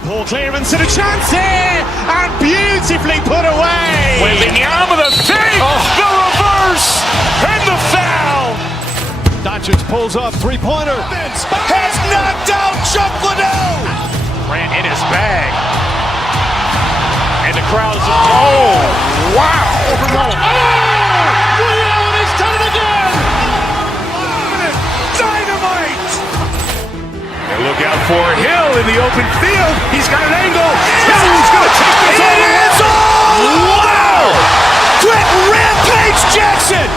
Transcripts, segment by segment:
Poor clearance and a chance here, and beautifully put away. Waving the arm of the fake, the reverse, and the foul. Doncic pulls up, three-pointer. Has knocked out Chuck Liddell. Ran in his bag. And the crowd's, oh, wow. Leon has done it again. Dynamite. And look out for Hill in the open field. He's got an angle. Hill's going to take this all the way. Wow! Quick Rampage Jackson.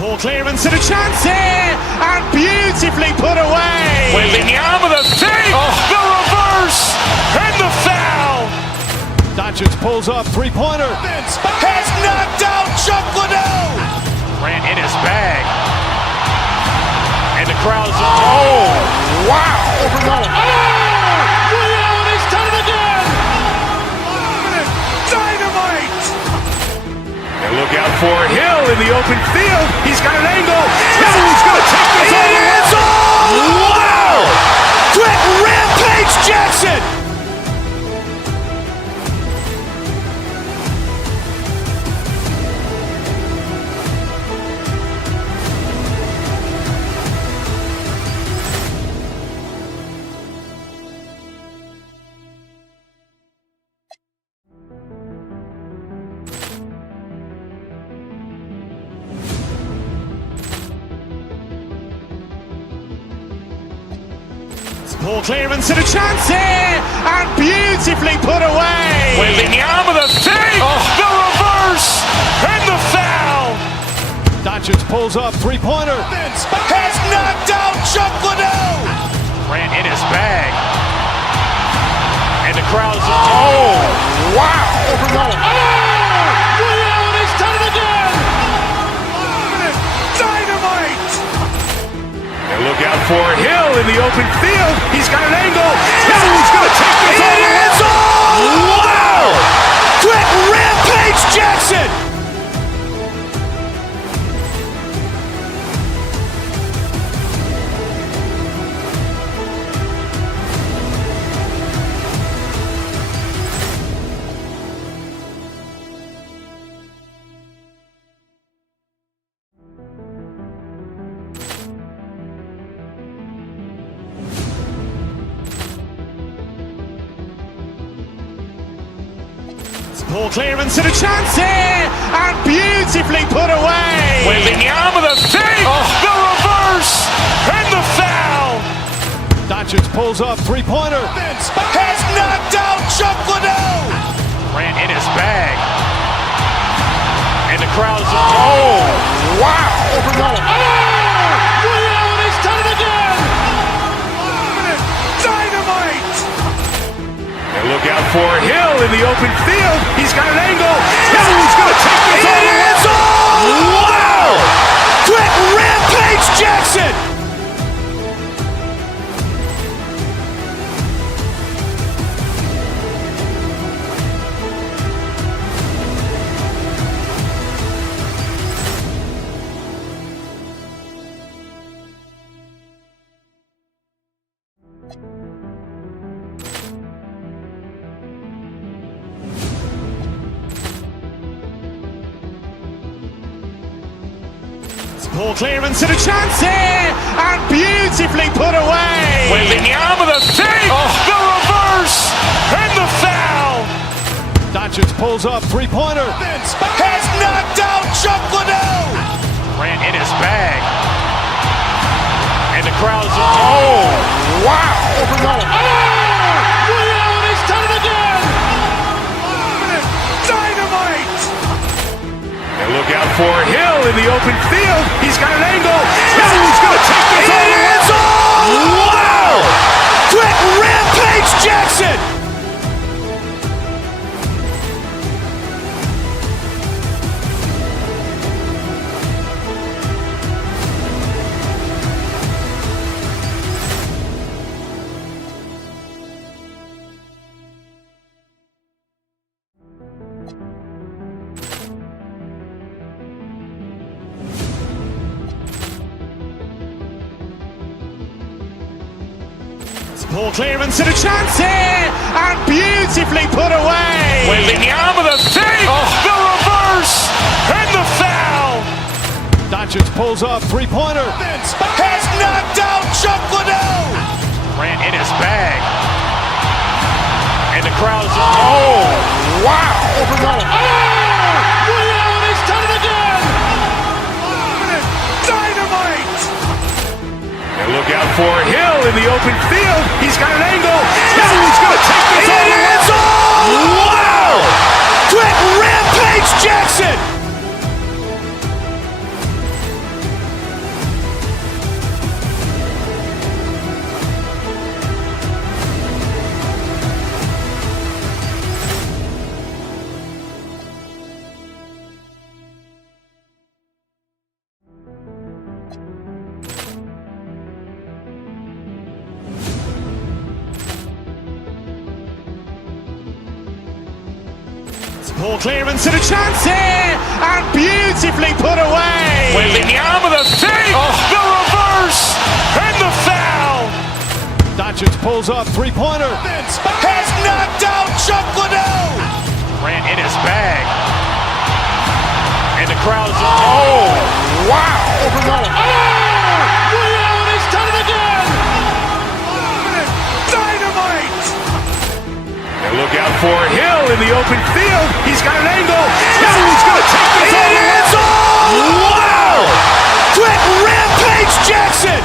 Poor clearance and a chance here, and beautifully put away. Waving the arm of the fake, the reverse, and the foul. Doncic pulls up, three-pointer. Has knocked out Chuck Liddell. Ran in his bag. And the crowd's, oh, wow. Leon has done it again. Dynamite. And look out for Hill in the open field. He's got an angle. Hill's going to take this all the way. Wow! Quick Rampage Jackson. Poor clearance and a chance here, and beautifully put away. Waving the arm of the fake, the reverse, and the foul. Doncic pulls up, three-pointer. Has knocked out Chuck Liddell. Ran in his bag. And the crowd's, oh, wow. Leon has done it again. Dynamite. And look out for Hill in the open field. He's got an angle. Hill's going to take this all the way. Wow! Quick Rampage Jackson. Poor clearance and a chance here, and beautifully put away. Waving the arm of the fake, the reverse, and the foul. Doncic pulls up, three-pointer. Has knocked out Chuck Liddell. Ran in his bag. And the crowd's, oh, wow. Leon has done it again. Dynamite. And look out for Hill in the open field. He's got an angle. Hill's going to take this all the way. Wow! Quick Rampage Jackson. Poor clearance and a chance here, and beautifully put away. Waving the arm of the fake, the reverse, and the foul. Doncic pulls up, three-pointer. Has knocked out Chuck Liddell. Ran in his bag. And the crowd's, oh, wow. Leon has done it again. Dynamite. And look out for Hill in the open field. He's got an angle. Hill's going to take this all the way. Wow! Quick Rampage Jackson. Poor clearance and a chance here, and beautifully put away. Waving the arm of the fake, the reverse, and the foul. Doncic pulls up, three-pointer. Has knocked out Chuck Liddell. Grant in his bag. And the crowd is, oh, wow. Ray Allen has done it again. Dynamite. And look out for Hill in the open field. He's got an angle. He's going to take this all the way. Wow. Quick Rampage Jackson. Poor clearance and a chance here, and beautifully put away. Waving the arm of the fake, the reverse, and the foul. Doncic pulls up, three-pointer. Has knocked out Chuck Liddell. Grant in his bag. And the crowd is, oh, wow. Ray Allen has done it again. Dynamite. And look out for Hill in the open field. He's got an angle. He's going to take this all the way. Wow. Quick Rampage Jackson.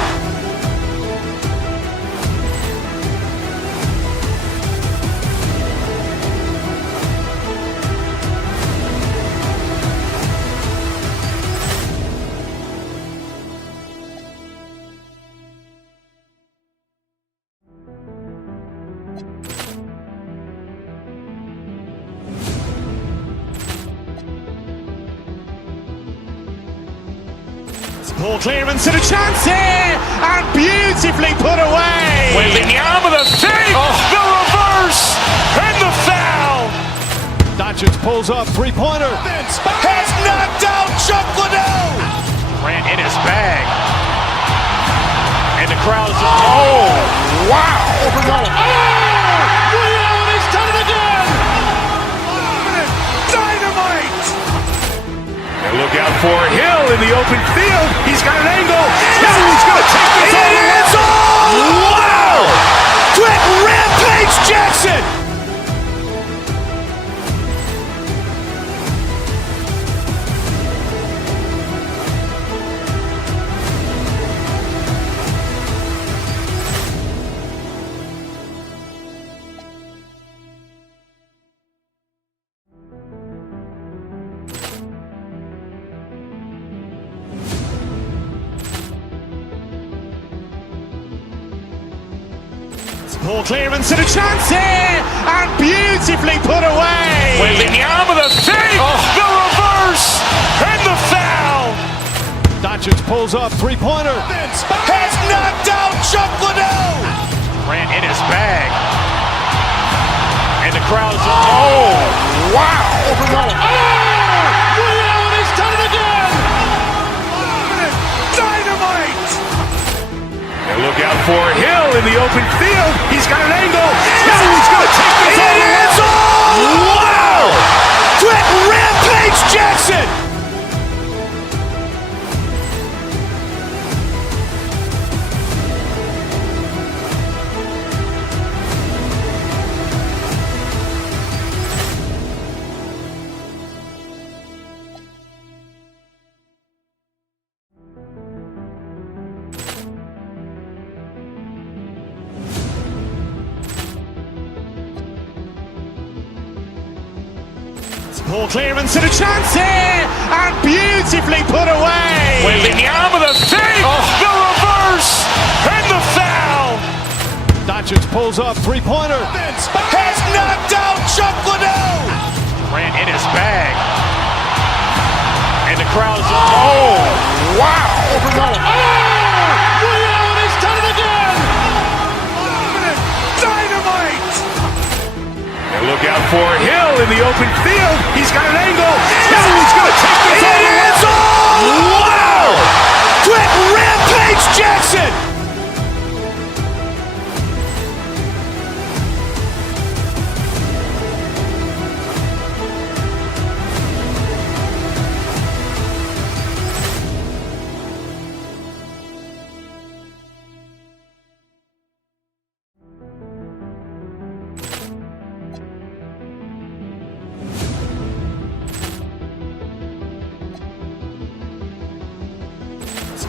Poor clearance and a chance here, and beautifully put away. Waving the arm of the fake, the reverse, and the foul. Doncic pulls up, three-pointer. Has knocked out Chuck Liddell. Grant in his bag. And the crowd is, oh, wow. Ray Allen has done it again. Dynamite. And look out for Hill in the open field. He's got an angle. He's going to take this all the way. Wow. Quick Rampage Jackson. Poor clearance and a chance here, and beautifully put away. Waving the arm of the fake, the reverse, and the foul. Doncic pulls up, three-pointer. Has knocked out Chuck Liddell. Grant in his bag. And the crowd is, oh, wow. Ray Allen has done it again. Dynamite. And look out for Hill in the open field. He's got an angle. He's going to take this all the way. Wow. Quick Rampage Jackson. Poor clearance and a chance here, and beautifully put away. Waving the arm of the fake, the reverse, and the foul. Doncic pulls up, three-pointer. Has knocked out Chuck Liddell. Grant in his bag. And the crowd is, oh, wow. Ray Allen has done it again. Dynamite. And look out for Hill in the open field. He's got an angle. He's going to take this all the way. Wow. Quick Rampage Jackson.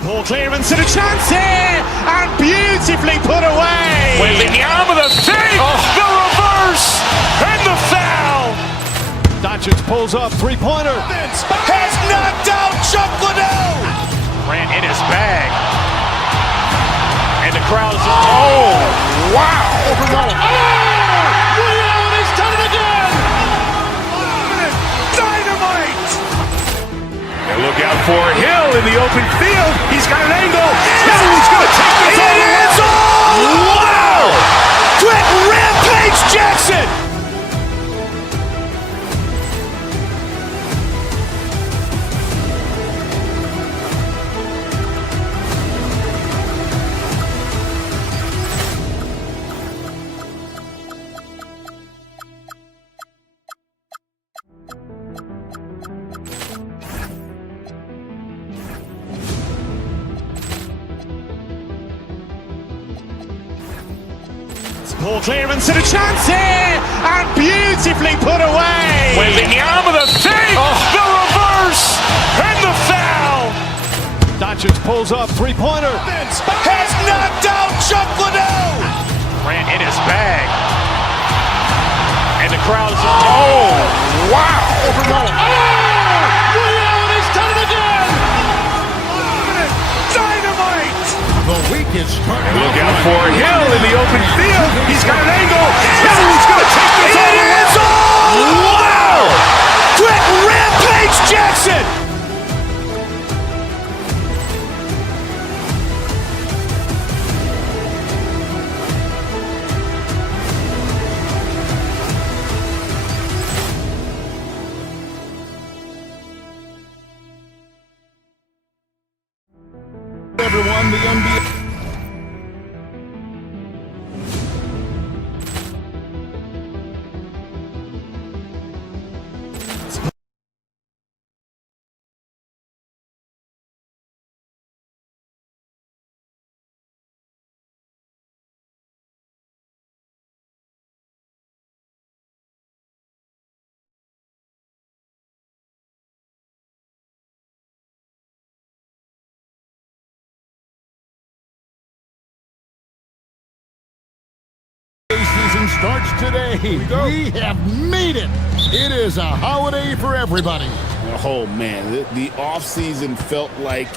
Poor clearance and a chance here, and beautifully put away. Wembanyama the fake, the reverse, and the foul. Doncic pulls up, three-pointer. Has knocked out Chuck Liddell. Ran in his bag. And the crowd is, oh, wow. He's done it again. Dynamite. And look out for Hill in the open field. He's got an angle. Hill's going to take this all the way. Wow. Quick Rampage Jackson. Poor clearance and a chance here, and beautifully put away. Wembanyama the fake, the reverse, and the foul. Doncic pulls up, three-pointer. Has knocked out Chuck Liddell. Ran in his bag. And the crowd is, oh, wow. He's done it again. Dynamite. The week is starting. Look out for Hill in the open field. He's got an angle. Hill's going to take this all the way. Wow. Quick Rampage Jackson. Everyone, the NBA. Season starts today. We have made it. It is a holiday for everybody. Oh man, the off season felt like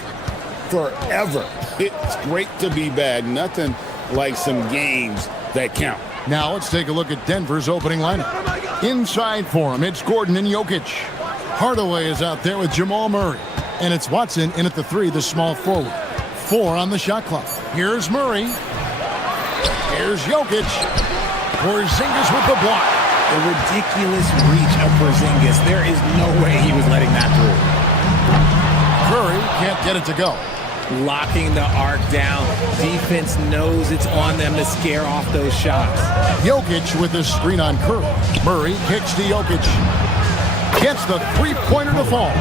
forever. It's great to be back. Nothing like some games that count. Now let's take a look at Denver's opening lineup. Inside for him, it's Gordon and Jokic. Hardaway is out there with Jamal Murray. And it's Watson in at the three, the small forward. 4 on the shot clock. Here's Murray. Here's Jokic. Porzingis with the block. The ridiculous reach of Porzingis. There is no way he was letting that through. Curry can't get it to go. Locking the arc down. Defense knows it's on them to scare off those shots. Jokic with the screen on Curry. Murray kicks to Jokic. Gets the three-pointer to fall.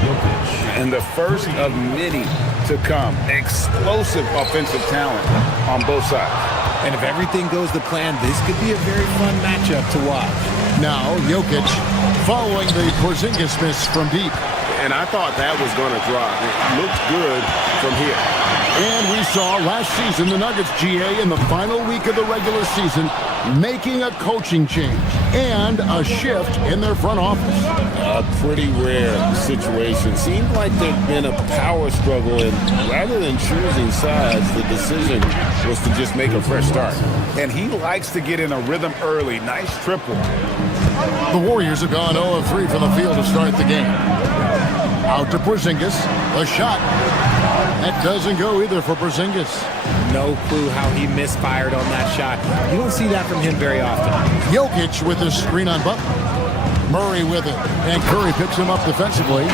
And the first of many to come. Explosive offensive talent on both sides. And if everything goes to plan, this could be a very fun matchup to watch. Now Jokic following the Porzingis miss from deep. And I thought that was going to drop. It looked good from here. And we saw last season the Nuggets, GA, in the final week of the regular season, making a coaching change and a shift in their front office. A pretty rare situation. Seemed like there'd been a power struggle, and rather than choosing sides, the decision was to just make a fresh start. And he likes to get in a rhythm early. Nice triple. The Warriors have gone 0 of 3 from the field to start the game. Out to Porzingis. A shot. That doesn't go either for Porzingis. No clue how he misfired on that shot. You don't see that from him very often. Jokic with the screen on Butler. Murray with it. And Curry picks him up defensively.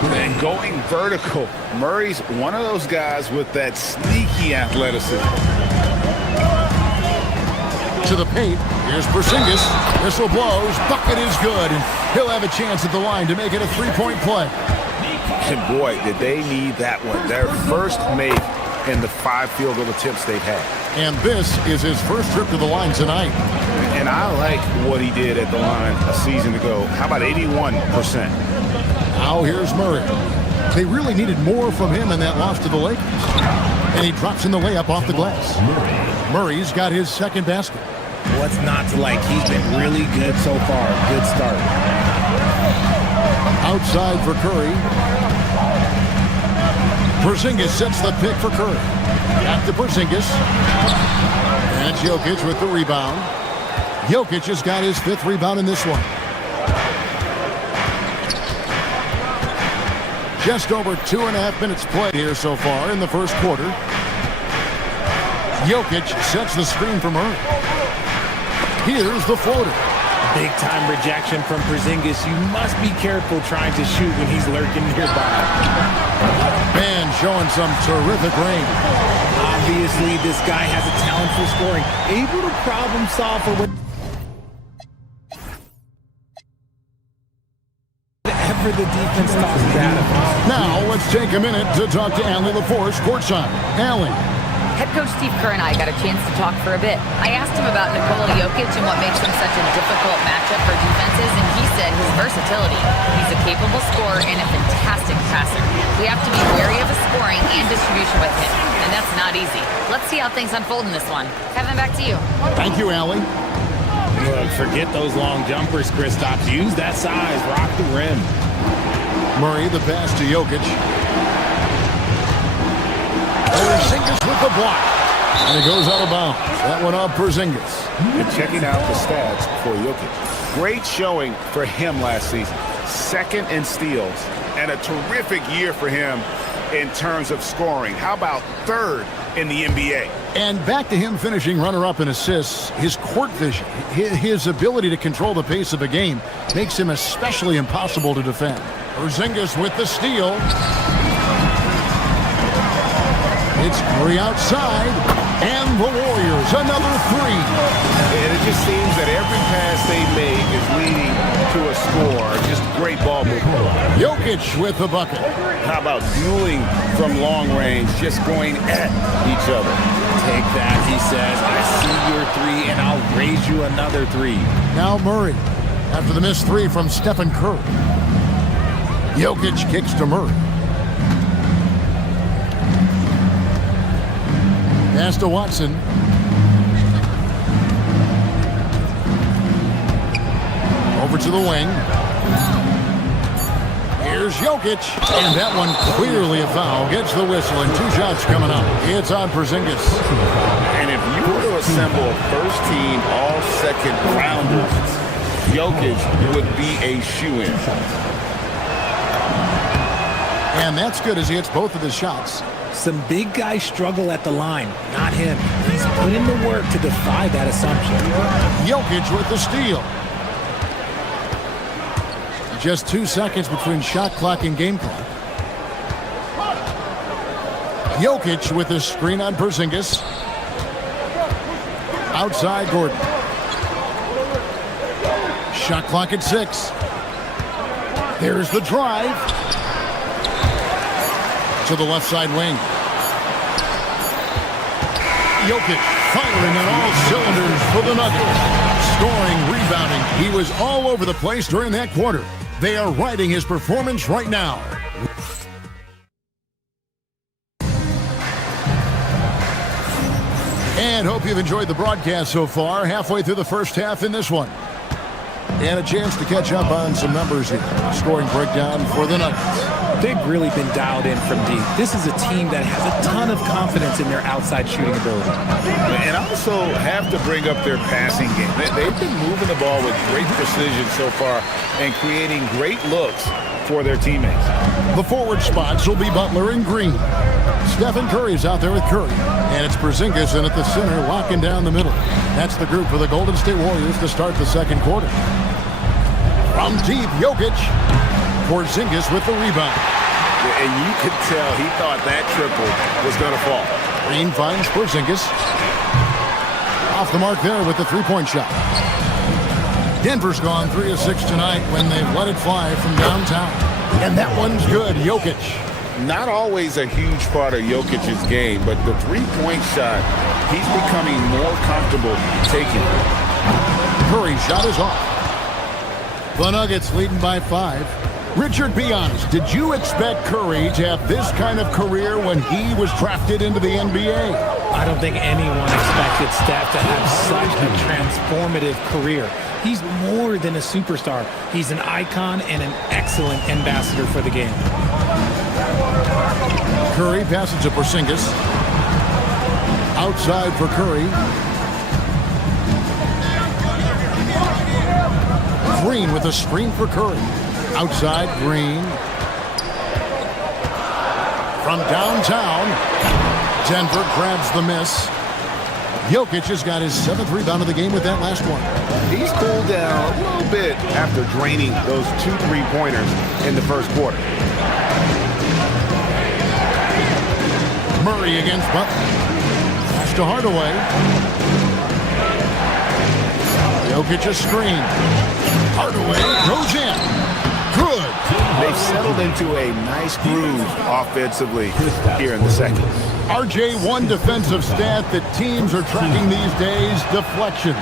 And going vertical. Murray's one of those guys with that sneaky athleticism. To the paint. Here's Porzingis. Whistle blows. Bucket is good. And he'll have a chance at the line to make it a three-point play. And boy, did they need that one. Their first make in the 5 field goal attempts they've had. And this is his first trip to the line tonight. And I like what he did at the line a season ago. How about 81%? Now here's Murray. They really needed more from him in that loss to the Lakers. And he drops in the layup off the glass. Murray's got his second basket. What's not to like? He's been really good so far. Good start. Outside for Curry. Porzingis sets the pick for Curry. Back to Porzingis. And it's Jokic with the rebound. Jokic has got his 5th rebound in this one. Just over 2.5 minutes played here so far in the first quarter. Jokic sets the screen for Murray. Here's the floater. Big-time rejection from Porzingis. You must be careful trying to shoot when he's lurking nearby. Man showing some terrific range. Obviously, this guy has a talent for scoring. Able to problem solve for whatever the defense tosses at him. Now, let's take a minute to talk to Allie LaForce courtside. Allie. Head coach Steve Kerr and I got a chance to talk for a bit. I asked him about Nikola Jokic and what makes him such a difficult matchup for defenses, and he said his versatility. He's a capable scorer and a fantastic passer. We have to be wary of his scoring and distribution with him, and that's not easy. Let's see how things unfold in this one. Kevin, back to you. Thank you, Allie. Look, forget those long jumpers, Kristaps. Use that size. Rock the rim. Murray, the pass to Jokic. Porzingis with the block. And it goes out of bounds. That one off Porzingis. And checking out the stats for Jokic. Great showing for him last season. 2nd in steals. And a terrific year for him in terms of scoring. How about 3rd in the NBA? And back to him finishing runner-up in assists. His court vision, his ability to control the pace of a game makes him especially impossible to defend. Porzingis with the steal. It's Curry outside, and the Warriors another 3. And it just seems that every pass they make is leading to a score. Just great ball movement. Jokic with the bucket. How about dueling from long range, just going at each other? Take that, he says. I see your 3, and I'll raise you another 3. Now Murray, after the missed 3 from Stephen Curry. Jokic kicks to Murray. Pass to Watson. Over to the wing. Here's Jokic. And that one clearly a foul. Gets the whistle and 2 shots coming up. It's on Porzingis. And if you were to assemble first-team all-second rounders, Jokic would be a shoo-in. And that's good as he hits both of his shots. Some big guys struggle at the line, not him. He's put in the work to defy that assumption. Jokic with the steal. Just 2 seconds between shot clock and game clock. Jokic with the screen on Porzingis. Outside Gordon. Shot clock at 6. There's the drive. To the left side wing. Jokic firing on all cylinders for the Nuggets. Scoring, rebounding. He was all over the place during that quarter. They are riding his performance right now. And hope you've enjoyed the broadcast so far. Halfway through the first half in this one. And a chance to catch up on some numbers here. Scoring breakdown for the Nuggets. They've really been dialed in from deep. This is a team that has a ton of confidence in their outside shooting ability. And also have to bring up their passing game. They've been moving the ball with great precision so far and creating great looks for their teammates. The forward spots will be Butler and Green. Stephen Curry's out there with Curry. And it's Porzingis in at the center, locking down the middle. That's the group for the Golden State Warriors to start the second quarter. From deep, Jokic. Porzingis with the rebound. And you could tell he thought that triple was going to fall. Green finds Porzingis. Off the mark there with the three-point shot. Denver's gone 3 of 6 tonight when they've let it fly from downtown. And that one's good. Jokic. not always a huge part of Jokic's game, but the three-point shot, he's becoming more comfortable taking it. Curry's shot is off. The Nuggets leading by 5. Richard, be honest, did you expect Curry to have this kind of career when he was drafted into the NBA? I don't think anyone expected Steph to have such a transformative career. He's more than a superstar. He's an icon and an excellent ambassador for the game. Curry passes to Porzingis. Outside for Curry. Green with a screen for Curry. Outside, Green. From downtown, Denver grabs the miss. Jokic has got his 7th rebound of the game with that last one. He's cooled down a little bit after draining those 2 3-pointers in the first quarter. Murray against Butler. Pass to Hardaway. Jokic a screen. Hardaway goes in. Good. They've settled into a nice groove offensively here in the second. RJ, one defensive stat that teams are tracking these days, deflection.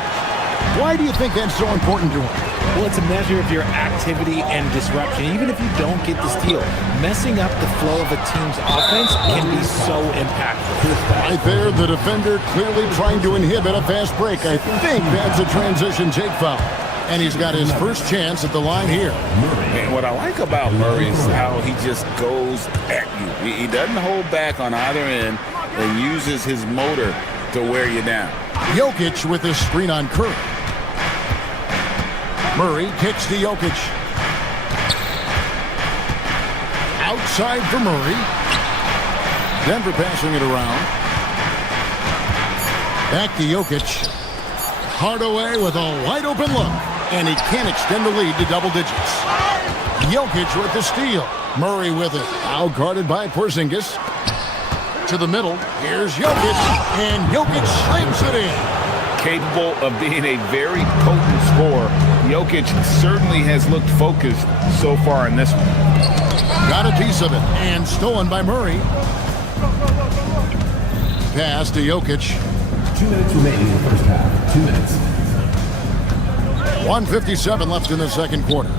Why do you think that's so important to him? Well, it's a measure of your activity and disruption. Even if you don't get the steal, messing up the flow of a team's offense can be so impactful. Right there, the defender clearly trying to inhibit a fast break. I think that's a transition take foul. And he's got his first chance at the line here. And what I like about Murray is how he just goes at you. He doesn't hold back on either end and uses his motor to wear you down. Jokic with a screen on Curry. Murray kicks to Jokic. Outside for Murray. Denver passing it around. Back to Jokic. Hardaway with a wide open look. And he can't extend the lead to double digits. Jokic with the steal. Murray with it. Now guarded by Porzingis. To the middle. Here's Jokic. And Jokic slams it in. Capable of being a very potent scorer, Jokic certainly has looked focused so far in this one. Got a piece of it. And stolen by Murray. Pass to Jokic. 2 minutes remaining in the first half. 2 minutes. 1:57 left in the second quarter.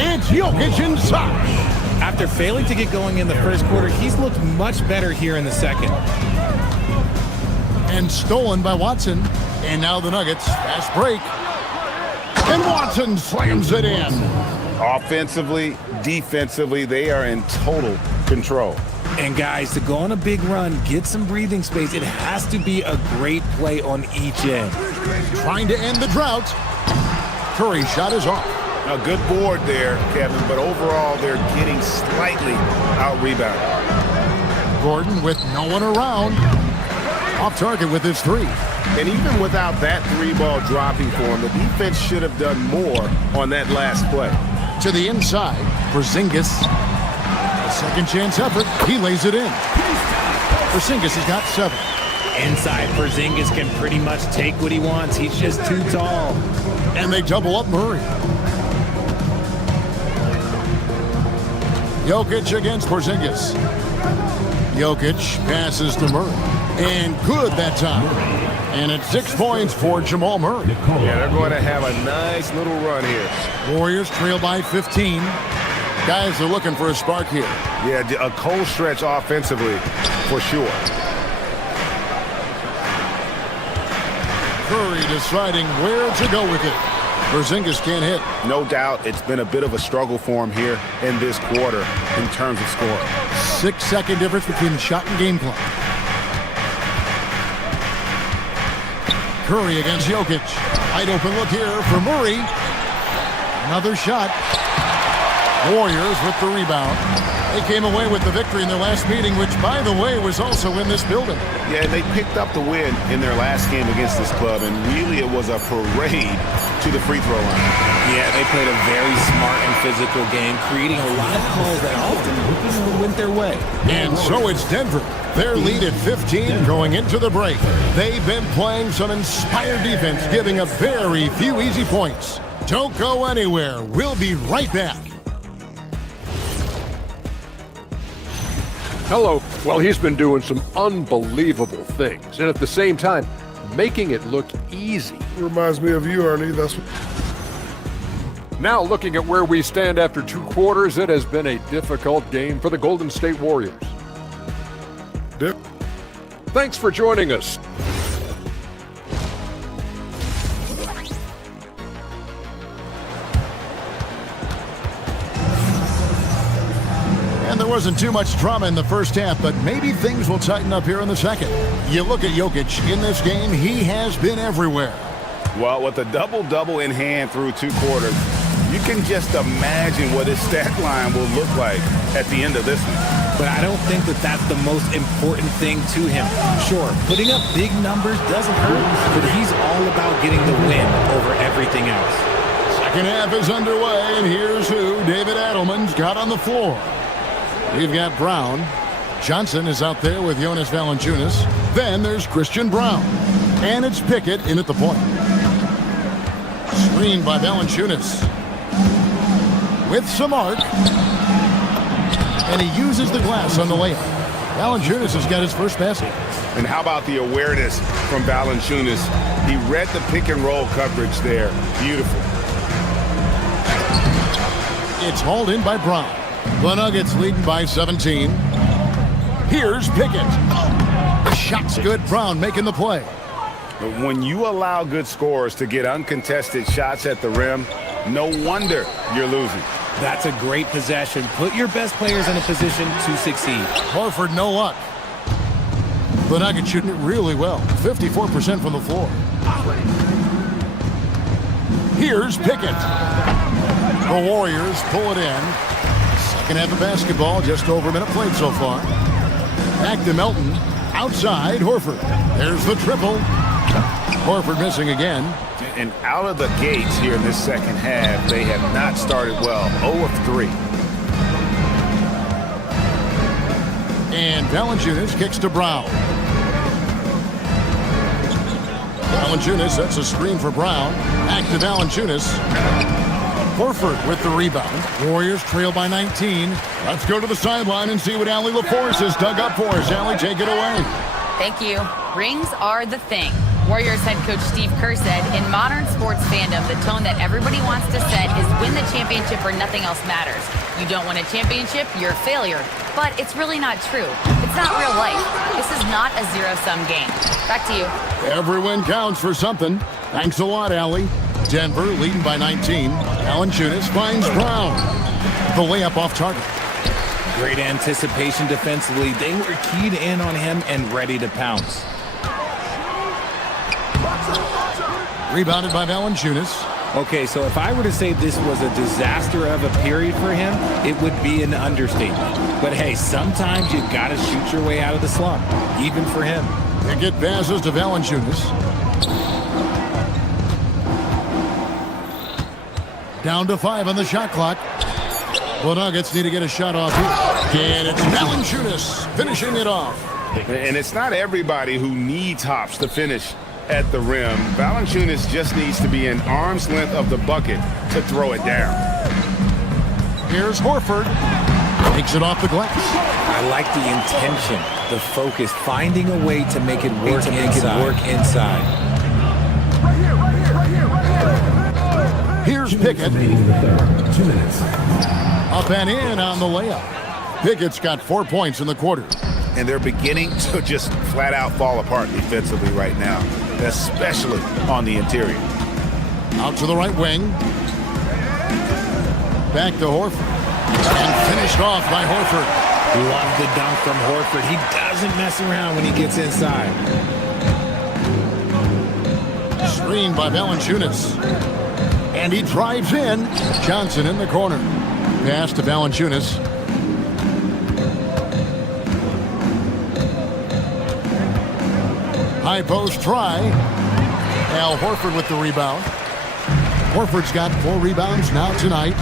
It's Jokic inside. After failing to get going in the first quarter, he's looked much better here in the second. And stolen by Watson. And now the Nuggets. Fast break. And Watson slams it in. Offensively, defensively, they are in total control. And guys, to go on a big run, get some breathing space, it has to be a great play on each end. Trying to end the drought. Curry's shot is off. A good board there, Kevin, but overall they're getting slightly out-rebounded. Gordon with no one around. Off target with his 3. And even without that 3-ball dropping for him, the defense should have done more on that last play. To the inside, Porzingis. A second chance effort. He lays it in. Porzingis has got 7. Inside, Porzingis can pretty much take what he wants. He's just too tall. And they double up Murray. Jokic against Porzingis. Jokic passes to Murray. And good that time. And it's 6 points for Jamal Murray. Yeah, they're going to have a nice little run here. Warriors trail by 15. Guys are looking for a spark here. Yeah, a cold stretch offensively for sure. Curry deciding where to go with it. Porzingis can't hit. No doubt it's been a bit of a struggle for him here in this quarter in terms of scoring. 6-second difference between the shot and game clock. Curry against Jokic. Wide open look here for Murray. Another shot. Warriors with the rebound. They came away with the victory in their last meeting, which, by the way, was also in this building. Yeah, they picked up the win in their last game against this club, and really it was a parade to the free throw line. Yeah, they played a very smart and physical game, creating a lot of calls that often went their way. And so it's Denver. Their lead at 15 going into the break. They've been playing some inspired defense, giving up very few easy points. Don't go anywhere. We'll be right back. Hello. Well, he's been doing some unbelievable things, and at the same time, making it look easy. Reminds me of you, Ernie. That's Now, looking at where we stand after 2 quarters, it has been a difficult game for the Golden State Warriors. Yep. Thanks for joining us. And there wasn't too much drama in the first half, but maybe things will tighten up here in the second. You look at Jokic in this game, he has been everywhere. Well, with a double-double in hand through 2 quarters, you can just imagine what his stat line will look like at the end of this one. But I don't think that that's the most important thing to him. Sure, putting up big numbers doesn't hurt, but he's all about getting the win over everything else. Second half is underway, and here's who David Adelman's got on the floor. We've got Brown. Johnson is out there with Jonas Valanciunas. Then there's Christian Brown. And it's Pickett in at the point. Screen by Valanciunas. With some arc. And he uses the glass on the layup. Valanciunas has got his first basket. And how about the awareness from Valanciunas? He read the pick and roll coverage there. Beautiful. It's hauled in by Brown. The Nuggets leading by 17. Here's Pickett. The shot's good. Brown making the play. When you allow good scorers to get uncontested shots at the rim, no wonder you're losing. That's a great possession. Put your best players in a position to succeed. Horford, no luck. The Nuggets shooting it really well. 54% from the floor. Here's Pickett. The Warriors pull it in. Second half of basketball, just over a minute played so far. Back to Melton. Outside, Horford. There's the triple. Horford missing again. And out of the gates here in this second half, they have not started well. 0 of 3. And Valanciunas kicks to Brown. Valanciunas sets a screen for Brown. Back to Valanciunas. Horford with the rebound. Warriors trail by 19. Let's go to the sideline and see what Allie LaForce has dug up for us. Allie, take it away. Thank you. Rings are the thing. Warriors head coach Steve Kerr said, in modern sports fandom, the tone that everybody wants to set is win the championship or nothing else matters. You don't win a championship, you're a failure. But it's really not true. It's not real life. This is not a zero-sum game. Back to you. Every win counts for something. Thanks a lot, Allie. Denver leading by 19. Valanciunas finds Brown. The layup off target. Great anticipation defensively. They were keyed in on him and ready to pounce. Rebounded by Valanciunas. Okay, so if I were to say this was a disaster of a period for him, it would be an understatement. But hey, sometimes you gotta shoot your way out of the slump, even for him. Pickett passes to Valanciunas. Down to 5 on the shot clock. The Nuggets need to get a shot off here. And it's Valanciunas finishing it off. And it's not everybody who needs hops to finish at the rim. Valanciunas just needs to be an arm's length of the bucket to throw it down. Here's Horford. Takes it off the glass. I like the intention, the focus, finding a way to make it work inside. Here's Pickett. Remaining in the third. 2 minutes. Up and in on the layup. Pickett's got 4 points in the quarter. And they're beginning to just flat out fall apart defensively right now, especially on the interior. Out to the right wing. Back to Horford. And finished off by Horford. Love the dunk from Horford. He doesn't mess around when he gets inside. Screened by Valanciunas. And he drives in. Johnson in the corner. Pass to Valanciunas. High post try. Al Horford with the rebound. Horford's got 4 rebounds now tonight.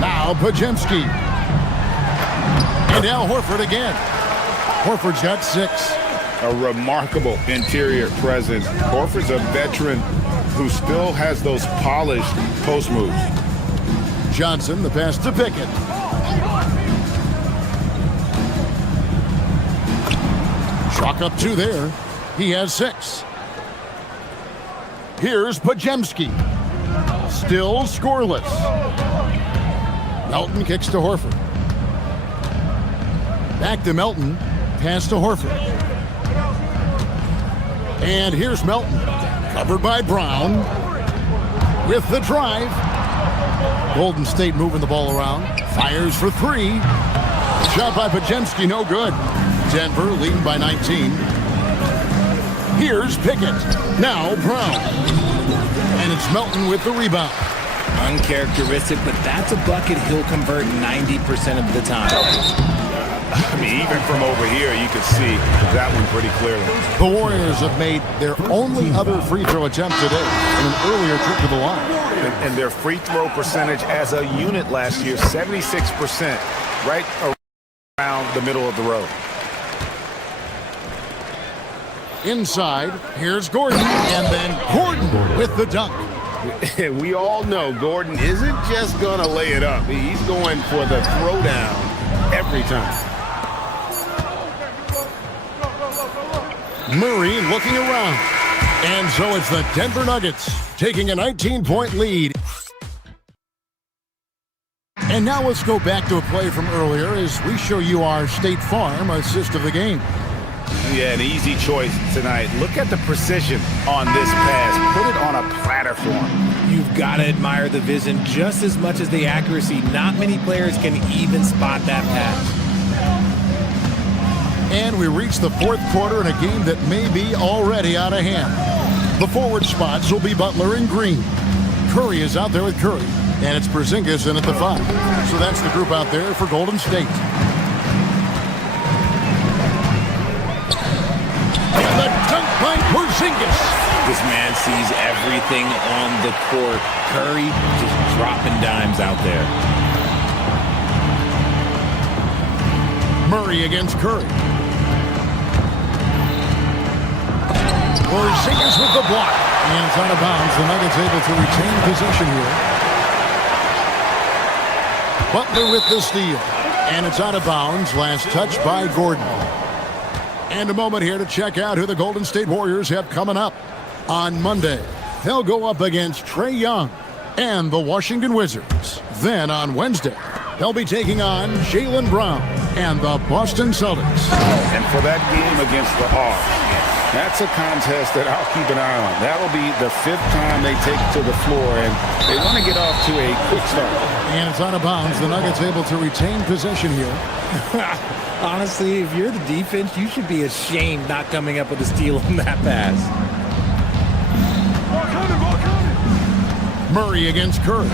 Now Podziemski. And Al Horford again. Horford's got 6. A remarkable interior presence. Horford's a veteran who still has those polished post moves. Johnson, the pass to Pickett. Rack up 2 there. He has 6. Here's Pajemski. Still scoreless. Melton kicks to Horford. Back to Melton. Pass to Horford. And here's Melton. Covered by Brown. With the drive. Golden State moving the ball around. Fires for 3. Shot by Pajemski, no good. Denver leading by 19. Here's Pickett. Now Brown. And it's Melton with the rebound. Uncharacteristic, but that's a bucket he'll convert 90% of the time. I mean, even from over here, you can see that one pretty clearly. The Warriors have made their only other free throw attempt today on an earlier trip to the line. And their free throw percentage as a unit last year, 76%, right around the middle of the road. Inside, here's Gordon, and then Gordon with the dunk. We all know Gordon isn't just going to lay it up. He's going for the throwdown every time. Murray looking around. And so it's the Denver Nuggets taking a 19-point lead. And now let's go back to a play from earlier as we show you our State Farm assist of the game. Yeah, an easy choice tonight. Look at the precision on this pass. Put it on a platter for him. You've got to admire the vision just as much as the accuracy. Not many players can even spot that pass. And we reach the fourth quarter in a game that may be already out of hand. The forward spots will be Butler and Green. Curry is out there with Curry. And it's Porzingis in at the 5. So that's the group out there for Golden State. And the dunk by Porzingis. This man sees everything on the court. Curry just dropping dimes out there. Murray against Curry. Porzingis with the block. And it's out of bounds. The Nuggets able to retain possession here. Butler with the steal. And it's out of bounds. Last touch by Gordon. And a moment here to check out who the Golden State Warriors have coming up. On Monday, they'll go up against Trae Young and the Washington Wizards. Then on Wednesday, they'll be taking on Jaylen Brown and the Boston Celtics. And for that game against the Hawks, that's a contest that I'll keep an eye on. That'll be the 5th time they take to the floor, and they want to get off to a quick start. And it's out of bounds. The Nuggets able to retain possession here. Honestly, if you're the defense, you should be ashamed not coming up with a steal on that pass. Murray against Curry.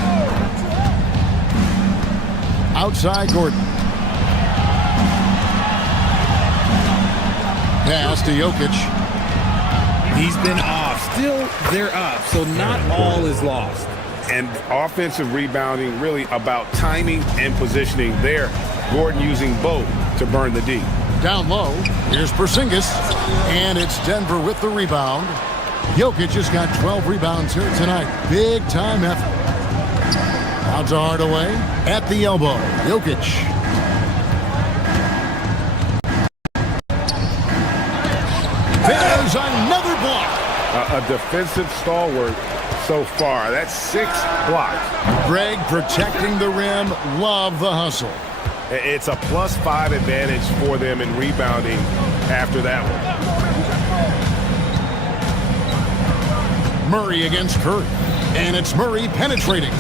Outside Gordon. Pass to Jokic. He's been off. Still, they're up, so not all is lost. And offensive rebounding really about timing and positioning there. Gordon using both to burn the D. Down low, here's Porzingis, and it's Denver with the rebound. Jokic has got 12 rebounds here tonight. Big time effort. Out to Hardaway, at the elbow, Jokic. There's another block. A defensive stalwart so far. That's 6 blocks. Greg protecting the rim. Love the hustle. It's a +5 advantage for them in rebounding after that one. Murray against Curry. And it's Murray penetrating.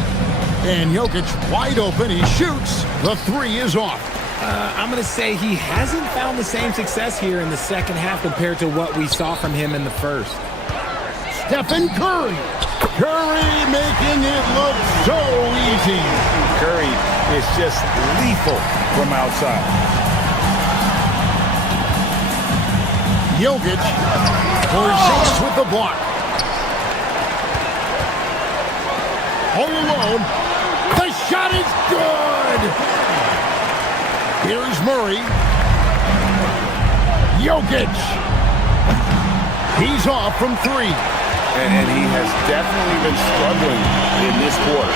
And Jokic wide open. He shoots. The 3 is off. I'm going to say he hasn't found the same success here in the second half compared to what we saw from him in the first. Stephen Curry. Curry making it look so easy. Curry is just lethal from outside. Jokic. Porzingis with the block. All alone. The shot is good. Here's Murray. Jokic. He's off from 3. And he has definitely been struggling in this quarter.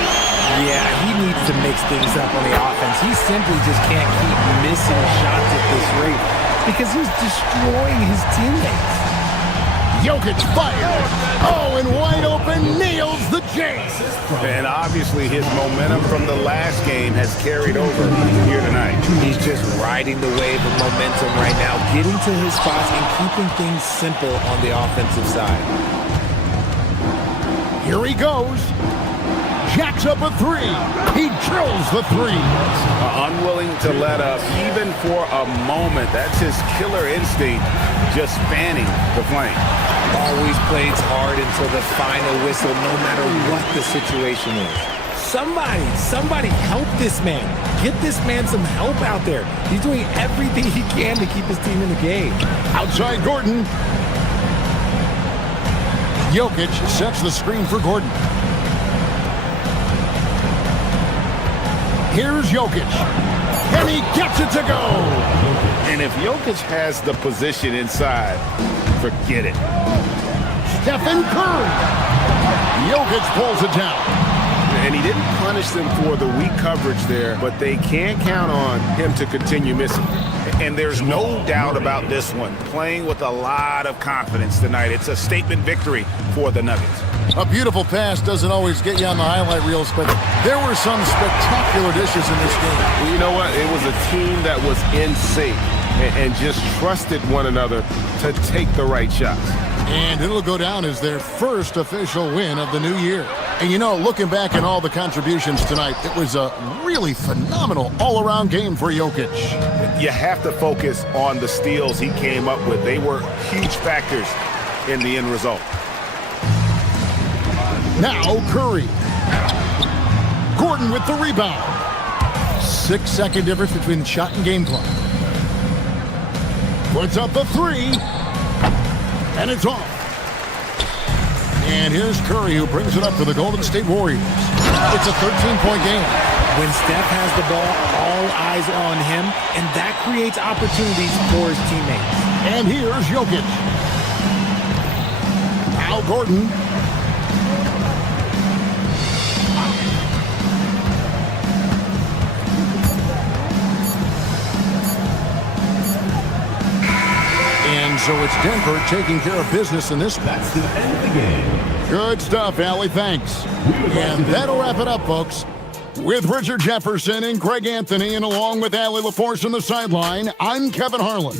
Yeah, he needs to mix things up on the offense. He simply just can't keep missing shots at this rate. because he's destroying his teammates. Jokic fired. Oh, and wide open, nails the J. And obviously his momentum from the last game has carried over here tonight. He's just riding the wave of momentum right now, getting to his spots and keeping things simple on the offensive side. Here he goes. Jacks up a three. He drills the three. Unwilling to let up even for a moment. That's his killer instinct, just fanning the flame. Always plays hard until the final whistle, no matter what the situation is. Somebody help this man. Get this man some help out there. He's doing everything he can to keep his team in the game. Outside Gordon. Jokic sets the screen for Gordon. Here's Jokic. And he gets it to go. And if Jokic has the position inside, forget it. Stephen Curry. Jokic pulls it down. And he didn't punish them for the weak coverage there, but they can't count on him to continue missing. And there's no doubt about this one. Playing with a lot of confidence tonight. It's a statement victory for the Nuggets. A beautiful pass doesn't always get you on the highlight reels, but there were some spectacular dishes in this game. Well, you know what? It was a team that was in sync and just trusted one another to take the right shots. And it'll go down as their first official win of the new year. And you know, looking back at all the contributions tonight, it was a really phenomenal all-around game for Jokic. You have to focus on the steals he came up with. They were huge factors in the end result. Now Curry. Gordon with the rebound. 6-second difference between the shot and game clock. Puts up the three. And it's off. And here's Curry, who brings it up for the Golden State Warriors. It's a 13-point game. When Steph has the ball, all eyes are on him, and that creates opportunities for his teammates. And here's Jokic. Now Gordon. And so it's Denver taking care of business in this one. That's the end of the game. Good stuff, Allie. Thanks. And that'll wrap it up, folks. With Richard Jefferson and Greg Anthony, and along with Allie LaForce on the sideline, I'm Kevin Harlan.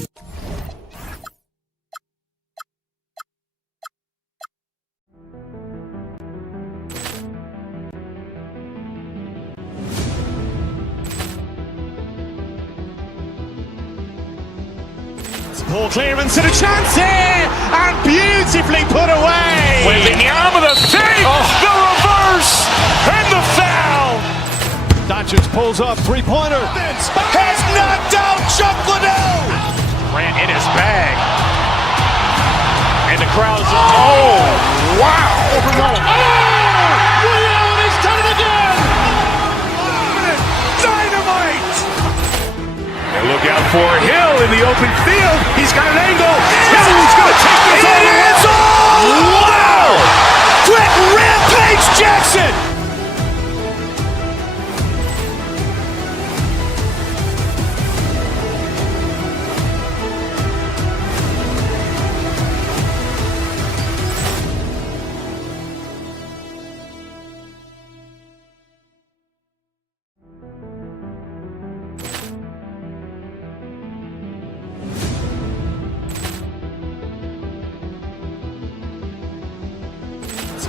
Ball clearance and a chance here, and beautifully put away. Wembanyama the save, the reverse, and the foul. Doncic pulls up, three-pointer. Has knocked out Chuck Liddell. Ran in his bag. And the crowd's wow. He's done it again. Dynamite. And look out for Hill in the open field. He's got an angle. Hill's going to take this all the way. Wow! Quick rampage Jackson.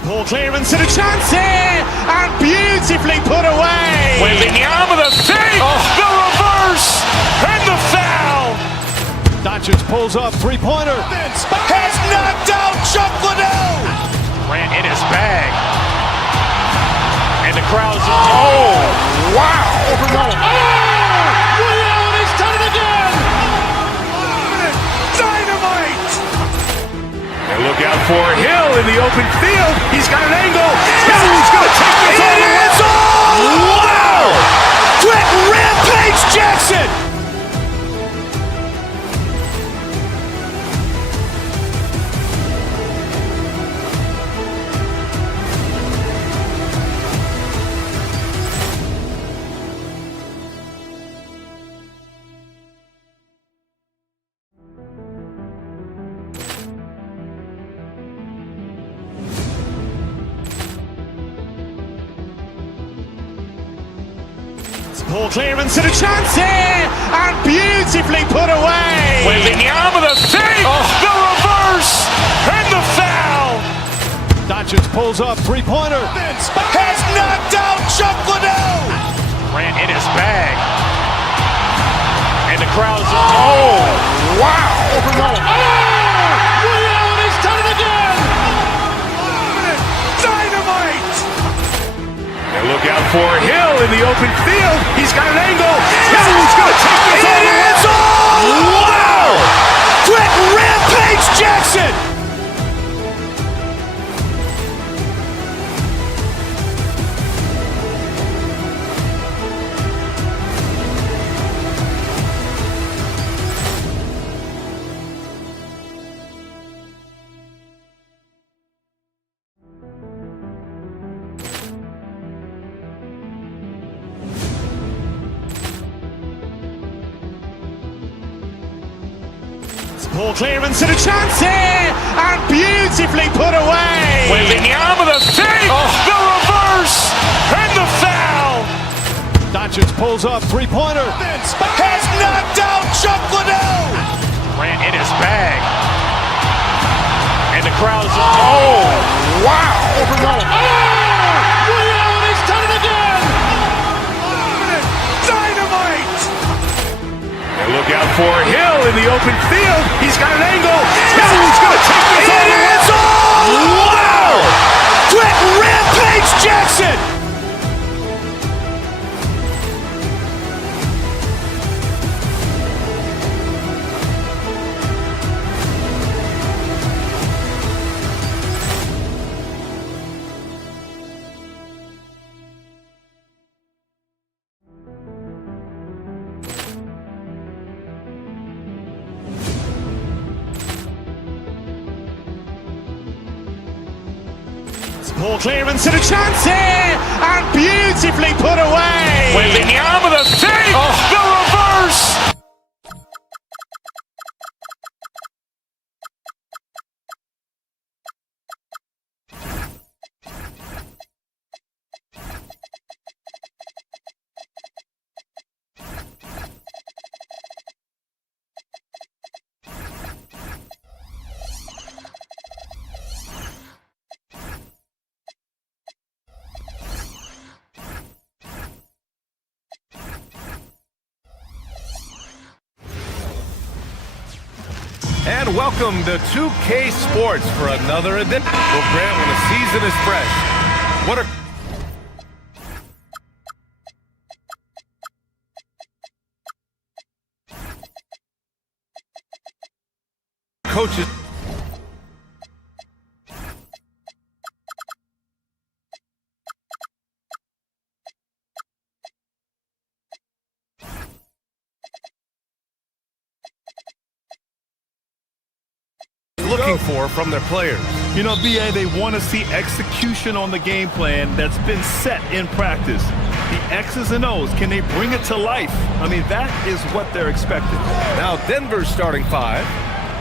Ball clearance and a chance here, and beautifully put away. Wembanyama the save, the reverse, and the foul. Doncic pulls up, three-pointer. Has knocked out Chuck Liddell. Ran in his bag. And the crowd's wow. He's done it again. Dynamite. And look out for Hill in the open field. He's got an angle. Hill's going to take this all the way. Wow! Quick rampage Jackson. Poor clearance and a chance here, and beautifully put away. Waving the arm of the fake, the reverse, and the foul. Doncic pulls up, three-pointer. Has knocked out Chuck Liddell. Ran in his bag. And the crowd's, oh, wow. He's done it again. Dynamite! And look out for Hill in the open field. He's got an angle. Hill's going to take this all the way. Wow! Quick Rampage Jackson! Poor clearance and a chance here, and beautifully put away. Waving the arm of the fake, the reverse, and the foul. Doncic pulls up, three-pointer. Has knocked out Chuck Liddell. Ran in his bag. And the crowd's, oh, wow. He's done it again. Dynamite! And look out for Hill in the open field. He's got an angle. Hill's going to take this all the way. Wow! Quick Rampage Jackson! Poor clearance and a chance here, and beautifully put away. Waving the arm of the fake, the reverse. And welcome to 2K Sports for another edition. Well, Grant, when the season is fresh, what are coaches? Looking for from their players. You know, BA, they want to see execution on the game plan that's been set in practice. The X's and O's, can they bring it to life? I mean, that is what they're expecting. Now Denver's starting five.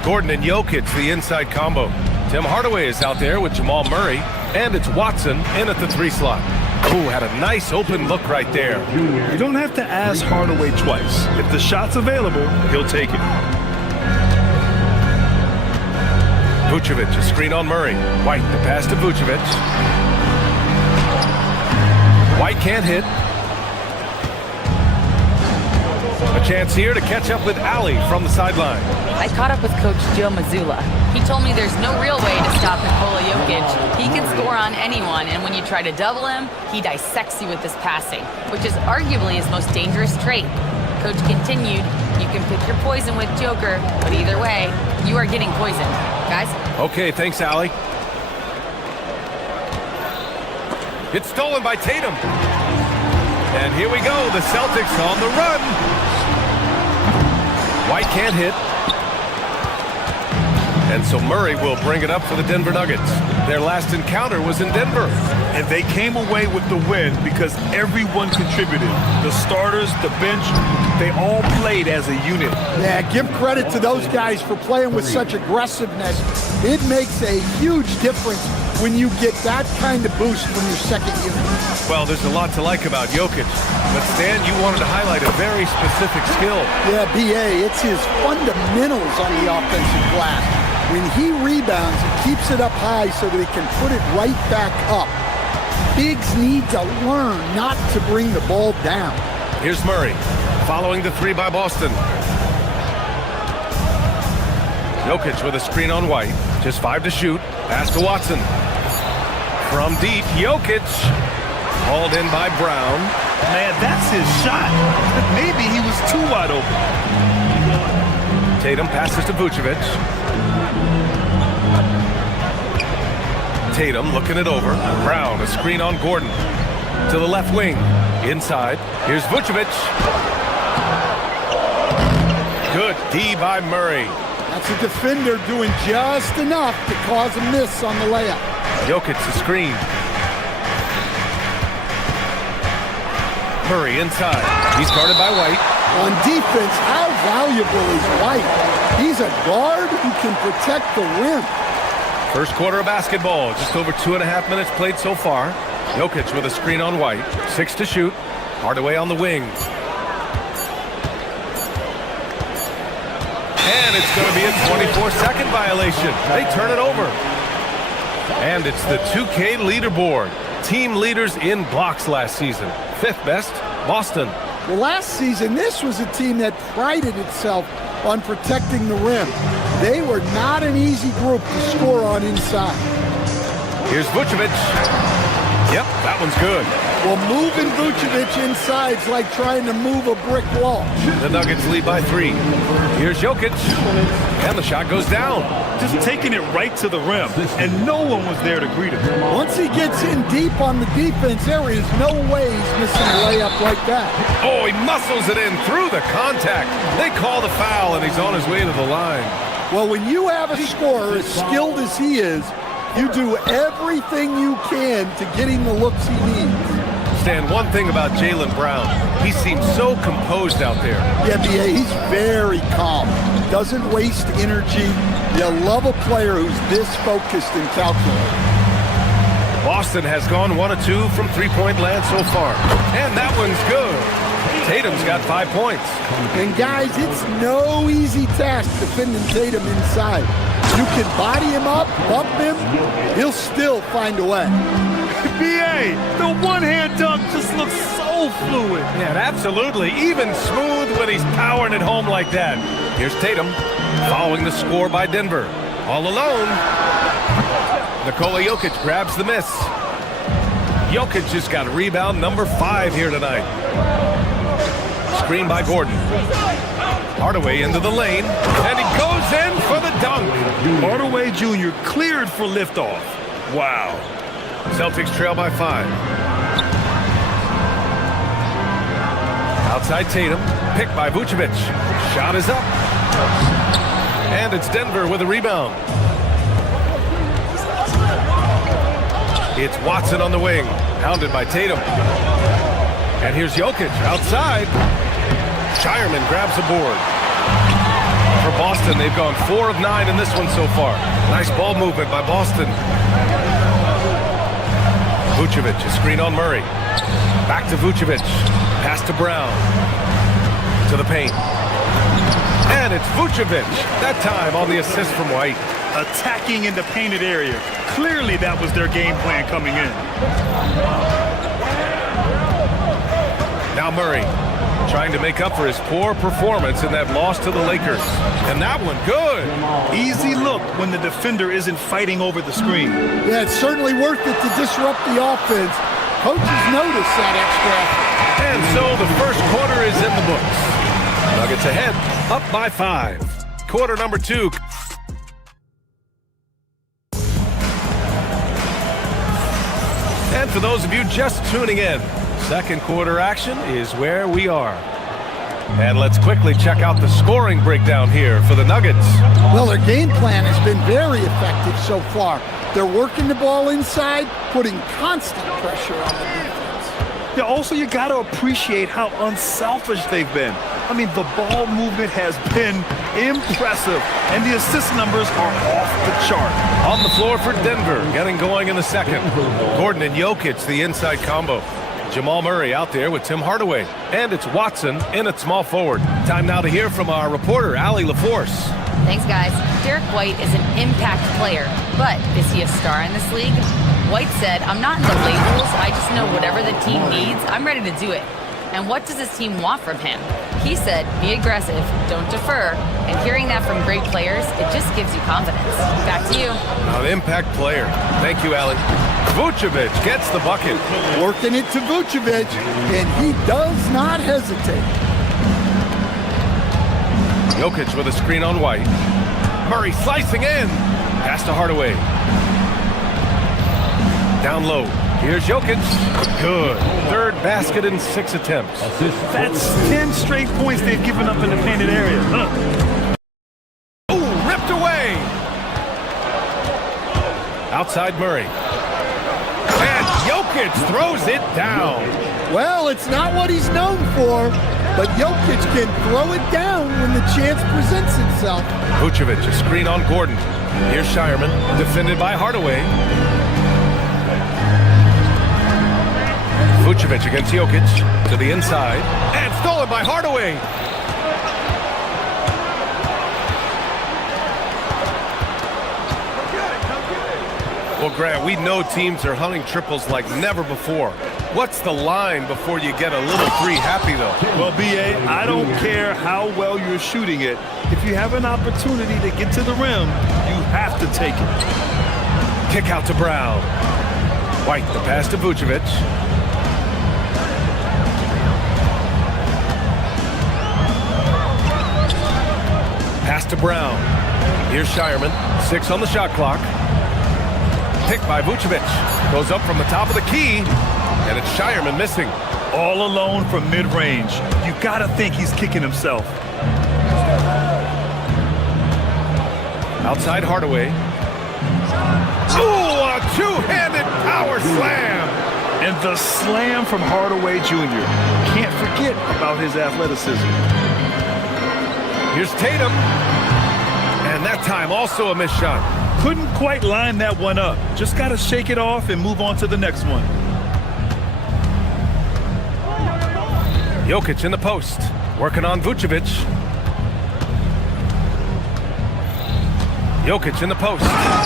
Gordon and Jokic, the inside combo. Tim Hardaway is out there with Jamal Murray, and it's Watson in at the 3 slot. Ooh, had a nice open look right there. You don't have to ask Hardaway twice. If the shot's available, he'll take it. Vucevic, a screen on Murray. White, the pass to Vucevic. White can't hit. A chance here to catch up with Ali from the sideline. I caught up with Coach Joe Mazzulla. He told me there's no real way to stop Nikola Jokic. He can score on anyone, and when you try to double him, he dissects you with his passing, which is arguably his most dangerous trait. Coach continued, you can pick your poison with Joker, but either way, you are getting poisoned. Guys? Okay, thanks, Ali. It's stolen by Tatum. And here we go, the Celtics on the run. White can't hit. And so Murray will bring it up for the Denver Nuggets. Their last encounter was in Denver. And they came away with the win because everyone contributed. The starters, the bench, they all played as a unit. Yeah, give credit to those guys for playing with such aggressiveness. It makes a huge difference when you get that kind of boost from your second unit. Well, there's a lot to like about Jokic. But Stan, you wanted to highlight a very specific skill. Yeah, BA, it's his fundamentals on the offensive glass. When he rebounds, he keeps it up high so that he can put it right back up. Bigs need to learn not to bring the ball down. Here's Murray, following the three by Boston. Jokic with a screen on White. Just 5 to shoot. Pass to Watson. From deep, Jokic. Hauled in by Brown. Man, that's his shot. Maybe he was too wide open. Tatum passes to Vucevic. Tatum looking it over. Brown, a screen on Gordon. To the left wing. Inside. Here's Vucevic. Good D by Murray. That's a defender doing just enough to cause a miss on the layup. Jokic the screen. Murray inside. He's guarded by White. On defense, how valuable is White? He's a guard who can protect the rim. First quarter of basketball. Just over 2.5 minutes played so far. Jokic with a screen on White. 6 to shoot. Hardaway on the wing. And it's going to be a 24-second violation. They turn it over. And it's the 2K leaderboard. Team leaders in blocks last season. 5th best, Boston. Well, last season, this was a team that prided itself on protecting the rim. They were not an easy group to score on inside. Here's Vucevic. Yep, that one's good. Well, moving Vucevic inside's like trying to move a brick wall. The Nuggets lead by 3. Here's Jokic. And the shot goes down. Just taking it right to the rim, and no one was there to greet him. Once he gets in deep on the defense, there is no way he's missing a layup like that. Oh, he muscles it in through the contact. They call the foul, and he's on his way to the line. Well, when you have a scorer as skilled as he is, you do everything you can to get him the looks he needs. Stan, one thing about Jaylen Brown, he seems so composed out there. Yeah, BA, he's very calm. Doesn't waste energy. You love a player who's this focused and calculated. Boston has gone 1 of 2 from three-point land so far. And that one's good. Tatum's got 5 points. And guys, it's no easy task defending Tatum inside. You can body him up, bump him, he'll still find a way. BA, the one-hand dunk just looks so fluid. Yeah, absolutely. Even smooth when he's powering it home like that. Here's Tatum, following the score by Denver. All alone. Nikola Jokic grabs the miss. Jokic just got rebound number 5 here tonight. Screen by Gordon. Hardaway into the lane, and he goes in for the dunk. Hardaway Jr. cleared for liftoff. Wow. Celtics trail by 5. Outside Tatum, picked by Vucevic. Shot is up. And it's Denver with a rebound. It's Watson on the wing, hounded by Tatum. And here's Jokic outside. Shireman grabs the board. For Boston, they've gone 4 of 9 in this one so far. Nice ball movement by Boston. Vucevic, a screen on Murray. Back to Vucevic. Pass to Brown. To the paint. And it's Vucevic. That time on the assist from White. Attacking in the painted area. Clearly that was their game plan coming in. Now Murray, trying to make up for his poor performance in that loss to the Lakers. And that one, good. Easy look when the defender isn't fighting over the screen. Yeah, it's certainly worth it to disrupt the offense. Coaches notice that extra effort. And so the first quarter is in the books. Nuggets ahead, up by 5. Quarter number 2. And for those of you just tuning in, second quarter action is where we are. And let's quickly check out the scoring breakdown here for the Nuggets. Well, their game plan has been very effective so far. They're working the ball inside, putting constant pressure on the defense. Yeah, also, you got to appreciate how unselfish they've been. I mean, the ball movement has been impressive. And the assist numbers are off the chart. On the floor for Denver, getting going in the second. Gordon and Jokic, the inside combo. Jamal Murray out there with Tim Hardaway. And it's Watson in at small forward. Time now to hear from our reporter, Allie LaForce. Thanks, guys. Derek White is an impact player, but is he a star in this league? White said, "I'm not into labels. I just know whatever the team needs, I'm ready to do it. And what does his team want from him?" He said, "Be aggressive, don't defer." And hearing that from great players, it just gives you confidence. Back to you. An impact player. Thank you, Allie. Vucevic gets the bucket. Working it to Vucevic, and he does not hesitate. Jokic with a screen on White. Murray slicing in. Pass to Hardaway. Down low. Here's Jokic. Good. Third basket in 6 attempts. That's 10 straight points they've given up in the painted area. Ooh, ripped away. Outside Murray. And Jokic throws it down. Well, it's not what he's known for, but Jokic can throw it down when the chance presents itself. Vucevic, a screen on Gordon. Here's Shireman, defended by Hardaway. Vucevic against Jokic to the inside, and stolen by Hardaway. Well, Grant, we know teams are hunting triples like never before. What's the line before you get a little free happy, though? Well, B.A., I don't care how well you're shooting it. If you have an opportunity to get to the rim, you have to take it. Kick out to Brown. White, the pass to Vucevic. Pass to Brown. Here's Shireman. 6 on the shot clock. Picked by Vucevic. Goes up from the top of the key. And it's Shireman missing. All alone from mid-range. You gotta think he's kicking himself. Outside Hardaway. Ooh, a two-handed power slam. And the slam from Hardaway Jr. Can't forget about his athleticism. Here's Tatum. And that time also a missed shot. Couldn't quite line that one up. Just got to shake it off and move on to the next one. Jokic in the post. Working on Vucevic. Jokic in the post.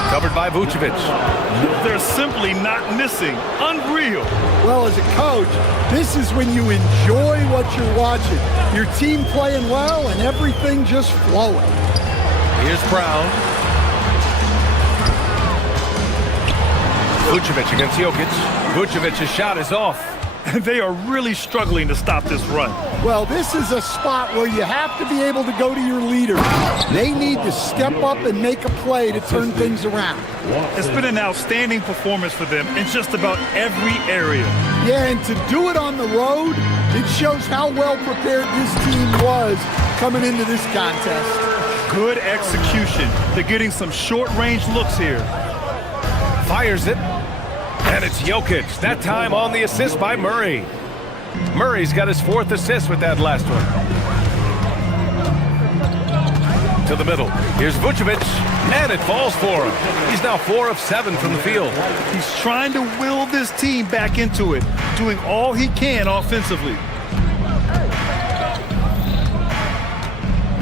Covered by Vucevic. They're simply not missing. Unreal. Well, as a coach, this is when you enjoy what you're watching. Your team playing well and everything just flowing. Here's Brown. Vucevic against Jokic. Vucevic's shot is off. And they are really struggling to stop this run. Well, this is a spot where you have to be able to go to your leader. They need to step up and make a play to turn things around. It's been an outstanding performance for them in just about every area. Yeah, and to do it on the road, it shows how well prepared this team was coming into this contest. Good execution. They're getting some short-range looks here. Fires it. And it's Jokic, that time on the assist by Murray. Murray's got his 4th assist with that last one. To the middle. Here's Vucevic, and it falls for him. He's now 4 of 7 from the field. He's trying to will this team back into it, doing all he can offensively.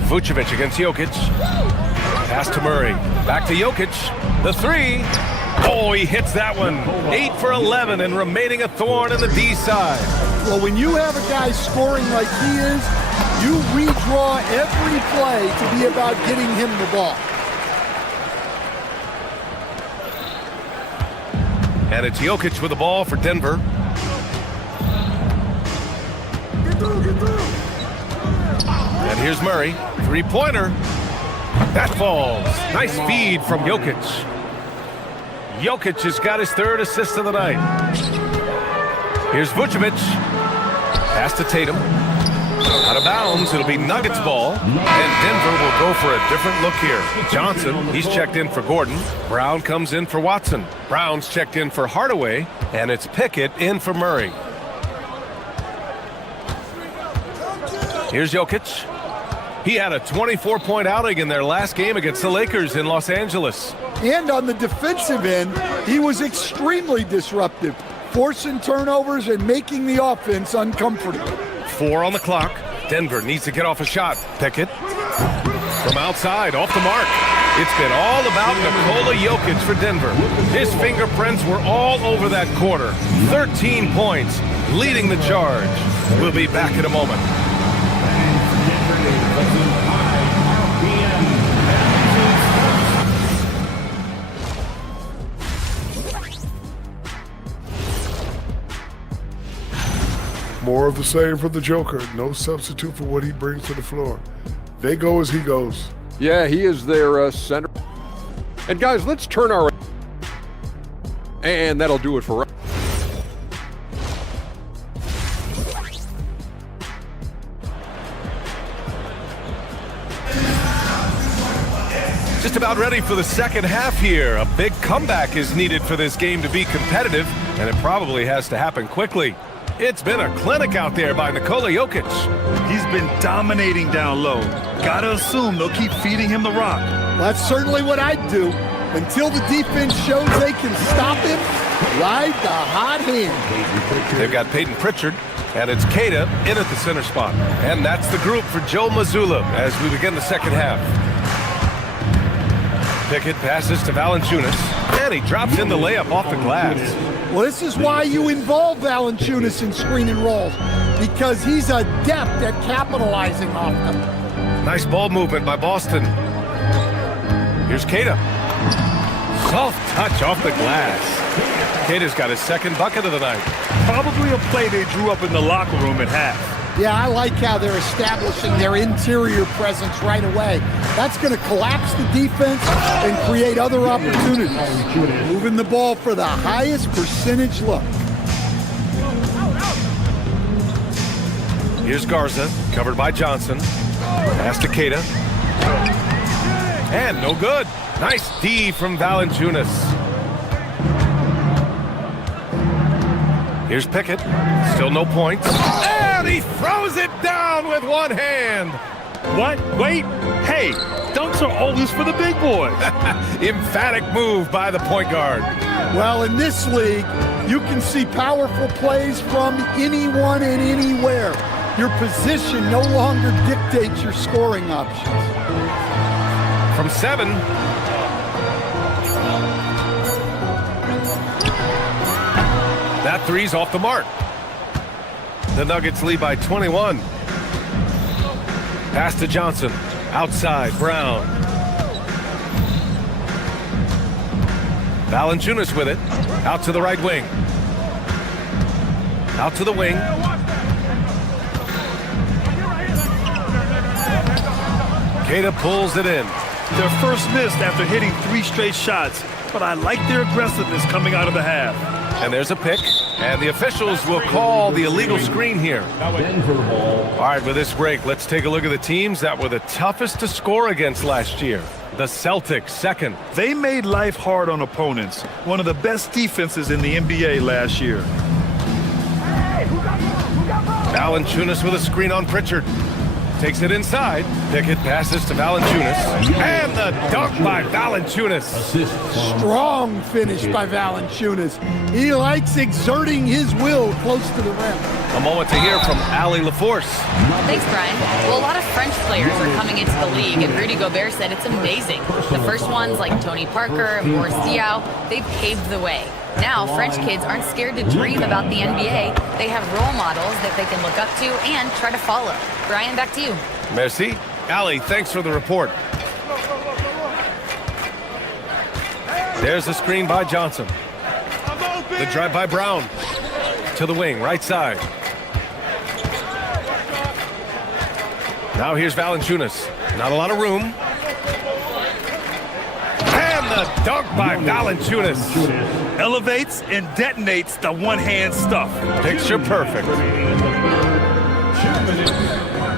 Vucevic against Jokic. Pass to Murray. Back to Jokic. The 3. Oh, he hits that one. 8 for 11 and remaining a thorn in the D side. Well, when you have a guy scoring like he is, you redraw every play to be about getting him the ball. And it's Jokic with the ball for Denver. And here's Murray. 3-pointer. That falls. Nice feed from Jokic. Jokic has got his 3rd assist of the night. Here's Vucevic. Pass to Tatum. Out of bounds. It'll be Nuggets ball. And Denver will go for a different look here. Johnson, he's checked in for Gordon. Brown comes in for Watson. Brown's checked in for Hardaway. And it's Pickett in for Murray. Here's Jokic. He had a 24-point outing in their last game against the Lakers in Los Angeles. And on the defensive end, he was extremely disruptive, forcing turnovers and making the offense uncomfortable. 4 on the clock. Denver needs to get off a shot. Pickett from outside, off the mark. It's been all about Nikola Jokic for Denver. His fingerprints were all over that quarter. 13 points, leading the charge. We'll be back in a moment. More of the same for the Joker. No substitute for what he brings to the floor. They go as he goes. Yeah, he is their center. And guys, let's turn our... And that'll do it for us. Just about ready for the second half here. A big comeback is needed for this game to be competitive, and it probably has to happen quickly. It's been a clinic out there by Nikola Jokic. He's been dominating down low. Gotta assume they'll keep feeding him the rock. That's certainly what I'd do. Until the defense shows they can stop him, ride the hot hand. They've got Peyton Pritchard, and it's Keita in at the center spot. And that's the group for Joe Mazzulla as we begin the second half. Pickett passes to Valanciunas, and he drops in the layup off the glass. Well, this is why you involve Valanciunas in screen and rolls, because he's adept at capitalizing off them. Nice ball movement by Boston. Here's Keita. Soft touch off the glass. Keita's got his second bucket of the night. Probably a play they drew up in the locker room at half. Yeah, I like how they're establishing their interior presence right away. That's going to collapse the defense and create other opportunities. Moving the ball for the highest percentage look. Here's Garza, covered by Johnson. Pass to Keita. And no good. Nice D from Valanciunas. Here's Pickett. Still no points. And he throws it down with one hand. What? Wait. Hey, dunks are always for the big boys. Emphatic move by the point guard. Well, in this league, you can see powerful plays from anyone and anywhere. Your position no longer dictates your scoring options. From 7. That three's off the mark. The Nuggets lead by 21. Pass to Johnson. Outside, Brown. Valanciunas with it. Out to the right wing. Out to the wing. Keita pulls it in. Their first missed after hitting 3 straight shots, but I like their aggressiveness coming out of the half. And there's a pick, and the officials will call the illegal screen here. All right, with this break, let's take a look at the teams that were the toughest to score against last year. The Celtics, second. They made life hard on opponents, one of the best defenses in the NBA last year. Valanciunas with a screen on Pritchard. Takes it inside. Pickett passes to Valanciunas. And the dunk by Valanciunas. Strong finish by Valanciunas. He likes exerting his will close to the rim. A moment to hear from Allie LaForce. Thanks, Brian. Well, a lot of French players are coming into the league, and Rudy Gobert said it's amazing. The first ones, like Tony Parker, Boris Diaw, they've paved the way. Now, French kids aren't scared to dream about the NBA. They have role models that they can look up to and try to follow. Brian, back to you. Merci. Allie, thanks for the report. There's the screen by Johnson. The drive by Brown. To the wing, right side. Now here's Valanciunas. Not a lot of room. And the dunk by Valanciunas. Elevates and detonates the one-hand stuff. Picture perfect.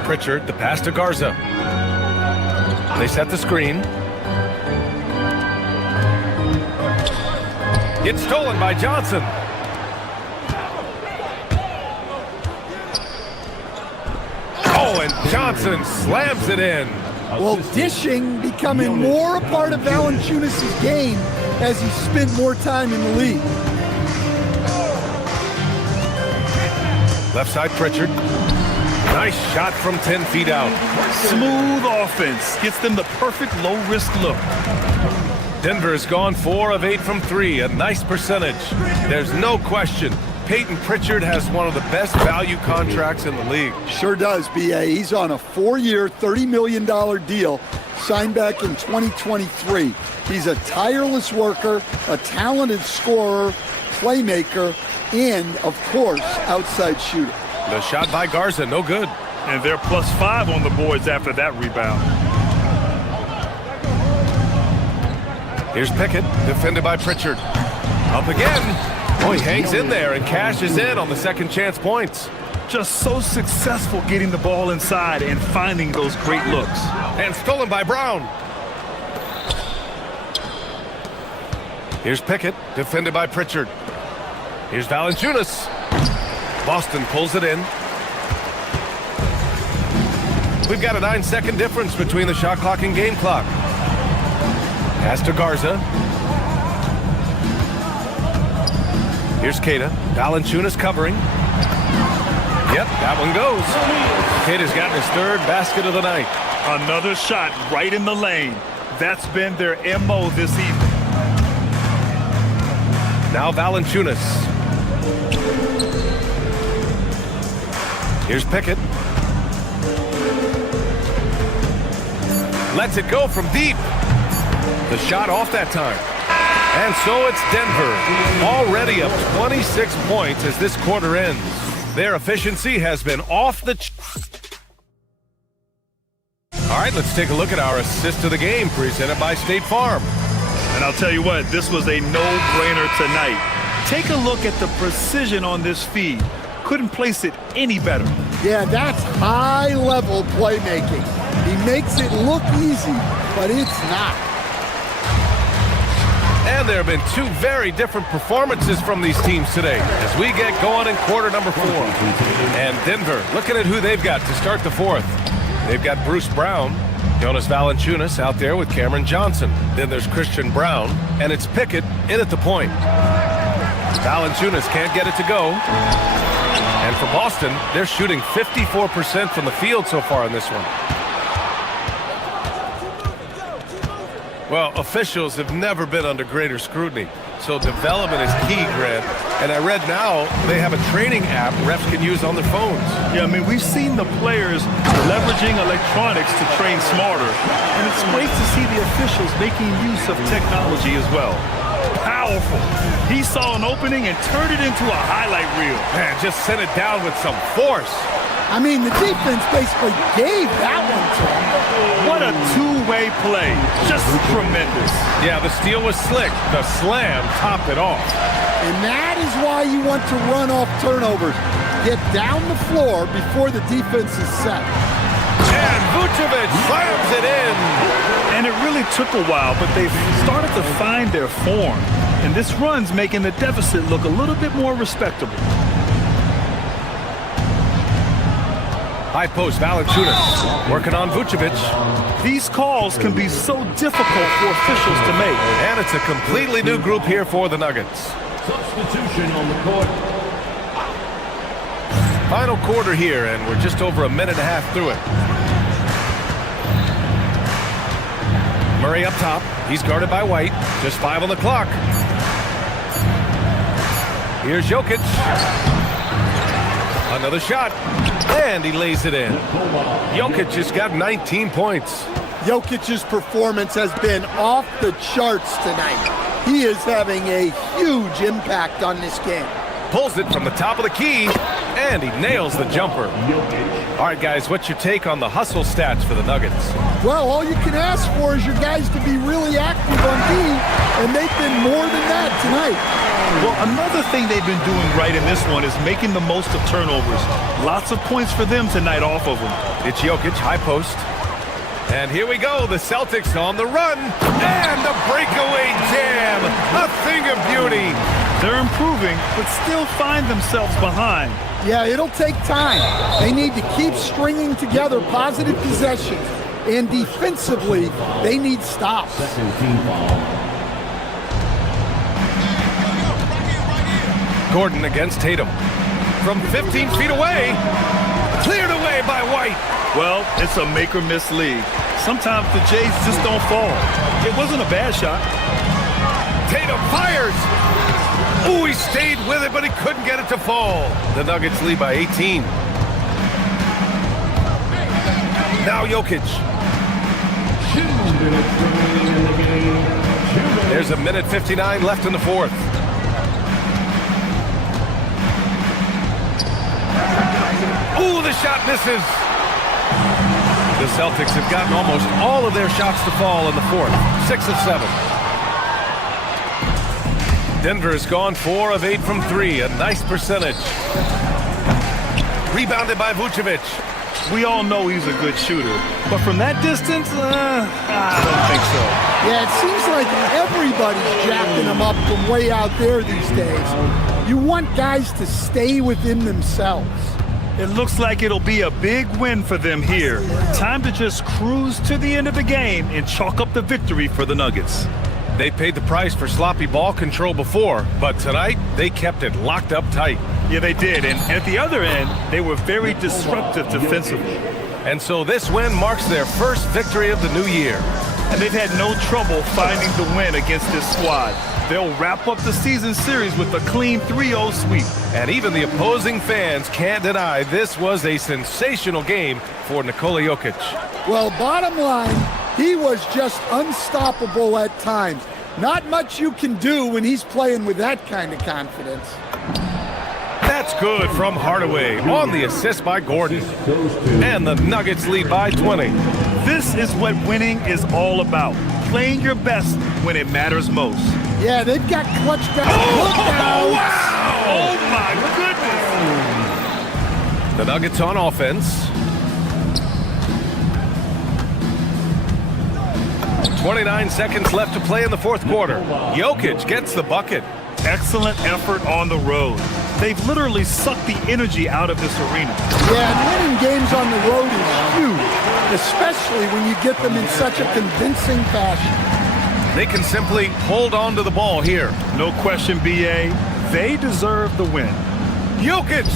Pritchard, the pass to Garza. They set the screen. It's stolen by Johnson. Oh, and Johnson slams it in. Well, dishing becoming more a part of Valanciunas' game as he spent more time in the league. Left side, Pritchard. Nice shot from 10 feet out. Smooth offense gets them the perfect low-risk look. Denver's gone 4 of 8 from 3, a nice percentage. There's no question, Peyton Pritchard has one of the best value contracts in the league. Sure does, B.A. He's on a 4-year, $30 million deal signed back in 2023. He's a tireless worker, a talented scorer, playmaker, and, of course, outside shooter. The shot by Garza, no good. And they're +5 on the boards after that rebound. Here's Pickett, defended by Pritchard. Up again. Oh, he hangs in there and cashes in on the second chance points. Just so successful getting the ball inside and finding those great looks. And stolen by Brown. Here's Pickett, defended by Pritchard. Here's Valanciunas. Boston pulls it in. We've got a 9-second difference between the shot clock and game clock. Pass to Garza. Here's Queta. Valanciunas covering. Yep, that one goes. Queta's gotten his 3rd basket of the night. Another shot right in the lane. That's been their MO this evening. Now Valanciunas. Here's Pickett. Lets it go from deep. The shot off that time. And so it's Denver, already up 26 points as this quarter ends. Their efficiency has been off the... All right, let's take a look at our assist of the game presented by State Farm. And I'll tell you what, this was a no-brainer tonight. Take a look at the precision on this feed. Couldn't place it any better. Yeah, that's high-level playmaking. He makes it look easy, but it's not. And there have been 2 very different performances from these teams today as we get going in quarter number 4. And Denver, looking at who they've got to start the 4th. They've got Bruce Brown, Jonas Valanciunas out there with Cameron Johnson. Then there's Christian Brown, and it's Pickett in at the point. Valanciunas can't get it to go. And for Boston, they're shooting 54% from the field so far in this one. Well, officials have never been under greater scrutiny, so development is key, Grant. And I read now they have a training app refs can use on their phones. Yeah, I mean, we've seen the players leveraging electronics to train smarter, and it's great to see the officials making use of technology as well. Powerful. He saw an opening and turned it into a highlight reel. Man, just sent it down with some force. I mean, the defense basically gave that one to him. What a two-way play. Just tremendous. Yeah, the steal was slick. The slam topped it off. And that is why you want to run off turnovers. Get down the floor before the defense is set. And Vucevic slams it in. And it really took a while, but they've started to find their form. And this run's making the deficit look a little bit more respectable. High post, Valanciunas working on Vucevic. These calls can be so difficult for officials to make. And it's a completely new group here for the Nuggets. Substitution on the court. Final quarter here, and we're just over a minute and a half through it. Murray up top. He's guarded by White. Just 5 on the clock. Here's Jokic. Another shot. And he lays it in. Jokic has got 19 points. Jokic's performance has been off the charts tonight. He is having a huge impact on this game. Pulls it from the top of the key, and he nails the jumper. All right, guys, what's your take on the hustle stats for the Nuggets? Well, all you can ask for is your guys to be really active on D, and they've been more than that tonight. Well, another thing they've been doing right in this one is making the most of turnovers. Lots of points for them tonight off of them. It's Jokic, high post. And here we go, the Celtics on the run. And the breakaway jam, a thing of beauty. They're improving, but still find themselves behind. Yeah, it'll take time. They need to keep stringing together positive possessions, and defensively, they need stops. Gordon against Tatum. From 15 feet away, cleared away by White. Well, it's a make or miss league. Sometimes the Jays just don't fall. It wasn't a bad shot. Tatum fires. Ooh, he stayed with it, but he couldn't get it to fall. The Nuggets lead by 18. Now Jokic. There's a minute 59 left in the fourth. Ooh, the shot misses. The Celtics have gotten almost all of their shots to fall in the fourth. 6 of 7. Denver has gone 4 of 8 from 3, a nice percentage. Rebounded by Vucevic. We all know he's a good shooter, but from that distance, I don't think so. Yeah, it seems like everybody's jacking him up from way out there these days. You want guys to stay within themselves. It looks like it'll be a big win for them here. Time to just cruise to the end of the game and chalk up the victory for the Nuggets. They paid the price for sloppy ball control before, but tonight they kept it locked up tight. Yeah, they did, and at the other end, they were very disruptive defensively. And so this win marks their first victory of the new year. And they've had no trouble finding the win against this squad. They'll wrap up the season series with a clean 3-0 sweep. And even the opposing fans can't deny this was a sensational game for Nikola Jokic. Well, bottom line, he was just unstoppable at times. Not much you can do when he's playing with that kind of confidence. That's good from Hardaway on the assist by Gordon. And the Nuggets lead by 20. This is what winning is all about. Playing your best when it matters most. Yeah, they've got clutch guys. Oh, wow! Oh, my goodness! The Nuggets on offense. 29 seconds left to play in the fourth quarter. Jokic gets the bucket. Excellent effort on the road. They've literally sucked the energy out of this arena. Yeah, and winning games on the road is huge, especially when you get them in such a convincing fashion. They can simply hold on to the ball here. No question, B.A. They deserve the win. Jokic!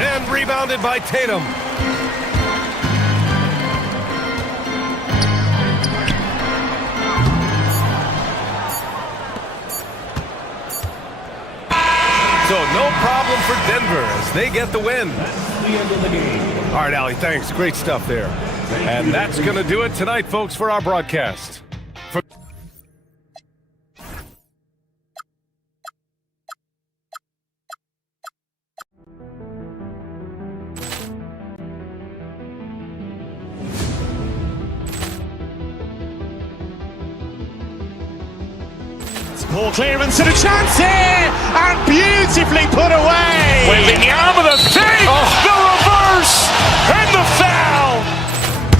And rebounded by Tatum. So no problem for Denver as they get the win. That's the end of the game. All right, Allie, thanks. Great stuff there. And that's going to do it tonight, folks, for our broadcast. Ball clearance and a chance here, and beautifully put away. Waving the arm of the thing, the reverse, and the foul.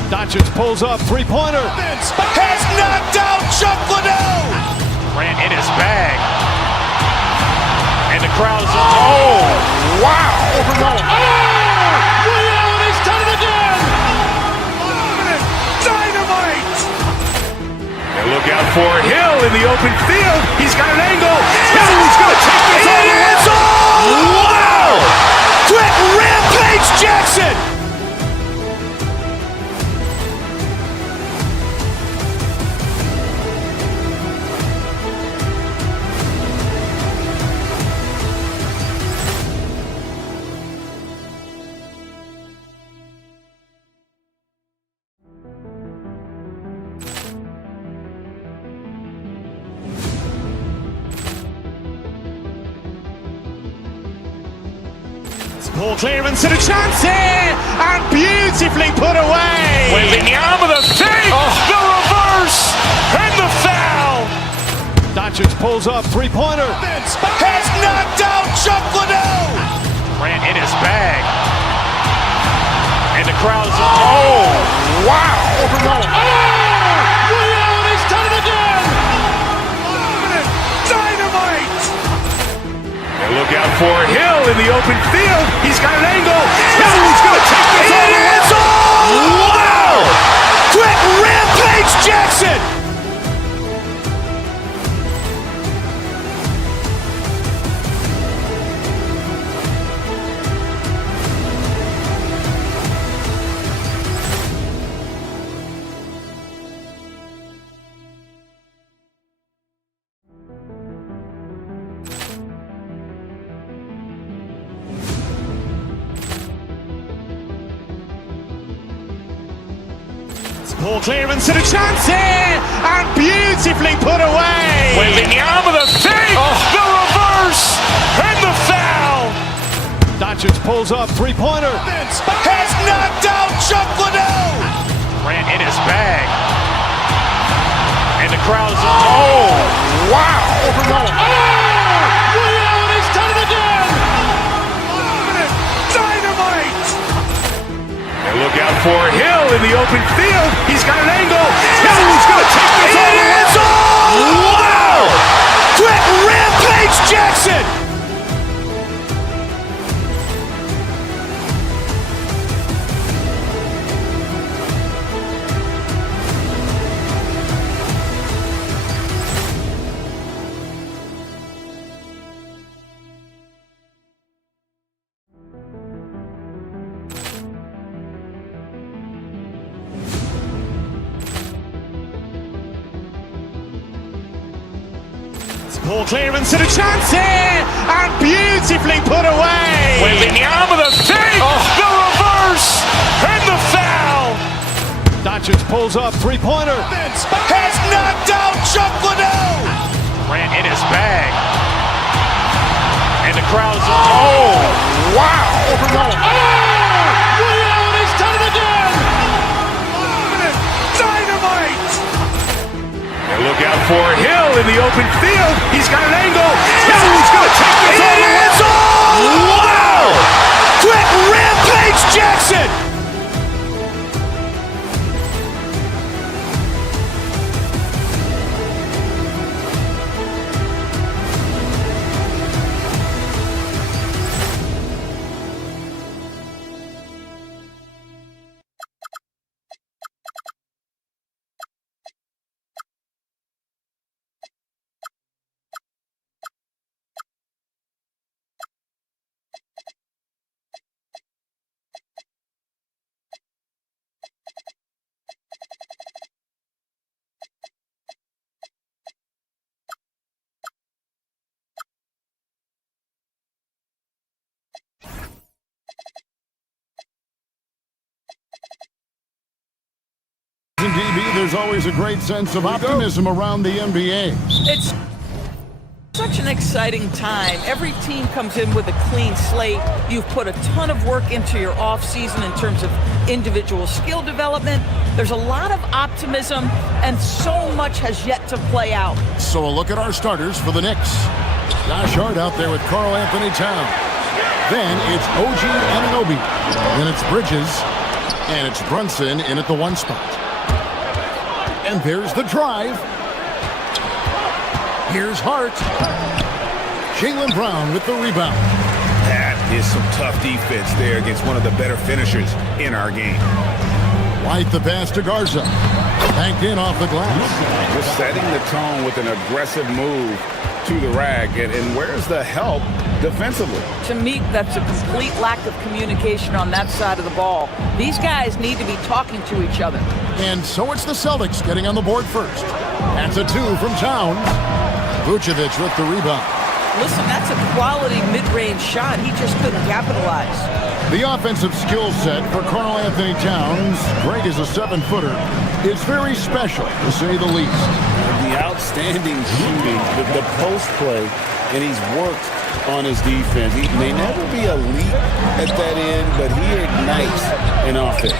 Doncic pulls up, three-pointer. Has knocked out Chuck Liddell. Ran in his bag. And the crowd is, oh, wow. Ray Allen has done it again. Dynamite. And look out for Hill in the open field. He's got an angle. Hill's going to take this all the way. Wow! Quick Rampage Jackson. Ball clearance and a chance here, and beautifully put away. Waving the arm of the thing, the reverse, and the foul. Doncic pulls up, three-pointer. Has knocked out Chuck Liddell. Ran in his bag. And the crowd is, oh, wow. Ray Allen has done it again. Dynamite. open field. He's got an angle. He's going to take this all the way. Wow! Quick Rampage Jackson! Poor clearance and a chance here, and beautifully put away. Waving the arm of the fake, the reverse, and the foul. Doncic pulls up, three-pointer. Has knocked out Chuck Liddell. Ran in his bag. And the crowd is, oh, wow. He's done it again. Dynamite. And look out for Hill in the open field. He's got an angle. Hill's going to take this all the way. Wow! Quick Rampage Jackson! Poor clearance and a chance here, and beautifully put away. Waving the arm of the fake, the reverse, and the foul. Doncic pulls up, three-pointer. Has knocked out Chuck Liddell. Ran in his bag. And the crowd is, oh, wow. He's done it again. Dynamite. And look out for Hill in the open field. He's got an angle. Hill's going to take this all the way. Wow! Quick Rampage Jackson! In DB, there's always a great sense of optimism around the NBA. It's such an exciting time. Every team comes in with a clean slate. You've put a ton of work into your offseason in terms of individual skill development. There's a lot of optimism, and so much has yet to play out. So a look at our starters for the Knicks. Josh Hart out there with Karl Anthony Towns. Then it's OG Anunoby. Then it's Bridges. And it's Brunson in at the one spot. And there's the drive. Here's Hart. Jaylen Brown with the rebound. That is some tough defense there against one of the better finishers in our game. White the pass to Garza. Banked in off the glass. Just setting the tone with an aggressive move to the rack. And where's the help defensively? To me, that's a complete lack of communication on that side of the ball. These guys need to be talking to each other. And so it's the Celtics getting on the board first. That's a two from Towns. Vucevic with the rebound. Listen, that's a quality mid-range shot. He just couldn't capitalize. The offensive skill set for Karl Anthony Towns, great as a 7-footer, is very special, to say the least. The outstanding shooting, the post play, and he's worked on his defense. He may never be elite at that end, but he ignites an offense.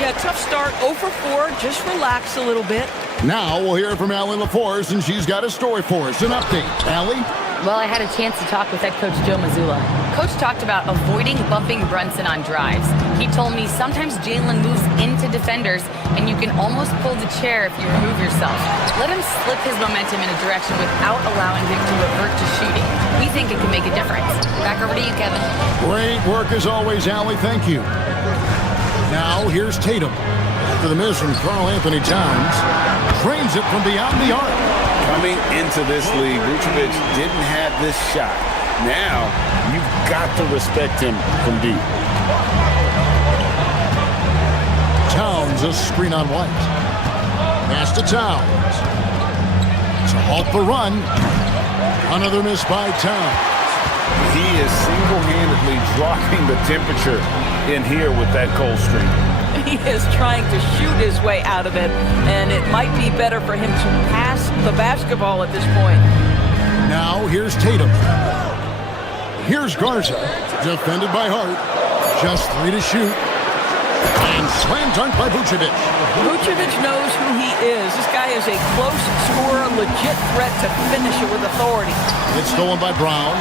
Yeah, tough start, 0 for 4. Just relax a little bit. Now we'll hear from Allie LaForce, and she's got a story for us. An update. Allie? Well, I had a chance to talk with head coach Joe Mazzulla. Coach talked about avoiding bumping Brunson on drives. He told me sometimes Jalen moves into defenders, and you can almost pull the chair if you remove yourself. Let him slip his momentum in a direction without allowing him to revert to shooting. We think it can make a difference. Back over to you, Kevin. Great work as always, Allie. Thank you. Now, here's Tatum. After the miss from Karl Anthony Towns, drains it from beyond the arc. Coming into this league, Vucevic didn't have this shot. Now, you've got to respect him from deep. Towns, a screen on White. Pass to Towns. To halt the run. Another miss by Towns. He is single-handedly dropping the temperature in here with that cold streak. He is trying to shoot his way out of it, and it might be better for him to pass the basketball at this point. Now here's Tatum. Here's Garza, defended by Hart. Just 3 to shoot. And slam dunk by Vucevic. Vucevic knows who he is. This guy is a close scorer, legit threat to finish it with authority. It's stolen by Brown.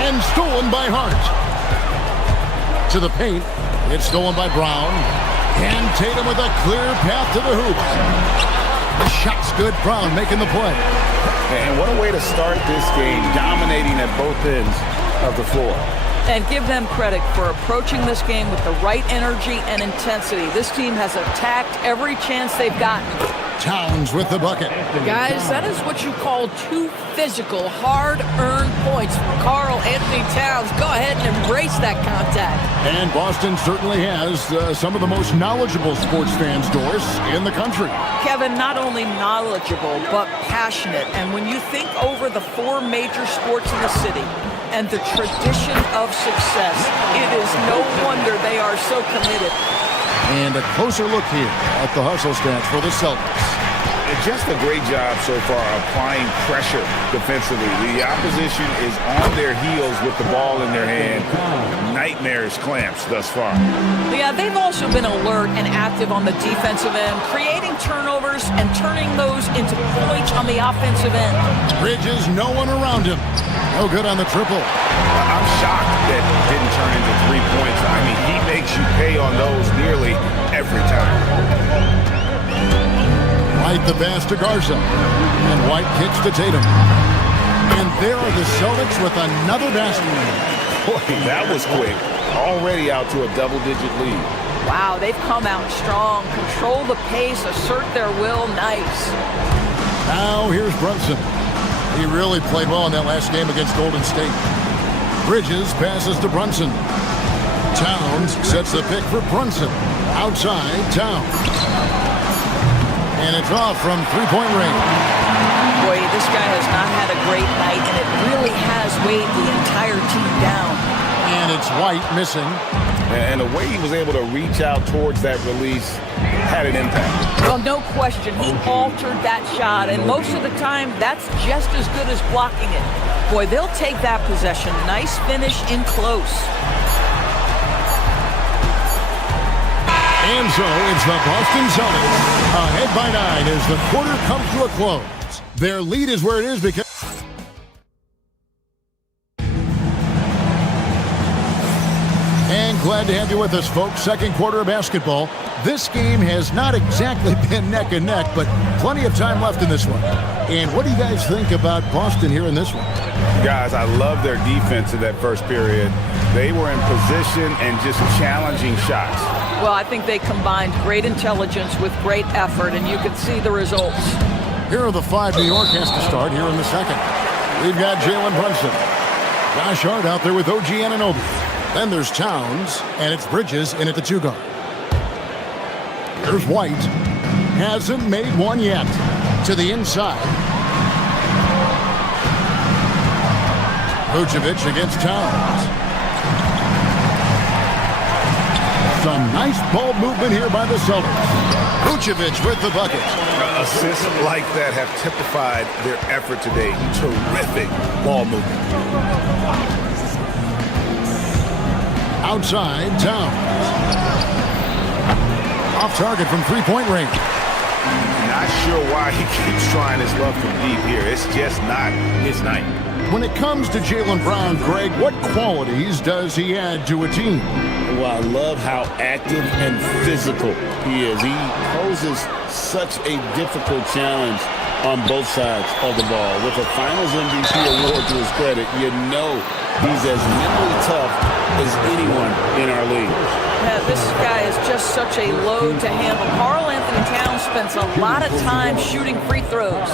And stolen by Hart. To the paint. It's stolen by Brown. And Tatum with a clear path to the hoop. The shot's good. Brown making the play. And what a way to start this game, dominating at both ends of the floor. And give them credit for approaching this game with the right energy and intensity. This team has attacked every chance they've gotten. Towns with the bucket. Guys, that is what you call 2 physical, hard-earned points from Karl Anthony Towns. Go ahead and embrace that contact. And Boston certainly has some of the most knowledgeable sports fans, Doris, in the country. Kevin, not only knowledgeable, but passionate. And when you think over the 4 major sports in the city and the tradition of success, it is no wonder they are so committed. And a closer look here at the hustle stats for the Celtics. Just a great job so far applying pressure defensively. The opposition is on their heels with the ball in their hand. Nightmares clamps thus far. Yeah, they've also been alert and active on the defensive end, creating turnovers and turning those into points on the offensive end. Bridges, no one around him. No good on the triple. I'm shocked that didn't turn into 3 points. I mean, he makes you pay on those nearly every time. White the pass to Garza. And White kicks to Tatum. And there are the Celtics with another basket. Boy, that was quick. Already out to a double-digit lead. Wow, they've come out strong. Control the pace, assert their will. Nice. Now here's Brunson. He really played well in that last game against Golden State. Bridges passes to Brunson. Towns sets the pick for Brunson. Outside, Towns. And it's off from three-point range. Boy, this guy has not had a great night, and it really has weighed the entire team down. And it's White missing. And the way he was able to reach out towards that release had an impact. Well, no question. He altered that shot, and most of the time, that's just as good as blocking it. Boy, they'll take that possession. Nice finish in close. And so it's the Boston Celtics ahead by 9 as the quarter comes to a close. Their lead is where it is because... And glad to have you with us, folks. Second quarter of basketball. This game has not exactly been neck and neck, but plenty of time left in this one. And what do you guys think about Boston here in this one? Guys, I love their defense in that first period. They were in position and just challenging shots. Well, I think they combined great intelligence with great effort, and you can see the results. Here are the 5 New York has to start here in the second. We've got Jalen Brunson. Josh Hart out there with OG Anunoby. Then there's Towns, and it's Bridges in at the 2 guard. There's White. Hasn't made one yet. To the inside. Vucevic against Towns. Some nice ball movement here by the Celtics. Vucevic with the bucket. Assists like that have typified their effort today. Terrific ball movement. Outside, Towns. Off target from three-point range. Not sure why he keeps trying his luck from deep here. It's just not his night. When it comes to Jaylen Brown, Greg, what qualities does he add to a team? Well, I love how active and physical he is. He poses such a difficult challenge on both sides of the ball. With a Finals MVP award to his credit, you know he's as mentally tough as anyone in our league. Yeah, this guy is just such a load to handle. Karl Anthony Towns spends a lot of time shooting free throws.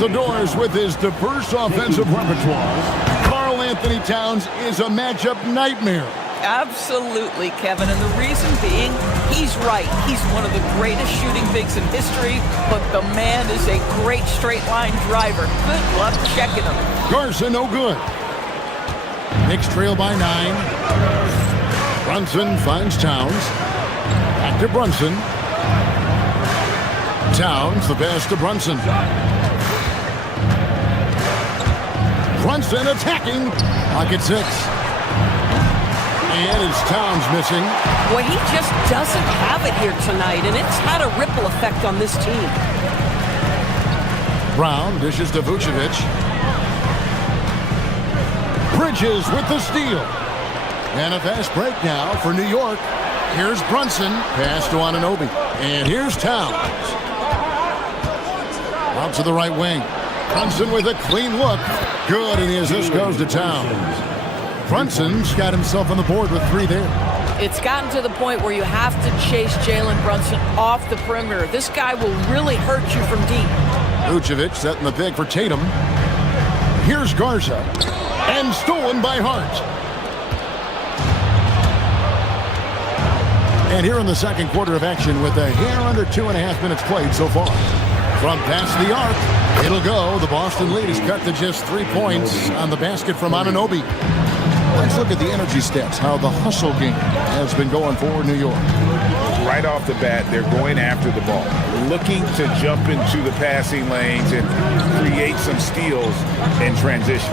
The Doors, with his diverse offensive repertoire, Karl Anthony Towns is a matchup nightmare. Absolutely, Kevin, and the reason being, he's right. He's one of the greatest shooting bigs in history, but the man is a great straight-line driver. Good luck checking him. Garza, no good. Knicks trail by 9. Brunson finds Towns. Back to Brunson. Towns, the pass to Brunson. Brunson attacking. Pocket 6. And it's Towns missing. Boy, he just doesn't have it here tonight, and it's had a ripple effect on this team. Brown dishes to Vucevic. Bridges with the steal. And a fast break now for New York. Here's Brunson. Pass to Anunoby. And here's Towns. Out to the right wing. Brunson with a clean look. Good, and the assist goes to Towns. Brunson's got himself on the board with 3 there. It's gotten to the point where you have to chase Jalen Brunson off the perimeter. This guy will really hurt you from deep. Vucevic setting the pick for Tatum. Here's Garza. And stolen by Hart. And here in the second quarter of action with a hair under 2.5 minutes played so far. From past the arc, it'll go. The Boston lead is cut to just 3 points on the basket from Anunoby. Let's look at the energy stats, how the hustle game has been going for New York. Right off the bat, they're going after the ball, looking to jump into the passing lanes and create some steals in transition.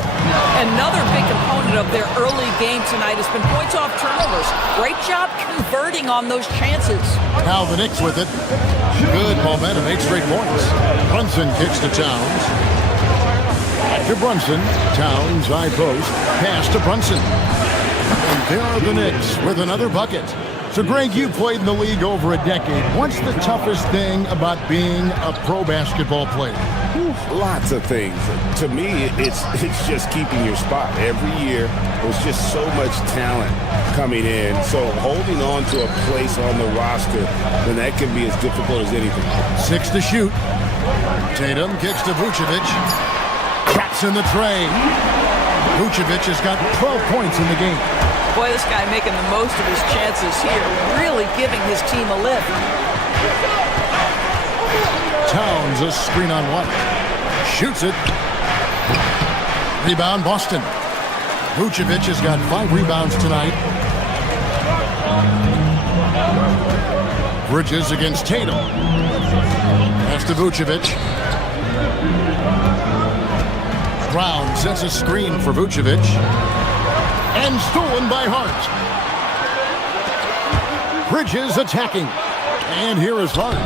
Another big component of their early game tonight has been points off turnovers. Great job converting on those chances. Now the Knicks with it. Good momentum, 8 straight points. Brunson kicks to Towns. To Brunson. Towns, high post. Pass to Brunson. And there are the Knicks with another bucket. So, Greg, you played in the league over a decade. What's the toughest thing about being a pro basketball player? Lots of things. To me, it's just keeping your spot. Every year, there's just so much talent coming in. So holding on to a place on the roster, then that can be as difficult as anything. 6 to shoot. Tatum kicks to Vucevic. Traps in the tray. Vucevic has got 12 points in the game. Boy, this guy making the most of his chances here, really giving his team a lift. Towns, a screen on one. Shoots it. Rebound, Boston. Vucevic has got 5 rebounds tonight. Bridges against Tatum. Pass to Vucevic. Brown sets a screen for Vucevic. And stolen by Hart. Bridges attacking. And here is Hart.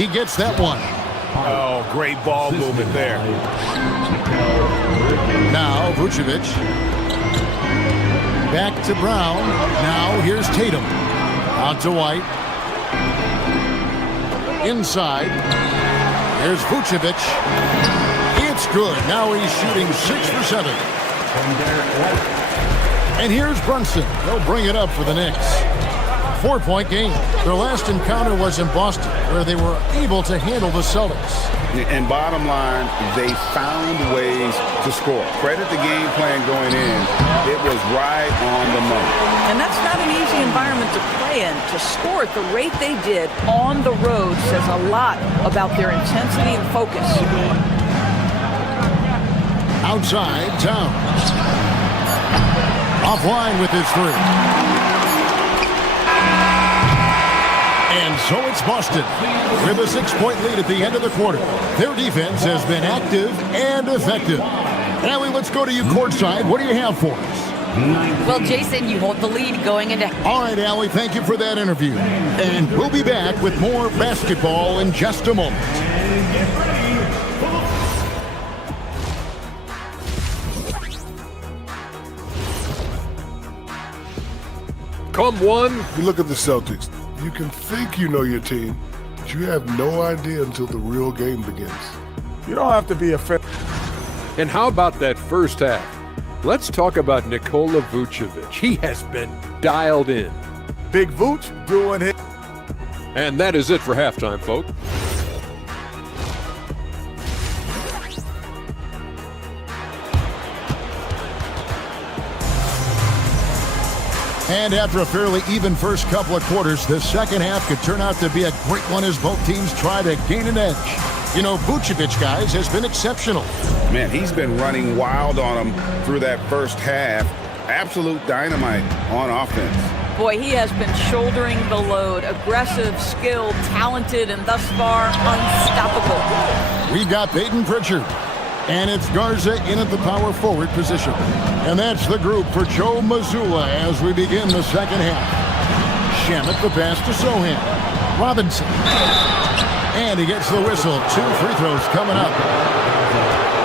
He gets that one. Oh, great ball movement there. Now Vucevic. Back to Brown. Now here's Tatum. Out to White. Inside. Here's Vucevic. It's good. Now he's shooting 6 for 7. And here's Brunson. He'll bring it up for the Knicks. 4-point game. Their last encounter was in Boston, where they were able to handle the Celtics. And bottom line, they found ways to score. Credit the game plan going in. It was right on the money. And that's not an easy environment to play in. To score at the rate they did on the road says a lot about their intensity and focus. Outside, Towns. Offline with his 3. And so it's Boston with a 6-point lead at the end of the quarter. Their defense has been active and effective. Allie, let's go to you courtside. What do you have for us? Well, Jason, you hold the lead going into... All right, Allie, thank you for that interview. And we'll be back with more basketball in just a moment. And get ready for Come one. You look at the Celtics. You can think you know your team, but you have no idea until the real game begins. You don't have to be a fan. And how about that first half? Let's talk about Nikola Vucevic. He has been dialed in. Big Vooch doing it. And that is it for halftime, folks. And after a fairly even first couple of quarters, the second half could turn out to be a great one as both teams try to gain an edge. You know, Vucevic, guys, has been exceptional. Man, he's been running wild on them through that first half. Absolute dynamite on offense. Boy, he has been shouldering the load. Aggressive, skilled, talented, and thus far, unstoppable. We've got Peyton Pritchard. And it's Garza in at the power forward position. And that's the group for Joe Mazzulla as we begin the second half. Shamet the pass to Sohan. Robinson. And he gets the whistle. 2 free throws coming up.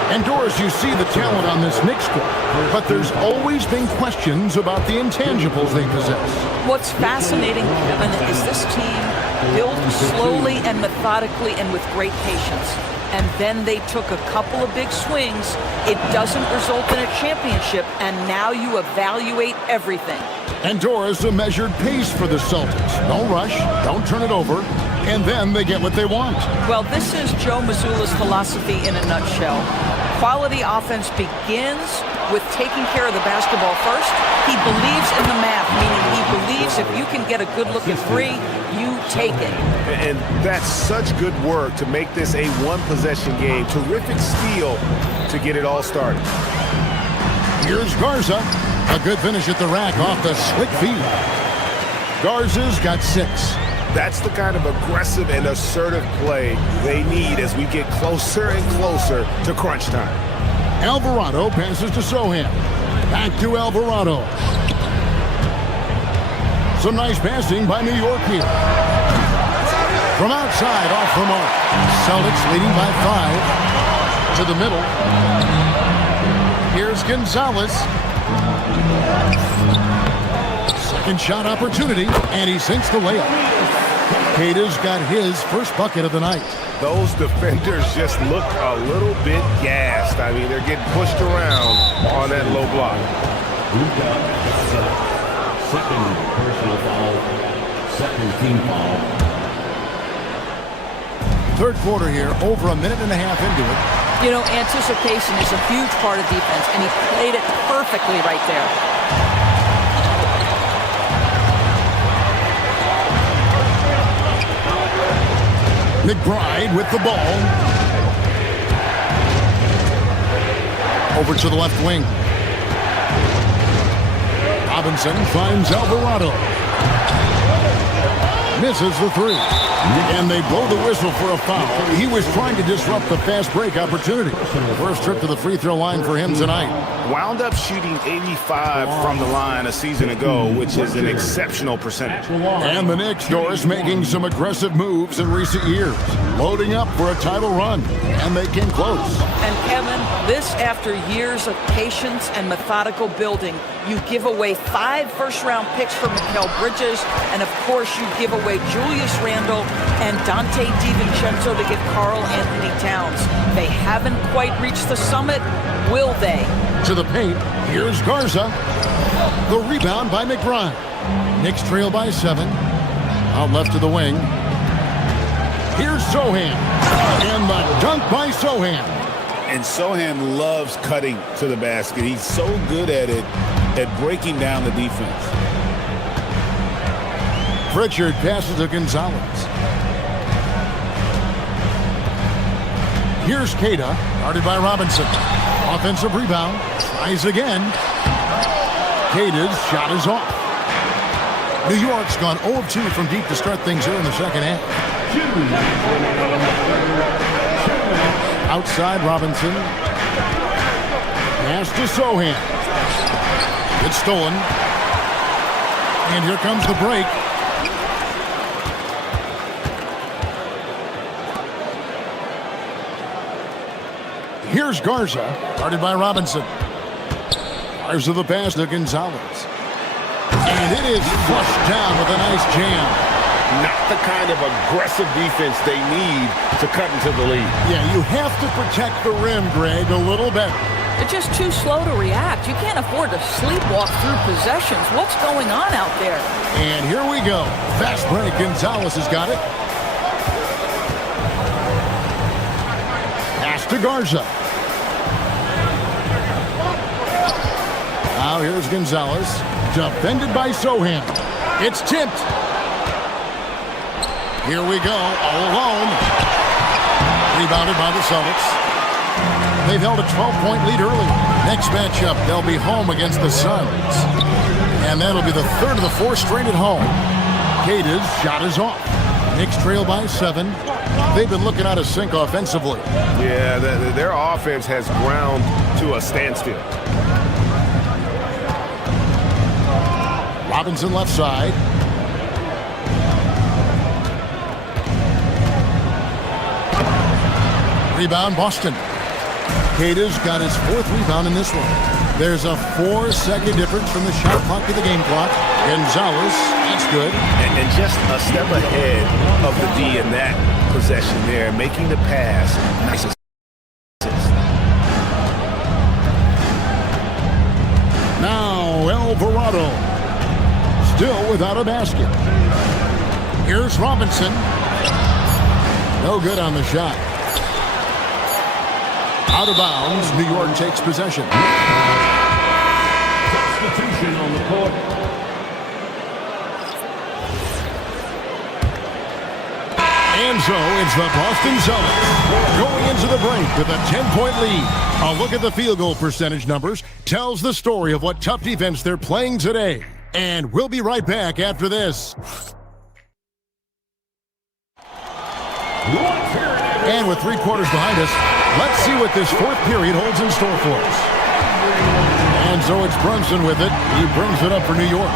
And Doris, you see the talent on this Knicks squad, but there's always been questions about the intangibles they possess. What's fascinating, Kevin, is this team built slowly and methodically and with great patience. And then they took a couple of big swings. It doesn't result in a championship, and now you evaluate everything. And Doris, a measured pace for the Celtics. Don't rush, don't turn it over, and then they get what they want. Well, this is Joe Mazzulla's philosophy in a nutshell. Quality offense begins with taking care of the basketball first. He believes in the math, meaning he believes if you can get a good-looking three, you take it. And that's such good work to make this a one-possession game. Terrific steal to get it all started. Here's Garza. A good finish at the rack off the slick feed. Garza's got 6. That's the kind of aggressive and assertive play they need as we get closer and closer to crunch time. Alvarado passes to Sohan. Back to Alvarado. Some nice passing by New York here. From outside, off the mark. Celtics leading by 5. To the middle. Here's Gonzalez. Second shot opportunity, and he sinks the layup. Keita's got his first bucket of the night. Those defenders just look a little bit gassed. I mean, they're getting pushed around on that low block. second personal foul, second team foul. Third quarter here, over a minute and a half into it. You know, anticipation is a huge part of defense, and he played it perfectly right there. McBride with the ball. Over to the left wing. Robinson finds Alvarado. Misses the three. And they blow the whistle for a foul. He was trying to disrupt the fast break opportunity. First trip to the free throw line for him tonight. Wound up shooting 85 from the line a season ago, which is an exceptional percentage. And the Knicks, Doris, making some aggressive moves in recent years. Loading up for a title run. And they came close. And Kevin, this after years of patience and methodical building. You give away 5 first-round picks for Mikal Bridges, and of course you give away Julius Randle and Dante DiVincenzo to get Karl Anthony Towns. They haven't quite reached the summit, will they? To the paint, here's Garza. The rebound by McBride. Knicks trail by 7. Out left to the wing. Here's Sohan. And the dunk by Sohan. And Sohan loves cutting to the basket. He's so good at it, at breaking down the defense. Pritchard passes to Gonzalez. Here's Keita, guarded by Robinson. Offensive rebound, tries again. Keita's shot is off. New York's gone 0 of 2 from deep to start things here in the second half. Outside Robinson. Pass to Sohan. It's stolen. And here comes the break. Here's Garza, guarded by Robinson. Garza the pass to Gonzalez. And it is flushed down with a nice jam. Not the kind of aggressive defense they need to cut into the lead. Yeah, you have to protect the rim, Greg, a little better. They're just too slow to react. You can't afford to sleepwalk through possessions. What's going on out there? And here we go. Fast break. Gonzalez has got it. Pass to Garza. Now here's Gonzalez. Defended by Sohan. It's tipped. Here we go. All alone. Rebounded by the Celtics. They've held a 12-point lead early. Next matchup, they'll be home against the Suns. And that'll be the third of the fourth straight at home. Cade's shot is off. Knicks trail by 7. They've been looking out of sync offensively. Yeah, their offense has ground to a standstill. Robinson left side. Rebound, Boston. Cade's got his 4th rebound in this one. There's a 4-second difference from the shot clock to the game clock. Gonzalez, that's good. And just a step ahead of the D in that possession there, making the pass. Nice assist. Now Alvarado, still without a basket. Here's Robinson. No good on the shot. Out of bounds, New York takes possession. Substitution on the court. And so it's the Boston Celtics going into the break with a 10-point lead. A look at the field goal percentage numbers tells the story of what tough defense they're playing today. And we'll be right back after this. And with 3 quarters behind us, let's see what this 4th period holds in store for us. And so it's Brunson with it. He brings it up for New York.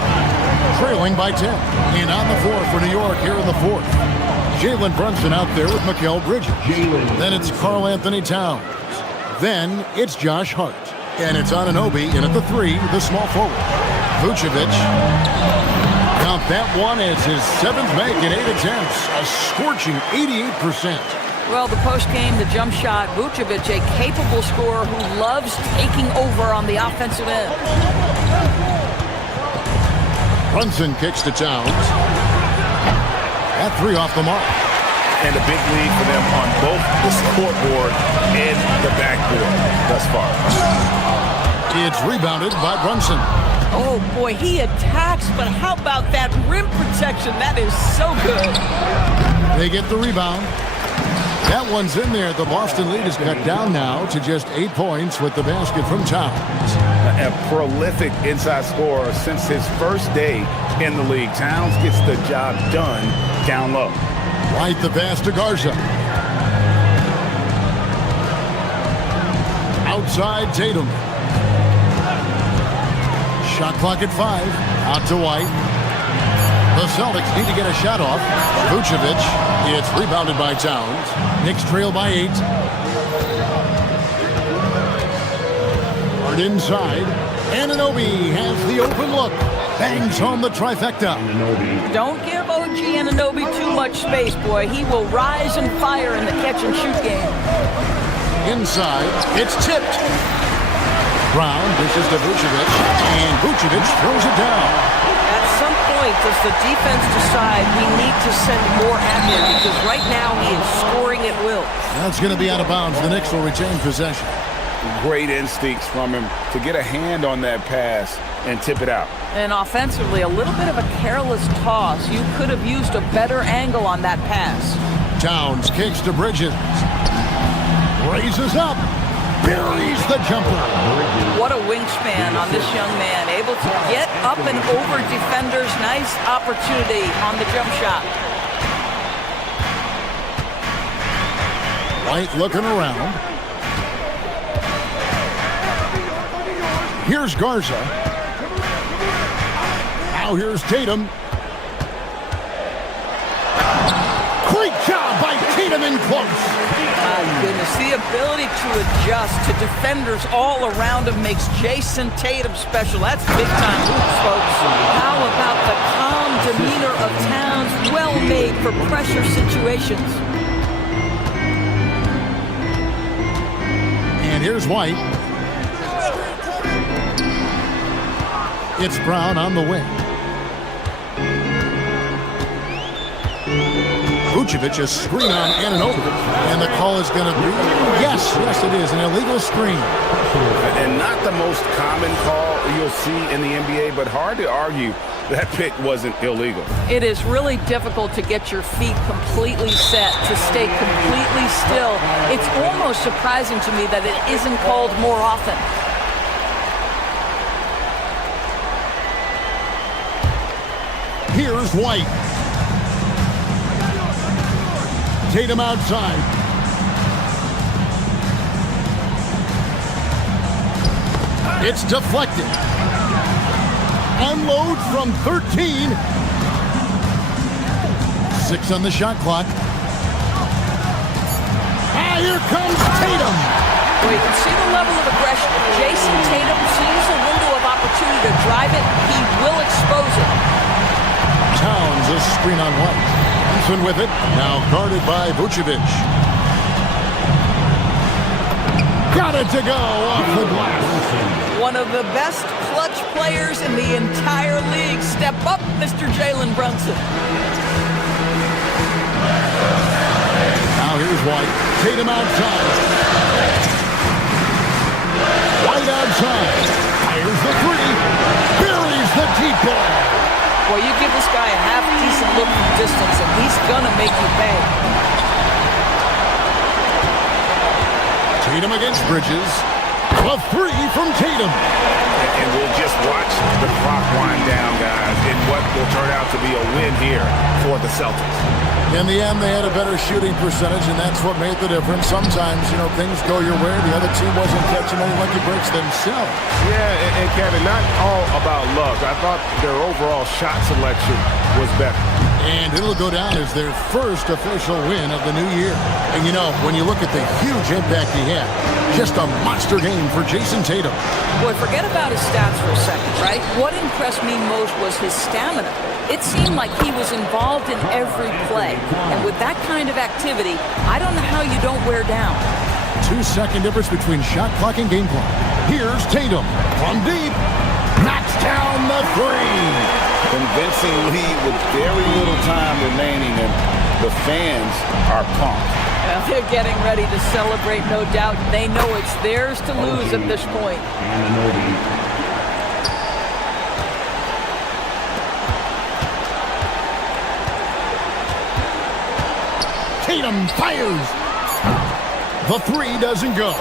Trailing by 10. And on the floor for New York here in the 4th. Jalen Brunson out there with Mikal Bridges. Then it's Karl Anthony Towns. Then it's Josh Hart. And it's Anunoby in at the 3, the small forward. Vucevic. Count that one as his 7th make in 8 attempts. A scorching 88%. Well, the post-game, the jump shot, Vucevic, a capable scorer who loves taking over on the offensive end. Brunson kicks to Towns. That 3 off the mark. And a big lead for them on both the scoreboard and the backboard thus far. It's rebounded by Brunson. Oh, boy, he attacks, but how about that rim protection? That is so good. They get the rebound. That one's in there. The Boston lead is cut down now to just 8 points with the basket from Towns. A prolific inside scorer since his first day in the league. Towns gets the job done down low. Right the pass to Garza. Outside Tatum. Shot clock at 5. Out to White. The Celtics need to get a shot off. Vucevic. It's rebounded by Towns. Knicks trail by 8. Hard inside. Anunoby has the open look. Bangs home the trifecta. Don't give OG Anunoby too much space, boy. He will rise and fire in the catch-and-shoot game. Inside. It's tipped. Brown dishes to Vucevic. And Vucevic throws it down. At some point, does the defense decide we need to send more at him? Because right now he is scoring at will. That's going to be out of bounds. The Knicks will retain possession. Great instincts from him to get a hand on that pass and tip it out. And offensively, a little bit of a careless toss. You could have used a better angle on that pass. Towns kicks to Bridges. Raises up. Buries the jumper. What a wingspan on this young man. Able to get up and over defenders. Nice opportunity on the jump shot. White looking around. Here's Garza. Now here's Tatum. Great job by Tatum in close. My goodness. goodness. The ability to adjust to defenders all around him makes Jason Tatum special. That's big-time hoops, folks. How about the calm demeanor of Towns, well made for pressure situations? And here's White. It's Brown on the wing. Vucevic, a screen on Anunoby, and the call is going to be, yes, it is, an illegal screen. And not the most common call you'll see in the NBA, but hard to argue that pick wasn't illegal. It is really difficult to get your feet completely set, to stay completely still. It's almost surprising to me that it isn't called more often. Here's White. Tatum outside. It's deflected. Unload from 13. 6 on the shot clock. Here comes Tatum. Well, you can see the level of aggression. Jason Tatum sees a window of opportunity to drive it. He will expose it. Towns, a screen on White. Thompson with it. Now guarded by Vucevic. Got it to go off the glass. One of the best clutch players in the entire league. Step up, Mr. Jalen Brunson. Now here's White. Tatum outside. White outside. Fires the three. Buries the deep ball. Well, you give this guy a half-decent look from distance, and he's gonna make you pay. Tatum against Bridges. A three from Tatum. And we'll just watch the clock wind down, guys, in what will turn out to be a win here for the Celtics. In the end, they had a better shooting percentage, and that's what made the difference. Sometimes, things go your way. The other team wasn't catching any lucky breaks themselves. Yeah, and Kevin, not all about luck. I thought their overall shot selection was better. And it'll go down as their first official win of the new year. And when you look at the huge impact he had, just a monster game for Jason Tatum. Boy, forget about his stats for a second, right? What impressed me most was his stamina. It seemed like he was involved in every play. And with that kind of activity, I don't know how you don't wear down. 2-second difference between shot clock and game clock. Here's Tatum from deep. Knocks down the three. Convincing lead with very little time remaining, and the fans are pumped. Well, they're getting ready to celebrate, no doubt. They know it's theirs to lose at this point. Tatum fires. The three doesn't go.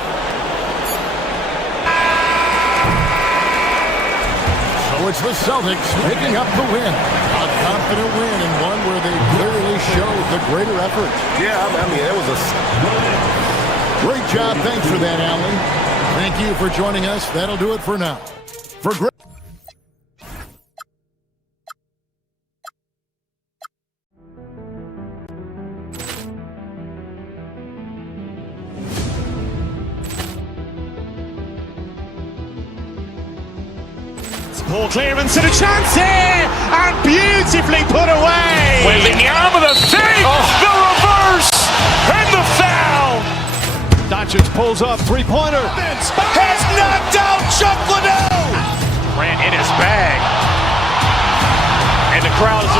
So it's the Celtics picking up the win. A confident win, and one where they clearly showed the greater effort. Yeah, I mean, it was a great job. Thanks for that, Allen. Thank you for joining us. That'll do it for now. For great. Poor clearance and a chance here, and beautifully put away. Wembanyama the fake, the reverse, and the foul. Doncic pulls up, three-pointer. Has knocked out Chuck Liddell. Grant in his bag, and the crowd is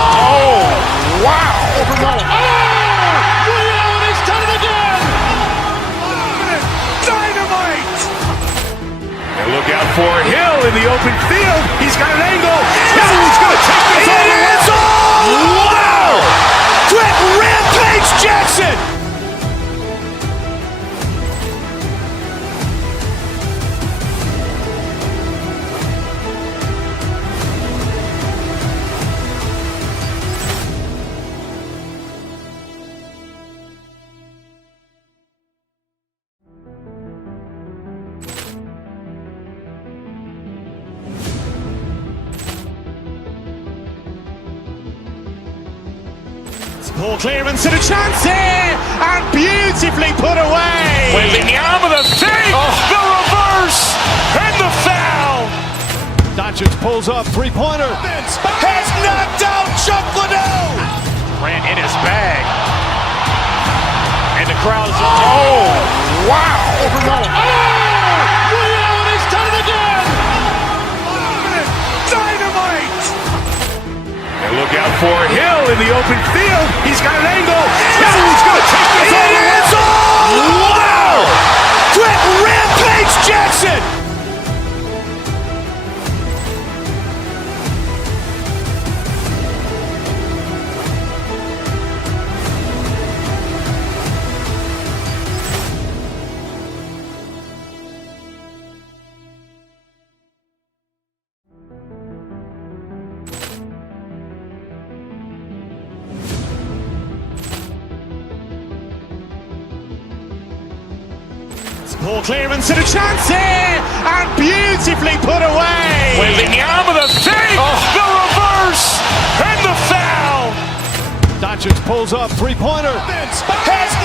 wow! He's done it again. Dynamite. And look out for Hill in the open field. He's got an angle. He's going to take this all the way. Wow! Quick rampage Jackson. Poor clearance and a chance here, and beautifully put away. Waving the arm of the fake, the reverse, and the foul. Doncic pulls up, three-pointer. Has knocked out Chuck Liddell. Ran in his bag. And the crowd's, oh, wow. He's done it again. Dynamite. And look out for Hill in the open field. He's got an angle. He's going to take this all the way. Wow. Quick Rampage Jackson. Poor clearance and a chance here, and beautifully put away. Waving the arm of the fake, the reverse, and the foul. Doncic pulls up, three-pointer. Has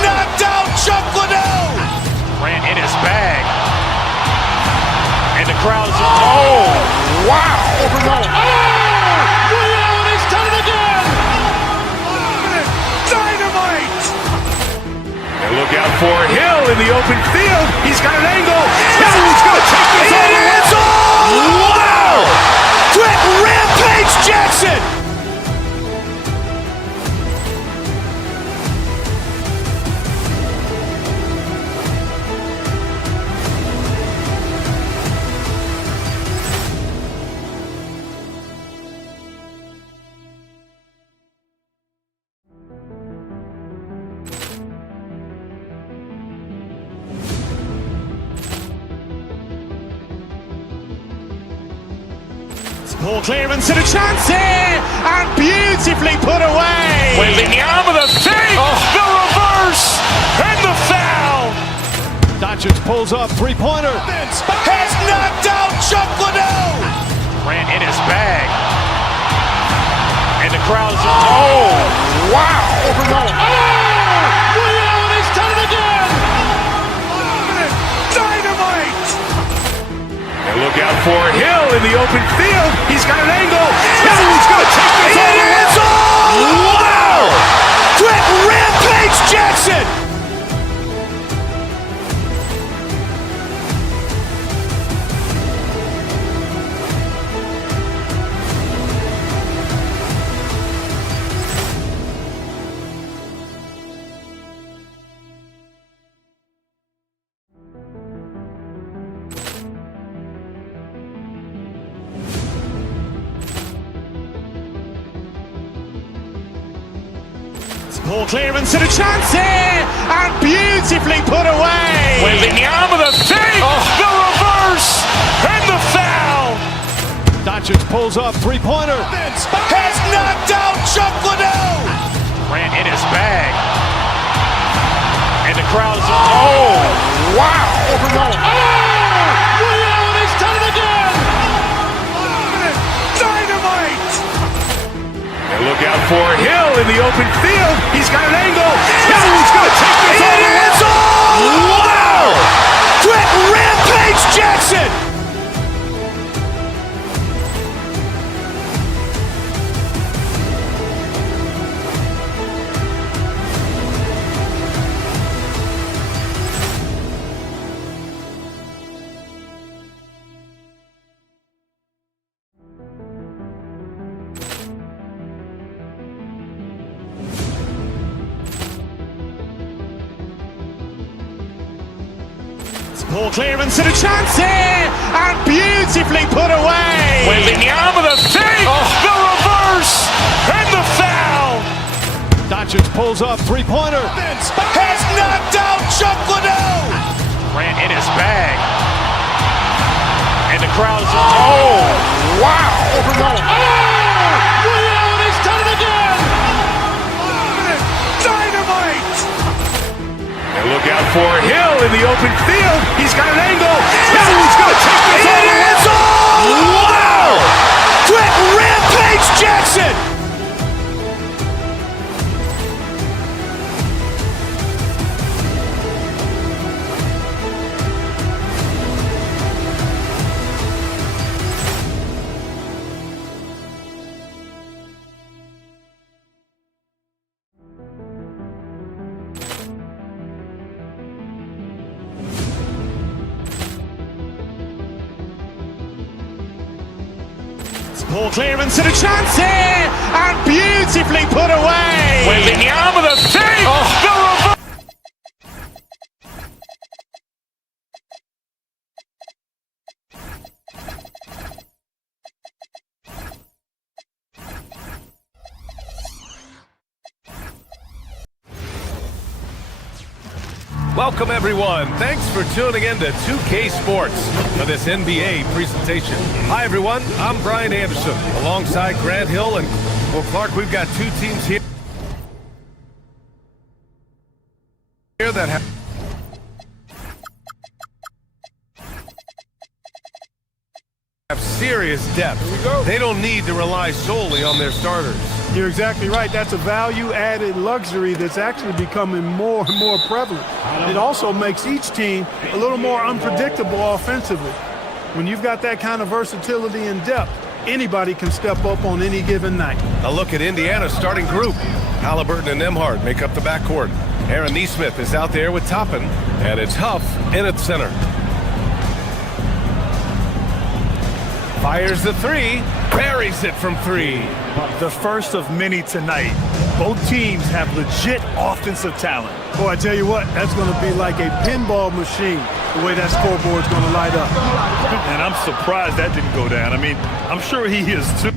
knocked out Chuck Liddell. Ran in his bag. And the crowd's, oh, wow. He's done it again. Dynamite. And look out for Hill in the open field. He's got an angle. He's going to take this all the way. Wow. Quick Rampage Jackson. Poor clearance and a chance here, and beautifully put away. Waving the arm of the fake, the reverse, and the foul. Doncic pulls up, three-pointer. Has knocked out Chuck Liddell. Ran in his bag. And the crowd's, oh, wow. He's done it again. Dynamite. And look out for Hill in the open field. He's got an angle. He's going to take this all the way. Wow. Quick Rampage Jackson. Poor clearance and a chance here, and beautifully put away. Waving the arm of the fake, the reverse, and the foul. Doncic pulls up, three-pointer. Has knocked out Chuck Liddell. Ran in his bag. And the crowd's, oh, wow. He's done it again. Dynamite. And look out for Hill in the open field. He's got an angle. He's going to take this all the way. Wow. Quick Rampage Jackson. Poor clearance and a chance here, and beautifully put away. Waving the arm of the fake, the reverse, and the foul. Doncic pulls up, three-pointer. Has knocked out Chuck Liddell. Ran in his bag. And the crowd's, oh, wow. He's done it again. Dynamite. And look out for Hill in the open field. He's got an angle. He's going to take this all the way. Wow. Quick Rampage Jackson. Poor clearance and a chance here, and beautifully put away. Waving the arm of the save. The reverse. Welcome, everyone. Thanks for tuning in to 2K Sports for this NBA presentation. Hi, everyone. I'm Brian Anderson, alongside Grant Hill and well, Clark. We've got two teams here that have serious depth. They don't need to rely solely on their starters. You're exactly right. That's a value-added luxury that's actually becoming more and more prevalent. It also makes each team a little more unpredictable offensively. When you've got that kind of versatility and depth, anybody can step up on any given night. A look at Indiana's starting group. Halliburton and Nembhard make up the backcourt. Aaron Nesmith is out there with Toppin, and it's Huff in at center. Fires the three, buries it from three. The first of many tonight. Both teams have legit offensive talent. Boy, I tell you what, that's going to be like a pinball machine, the way that scoreboard's going to light up. And I'm surprised that didn't go down. I mean, I'm sure he is too.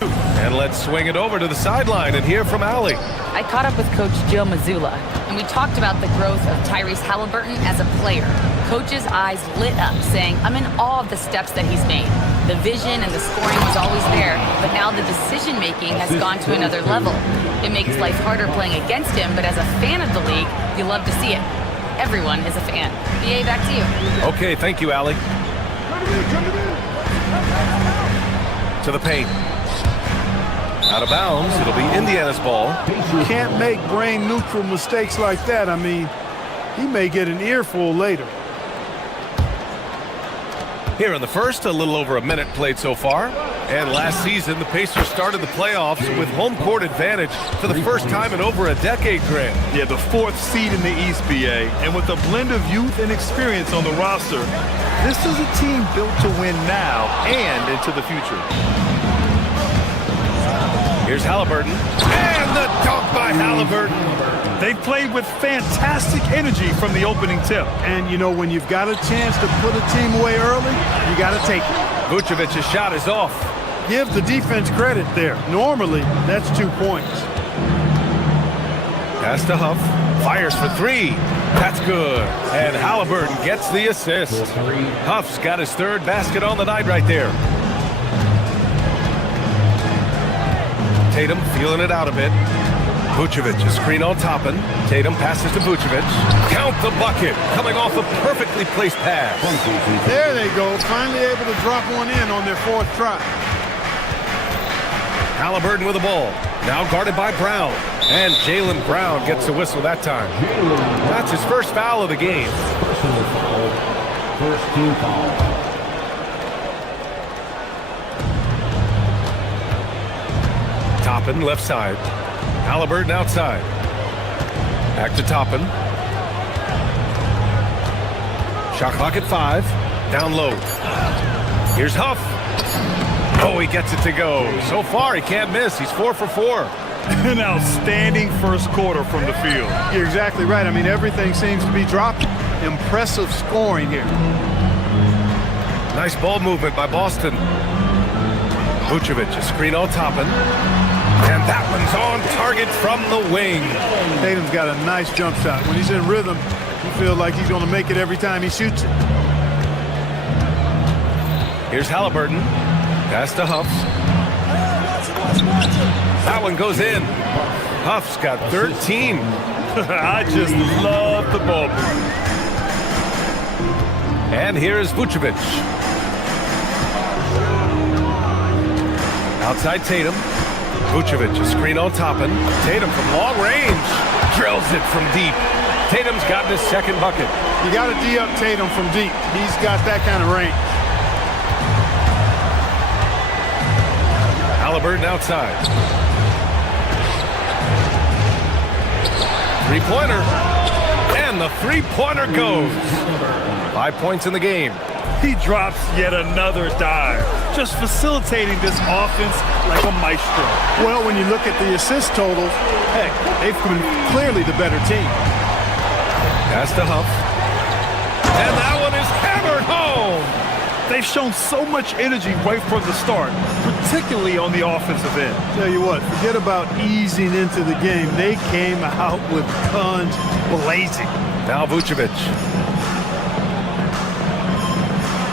And let's swing it over to the sideline and hear from Allie. I caught up with Coach Joe Mazzulla, and we talked about the growth of Tyrese Halliburton as a player. Coach's eyes lit up, saying, I'm in awe of the steps that he's made. The vision and the scoring was always there, but now the decision-making has gone to another level. It makes life harder playing against him, but as a fan of the league, you love to see it. Everyone is a fan. BA, back to you. Okay, thank you, Allie. To the paint. Out of bounds, it'll be Indiana's ball. You can't make brain-neutral mistakes like that. I mean, he may get an earful later. Here in the first, a little over a minute played so far. And last season, the Pacers started the playoffs with home court advantage for the first time in over a decade, Grant. Yeah, the 4th seed in the East, BA. And with a blend of youth and experience on the roster, this is a team built to win now and into the future. Here's Halliburton. And the dunk by Halliburton. They played with fantastic energy from the opening tip. And, you know, when you've got a chance to put a team away early, you got to take it. Vucevic's shot is off. Give the defense credit there. Normally, that's 2 points. Pass to Huff. Fires for three. That's good. And Halliburton gets the assist. Huff's got his third basket on the night right there. Tatum feeling it out a bit. Vucevic, a screen on Toppin. Tatum passes to Vucevic. Count the bucket. Coming off a perfectly placed pass. There they go. Finally able to drop one in on their 4th try. Halliburton with the ball. Now guarded by Brown. And Jaylen Brown gets the whistle that time. That's his first foul of the game. Personal foul. First team foul. Toppin left side. Halliburton outside. Back to Toppin. Shot clock at 5. Down low. Here's Huff. Oh, he gets it to go. So far, he can't miss. He's 4 for 4. An outstanding first quarter from the field. You're exactly right. I mean, everything seems to be dropping. Impressive scoring here. Nice ball movement by Boston. Vucevic, a screen on Toppin. And that one's on target from the wing. Tatum's got a nice jump shot. When he's in rhythm, you feel like he's going to make it every time he shoots it. Here's Halliburton. Pass to Huff. That one goes in. Huff's got 13. I just love the ball. And here's Vucevic. Outside Tatum. Vucevic, a screen on Toppin. Tatum from long range. Drills it from deep. Tatum's gotten his second bucket. You got to D-up Tatum from deep. He's got that kind of range. Halliburton outside. Three-pointer. And the three-pointer goes. 5 points in the game. He drops yet another dive, just facilitating this offense like a maestro. Well, when you look at the assist totals, heck, they've been clearly the better team. Pass to Huff. And that one is hammered home. They've shown so much energy right from the start, particularly on the offensive end. Tell you what, forget about easing into the game. They came out with guns blazing. Now Vucevic.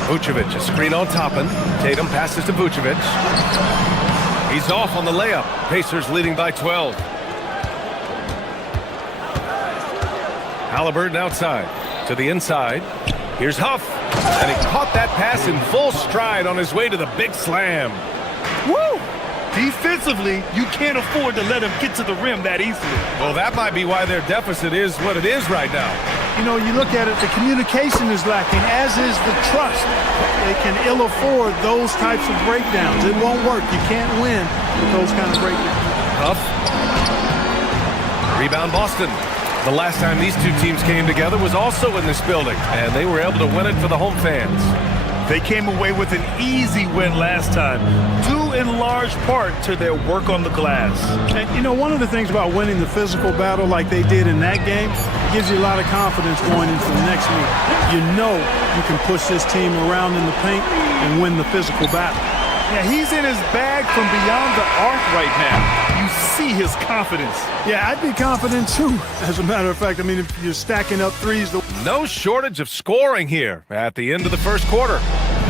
Vucevic, a screen on Toppin. Tatum passes to Vucevic. He's off on the layup. Pacers leading by 12. Halliburton outside to the inside. Here's Huff. And he caught that pass in full stride on his way to the big slam. Woo! Defensively, you can't afford to let him get to the rim that easily. Well, that might be why their deficit is what it is right now. You know, you look at it, the communication is lacking, as is the trust. They can ill afford those types of breakdowns. It won't work. You can't win with those kind of breakdowns. Huff. Rebound Boston. The last time these two teams came together was also in this building, and they were able to win it for the home fans. They came away with an easy win last time, due in large part to their work on the glass. And, you know, one of the things about winning the physical battle like they did in that game, it gives you a lot of confidence going into the next meet. You know you can push this team around in the paint and win the physical battle. Yeah, he's in his bag from beyond the arc right now. You see his confidence. Yeah, I'd be confident too, as a matter of fact. I mean, if you're stacking up threes. No shortage of scoring here at the end of the first quarter.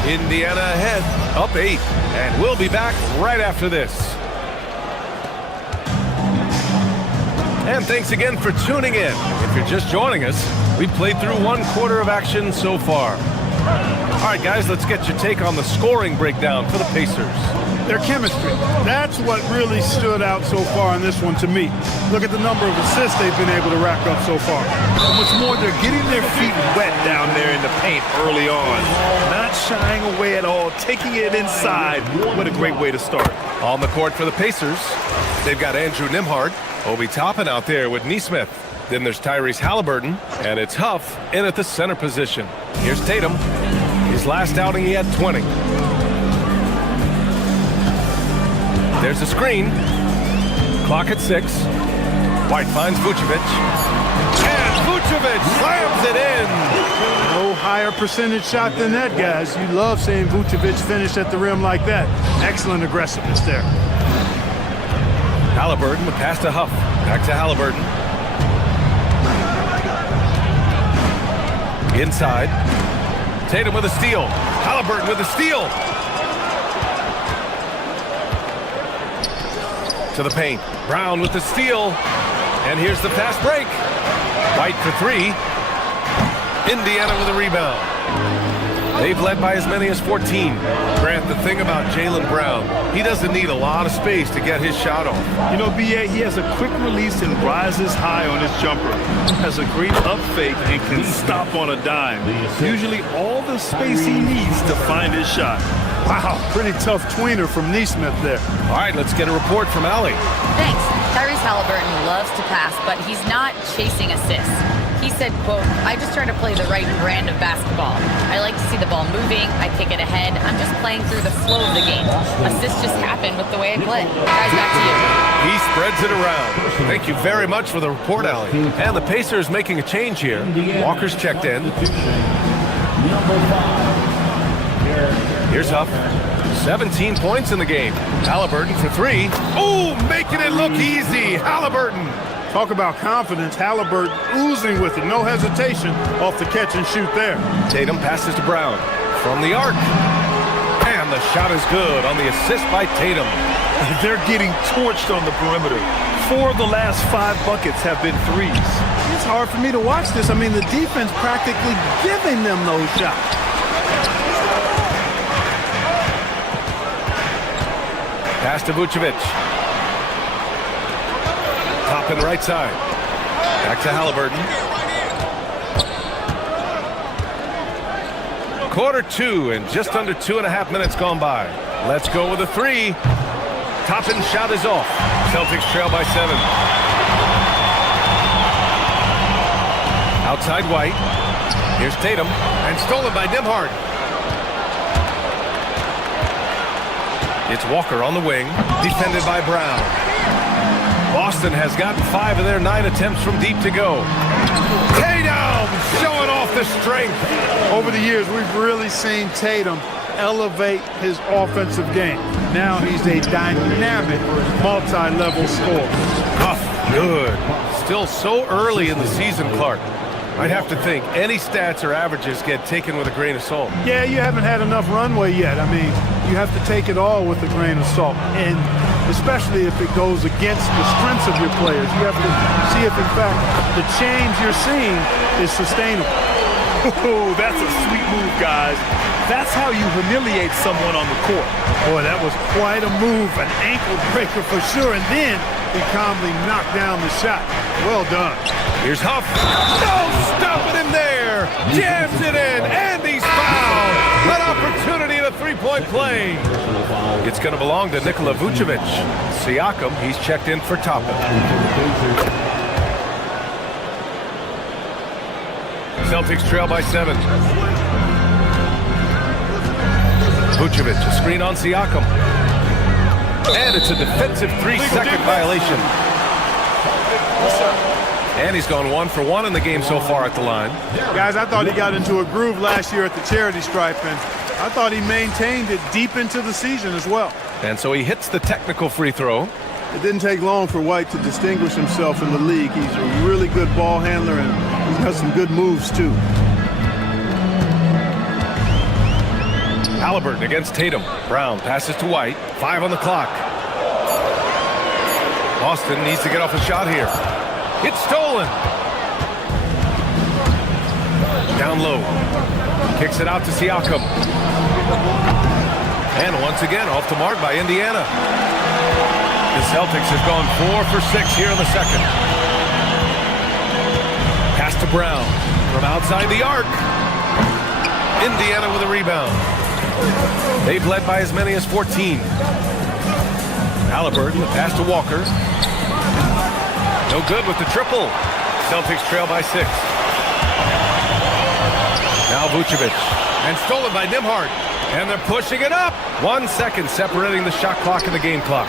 Indiana ahead, up 8, and we'll be back right after this. And thanks again for tuning in. If you're just joining us, we've played through one quarter of action so far. All right, guys, let's get your take on the scoring breakdown for the Pacers. Their chemistry. That's what really stood out so far in this one to me. Look at the number of assists they've been able to rack up so far. And what's more, they're getting their feet wet down there in the paint early on. Not shying away at all, taking it inside. What a great way to start. On the court for the Pacers, they've got Andrew Nembhard, Obi Toppin out there with Nesmith. Then there's Tyrese Halliburton, and it's Huff in at the center position. Here's Tatum. His last outing, he had 20. There's a screen. Clock at 6. White finds Vucevic. And Vucevic slams it in. No higher percentage shot than that, guys. You love seeing Vucevic finish at the rim like that. Excellent aggressiveness there. Halliburton, the pass to Huff. Back to Halliburton. Inside. Tatum with a steal. Halliburton with a steal. To the paint. Brown with the steal. And here's the fast break. White for 3. Indiana with a rebound. They've led by as many as 14. Grant, the thing about Jaylen Brown, he doesn't need a lot of space to get his shot off. You know, B.A., he has a quick release and rises high on his jumper. Has a great up fake and can stop on a dime. Usually all the space he needs to find his shot. Wow, pretty tough tweener from Nesmith there. All right, let's get a report from Allie. Thanks. Tyrese Halliburton loves to pass, but he's not chasing assists. He said, quote, "I just try to play the right brand of basketball. I like to see the ball moving. I kick it ahead. I'm just playing through the flow of the game. Assists just happen with the way I play." Guys, back to you. He spreads it around. Thank you very much for the report, Allie. And the Pacers making a change here. Walker's checked in. Here's Huff. 17 points in the game. Halliburton for 3. Ooh, making it look easy. Halliburton. Talk about confidence. Halliburton oozing with it. No hesitation off the catch and shoot there. Tatum passes to Brown from the arc. And the shot is good on the assist by Tatum. They're getting torched on the perimeter. 4 of the last 5 buckets have been threes. It's hard for me to watch this. I mean, the defense practically giving them those shots. Pass to Vucevic. Toppin right side. Back to Halliburton. Quarter 2 and just under 2.5 minutes gone by. Let's go with a 3. Toppin's shot is off. Celtics trail by 7. Outside White. Here's Tatum and stolen by Nembhard. It's Walker on the wing, defended by Brown. Boston has gotten 5 of their 9 attempts from deep to go. Tatum showing off the strength. Over the years, we've really seen Tatum elevate his offensive game. Now he's a dynamic, multi-level scorer. Tough, good. Still so early in the season, Clark. I'd have to think any stats or averages get taken with a grain of salt. Yeah, you haven't had enough runway yet. I mean, you have to take it all with a grain of salt. And especially if it goes against the strengths of your players. You have to see if, in fact, the change you're seeing is sustainable. Oh, that's a sweet move, guys. That's how you humiliate someone on the court. Boy, that was quite a move, an ankle breaker for sure. And then he calmly knocked down the shot. Well done. Here's Huff. No stopping him there. Jams it in, and he's fouled. An opportunity in a three-point play. It's going to belong to Nikola Vucevic. Siakam, he's checked in for Toppin. Celtics trail by 7. Vucevic, a screen on Siakam. And it's a defensive 3-second violation. And he's gone 1 for 1 in the game so far at the line. Guys, I thought he got into a groove last year at the charity stripe, and I thought he maintained it deep into the season as well. And so he hits the technical free throw. It didn't take long for White to distinguish himself in the league. He's a really good ball handler, and he's got some good moves, too. Halliburton against Tatum. Brown passes to White. 5 on the clock. Boston needs to get off a shot here. It's stolen. Down low. Kicks it out to Siakam. And once again, off the mark by Indiana. The Celtics have gone 4 for 6 here in the second. Pass to Brown from outside the arc. Indiana with a rebound. They've led by as many as 14. Halliburton, the pass to Walker. No good with the triple. Celtics trail by 6. Now Vucevic. And stolen by Nembhard. And they're pushing it up. 1 second separating the shot clock and the game clock.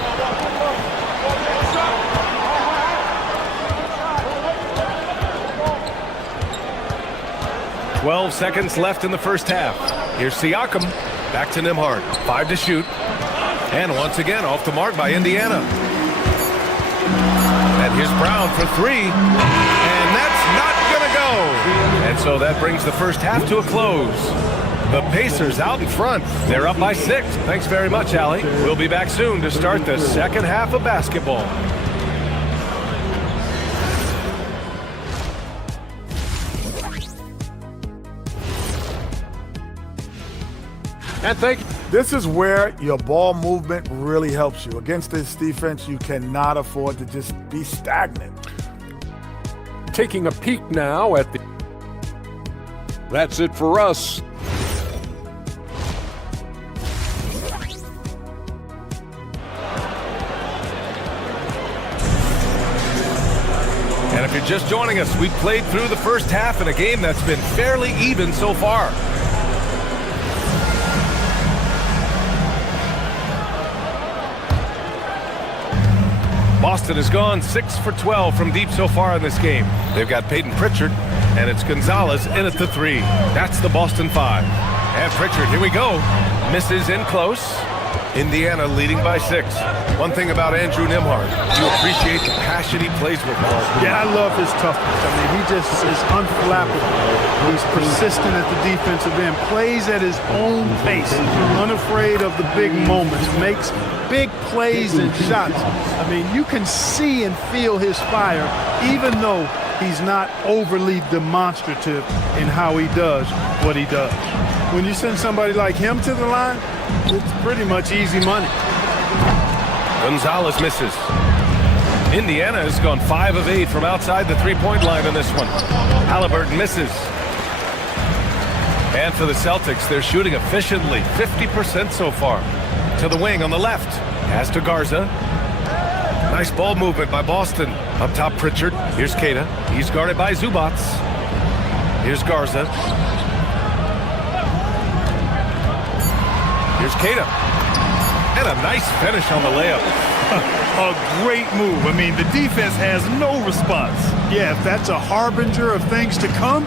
"12 seconds left in the first half. Here's Siakam. Back to Nembhard. 5 to shoot. And once again, off the mark by Indiana. And here's Brown for 3. And that's not going to go. And so that brings the first half to a close. The Pacers out in front. They're up by 6. Thanks very much, Allie. We'll be back soon to start the second half of basketball. And thank you. This is where your ball movement really helps you. Against this defense, you cannot afford to just be stagnant. Taking a peek now at the... That's it for us. And if you're just joining us, we've played through the first half in a game that's been fairly even so far. Boston has gone 6 for 12 from deep so far in this game. They've got Peyton Pritchard, and it's Gonzalez in at the 3. That's the Boston 5. And Pritchard, here we go. Misses in close. Indiana leading by 6. One thing about Andrew Nembhard, you appreciate the passion he plays with. Yeah, I love his toughness. I mean, he just is unflappable. He's persistent at the defensive end, plays at his own pace, unafraid of the big moments, makes big plays and shots. I mean, you can see and feel his fire, even though he's not overly demonstrative in how he does what he does. When you send somebody like him to the line, it's pretty much easy money. Gonzalez misses. Indiana has gone 5 of 8 from outside the three-point line in this one. Halliburton misses. And for the Celtics, they're shooting efficiently, 50% so far. To the wing on the left. Pass to Garza. Nice ball movement by Boston. Up top, Pritchard. Here's Queta. He's guarded by Zubats. Here's Garza. Here's Queta. And a nice finish on the layup. A great move. I mean, the defense has no response. Yeah, if that's a harbinger of things to come,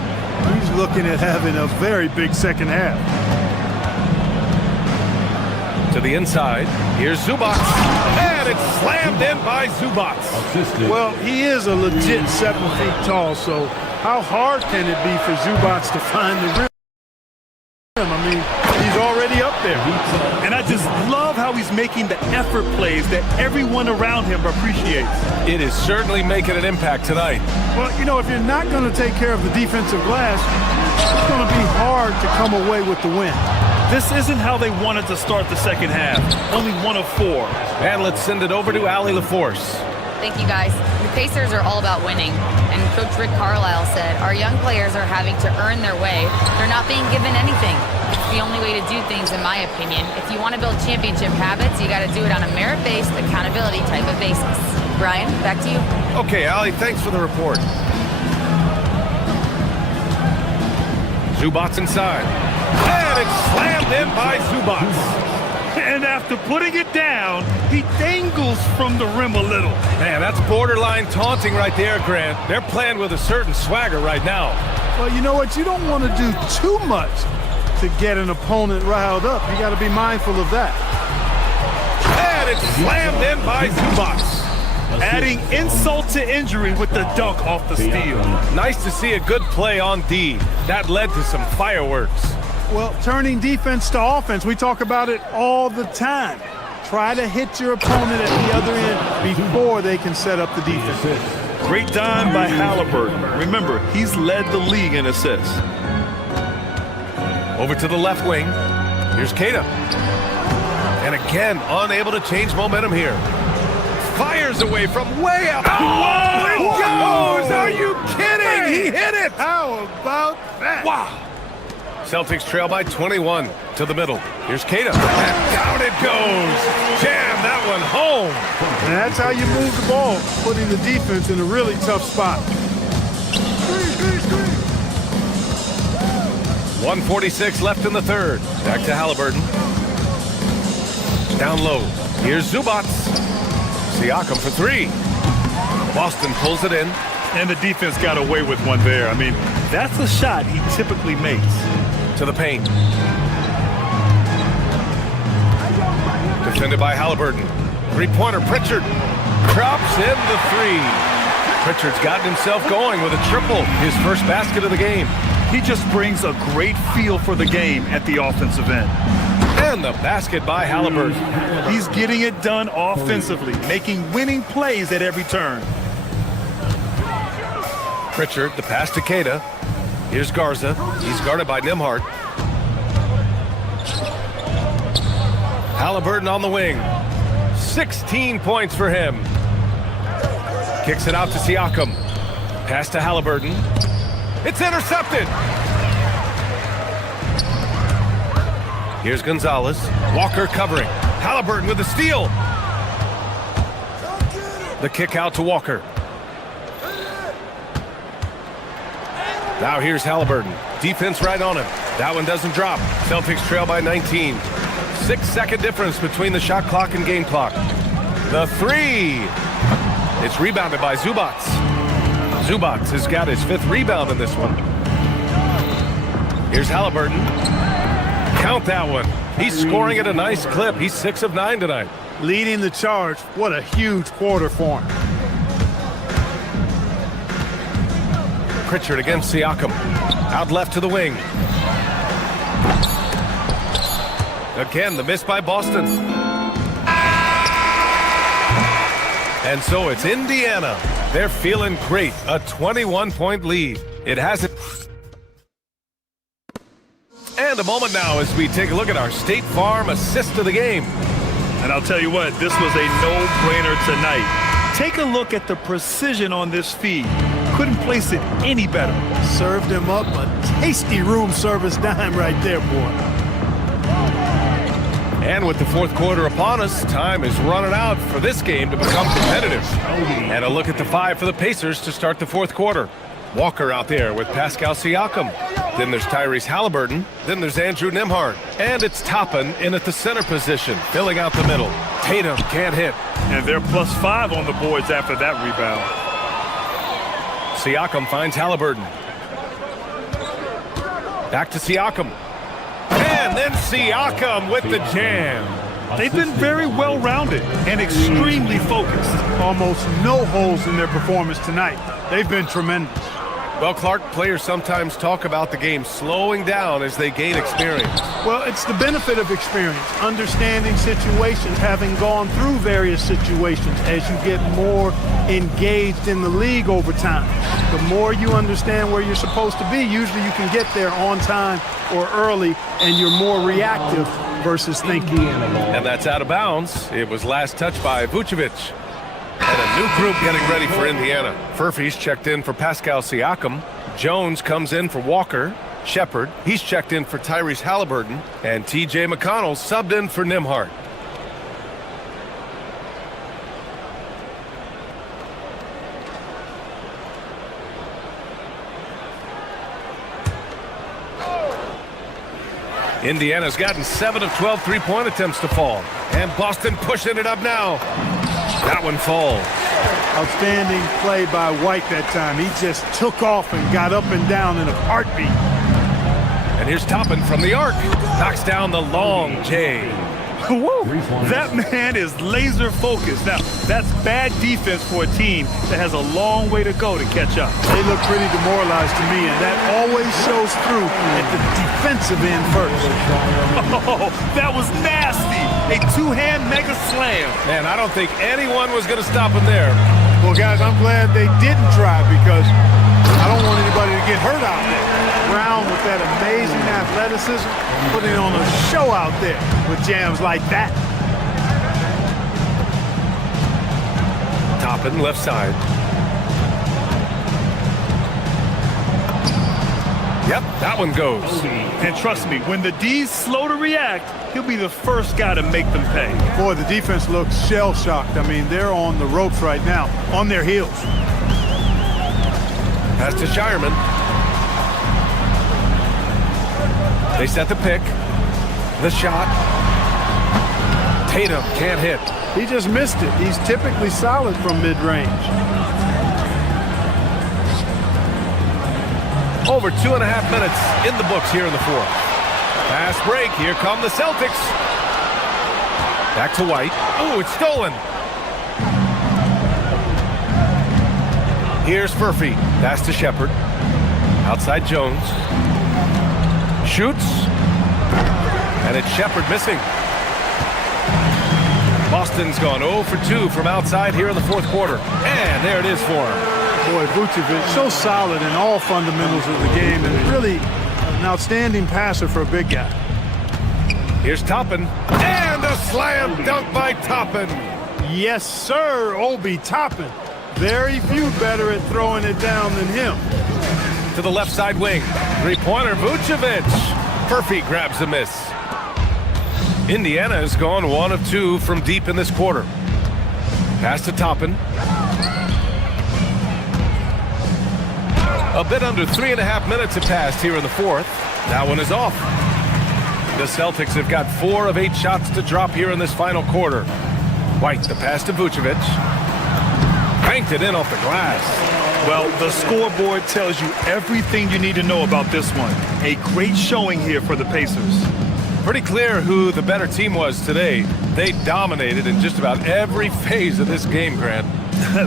he's looking at having a very big second half. To the inside, here's Zubac. And it's slammed in by Zubac. Well, he is a legit 7 feet tall, so how hard can it be for Zubac to find the rim? I mean, he's already up there. And I just love how he's making the effort plays that everyone around him appreciates. It is certainly making an impact tonight. Well, you know, if you're not going to take care of the defensive glass, it's going to be hard to come away with the win. This isn't how they wanted to start the second half. Only 1 of 4. And let's send it over to Allie LaForce. Thank you, guys. The Pacers are all about winning. And Coach Rick Carlisle said, our young players are having to earn their way. They're not being given anything. It's the only way to do things, in my opinion. If you want to build championship habits, you got to do it on a merit-based, accountability type of basis. Brian, back to you. Okay, Allie, thanks for the report. Zubac inside. And it's slammed in by Zubac. And after putting it down, he dangles from the rim a little. Man, that's borderline taunting right there, Grant. They're playing with a certain swagger right now. Well, you know what? You don't want to do too much to get an opponent riled up. You got to be mindful of that. And it's slammed in by Zubac. Adding insult to injury with the dunk off the steal. Nice to see a good play on D. That led to some fireworks. Well, turning defense to offense, we talk about it all the time. Try to hit your opponent at the other end before they can set up the defense. Great dime by Halliburton. Remember, he's led the league in assists. Over to the left wing. Here's Keita. And again, unable to change momentum here. Fires away from way up. Oh, it goes! Are you kidding? He hit it! How about that? Wow. Celtics trail by 21 to the middle. Here's Keita. And down it goes. Jam that one home. And that's how you move the ball, putting the defense in a really tough spot. 1:46 left in the third. Back to Halliburton. Down low. Here's Zubac. Siakam for 3. Boston pulls it in. And the defense got away with one there. I mean, that's a shot he typically makes. To the paint. Defended by Halliburton. Three-pointer, Pritchard. Drops in the 3. Pritchard's gotten himself going with a triple. His first basket of the game. He just brings a great feel for the game at the offensive end. And the basket by Halliburton. He's getting it done offensively, making winning plays at every turn. Pritchard, the pass to Keita. Here's Garza. He's guarded by Nembhard. Halliburton on the wing. 16 points for him. Kicks it out to Siakam. Pass to Halliburton. It's intercepted. Here's Gonzalez. Walker covering. Halliburton with the steal. The kick out to Walker. Now here's Halliburton. Defense right on him. That one doesn't drop. Celtics trail by 19. 6-second difference between the shot clock and game clock. The 3. It's rebounded by Zubac. Zubac has got his 5th rebound in this one. Here's Halliburton. Count that one. He's scoring at a nice clip. He's 6 of 9 tonight. Leading the charge. What a huge quarter for him. Pritchard against Siakam. Out left to the wing. Again, the miss by Boston. And so it's Indiana. They're feeling great. A 21-point lead. It hasn't. And a moment now as we take a look at our State Farm assist of the game. And I'll tell you what, this was a no-brainer tonight. Take a look at the precision on this feed. Couldn't place it any better. Served him up a tasty room service dime right there, boy. And with the fourth quarter upon us, time is running out for this game to become competitive. And a look at the 5 for the Pacers to start the fourth quarter. Walker out there with Pascal Siakam. Then there's Tyrese Halliburton. Then there's Andrew Nembhard. And it's Toppin in at the center position, filling out the middle. Tatum can't hit. And they're +5 on the boards after that rebound. Siakam finds Halliburton. Back to Siakam. And then Siakam with the jam. They've been very well-rounded and extremely focused. Almost no holes in their performance tonight. They've been tremendous. Well, Clark, players sometimes talk about the game slowing down as they gain experience. Well, it's the benefit of experience, understanding situations, having gone through various situations as you get more engaged in the league over time. The more you understand where you're supposed to be, usually you can get there on time or early, and you're more reactive versus thinking. And that's out of bounds. It was last touched by Vucevic. And a new group getting ready for Indiana. Furphy's checked in for Pascal Siakam. Jones comes in for Walker. Shepard, he's checked in for Tyrese Halliburton. And T.J. McConnell subbed in for Nembhard. Indiana's gotten 7 of 12 three-point attempts to fall. And Boston pushing it up now. That one falls. Outstanding play by White that time. He just took off and got up and down in a heartbeat. And here's Toppin from the arc. Knocks down the long J. Woo! That man is laser focused. Now, that's bad defense for a team that has a long way to go to catch up. They look pretty demoralized to me, and that always shows through at the defensive end first. Oh, that was nasty. A two-hand mega slam. Man, I don't think anyone was going to stop him there. Well, guys, I'm glad they didn't try because I don't want anybody to get hurt out there. Brown with that amazing athleticism, putting on a show out there with jams like that. Toppin left side. Yep, that one goes. And trust me, when the D's slow to react, he'll be the first guy to make them pay. Boy, the defense looks shell-shocked. I mean, they're on the ropes right now, on their heels. Pass to Shireman. They set the pick. The shot. Tatum can't hit. He just missed it. He's typically solid from mid-range. Over 2.5 minutes in the books here in the fourth. Fast break. Here come the Celtics. Back to White. Ooh, it's stolen. Here's Furphy. Pass to Shepard. Outside Jones. Shoots. And it's Shepard missing. Boston's gone 0 for 2 from outside here in the fourth quarter. And there it is for him. Boy, Vucevic, so solid in all fundamentals of the game and really an outstanding passer for a big guy. Here's Toppin. And a slam dunk by Toppin. Yes, sir, Obi Toppin. Very few better at throwing it down than him. To the left side wing. Three-pointer, Vucevic. Furphy grabs the miss. Indiana has gone 1 of 2 from deep in this quarter. Pass to Toppin. A bit under 3.5 minutes have passed here in the fourth. That one is off. The Celtics have got 4 of 8 shots to drop here in this final quarter. White, the pass to Vucevic. Banked it in off the glass. Well, the scoreboard tells you everything you need to know about this one. A great showing here for the Pacers. Pretty clear who the better team was today. They dominated in just about every phase of this game, Grant.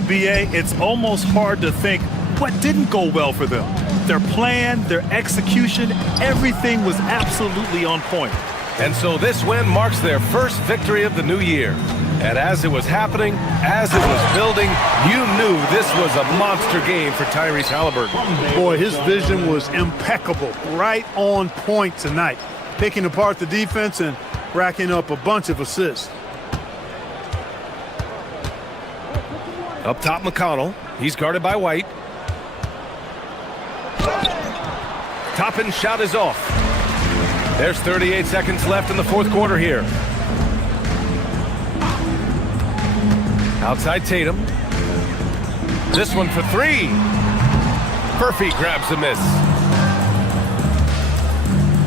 BA, it's almost hard to think what didn't go well for them. Their plan, their execution, everything was absolutely on point. And so this win marks their first victory of the new year. And as it was happening, as it was building, you knew this was a monster game for Tyrese Halliburton. Boy, his vision was impeccable, right on point tonight. Picking apart the defense and racking up a bunch of assists. Up top, McConnell. He's guarded by White. Toppin's shot is off. There's 38 seconds left in the fourth quarter here. Outside Tatum. This one for 3. Furphy grabs the miss.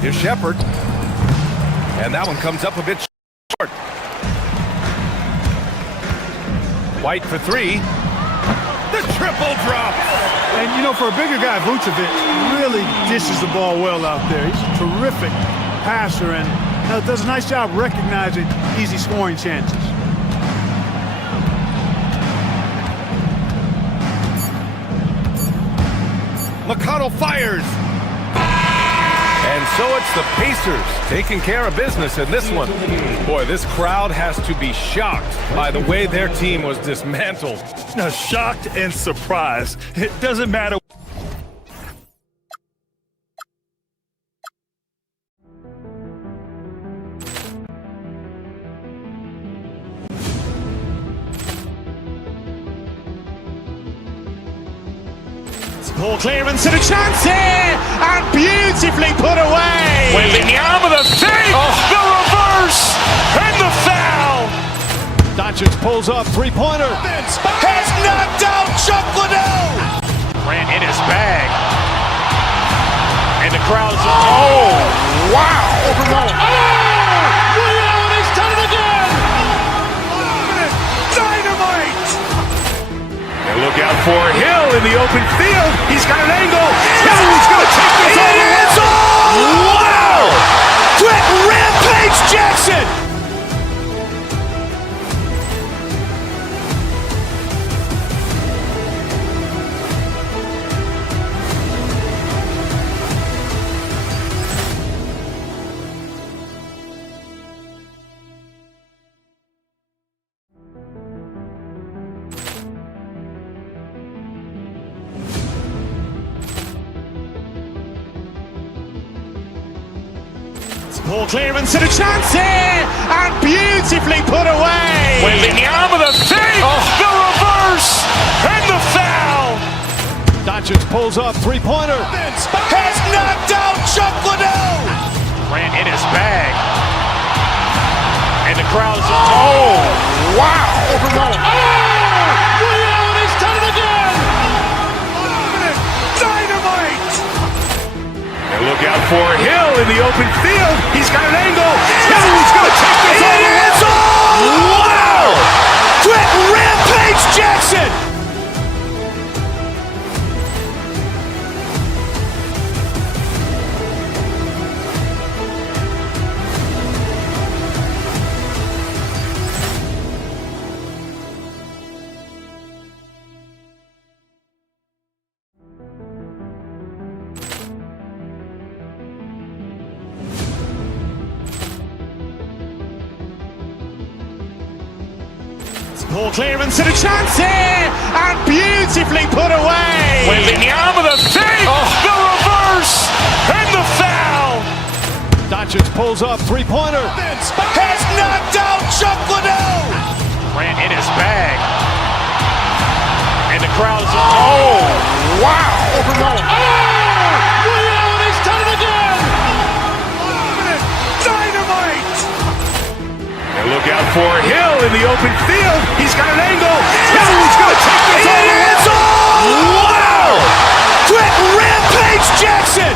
Here's Shepard. And that one comes up a bit short. White for three. The triple drop. And, you know, for a bigger guy, Vucevic really dishes the ball well out there. He's a terrific passer and does a nice job recognizing easy scoring chances. McConnell fires. And so it's the Pacers taking care of business in this one. Boy, this crowd has to be shocked by the way their team was dismantled. Now, shocked and surprised. It doesn't matter. Ball clearance and a chance here, and beautifully put away. Wembanyama the fake, the reverse, and the foul. Doncic pulls up, three-pointer. Has knocked out Chuck Liddell. Grant in his bag. And the crowd's, oh, wow. He's done it again. Dynamite. And look out for Hill in the open field. He's got an angle. Hill's going to take this all the way. Wow! Quick Rampage Jackson. Ball clearance and a chance here, and beautifully put away. Wembanyama the fake, the reverse, and the foul. Doncic pulls up, three-pointer. Has knocked out Chuck Liddell. Grant in his bag. And the crowd's, oh, wow. He's done it again. Dynamite. And look out for Hill in the open field. He's got an angle. Hill's going to take this all the way. Wow! Quick Rampage Jackson. Ball clearance and a chance here, and beautifully put away. Wembanyama the fake, the reverse, and the foul. Doncic pulls up, three-pointer. Has knocked out Chuck Liddell. Grant in his bag. And the crowd's, oh, wow. He's done it again. Dynamite. And look out for Hill in the open field. He's got an angle. Hill's going to take this all the way. Wow! Quick Rampage Jackson.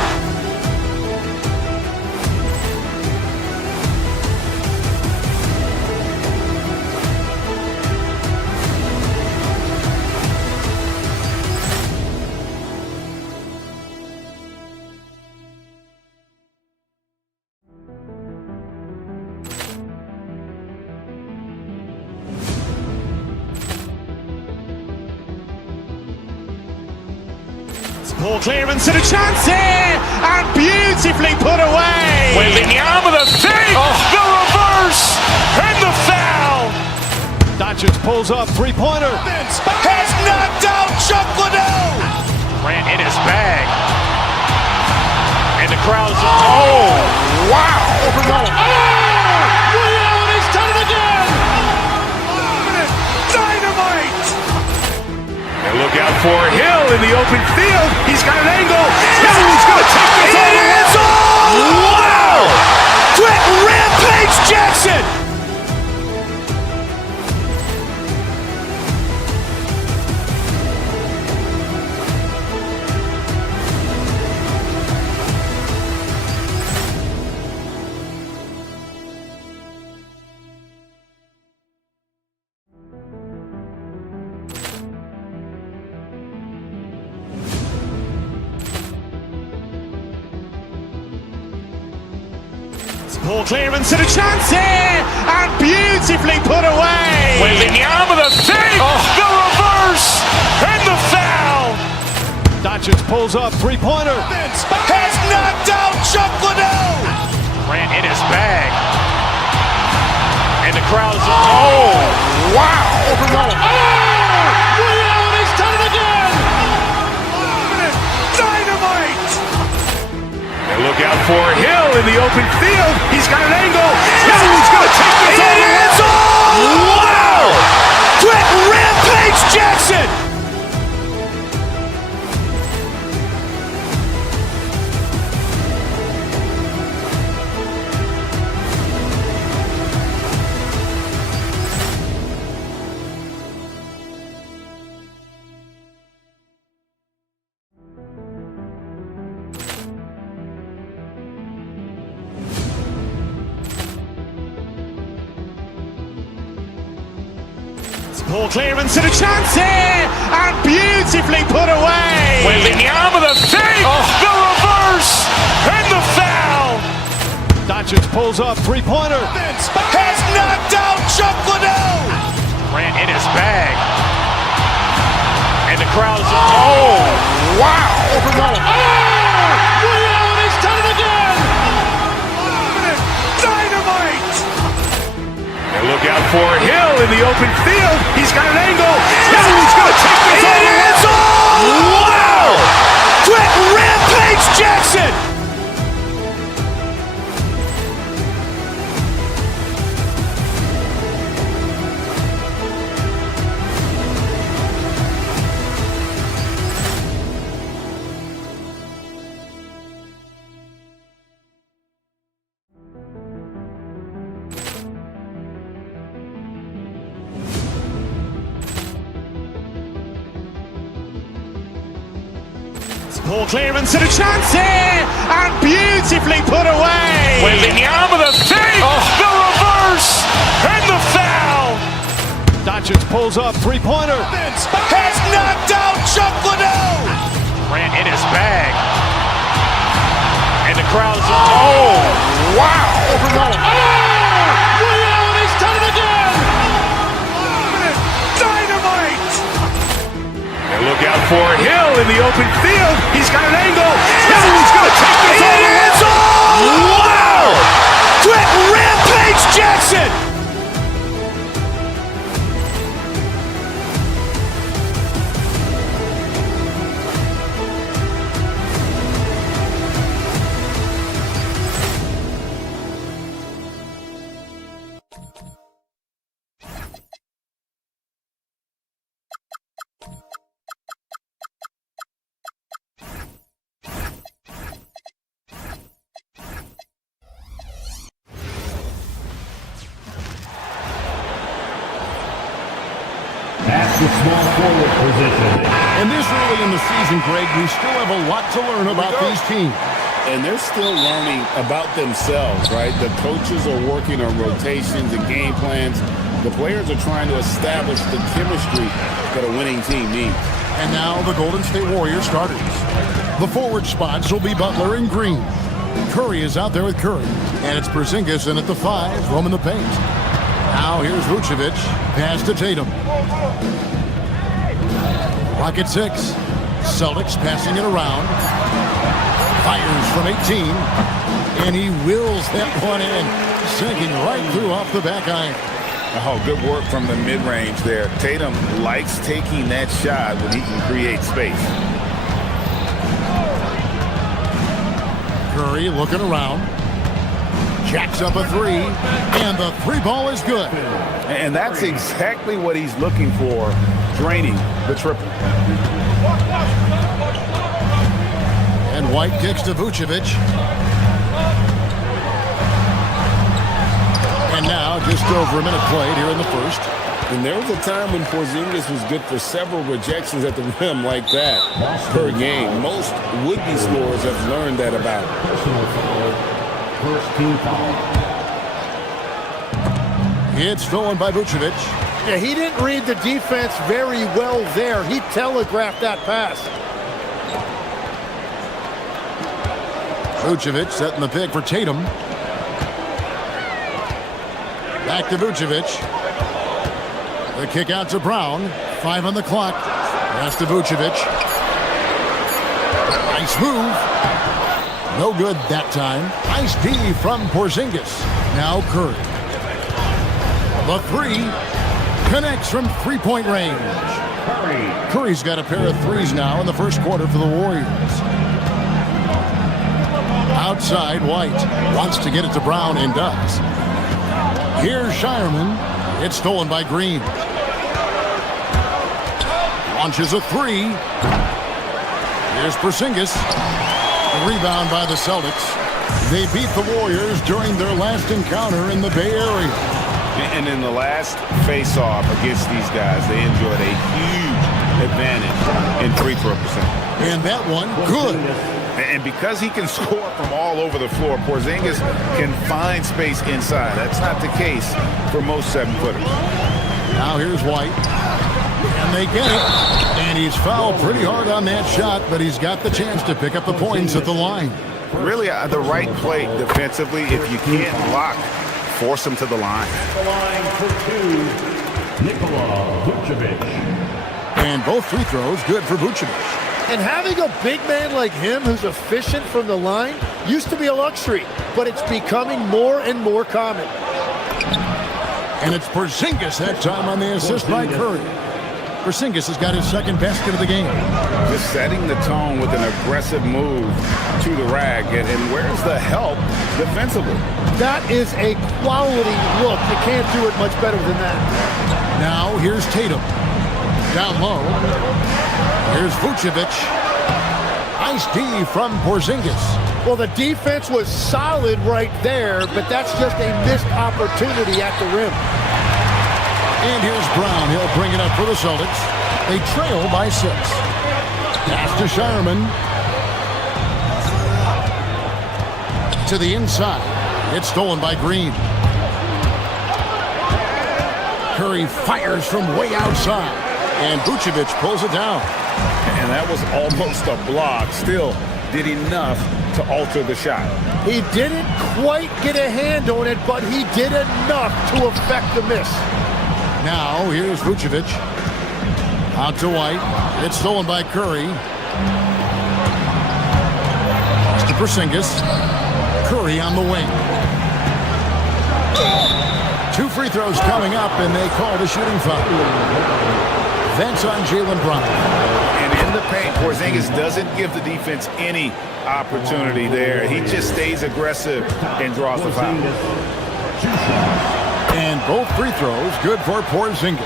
Ball clearance and a chance here, and beautifully put away. Wembanyama the fake, the reverse, and the foul. Doncic pulls up, three-pointer. Has knocked out Chuck Liddell. Grant in his bag. And the crowd's, oh, wow. He's done it again. Dynamite. And look out for Hill in the open field. He's got an angle. Hill's going to take this all the way. Wow! Quick Rampage Jackson. Poor clearance and a chance here, and beautifully put away. Wembanyama the save, the reverse, and the foul. Doncic pulls up, three-pointer. Has knocked out Chuck Liddell. Grant in his bag. And the crowd's, oh, wow. He's done it again. Dynamite. And look out for Hill in the open field. He's got an angle. He's going to take this all the way. Wow! Quick Rampage Jackson. Poor clearance and a chance here, and beautifully put away. Wembanyama the save, the reverse, and the foul. Doncic pulls up, three-pointer. Has knocked out Chuck Liddell. Grant in his bag. And the crowd's, oh, wow. He's done it again. Dynamite. And look out for Hill in the open field. He's got an angle. He's going to take this all the way. Wow! Quick Rampage Jackson. Poor clearance and a chance here, and beautifully put away. Wembanyama the save, the reverse, and the foul. Doncic pulls up, three-pointer. Has knocked out Chuck Liddell. Grant in his bag. And the crowd's, oh, wow. He's done it again. Dynamite. And look out for Hill in the open field. He's got an angle. He's going to take this all the way. Wow! Quick Rampage Jackson. That's the small forward position. And this early in the season, Greg, we still have a lot to learn about these teams. And they're still learning about themselves, right? The coaches are working on rotations and game plans. The players are trying to establish the chemistry that a winning team needs. And now the Golden State Warriors starters. The forward spots will be Butler and Green. Curry is out there with Curry. And it's Porzingis in at the 5, roaming the paint. Now here's Vucevic. Pass to Tatum. Rocket 6. Celtics passing it around. Fires from 18. And he wills that one in. Sinking right through off the back iron. Oh, good work from the mid-range there. Tatum likes taking that shot when he can create space. Curry looking around. Jacks up a 3. And the 3 ball is good. And that's exactly what he's looking for, draining the triple. And White kicks to Vucevic. And now just over a minute played here in the first. And there was a time when Porzingis was good for several rejections at the rim like that per game. Most would-be scorers have learned that about him. Personal foul. First team foul. It's stolen by Vucevic. Yeah, he didn't read the defense very well there. He telegraphed that pass. Vucevic setting the pick for Tatum. Back to Vucevic. The kick out to Brown. 5 on the clock. Pass to Vucevic. Nice move. No good that time. Nice D from Porzingis. Now Curry. The 3 connects from three-point range. Curry's got a pair of threes now in the first quarter for the Warriors. Outside, White wants to get it to Brown and does. Here's Shireman. It's stolen by Green. Launches a 3. Here's Porzingis. Rebound by the Celtics. They beat the Warriors during their last encounter in the Bay Area. And in the last face-off against these guys, they enjoyed a huge advantage in free throw percentage. And that one, good. And because he can score from all over the floor, Porzingis can find space inside. That's not the case for most 7-footers. Now here's White. And they get it. And he's fouled pretty hard on that shot, but he's got the chance to pick up the points at the line. Really, the right play defensively. If you can't block, force him to the line. The line for 2, Nikola Vucevic. And both free throws good for Vucevic. And having a big man like him who's efficient from the line used to be a luxury, but it's becoming more and more common. And it's Porzingis that time on the assist by Curry. Porzingis has got his second basket of the game. Just setting the tone with an aggressive move to the rack. And where's the help defensively? That is a quality look. You can't do it much better than that. Now here's Tatum. Down low. Here's Vucevic. Nice D from Porzingis. Well, the defense was solid right there, but that's just a missed opportunity at the rim. And here's Brown. He'll bring it up for the Celtics. They trail by 6. Pass to Shireman. To the inside. It's stolen by Green. Curry fires from way outside. And Vucevic pulls it down. And that was almost a block. Still did enough to alter the shot. He didn't quite get a hand on it, but he did enough to affect the miss. Now, here's Vucevic. Out to White. It's stolen by Curry. Pass to Porzingis. Curry on the wing. 2 free throws coming up, and they call the shooting foul. That's on Jaylen Brown. And in the paint, Porzingis doesn't give the defense any opportunity there. He just stays aggressive and draws the foul. And both free throws good for Porzingis.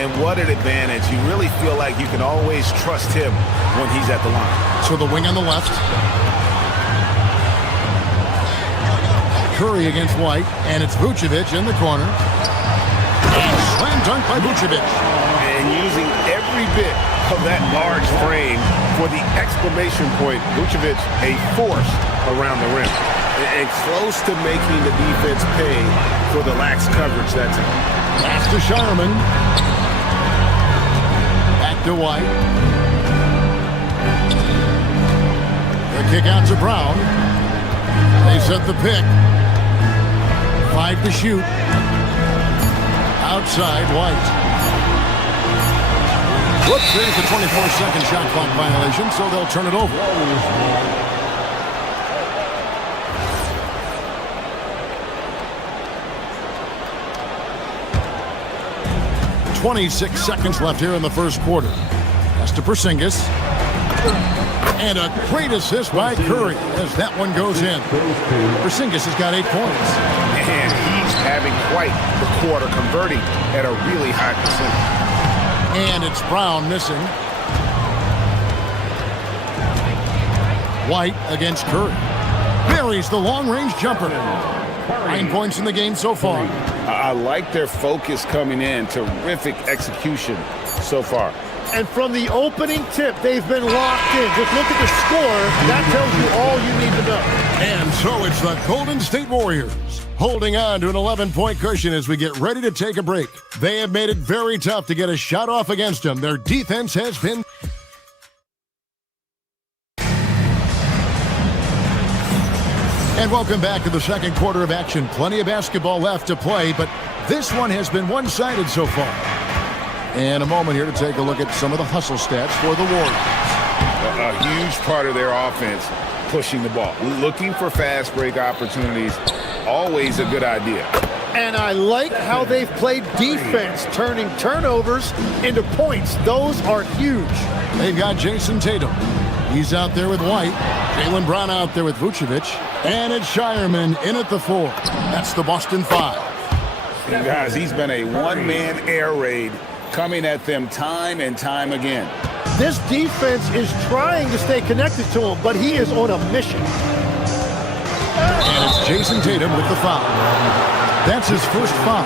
And what an advantage. You really feel like you can always trust him when he's at the line. So the wing on the left. Curry against White, and it's Vucevic in the corner. And slam dunk by Vucevic. And using every bit of that large frame for the exclamation point, Vucevic a force around the rim. And close to making the defense pay for the lax coverage that time. Pass to Shireman. Back to White. The kick out to Brown. They set the pick. 5 to shoot. Outside, White. Whoops, there's the 24-second shot clock violation, so they'll turn it over. 26 seconds left here in the first quarter. Pass to Porzingis. And a great assist by Curry as that one goes in. Porzingis has got 8 points. And he's having quite the quarter, converting at a really high percentage. And it's Brown missing. White against Curry. Buries the long-range jumper. 9 points in the game so far. I like their focus coming in. Terrific execution so far. And from the opening tip, they've been locked in. Just look at the score. That tells you all you need to know. And so it's the Golden State Warriors holding on to an 11-point cushion as we get ready to take a break. They have made it very tough to get a shot off against them. Their defense has been... And welcome back to the second quarter of action. Plenty of basketball left to play, but this one has been one-sided so far. And a moment here to take a look at some of the hustle stats for the Warriors. A huge part of their offense, pushing the ball. Looking for fast break opportunities, always a good idea. And I like how they've played defense, turning turnovers into points. Those are huge. They've got Jason Tatum. He's out there with White. Jaylen Brown out there with Vucevic. And it's Shireman in at the 4. That's the Boston 5. And guys, he's been a one-man air raid coming at them time and time again. This defense is trying to stay connected to him, but he is on a mission. And it's Jason Tatum with the foul. That's his first foul.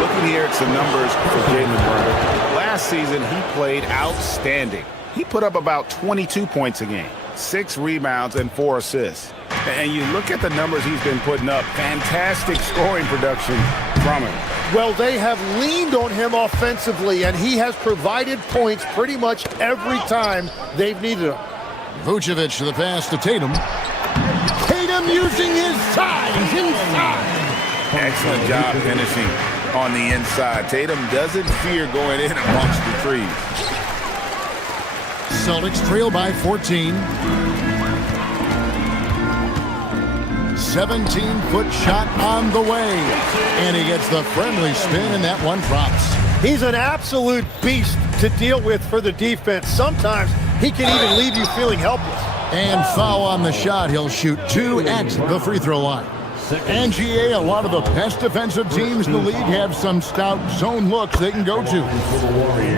Looking here at some numbers for Jaylen Brown. Last season, he played outstanding. He put up about 22 points a game, 6 rebounds, and 4 assists. And you look at the numbers he's been putting up, fantastic scoring production from him. Well, they have leaned on him offensively, and he has provided points pretty much every time they've needed him. Vucevic to the pass to Tatum. Tatum using his size inside. Excellent job finishing on the inside. Tatum doesn't fear going in amongst the trees. Celtics trail by 14. 17-foot shot on the way. And he gets the friendly spin, and that one drops. He's an absolute beast to deal with for the defense. Sometimes he can even leave you feeling helpless. And foul on the shot. He'll shoot 2 at the free throw line. And GA, a lot of the best defensive teams in the league have some stout zone looks they can go to.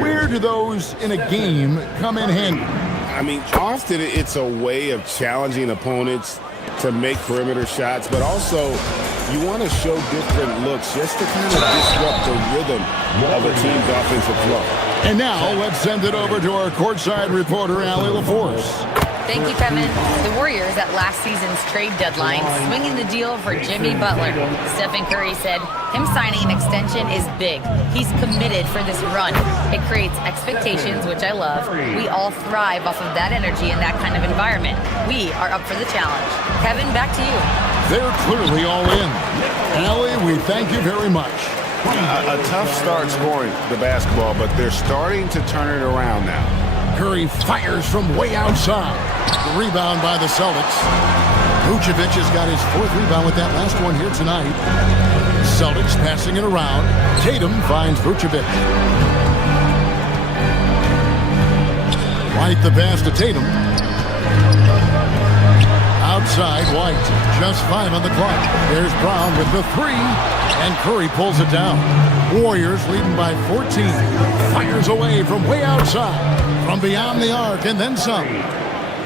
Where do those in a game come in handy? I mean, often it's a way of challenging opponents to make perimeter shots, but also you want to show different looks just to kind of disrupt the rhythm of a team's offensive flow. And now let's send it over to our courtside reporter, Allie LaForce. Thank you, Kevin. The Warriors at last season's trade deadline swinging the deal for Jimmy Butler. Stephen Curry said him signing an extension is big. He's committed for this run. It creates expectations, which I love. We all thrive off of that energy in that kind of environment. We are up for the challenge. Kevin, back to you. They're clearly all in. Allie, we thank you very much. A tough start scoring the basketball, but they're starting to turn it around now. Curry fires from way outside. The rebound by the Celtics. Vucevic has got his 4th rebound with that last one here tonight. Celtics passing it around. Tatum finds Vucevic. White the pass to Tatum. Outside, White. Just 5 on the clock. There's Brown with the 3. And Curry pulls it down. Warriors leading by 14. Fires away from way outside. From beyond the arc and then some.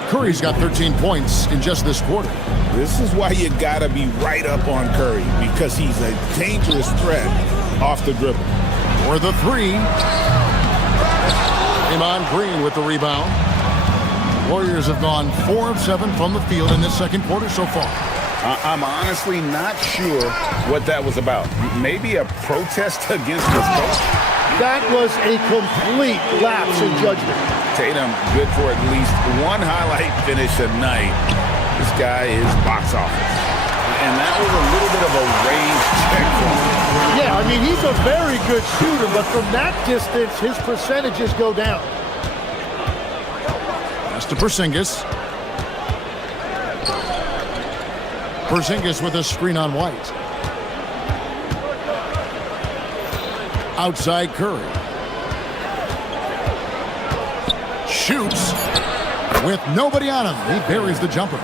Curry's got 13 points in just this quarter. This is why you gotta be right up on Curry, because he's a dangerous threat off the dribble. For the 3. Draymond Green with the rebound. Warriors have gone 4 of 7 from the field in this second quarter so far. I'm honestly not sure what that was about. Maybe a protest against his coach? That was a complete lapse in judgment. Tatum good for at least one highlight finish a night. This guy is box office. And that was a little bit of a range check for him. Yeah, I mean, he's a very good shooter, but from that distance, his percentages go down. That's to Porzingis. Porzingis with a screen on White. Outside Curry. Shoots with nobody on him. He buries the jumper.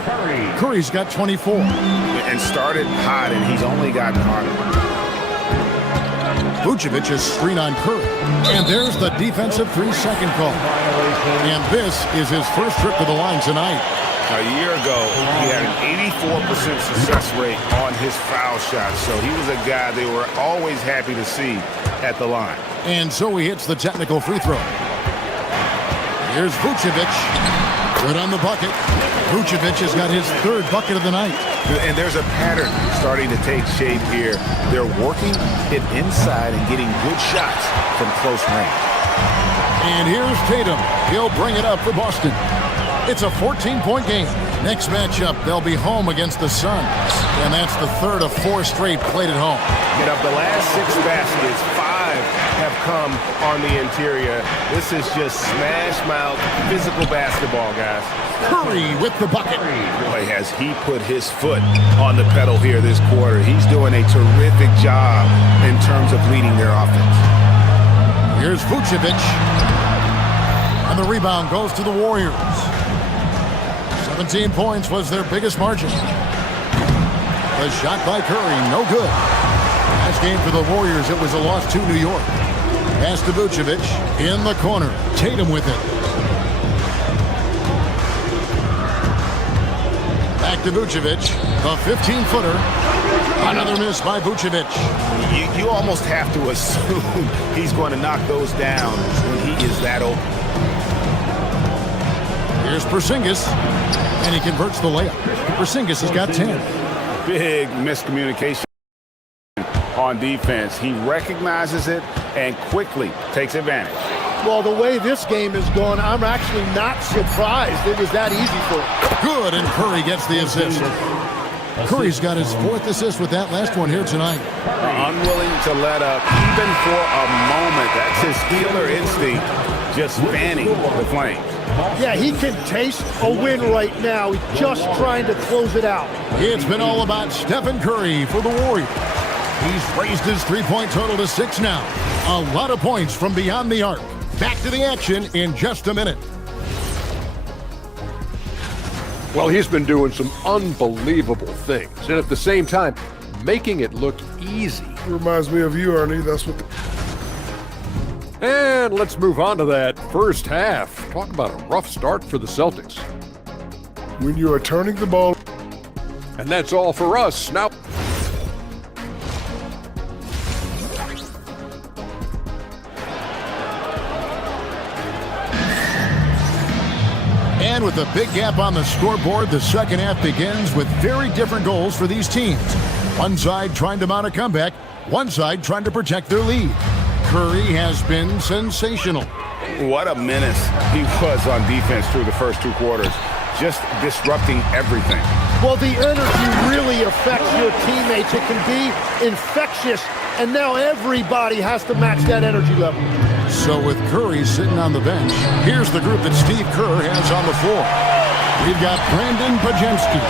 Curry's got 24. And started hot, and he's only gotten hotter. Vucevic is screen on Curry. And there's the defensive 3-second call. And this is his first trip to the line tonight. A year ago, he had an 84% success rate on his foul shots, so he was a guy they were always happy to see at the line. And so he hits the technical free throw. Here's Vucevic. Good on the bucket. Vucevic has got his 3rd bucket of the night. And there's a pattern starting to take shape here. They're working it inside and getting good shots from close range. And here's Tatum. He'll bring it up for Boston. It's a 14-point game. Next matchup, they'll be home against the Suns. And that's the third of 4 straight played at home. Get up the last 6 baskets, 5 have come on the interior. This is just smash mouth physical basketball, guys. Curry with the bucket. Boy, has he put his foot on the pedal here this quarter. He's doing a terrific job in terms of leading their offense. Here's Vucevic. And the rebound goes to the Warriors. 17 points was their biggest margin. The shot by Curry, no good. Last game for the Warriors, it was a loss to New York. Pass to Vucevic in the corner. Tatum with it. Back to Vucevic, the 15-footer. Another miss by Vucevic. You almost have to assume he's going to knock those down when he is that open. Here's Porzingis, and he converts the layup. Porzingis has got 10. Big miscommunication on defense. He recognizes it and quickly takes advantage. Well, the way this game is going, I'm actually not surprised it was that easy for him. Good, and Curry gets the assist. Curry's got his 4th assist with that last one here tonight. Unwilling to let up even for a moment. That's his killer instinct, just fanning the flames. Yeah, he can taste a win right now. He's just trying to close it out. It's been all about Stephen Curry for the Warriors. He's raised his 3-point total to 6 now. A lot of points from beyond the arc. Back to the action in just a minute. Well, he's been doing some unbelievable things, and at the same time, making it look easy. Reminds me of you, Ernie. That's what. And let's move on to that first half. Talk about a rough start for the Celtics. When you are turning the ball. And that's all for us. Now. And with a big gap on the scoreboard, the second half begins with very different goals for these teams. One side trying to mount a comeback, one side trying to protect their lead. Curry has been sensational. What a menace he was on defense through the first 2 quarters, just disrupting everything. Well, the energy really affects your teammates. It can be infectious, and now everybody has to match that energy level. So with Curry sitting on the bench, here's the group that Steve Kerr has on the floor. We've got Brandon Podziemski.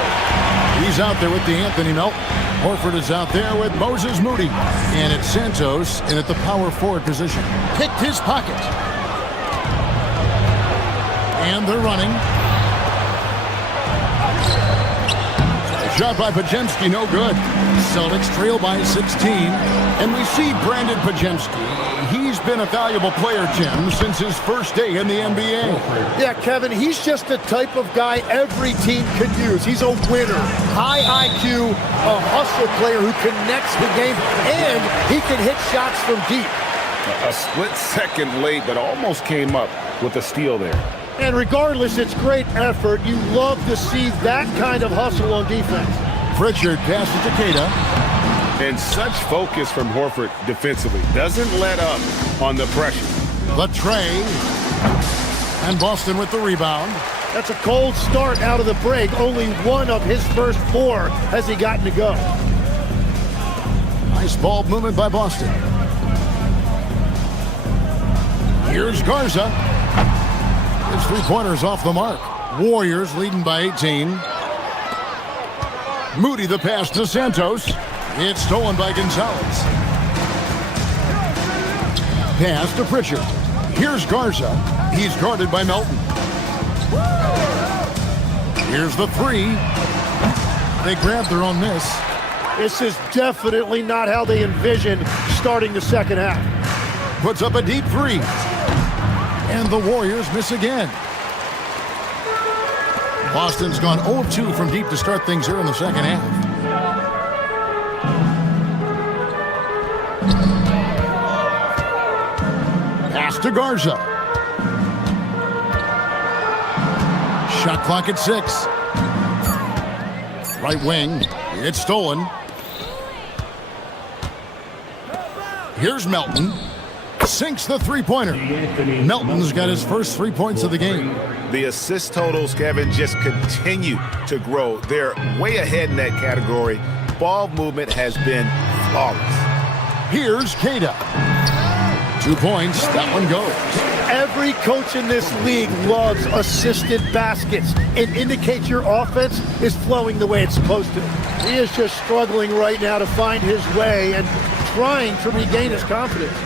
He's out there with DeAnthony Melton. Horford is out there with Moses Moody. And it's Santos in at the power forward position. Picked his pocket. And they're running. Shot by Podziemski, no good. Celtics trail by 16. And we see Brandon Podziemski. He's been a valuable player, Jim, since his first day in the NBA. Yeah, Kevin, he's just the type of guy every team could use. He's a winner, high IQ, a hustle player who connects the game, and he can hit shots from deep. A split second late, but almost came up with a steal there. And regardless, it's great effort. You love to see that kind of hustle on defense. Pritchard passes to Queta. And such focus from Horford defensively. Doesn't let up on the pressure. Latrey. And Boston with the rebound. That's a cold start out of the break. Only one of his first 4 has he gotten to go. Nice ball movement by Boston. Here's Garza. His 3-pointers off the mark. Warriors leading by 18. Moody the pass to Santos. It's stolen by Gonzalez. Pass to Pritchard. Here's Garza. He's guarded by Melton. Here's the 3. They grabbed their own miss. This is definitely not how they envisioned starting the second half. Puts up a deep 3. And the Warriors miss again. Boston's gone 0-2 from deep to start things here in the second half. Pass to Garza. Shot clock at 6. Right wing. It's stolen. Here's Melton. sinks the three-pointer. Melton's got his first 3 points of the game. The assist totals, Kevin, just continue to grow. They're way ahead in that category. Ball movement has been flawless. Here's Keita. 2 points, that one goes. Every coach in this league loves assisted baskets. It indicates your offense is flowing the way it's supposed to. He is just struggling right now to find his way and trying to regain his confidence.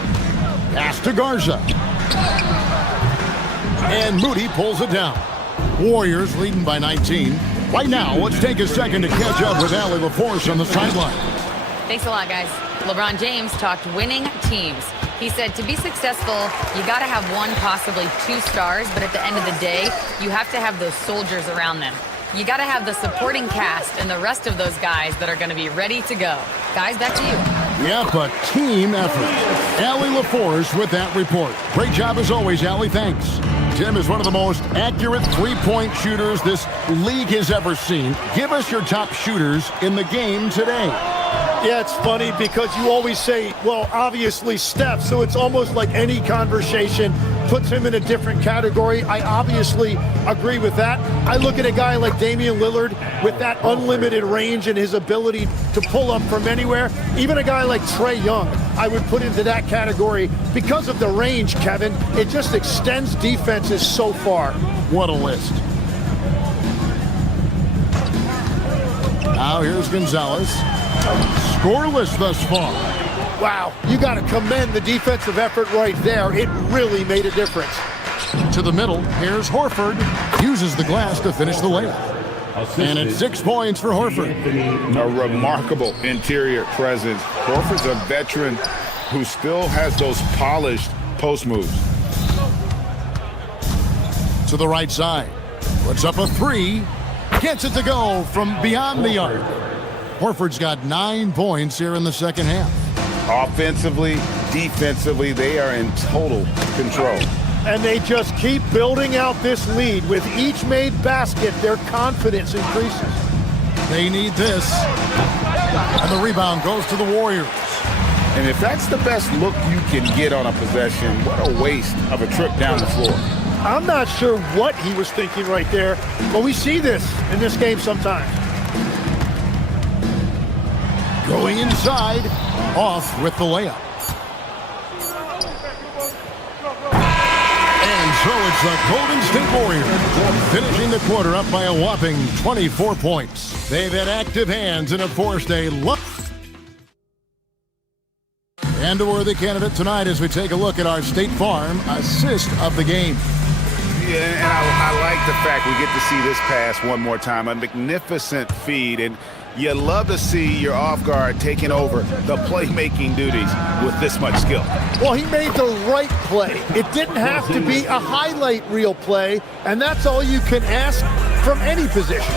Pass to Garza. And Moody pulls it down. Warriors leading by 19. Right now, let's take a second to catch up with Allie LaForce on the sideline. Thanks a lot, guys. LeBron James talked winning teams. He said to be successful, you got to have one, possibly 2 stars, but at the end of the day, you have to have those soldiers around them. You got to have the supporting cast and the rest of those guys that are going to be ready to go. Guys, back to you. Yep, a team effort. Allie LaForce with that report. Great job as always, Allie. Thanks. Tim is one of the most accurate three-point shooters this league has ever seen. Give us your top shooters in the game today. Yeah, it's funny because you always say, well, obviously Steph, so it's almost like any conversation puts him in a different category. I obviously agree with that. I look at a guy like Damian Lillard with that unlimited range and his ability to pull up from anywhere. Even a guy like Trae Young, I would put into that category because of the range, Kevin. It just extends defenses so far. What a list. Now here's Gonzalez. Scoreless thus far. Wow, you got to commend the defensive effort right there. It really made a difference. To the middle, here's Horford. Uses the glass to finish the layup. And it's 6 points for Horford. A remarkable interior presence. Horford's a veteran who still has those polished post moves. To the right side. Puts up a 3. Gets it to go from beyond the arc. Horford's got 9 points here in the second half. Offensively, defensively, they are in total control. And they just keep building out this lead. With each made basket, their confidence increases. They need this. And the rebound goes to the Warriors. And if that's the best look you can get on a possession, what a waste of a trip down the floor. I'm not sure what he was thinking right there, but we see this in this game sometimes. Going inside, off with the layup. And so it's the Golden State Warriors finishing the quarter up by a whopping 24 points. They've had active hands and have forced a lot. And a worthy candidate tonight as we take a look at our State Farm assist of the game. Yeah, and I like the fact we get to see this pass one more time. A magnificent feed, and you love to see your off guard taking over the playmaking duties with this much skill. Well, he made the right play. It didn't have to be a highlight reel play, and that's all you can ask from any position.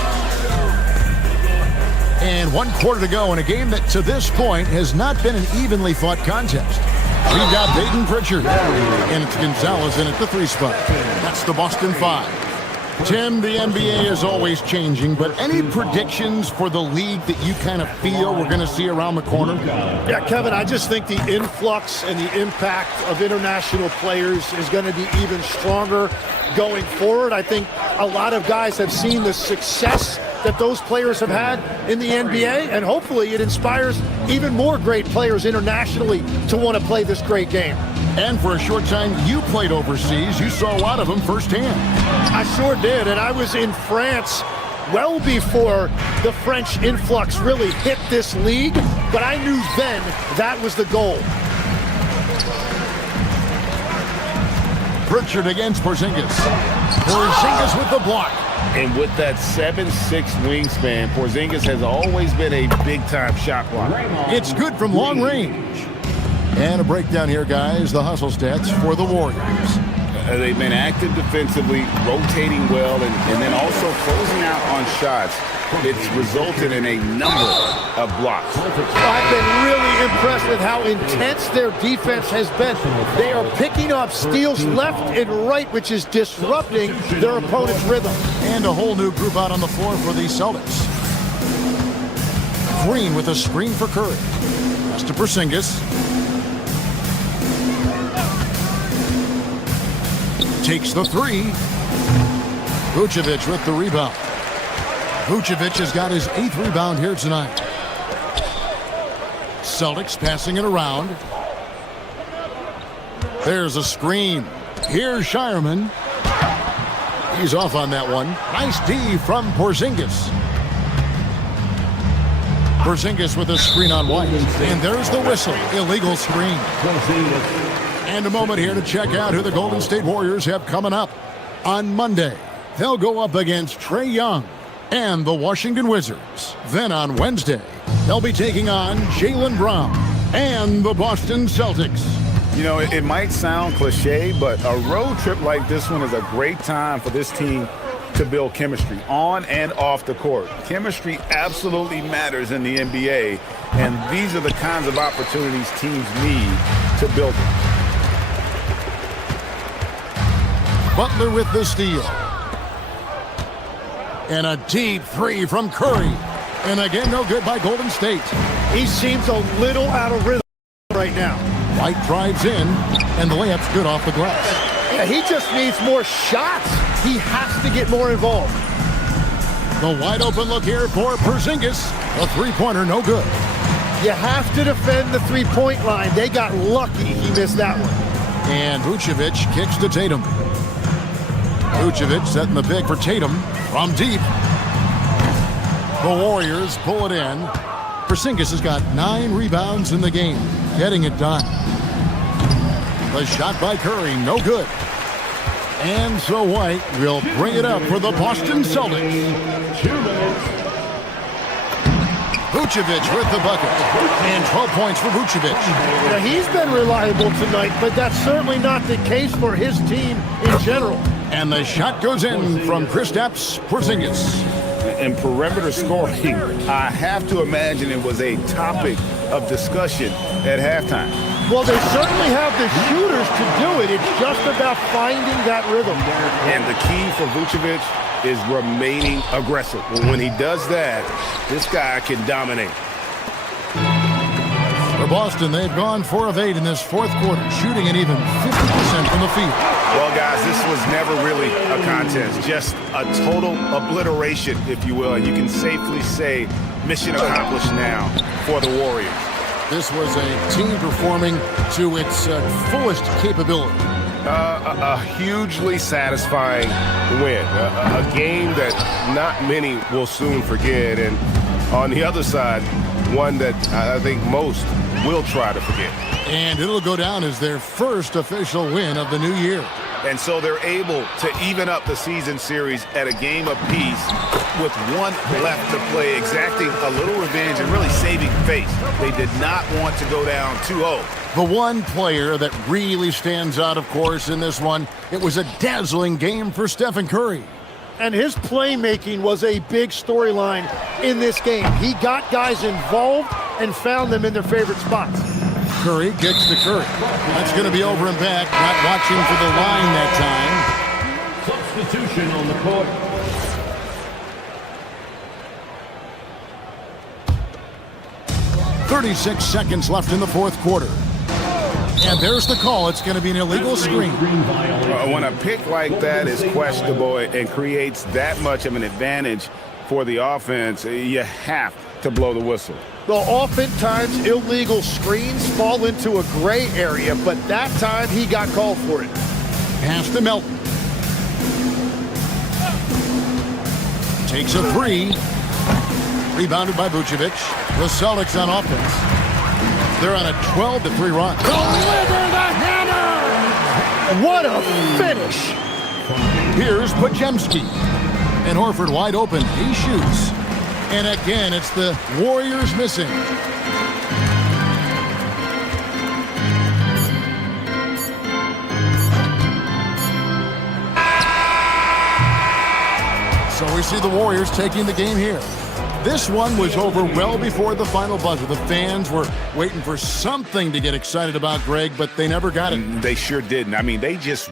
And 1 quarter to go in a game that to this point has not been an evenly fought contest. We've got Peyton Pritchard, and it's Gonzalez in at the 3 spot. That's the Boston 5. Tim, the NBA is always changing, but any predictions for the league that you kind of feel we're going to see around the corner? Yeah, Kevin, I just think the influx and the impact of international players is going to be even stronger going forward. I think a lot of guys have seen the success that those players have had in the NBA, and hopefully it inspires even more great players internationally to want to play this great game. And for a short time, you played overseas. You saw a lot of them firsthand. I sure did, and I was in France well before the French influx really hit this league, but I knew then that was the goal. Pritchard against Porzingis. Porzingis with the block. And with that 7'6" wingspan, Porzingis has always been a big-time shot blocker. It's good from long range. And a breakdown here, guys. The hustle stats for the Warriors. They've been active defensively, rotating well, and then also closing out on shots. It's resulted in a number of blocks. I've been really impressed with how intense their defense has been. They are picking up steals left and right, which is disrupting their opponent's rhythm. And a whole new group out on the floor for the Celtics. Green with a screen for Curry. Pass to Porzingis. Takes the three. Vucevic with the rebound. Vucevic has got his 8th rebound here tonight. Celtics passing it around. There's a screen. Here's Shireman. He's off on that one. Nice D from Porzingis. Porzingis with a screen on White. And there's the whistle. Illegal screen. And a moment here to check out who the Golden State Warriors have coming up. On Monday, they'll go up against Trae Young and the Washington Wizards. Then on Wednesday, they'll be taking on Jaylen Brown and the Boston Celtics. You know, it might sound cliche, but a road trip like this one is a great time for this team to build chemistry on and off the court. Chemistry absolutely matters in the NBA, and these are the kinds of opportunities teams need to build it. Butler with the steal. And a deep three from Curry. And again, no good by Golden State. He seems a little out of rhythm right now. White drives in, and the layup's good off the glass. Yeah, he just needs more shots. He has to get more involved. The wide open look here for Porzingis. A three-pointer, no good. You have to defend the three-point line. They got lucky he missed that one. And Vucevic kicks to Tatum. Vucevic setting the pick for Tatum from deep. The Warriors pull it in. Porzingis has got 9 rebounds in the game, getting it done. The shot by Curry, no good. And so White will bring it up for the Boston Celtics. 2 minutes. Vucevic with the bucket. And 12 points for Vucevic. Now, he's been reliable tonight, but that's certainly not the case for his team in general. And the shot goes in from Kristaps Porzingis. And perimeter scoring, I have to imagine it was a topic of discussion at halftime. Well, they certainly have the shooters to do it. It's just about finding that rhythm. And the key for Vucevic is remaining aggressive. When he does that, this guy can dominate. For Boston, they've gone 4 of 8 in this fourth quarter, shooting an even 50% from the field. Well, guys, this was never really a contest, just a total obliteration, if you will. And you can safely say mission accomplished now for the Warriors. This was a team performing to its fullest capability. A hugely satisfying win. A game that not many will soon forget. And on the other side, one that I think most will try to forget. And it'll go down as their first official win of the new year. And so they're able to even up the season series at a game apiece with 1 left to play, exacting a little revenge and really saving face. They did not want to go down 2-0. The one player that really stands out, of course, in this one, it was a dazzling game for Stephen Curry. And his playmaking was a big storyline in this game. He got guys involved and found them in their favorite spots. Curry kicks to Curry. That's going to be over and back. Not watching for the line that time. Substitution on the court. .36 seconds left in the fourth quarter. And there's the call. It's going to be an illegal screen. When a pick like that is questionable and creates that much of an advantage for the offense, you have to blow the whistle. Well, oftentimes illegal screens fall into a gray area, but that time he got called for it. Pass to Melton. Takes a 3. Rebounded by Vucevic. The Celtics on offense. They're on a 12-3 run. Deliver the hammer! What a finish! Here's Podziemski. And Horford wide open. He shoots. And again, it's the Warriors missing. So we see the Warriors taking the game here. This one was over well before the final buzzer. The fans were waiting for something to get excited about, Greg, but they never got it. They sure didn't. I mean, they just...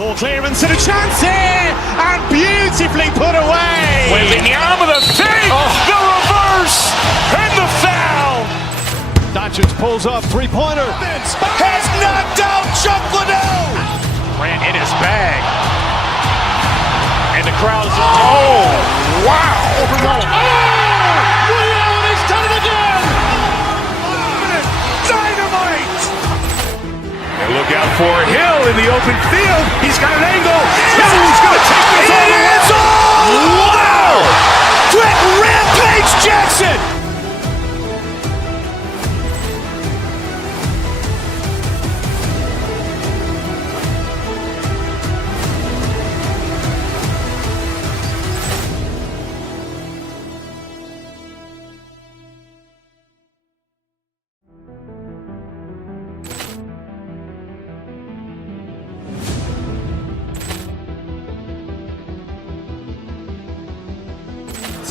Ball clearance and a chance here, and beautifully put away. Wembanyama the fake, the reverse, and the foul. Doncic pulls up, three-pointer. Has knocked out Chuck Liddell. Ran in his bag. And the crowd is, oh, wow. He's done it again. Dynamite. And look out for Hill in the open field. He's got an angle. He's going to take this all the way. Wow! Quick Rampage Jackson.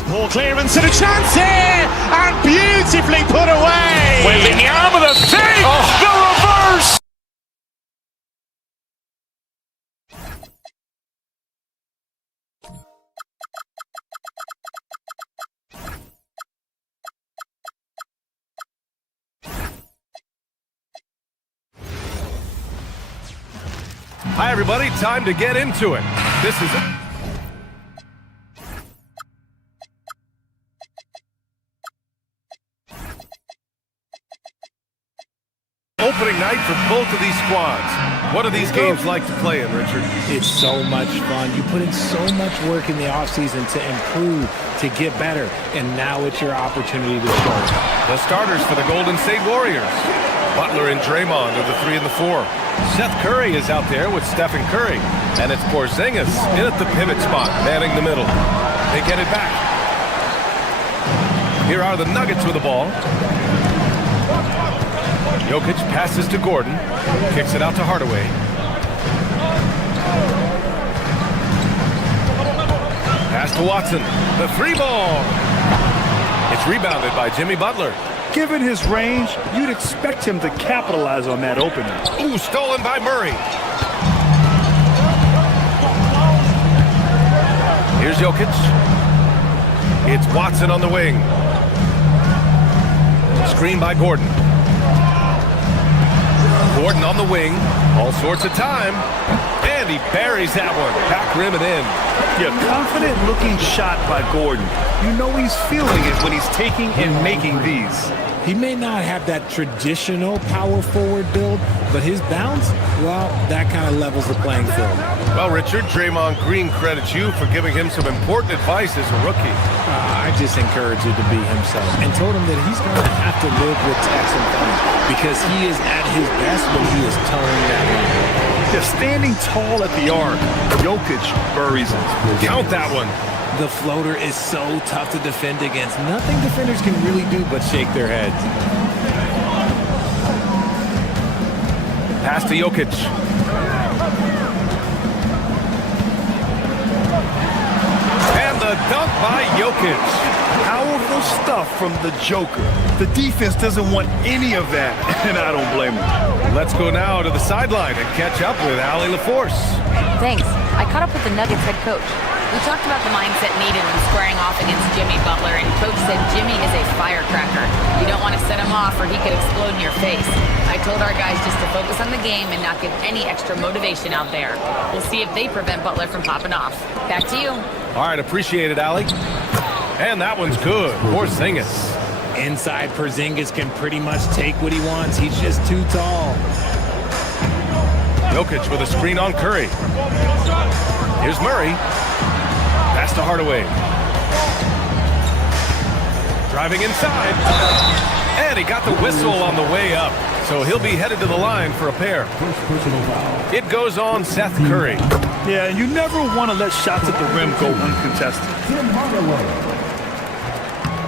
Ball clearance and a chance here, and beautifully put away. Wembanyama the fake, the reverse. Hi, everybody. Time to get into it. This is it. Opening night for both of these squads. What are these games like to play in, Richard? It's so much fun. You put in so much work in the offseason to improve, to get better, and now it's your opportunity to start. The starters for the Golden State Warriors. Butler and Draymond are the 3 and the 4. Seth Curry is out there with Stephen Curry. And it's Porzingis in at the pivot spot, manning the middle. They get it back. Here are the Nuggets with the ball. Jokic passes to Gordon, kicks it out to Hardaway. Pass to Watson, the 3 ball. It's rebounded by Jimmy Butler. Given his range, you'd expect him to capitalize on that opening. Ooh, stolen by Murray. Here's Jokic. It's Watson on the wing. Screen by Gordon. Gordon on the wing, all sorts of time, and he buries that one, back rim and in. Yeah, confident-looking shot by Gordon. You know he's feeling it when he's taking and making these. He may not have that traditional power forward build, but his bounce, well, that kind of levels the playing field. Well, Richard, Draymond Green credits you for giving him some important advice as a rookie. I just encouraged him to be himself and told him that he's going to have to live with text and fun because he is at his best when he is towing that line. Just standing tall at the arc, Jokic buries it. Count that one. The floater is so tough to defend against. Nothing defenders can really do but shake their heads. Pass to Jokic. And the dunk by Jokic. Powerful stuff from the Joker. The defense doesn't want any of that, and I don't blame them. Let's go now to the sideline and catch up with Allie LaForce. Thanks. I caught up with the Nuggets head coach. We talked about the mindset needed when squaring off against Jimmy Butler, and Coach said Jimmy is a firecracker. You don't want to set him off or he could explode in your face. I told our guys just to focus on the game and not give any extra motivation out there. We'll see if they prevent Butler from popping off. Back to you. All right, appreciate it, Allie. And that one's good. Porzingis. Inside, Porzingis can pretty much take what he wants. He's just too tall. Jokic with a screen on Curry. Here's Murray. Pass to Hardaway. Driving inside. And he got the whistle on the way up. So he'll be headed to the line for a pair. It goes on Seth Curry. Yeah, and you never want to let shots at the rim go uncontested.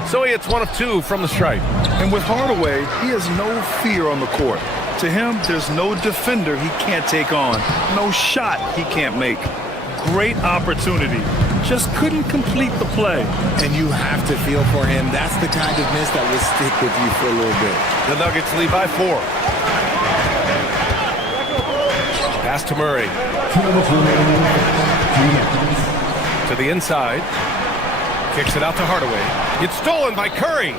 So he hits 1 of 2 from the stripe. And with Hardaway, he has no fear on the court. To him, there's no defender he can't take on. No shot he can't make. Great opportunity. Just couldn't complete the play. And you have to feel for him. That's the kind of miss that will stick with you for a little bit. The Nuggets lead by 4. Pass to Murray. To the inside. Kicks it out to Hardaway. It's stolen by Curry.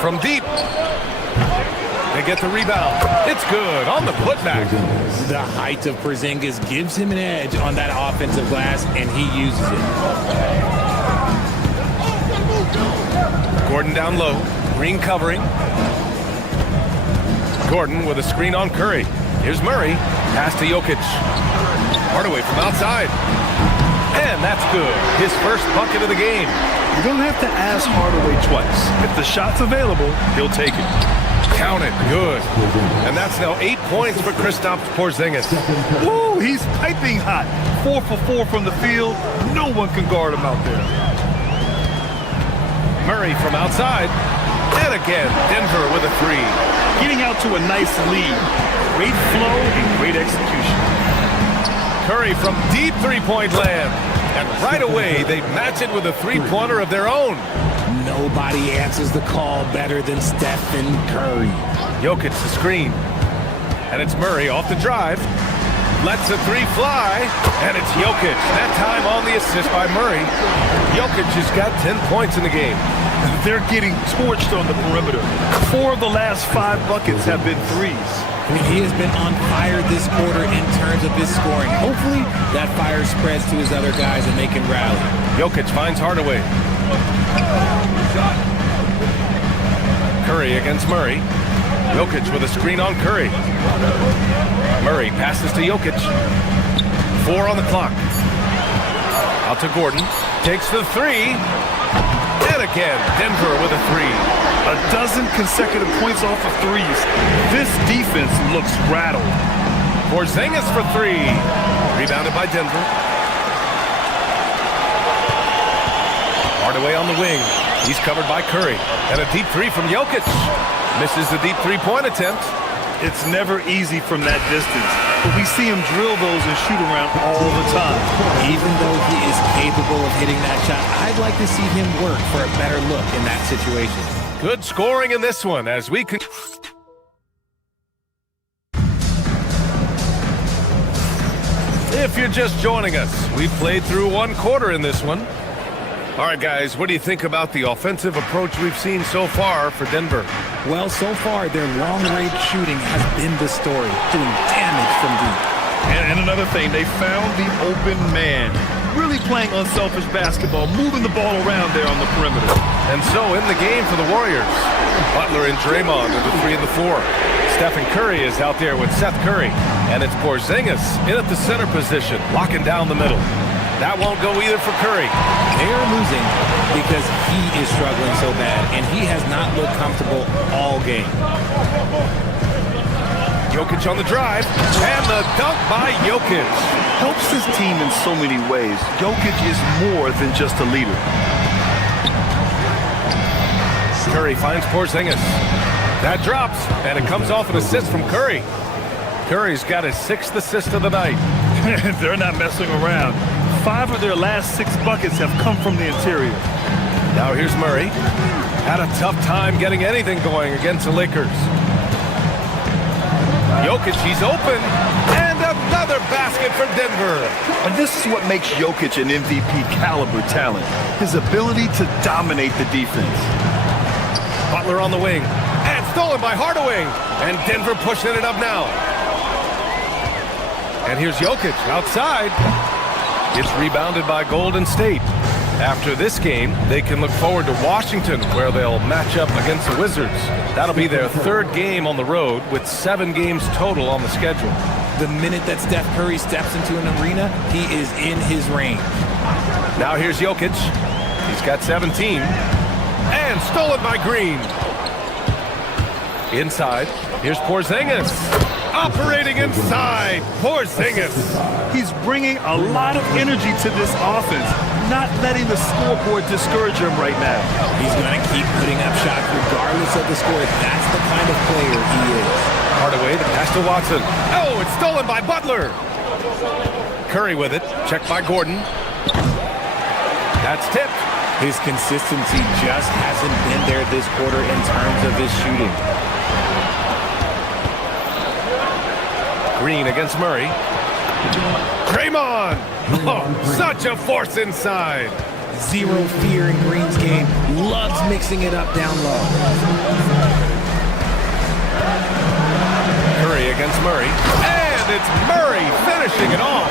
From deep. They get the rebound. It's good on the putback. The height of Porzingis gives him an edge on that offensive glass, and he uses it. Gordon down low. Green covering. Gordon with a screen on Curry. Here's Murray. Pass to Jokic. Hardaway from outside. And that's good. His first bucket of the game. You don't have to ask Hardaway twice. If the shot's available, he'll take it. Count it. Good. And that's now 8 points for Kristaps Porzingis. Woo, he's piping hot. 4 for 4 from the field. No one can guard him out there. Murray from outside. And again, Denver with a three. Getting out to a nice lead. Great flow and great execution. Curry from deep three-point land. And right away, they match it with a three-pointer of their own. Nobody answers the call better than Stephen Curry. Jokic the screen. And it's Murray off the drive. Lets the three fly. And it's Jokic. That time on the assist by Murray. Jokic has got 10 points in the game. They're getting torched on the perimeter. 4 of the last 5 buckets have been threes. I mean, he has been on fire this quarter in terms of his scoring. Hopefully, that fire spreads to his other guys and they can rally. Jokic finds Hardaway. Curry against Murray. Jokic with a screen on Curry. Murray passes to Jokic. 4 on the clock. Out to Gordon. Takes the three. And again, Denver with a three. A dozen consecutive points off of threes. This defense looks rattled. Porzingis for three. Rebounded by Denver. Hardaway on the wing. He's covered by Curry. And a deep three from Jokic. Misses the deep three-point attempt. It's never easy from that distance, but we see him drill those and shoot around all the time. Even though he is capable of hitting that shot, I'd like to see him work for a better look in that situation. Good scoring in this one as we can. If you're just joining us, we've played through 1 quarter in this one. All right, guys, what do you think about the offensive approach we've seen so far for Denver? Well, so far, their long-range shooting has been the story, doing damage from deep. And another thing, they found the open man. Really playing unselfish basketball, moving the ball around there on the perimeter. And so in the game for the Warriors, Butler and Draymond in the 3 and the 4. Stephen Curry is out there with Seth Curry. And it's Porzingis in at the center position, locking down the middle. That won't go either for Curry. They are losing because he is struggling so bad, and he has not looked comfortable all game. Jokic on the drive, and the dunk by Jokic. Helps his team in so many ways. Jokic is more than just a leader. Curry finds Porzingis. That drops, and it comes off an assist from Curry. Curry's got his 6th assist of the night. They're not messing around. 5 of their last 6 buckets have come from the interior. Now here's Murray. Had a tough time getting anything going against the Lakers. Jokic, he's open. And another basket for Denver. And this is what makes Jokic an MVP caliber talent. His ability to dominate the defense. Butler on the wing. And stolen by Hardaway. And Denver pushing it up now. And here's Jokic outside. It's rebounded by Golden State. After this game, they can look forward to Washington, where they'll match up against the Wizards. That'll be their 3rd game on the road, with 7 games total on the schedule. The minute that Steph Curry steps into an arena, he is in his range. Now here's Jokic. He's got 17. And stolen by Green. Inside, here's Porzingis. Operating inside, Porzingis. He's bringing a lot of energy to this offense, not letting the scoreboard discourage him right now. He's going to keep putting up shots regardless of the score. That's the kind of player he is. Hardaway, the pass to Watson. Oh, it's stolen by Butler. Curry with it, checked by Gordon. That's tipped. His consistency just hasn't been there this quarter in terms of his shooting. Green against Murray. Draymond! Oh, such a force inside. Zero fear in Green's game. Loves mixing it up down low. Curry against Murray. And it's Murray finishing it off.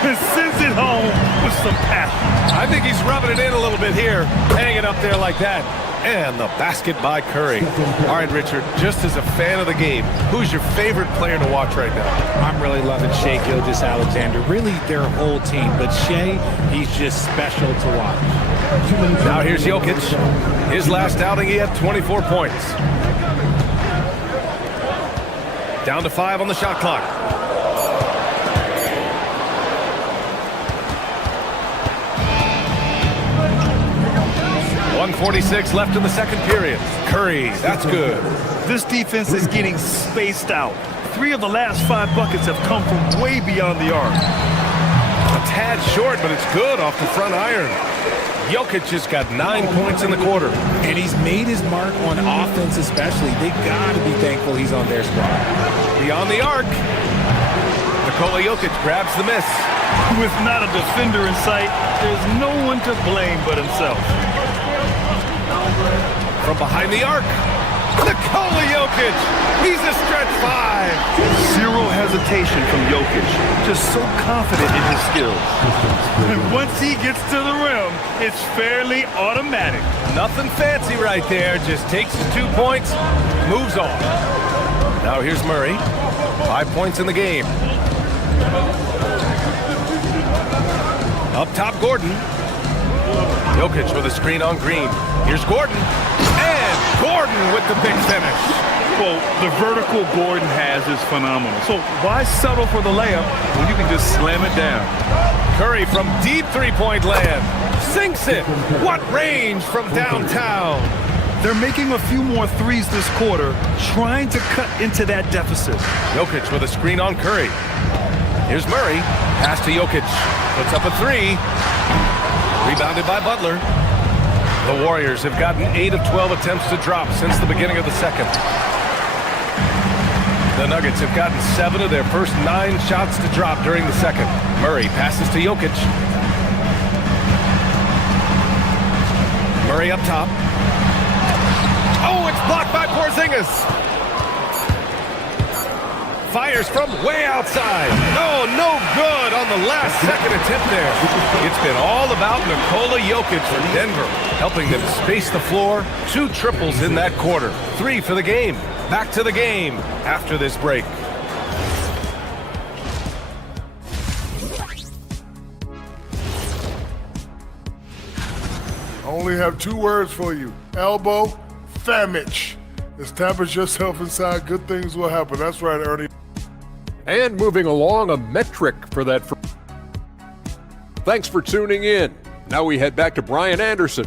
And sends it home with some passion. I think he's rubbing it in a little bit here. Hanging up there like that. And the basket by Curry. All right, Richard, just as a fan of the game, who's your favorite player to watch right now? I'm really loving Shai Gilgeous-Alexander. Really, their whole team. But Shai, he's just special to watch. Now here's Jokic. His last outing, he had 24 points. Down to 5 on the shot clock. .146 left in the second period. Curry, that's good. This defense is getting spaced out. 3 of the last 5 buckets have come from way beyond the arc. A tad short, but it's good off the front iron. Jokic just got 9 points in the quarter. And he's made his mark on offense especially. They gotta be thankful he's on their squad. Beyond the arc. Nikola Jokic grabs the miss. With not a defender in sight, there's no one to blame but himself. From behind the arc, Nikola Jokic. He's a stretch 5. Zero hesitation from Jokic. Just so confident in his skills. And once he gets to the rim, it's fairly automatic. Nothing fancy right there. Just takes his 2 points, moves on. Now here's Murray. 5 points in the game. Up top, Gordon. Jokic with a screen on Green. Here's Gordon. And Gordon with the big finish. Well, the vertical Gordon has is phenomenal. So why settle for the layup when you can just slam it down? Curry from deep three-point land. Sinks it. What range from downtown. They're making a few more threes this quarter, trying to cut into that deficit. Jokic with a screen on Curry. Here's Murray. Pass to Jokic. Puts up a 3. Rebounded by Butler. The Warriors have gotten 8 of 12 attempts to drop since the beginning of the second. The Nuggets have gotten 7 of their first 9 shots to drop during the second. Murray passes to Jokic. Murray up top. Oh, it's blocked by Porzingis. Fires from way outside. Oh, no good on the last second attempt there. It's been all about Nikola Jokic for Denver, helping them space the floor. 2 triples in that quarter. 3 for the game. Back to the game after this break. I only have 2 words for you. Elbow, famich. Establish yourself inside, good things will happen. That's right, Ernie. And moving along, a metric for that. Thanks for tuning in. Now we head back to Brian Anderson.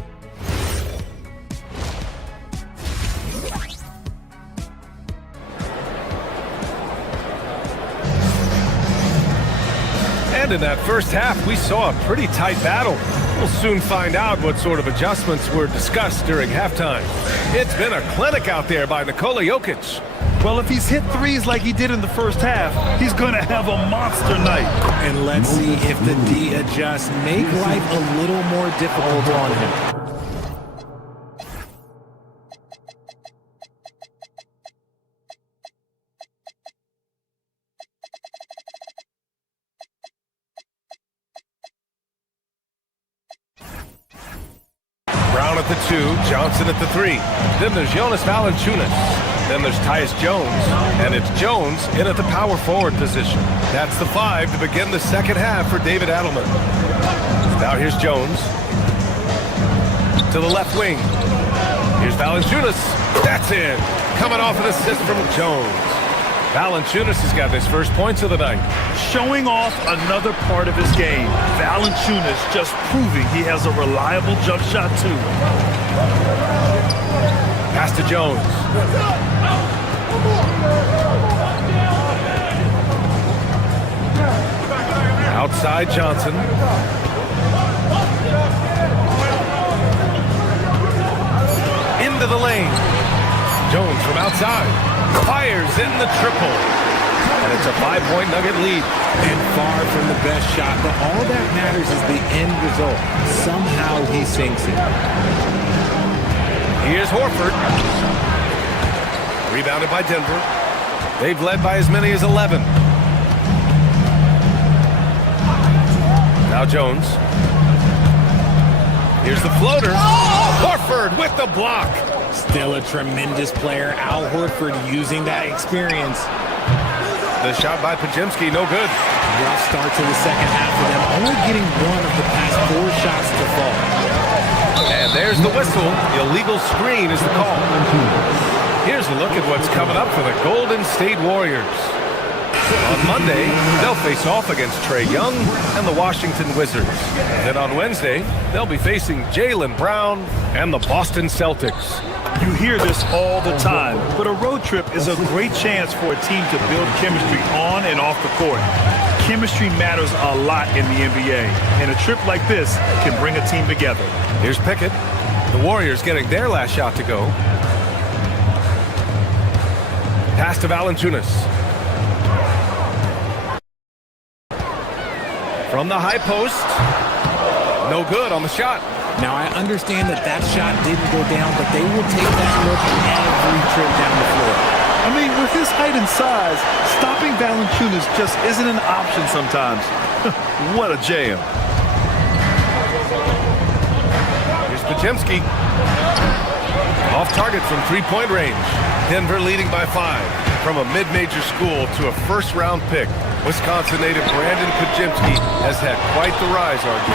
And in that first half, we saw a pretty tight battle. We'll soon find out what sort of adjustments were discussed during halftime. It's been a clinic out there by Nikola Jokic. Well, if he's hit threes like he did in the first half, he's going to have a monster night. And let's see if the D adjusts, make life a little more difficult on him. Brown at the 2, Johnson at the 3. Then there's Jonas Valanciunas. Then there's Tyus Jones. And it's Jones in at the power forward position. That's the 5 to begin the second half for David Adelman. Now here's Jones. To the left wing. Here's Valanciunas. That's in. Coming off an assist from Jones. Valanciunas has got his first points of the night. Showing off another part of his game. Valanciunas just proving he has a reliable jump shot too. Pass to Jones. Outside Johnson. Into the lane. Jones from outside. Fires in the triple. And it's a 5-point Nugget lead. And far from the best shot, but all that matters is the end result. Somehow he sinks it. Here's Horford. Rebounded by Denver. They've led by as many as 11. Now Jones. Here's the floater. Horford with the block. Still a tremendous player. Al Horford using that experience. The shot by Pajemski, no good. Rough start to the second half for them. Only getting one of the past 4 shots to fall. And there's the whistle. Illegal screen is the call. Here's a look at what's coming up for the Golden State Warriors. On Monday, they'll face off against Trae Young and the Washington Wizards. Then on Wednesday, they'll be facing Jaylen Brown and the Boston Celtics. You hear this all the time, but a road trip is a great chance for a team to build chemistry on and off the court. Chemistry matters a lot in the NBA, and a trip like this can bring a team together. Here's Pickett. The Warriors getting their last shot to go. Pass to Valanciunas. From the high post. No good on the shot. Now, I understand that shot didn't go down, but they will take that look every trip down the floor. I mean, with his height and size, stopping Valanciunas just isn't an option sometimes. What a jam. Here's Pajemski. Off target from three-point range. Denver leading by 5. From a mid-major school to a first-round pick, Wisconsin native Brandon Pajemski has had quite the rise, RJ.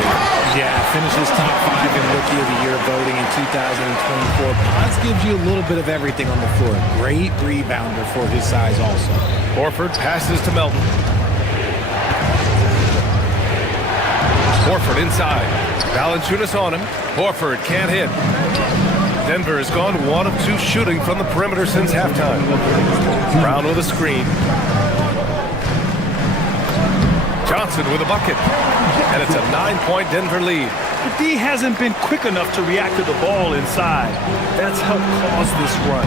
Yeah, finishes top 5 in Rookie of the Year voting in 2024. Pons gives you a little bit of everything on the floor. Great rebounder for his size also. Horford passes to Melton. Horford inside. Valanciunas on him. Horford can't hit. Denver has gone 1 of 2 shooting from the perimeter since halftime. Brown with a screen. Johnson with a bucket. And it's a 9-point Denver lead. The D hasn't been quick enough to react to the ball inside. That's helped cause this run.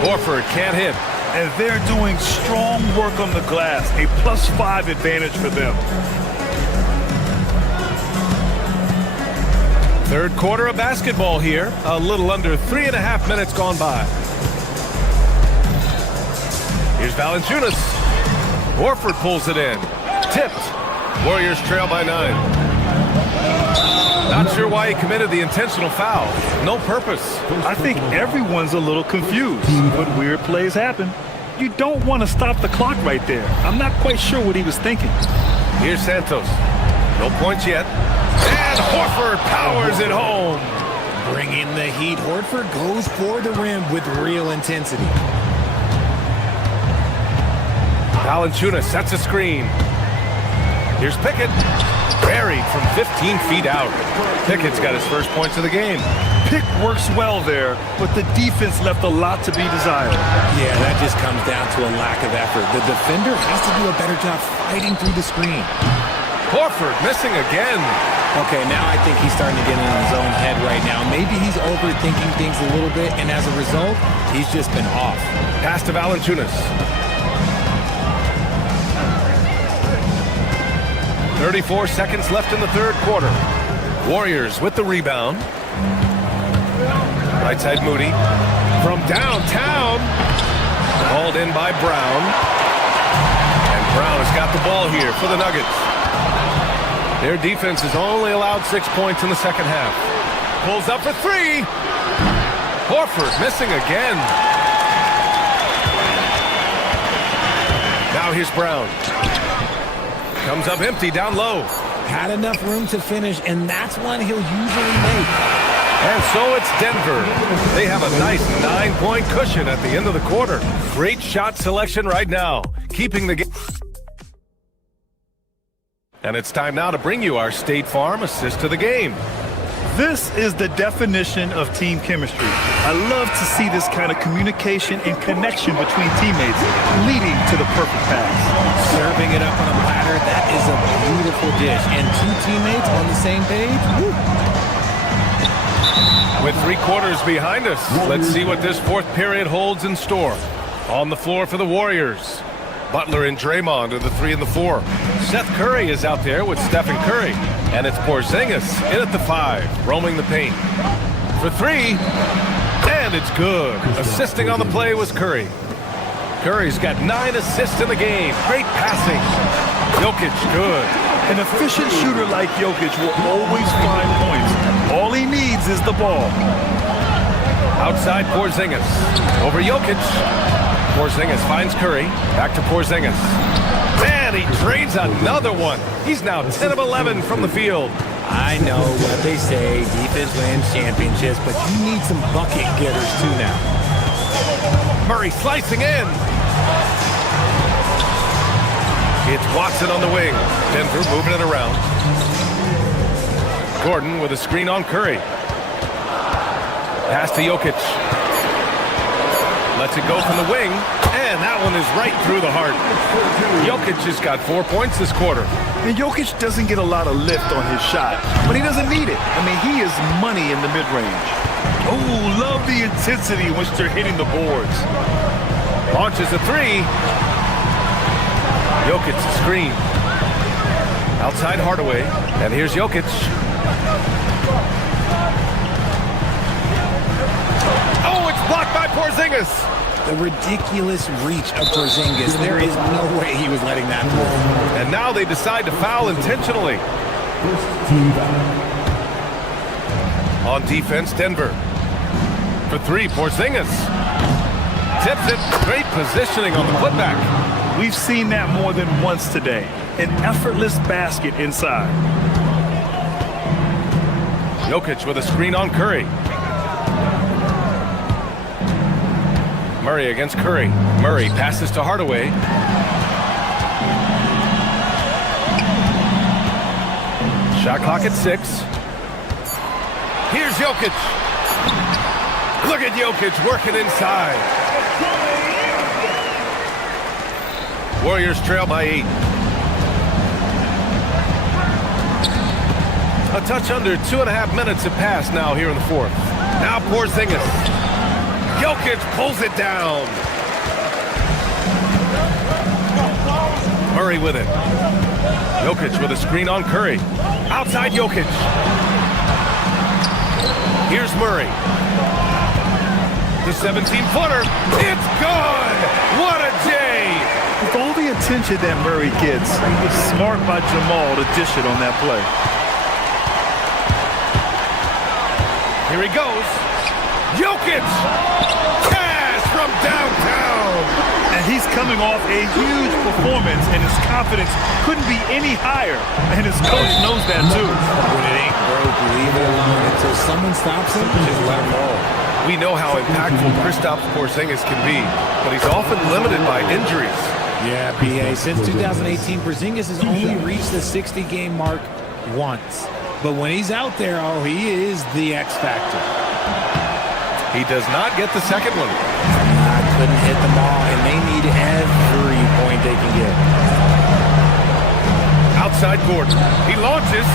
Horford can't hit. And they're doing strong work on the glass. A +5 advantage for them. Third quarter of basketball here. A little under 3.5 minutes gone by. Here's Valanciunas. Horford pulls it in. Tipped. Warriors trail by 9. Not sure why he committed the intentional foul. No purpose. I think everyone's a little confused, but weird plays happen. You don't want to stop the clock right there. I'm not quite sure what he was thinking. Here's Santos. No points yet. And Horford powers it home. Bringing the heat. Horford goes for the rim with real intensity. Valanciunas sets a screen. Here's Pickett. Buried from 15 feet out. Pickett's got his first points of the game. Pick works well there, but the defense left a lot to be desired. Yeah, that just comes down to a lack of effort. The defender has to do a better job fighting through the screen. Horford missing again. Okay, now I think he's starting to get in his own head right now. Maybe he's overthinking things a little bit, and as a result, he's just been off. Pass to Valanciunas. 34 seconds left in the third quarter. Warriors with the rebound. Right side Moody. From downtown. Called in by Brown. And Brown has got the ball here for the Nuggets. Their defense has only allowed 6 points in the second half. Pulls up for 3. Horford missing again. Now here's Brown. Comes up empty down low. Had enough room to finish, and that's one he'll usually make. And so it's Denver. They have a nice 9-point cushion at the end of the quarter. Great shot selection right now, keeping the game. And it's time now to bring you our State Farm assist to the game. This is the definition of team chemistry. I love to see this kind of communication and connection between teammates, leading to the perfect pass. Serving it up on a platter, that is a beautiful dish. And 2 teammates on the same page, woo. With 3 quarters behind us, let's see what this fourth period holds in store. On the floor for the Warriors. Butler and Draymond are the 3 and the 4. Seth Curry is out there with Stephen Curry. And it's Porzingis in at the 5, roaming the paint. For 3, and it's good. Assisting on the play was Curry. Curry's got 9 assists in the game. Great passing. Jokic, good. An efficient shooter like Jokic will always find points. All he needs is the ball. Outside Porzingis. Over Jokic. Porzingis finds Curry. Back to Porzingis. And he drains another one. He's now 10 of 11 from the field. I know what they say, defense wins championships, but you need some bucket getters too now. Murray slicing in. It's Watson on the wing. Denver moving it around. Gordon with a screen on Curry. Pass to Jokic. Lets it go from the wing, and that one is right through the heart. Jokic just got 4 points this quarter. And Jokic doesn't get a lot of lift on his shot, but he doesn't need it. I mean, he is money in the mid-range. Oh, love the intensity once they're hitting the boards. Launches a 3. Jokic a screen. Outside Hardaway, and here's Jokic. Oh, it's blocked by Porzingis. The ridiculous reach of Porzingis. There is no way he was letting that through. And now they decide to foul intentionally. On defense, Denver. For 3, Porzingis. Tips it. Great positioning on the putback. We've seen that more than once today. An effortless basket inside. Jokic with a screen on Curry. Murray against Curry. Murray passes to Hardaway. Shot clock at 6. Here's Jokic. Look at Jokic working inside. Warriors trail by 8. A touch under 2.5 minutes have passed now here in the 4th. Now Porzingis. Jokic pulls it down. Murray with it. Jokic with a screen on Curry. Outside Jokic. Here's Murray. The 17-footer. It's good! What a day! With all the attention that Murray gets, it's smart by Jamal to dish it on that play. Here he goes. Jokic! Cash from downtown! And he's coming off a huge performance, and his confidence couldn't be any higher. And his coach knows that, too. When it ain't broke, leave it alone. Until someone stops him, just let him roll. We know how impactful Kristaps Porzingis can be, but he's often limited by injuries. Yeah, BA. Since 2018, Porzingis has only reached the 60-game mark once. But when he's out there, oh, he is the X factor. He does not get the second one. Couldn't hit the ball, and they need every point they can get. Outside Gordon. He launches.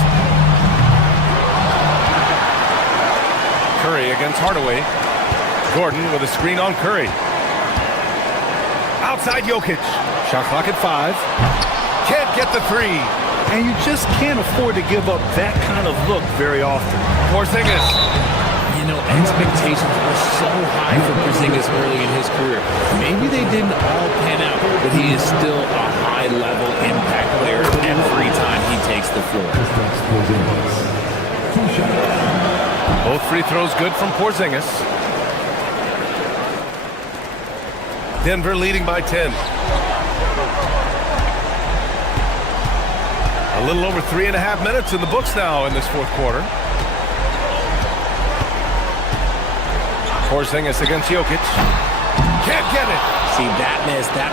Curry against Hardaway. Gordon with a screen on Curry. Outside Jokic. Shot clock at 5. Can't get the 3. And you just can't afford to give up that kind of look very often. Porzingis. You know, expectations were so high for Porzingis early in his career. Maybe they didn't all pan out, but he is still a high-level impact player every time he takes the floor. Both free throws good from Porzingis. Denver leading by 10. A little over 3.5 minutes in the books now in this 4th quarter. Porzingis against Jokic. Can't get it. See, that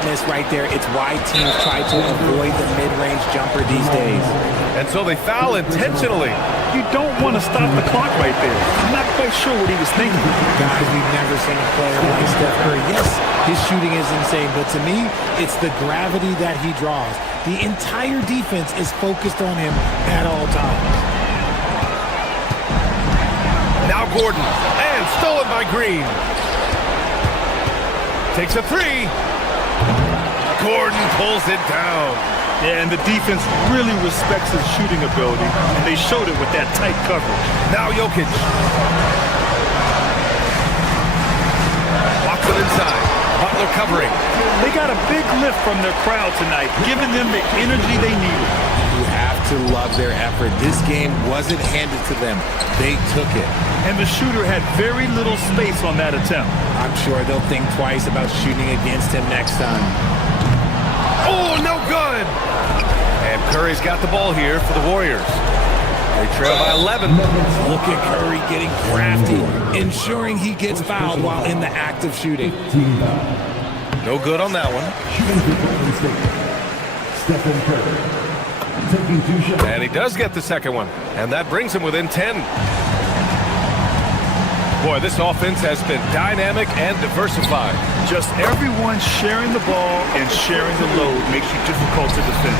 miss right there. It's why teams try to avoid the mid-range jumper these days. And so they foul intentionally. You don't want to stop the clock right there. I'm not quite sure what he was thinking. Guys, we've never seen a player like Steph Curry. Yes, his shooting is insane, but to me, it's the gravity that he draws. The entire defense is focused on him at all times. Now Gordon, and stolen by Green. Takes a 3. Gordon pulls it down. Yeah, and the defense really respects his shooting ability, and they showed it with that tight coverage. Now Jokic. Watson inside. Butler covering. They got a big lift from their crowd tonight, giving them the energy they needed. You have to love their effort. This game wasn't handed to them. They took it. And the shooter had very little space on that attempt. I'm sure they'll think twice about shooting against him next time. Oh, no good. And Curry's got the ball here for the Warriors. They trail by 11. Look at Curry getting crafty, ensuring he gets fouled while in the act of shooting. No good on that one. Stephen Curry taking 2 shots. And he does get the second one. And that brings him within 10. Boy, this offense has been dynamic and diversified. Just everyone sharing the ball and sharing the load makes you difficult to defend.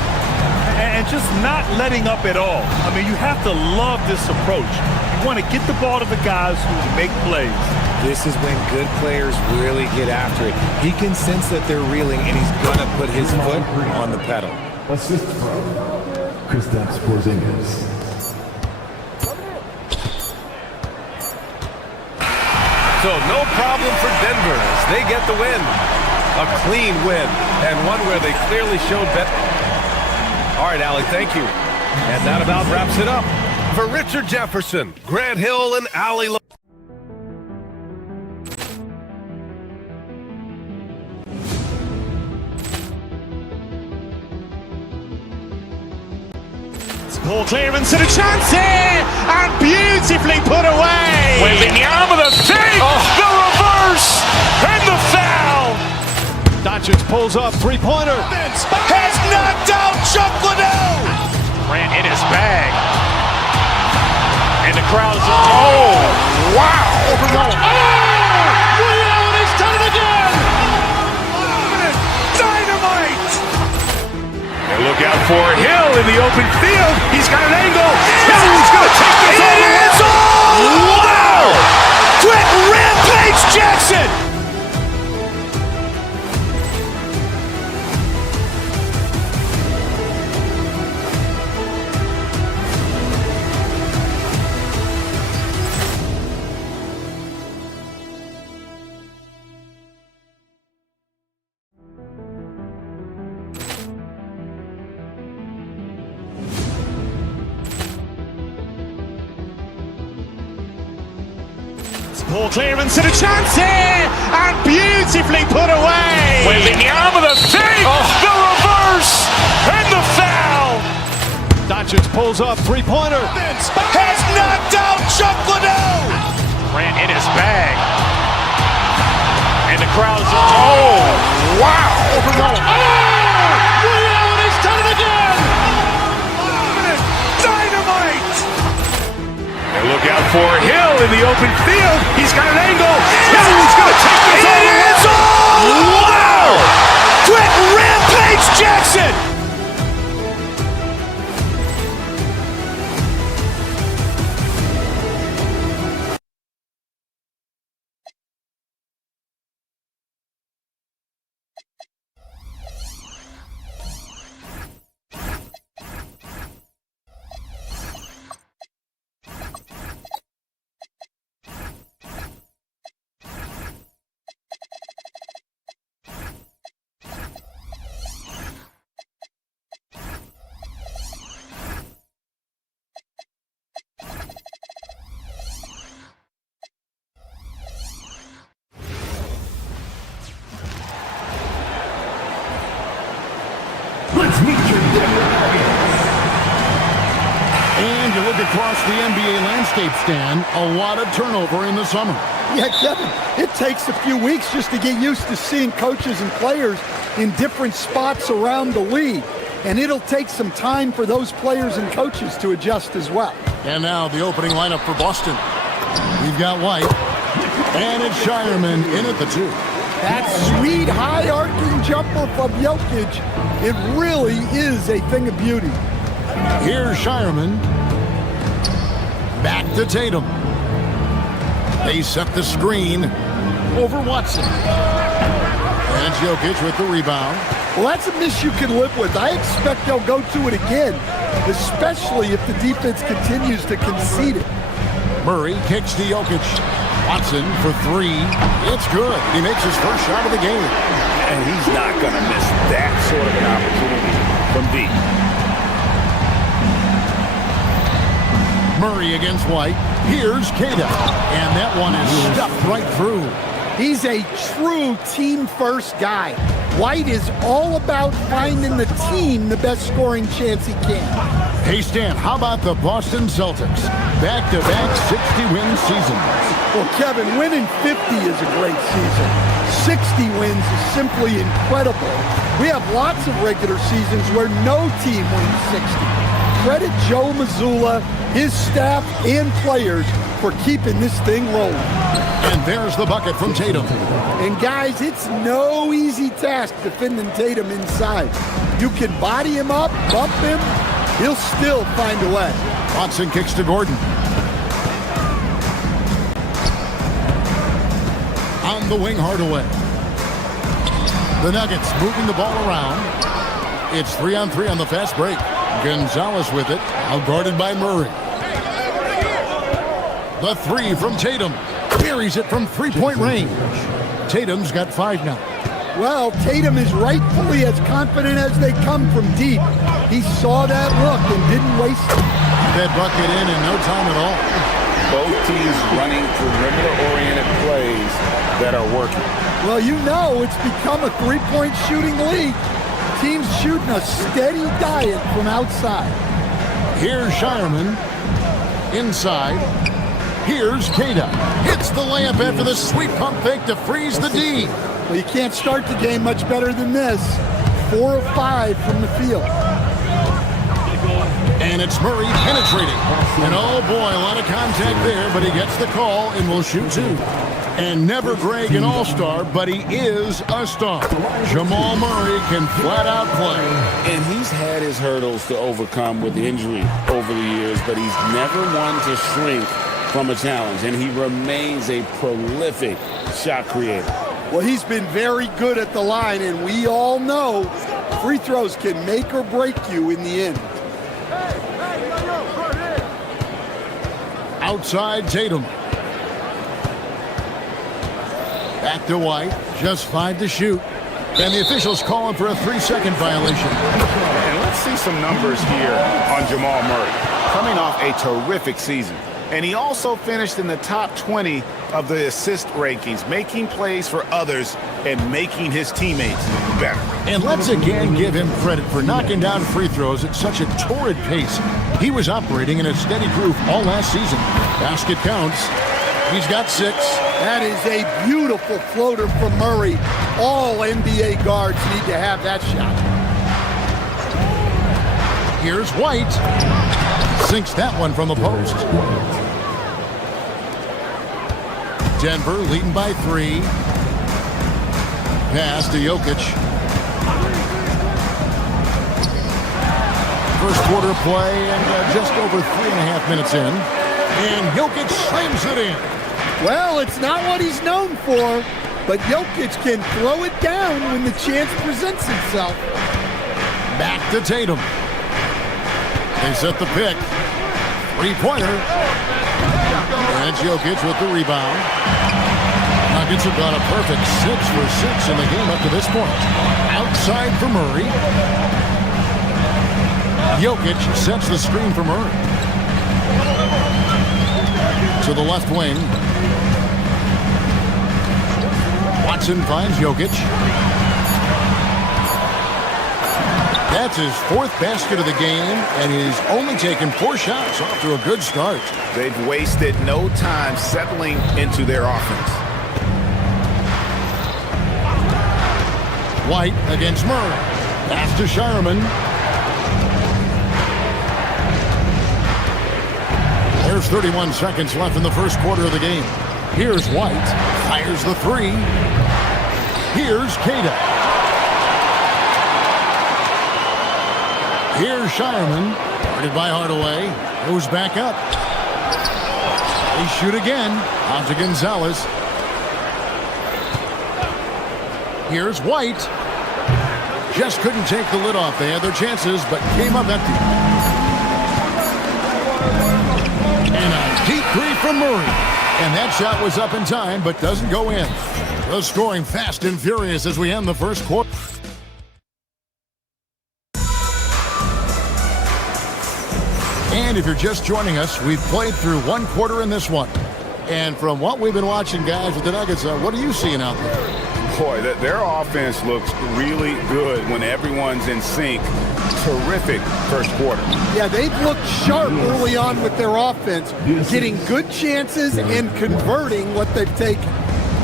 And just not letting up at all. I mean, you have to love this approach. You want to get the ball to the guys who make plays. This is when good players really get after it. He can sense that they're reeling, and he's going to put his foot on the pedal. Assist from Kristaps Porzingis. So no problem for Denver as they get the win. A clean win, and one where they clearly showed better. All right, Allie, thank you. And that about wraps it up. For Richard Jefferson, Grant Hill, and Allie. Ball clearance and a chance here, and beautifully put away. Wembanyama the save, the reverse, and the foul. Doncic pulls up, three-pointer. Has knocked out Chuck Liddell. Grant in his bag. And the crowd is, oh, wow. Leon has done it again. Dynamite. And look out for Hill in the open field. He's got an angle. He's going to take this all the way. Wow. Quick rampage Jackson. Ball clearance and a chance here, and beautifully put away. Wembanyama the save, the reverse, and the foul. Doncic pulls up, three-pointer. Has knocked out Chuck Liddell. Grant in his bag. And the crowd is, oh, wow. Leon has done it again. Dynamite. And look out for Hill in the open field. He's got an angle. He's going to take this all the way. Wow. Quick rampage Jackson. Let's meet your Denver Nuggets. And you look across the NBA landscape, Stan, a lot of turnover in the summer. Yeah, Kevin, it takes a few weeks just to get used to seeing coaches and players in different spots around the league. And it'll take some time for those players and coaches to adjust as well. And now the opening lineup for Boston. We've got White, and it's Shireman in at the 2. That sweet high arcing jumper from Jokic, it really is a thing of beauty. Here's Shireman. Back to Tatum. They set the screen over Watson. And it's Jokic with the rebound. Well, that's a miss you can live with. I expect they'll go to it again, especially if the defense continues to concede it. Murray kicks to Jokic. Watson for three. It's good. He makes his first shot of the game. And he's not going to miss that sort of an opportunity from deep. Murray against White. Here's Kata. And that one is stuffed right through. He's a true team-first guy. White is all about finding the team the best scoring chance he can. Hey, Stan, how about the Boston Celtics? Back-to-back 60-win seasons. Well, Kevin, winning 50 is a great season. 60 wins is simply incredible. We have lots of regular seasons where no team wins 60. Credit Joe Mazzulla, his staff, and players for keeping this thing rolling. And there's the bucket from Tatum. And guys, it's no easy task defending Tatum inside. You can body him up, bump him, he'll still find a way. Watson kicks to Gordon. On the wing, Hardaway. The Nuggets moving the ball around. It's 3-on-3 on the fast break. Gonzalez with it, outguarded by Murray. The three from Tatum. Buries it from three-point range. Tatum's got 5 now. Well, Tatum is rightfully as confident as they come from deep. He saw that look and didn't waste it. That bucket in no time at all. Both teams running perimeter-oriented plays that are working. Well, you know it's become a three-point shooting league. Teams shooting a steady diet from outside. Here's Shireman. Inside. Here's Kata. Hits the layup after the sweep pump fake to freeze the D. Well, you can't start the game much better than this. 4 of 5 from the field. And it's Murray penetrating. And oh boy, a lot of contact there, but he gets the call and will shoot 2. And never Greg an all-star, but he is a star. Jamal Murray can flat out play. And he's had his hurdles to overcome with injury over the years, but he's never one to shrink from a challenge, and he remains a prolific shot creator. Well, he's been very good at the line, and we all know free throws can make or break you in the end. Outside Tatum. Back to White, just 5 to shoot. And the officials calling for a 3-second violation. And let's see some numbers here on Jamal Murray. Coming off a terrific season. And he also finished in the top 20 of the assist rankings, making plays for others and making his teammates better. And let's again give him credit for knocking down free throws at such a torrid pace. He was operating in a steady groove all last season. Basket counts. He's got 6. That is a beautiful floater from Murray. All NBA guards need to have that shot. Here's White. Sinks that one from the post. Denver leading by 3. Pass to Jokic. First quarter play and just over 3.5 minutes in. And Jokic slams it in. Well, it's not what he's known for, but Jokic can throw it down when the chance presents itself. Back to Tatum. They set the pick. 3-pointer. And it's Jokic with the rebound. Nuggets have got a perfect 6 for 6 in the game up to this point. Outside for Murray. Jokic sets the screen for Murray. To the left wing. Watson finds Jokic. That's his 4th basket of the game, and he's only taken 4 shots. Off to a good start. They've wasted no time settling into their offense. White against Murray. Pass to Shireman. There's 31 seconds left in the first quarter of the game. Here's White. Fires the 3. Here's Kata. Here's Shireman. Guarded by Hardaway. Goes back up. They shoot again. On to Gonzalez. Here's White. just couldn't take the lid off. They had their chances, but came up empty. And a deep three from Murray. And that shot was up in time, but doesn't go in. The scoring fast and furious as we end the first quarter. And if you're just joining us, we've played through one quarter in this one. And from what we've been watching, guys, with the Nuggets, what are you seeing out there? Boy, their offense looks really good when everyone's in sync. Terrific first quarter. Yeah, they've looked sharp early on with their offense, getting good chances and converting what they've taken.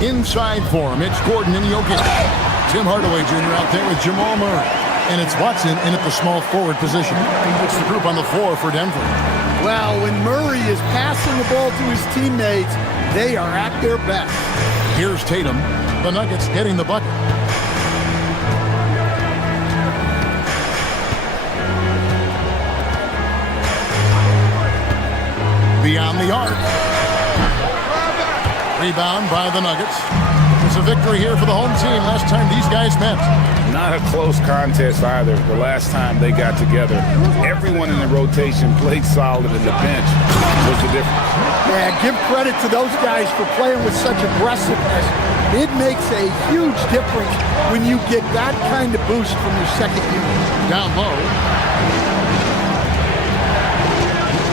Inside for him, it's Gordon and Jokic. Tim Hardaway Jr. out there with Jamal Murray. And it's Watson in at the small forward position. It's the group on the floor for Denver. Well, when Murray is passing the ball to his teammates, they are at their best. Here's Tatum. The Nuggets getting the bucket. Beyond the arc. Rebound by the Nuggets. It's a victory here for the home team. Last time these guys met. Not a close contest either. The last time they got together, everyone in the rotation played solid, and the bench was the difference. Yeah, give credit to those guys for playing with such aggressiveness. It makes a huge difference when you get that kind of boost from your second unit. Down low.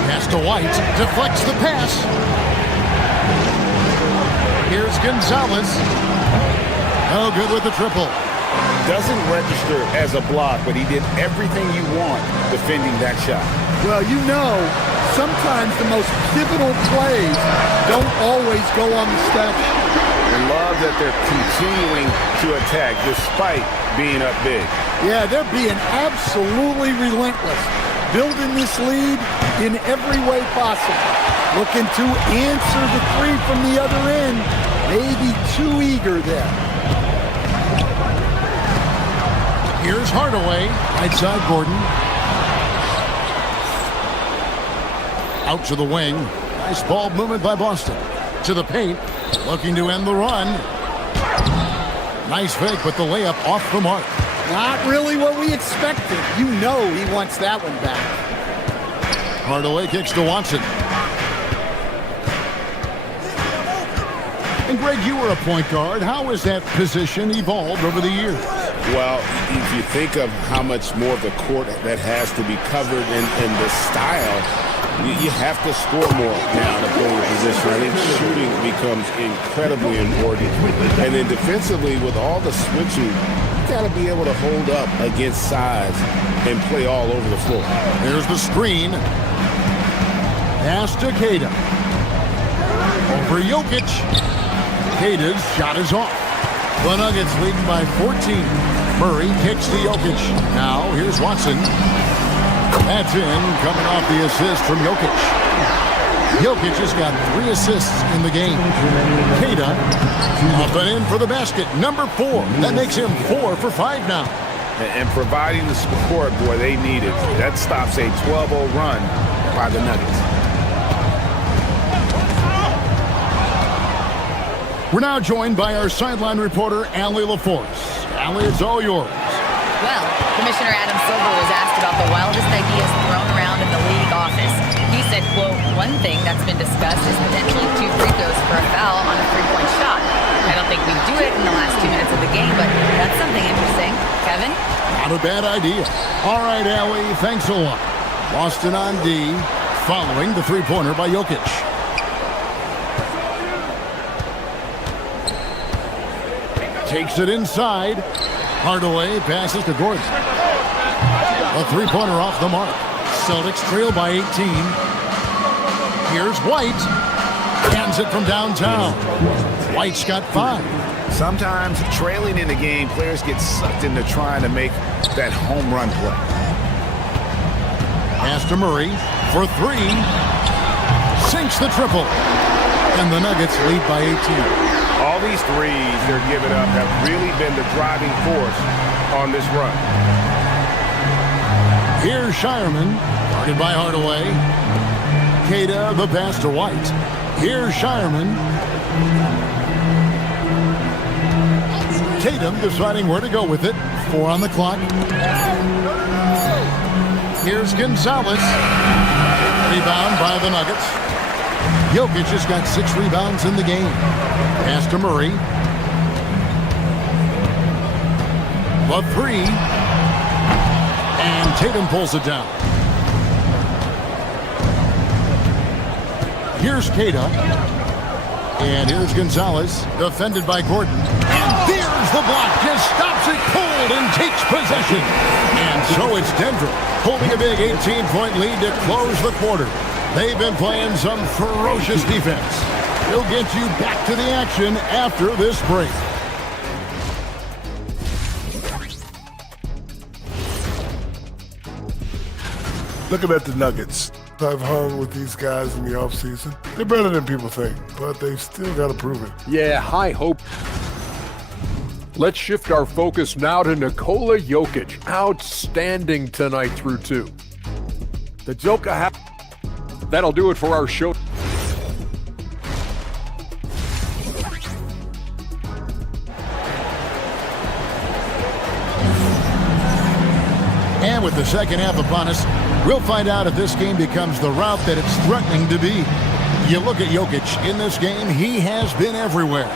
Pass to White. Deflects the pass. Here's Gonzalez. No good with the triple. Doesn't register as a block, but he did everything you want defending that shot. Well, you know, sometimes the most pivotal plays don't always go on the step. I love that they're continuing to attack despite being up big. Yeah, they're being absolutely relentless, building this lead in every way possible. Looking to answer the three from the other end. Maybe too eager there. Here's Hardaway. Right side Gordon. Out to the wing. Nice ball movement by Boston. To the paint. Looking to end the run. Nice fake, but the layup off the mark. Not really what we expected. You know he wants that one back. Hardaway kicks to Watson. And Greg, you were a point guard. How has that position evolved over the years? Well, if you think of how much more of the court that has to be covered and the style, you have to score more now to play the position. I think shooting becomes incredibly important. And then defensively, with all the switching, you got to be able to hold up against size and play all over the floor. There's the screen. Pass to Queta. Over Jokic. Queta's shot is off. The Nuggets leading by 14. Murray kicks to Jokic. Now here's Watson. That's in, coming off the assist from Jokic. Jokic has got 3 assists in the game. Queta up and in for the basket. Number 4. That makes him 4 for 5 now. And providing the support, boy, they need it. That stops a 12-0 run by the Nuggets. We're now joined by our sideline reporter, Allie LaForce. Allie, it's all yours. Well, Commissioner Adam Silver was asked about the wildest ideas thrown around in the league office. He said, quote, one thing that's been discussed is potentially 2 free throws for a foul on a 3-point shot. I don't think we do it in the last 2 minutes of the game, but that's something interesting. Kevin? Not a bad idea. All right, Allie, thanks a lot. Boston on D, following the 3-pointer by Jokic. Takes it inside. Hardaway passes to Gordon. A 3-pointer off the mark. Celtics trail by 18. Here's White. Hands it from downtown. White's got 5. Sometimes trailing in the game, players get sucked into trying to make that home run play. Pass to Murray for 3. Sinks the triple. And the Nuggets lead by 18. All these threes they're giving up have really been the driving force on this run. Here's Shireman, guarded by Hardaway. Queta, the pass to White. Here's Shireman. Tatum deciding where to go with it. 4 on the clock. Here's Gonzalez. Rebound by the Nuggets. Jokic has got 6 rebounds in the game. Pass to Murray. The 3. And Tatum pulls it down. Here's Queta. And here's Gonzalez, defended by Gordon. And there's the block. Just stops it cold and takes possession. And so it's Denver holding a big 18-point lead to close the quarter. They've been playing some ferocious defense. We'll get you back to the action after this break. Looking at the Nuggets, I've hung with these guys in the offseason. They're better than people think, but they've still got to prove it. Yeah, high hope. Let's shift our focus now to Nikola Jokic. Outstanding tonight through 2. The Joker That'll do it for our show. And with the second half upon us, we'll find out if this game becomes the route that it's threatening to be. You look at Jokic in this game, he has been everywhere.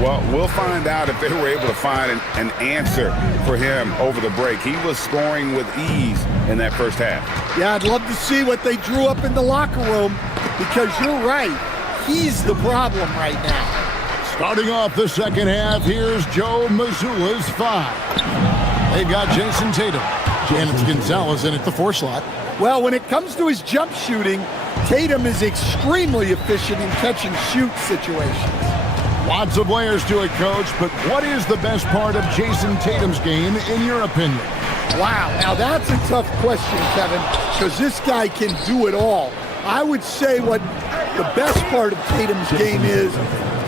Well, we'll find out if they were able to find an answer for him over the break. He was scoring with ease in that first half. Yeah, I'd love to see what they drew up in the locker room, because you're right. He's the problem right now. Starting off the second half, here's Joe Mazzulla's 5. They've got Jason Tatum. And it's Gonzalez in at the 4 slot. Well, when it comes to his jump shooting, Tatum is extremely efficient in catch-and-shoot situations. Lots of layers to it, Coach, but what is the best part of Jason Tatum's game, in your opinion? Wow, now that's a tough question, Kevin, because this guy can do it all. I would say what the best part of Tatum's game is,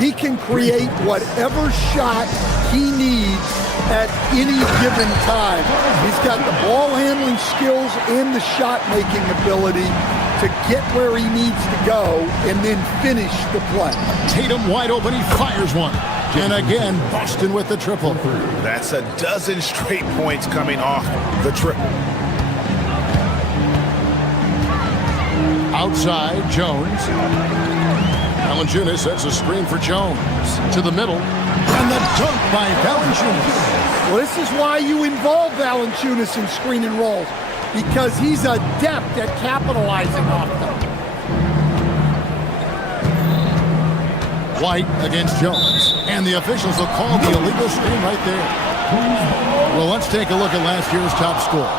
he can create whatever shot he needs at any given time. He's got the ball handling skills and the shot making ability to get where he needs to go and then finish the play. Tatum wide open, he fires one. And again, Boston with the triple. That's a dozen straight points coming off the triple. Outside, Jones. Valanciunas sets a screen for Jones. To the middle. And the dunk by Valanciunas. Well, this is why you involve Valanciunas in screen and rolls, because he's adept at capitalizing off them. White against Jones. And the officials will call the illegal screen right there. Well, let's take a look at last year's top scorers.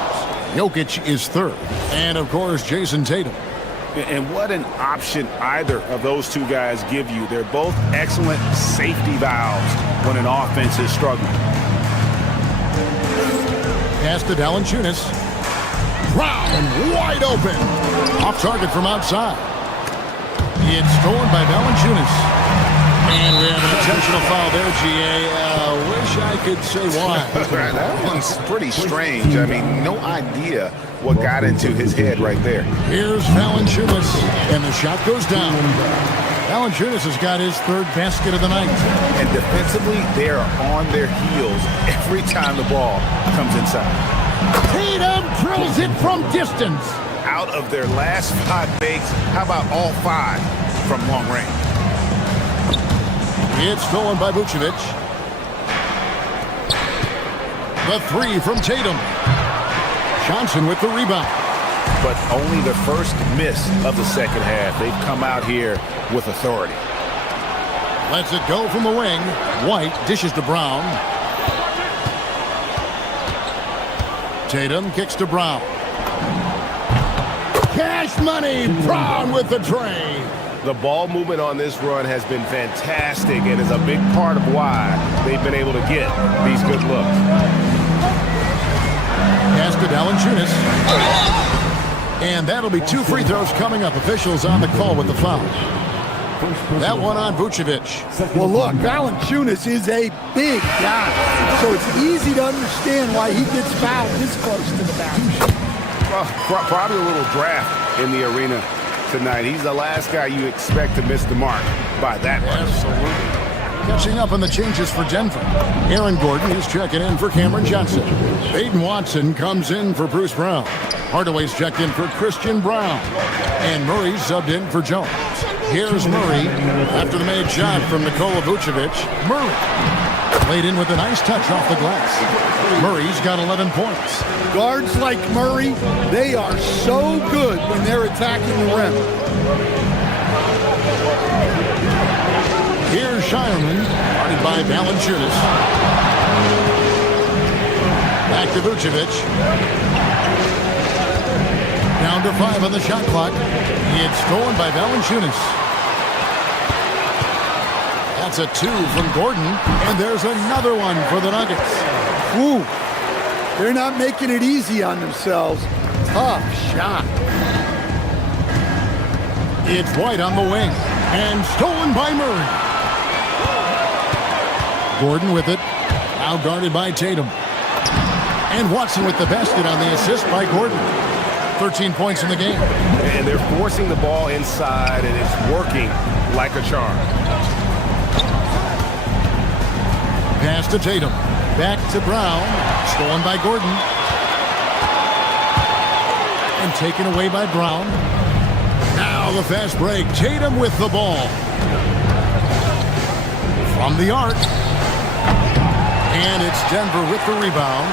Jokic is 3rd. And, of course, Jason Tatum. And what an option either of those two guys give you. They're both excellent safety valves when an offense is struggling. Pass to Valanciunas. Brown wide open. Off target from outside. It's stolen by Valanciunas. And we have an intentional foul there, GA. Wish I could say why. That one's pretty strange. I mean, no idea what got into his head right there. Here's Valanciunas, and the shot goes down. Valanciunas has got his 3rd basket of the night. And defensively, they are on their heels every time the ball comes inside. Tatum drills it from distance. Out of their last 5 makes, how about all 5 from long range? It's stolen by Vucevic. The 3 from Tatum. Johnson with the rebound. But only the first miss of the second half. They've come out here with authority. Lets it go from the wing. White dishes to Brown. Tatum kicks to Brown. Cash money. Brown with the tray. The ball movement on this run has been fantastic and is a big part of why they've been able to get these good looks. Pass to Valanciunas. And that'll be 2 free throws coming up. Officials on the call with the foul. That one on Vucevic. Well, look, Valanciunas is a big guy, so it's easy to understand why he gets fouled this close to the basket. Well, probably a little draft in the arena tonight. He's the last guy you expect to miss the mark by that much. Absolutely. Catching up on the changes for Denver. Aaron Gordon is checking in for Cameron Johnson. Aiden Watson comes in for Bruce Brown. Hardaway's checked in for Christian Brown. And Murray subbed in for Jones. Here's Murray after the made shot from Nikola Vucevic. Murray laid in with a nice touch off the glass. Murray's got 11 points. Guards like Murray, they are so good when they're attacking the rim. Here's Shireman, guarded by Valanciunas. Back to Vucevic. Down to 5 on the shot clock. It's stolen by Valanciunas. That's a 2 from Gordon, and there's another one for the Nuggets. Ooh, they're not making it easy on themselves. Tough shot. It's White on the wing, and stolen by Murray. Gordon with it, now guarded by Tatum. And Watson with the basket on the assist by Gordon. 13 points in the game. And they're forcing the ball inside, and it's working like a charm. Pass to Tatum. Back to Brown. Stolen by Gordon. And taken away by Brown. Now the fast break. Tatum with the ball. From the arc. And it's Denver with the rebound.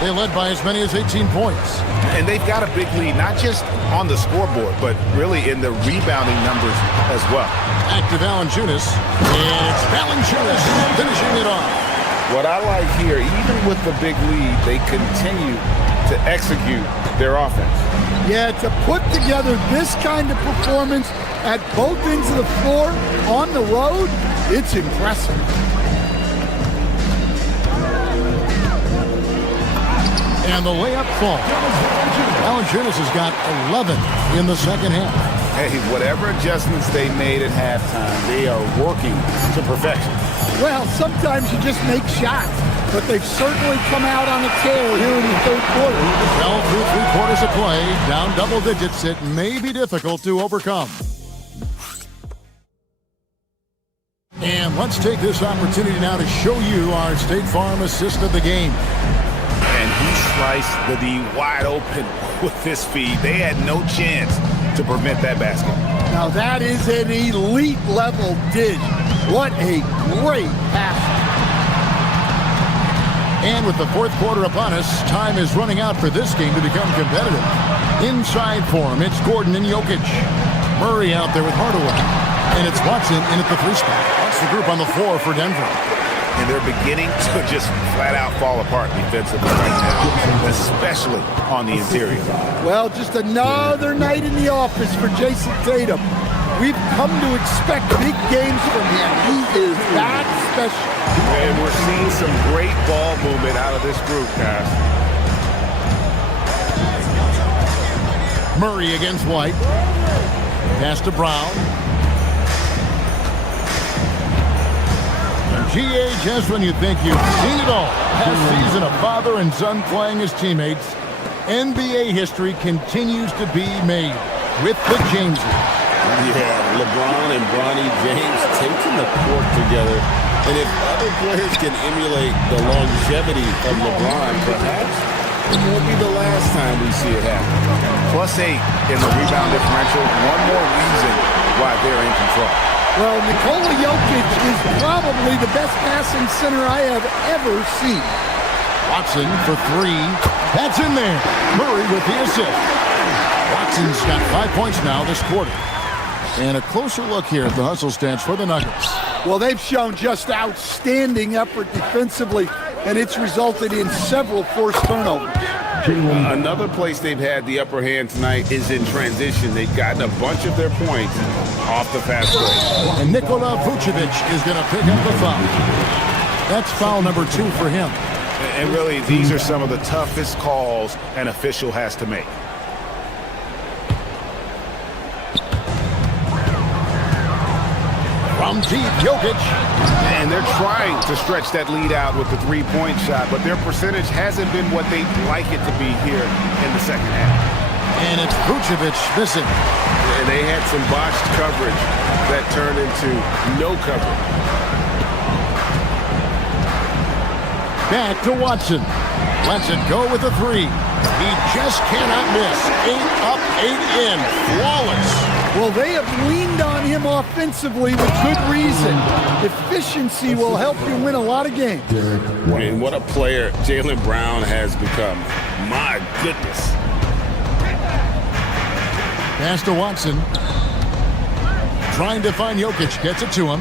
They led by as many as 18 points. And they've got a big lead, not just on the scoreboard, but really in the rebounding numbers as well. Back to Valanciunas. It's Valanciunas finishing it off. What I like here, even with the big lead, they continue to execute their offense. Yeah, to put together this kind of performance at both ends of the floor on the road, it's impressive. And the layup falls. Valanciunas has got 11 in the second half. Hey, whatever adjustments they made at halftime, they are working to perfection. Well, sometimes you just make shots, but they've certainly come out on a tear here in the third quarter. Well, through 3 quarters of play, down double digits, it may be difficult to overcome. And let's take this opportunity now to show you our State Farm assist of the game. And he sliced the D wide open with this feed. They had no chance to prevent that basket. Now that is an elite level dish. What a great pass. And with the fourth quarter upon us, time is running out for this game to become competitive. Inside for him, it's Gordon and Jokic. Murray out there with Hardaway. And it's Watson in at the 3 spot. That's the group on the floor for Denver. And they're beginning to just flat out fall apart defensively right now, especially on the interior. Well, just another night in the office for Jason Tatum. We've come to expect big games from him. He is that special. And we're seeing some great ball movement out of this group, guys. Murray against White. Pass to Brown. G.A. just when you think you've seen it all. Past season, a father and son playing as teammates. NBA history continues to be made with the Jameses. Yeah, LeBron and Bronny James taking the court together. And if other players can emulate the longevity of LeBron, perhaps it won't be the last time we see it happen. +8 in the rebound differential. One more reason why they're in control. Well, Nikola Jokic is probably the best passing center I have ever seen. Watson for 3. That's in there. Murray with the assist. Watson's got 5 points now this quarter. And a closer look here at the hustle stats for the Nuggets. Well, they've shown just outstanding effort defensively, and it's resulted in several forced turnovers. Another place they've had the upper hand tonight is in transition. They've gotten a bunch of their points off the fast break. And Nikola Vucevic is going to pick up the foul. That's foul number 2 for him. And really, these are some of the toughest calls an official has to make. From deep, Jokic. And they're trying to stretch that lead out with the 3-point shot, but their percentage hasn't been what they'd like it to be here in the second half. And it's Vucevic missing. and they had some botched coverage that turned into no coverage. Back to Watson. Lets it go with a three. He just cannot miss. 8 up, 8 in. Flawless. Well, they have leaned on him offensively with good reason. Efficiency will help you win a lot of games. And what a player Jaylen Brown has become. My goodness. Pass to Watson. Trying to find Jokic. Gets it to him.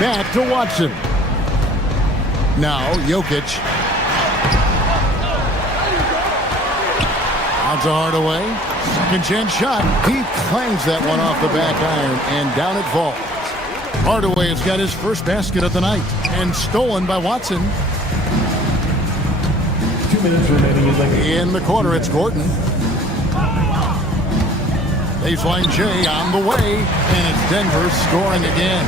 Back to Watson. Now Jokic. Out to Hardaway. Second chance shot. He clangs that one off the back iron, and down it falls. Hardaway has got his first basket of the night, and stolen by Watson. 2 minutes remaining in the corner. It's Gordon. Baseline J on the way, and it's Denver scoring again.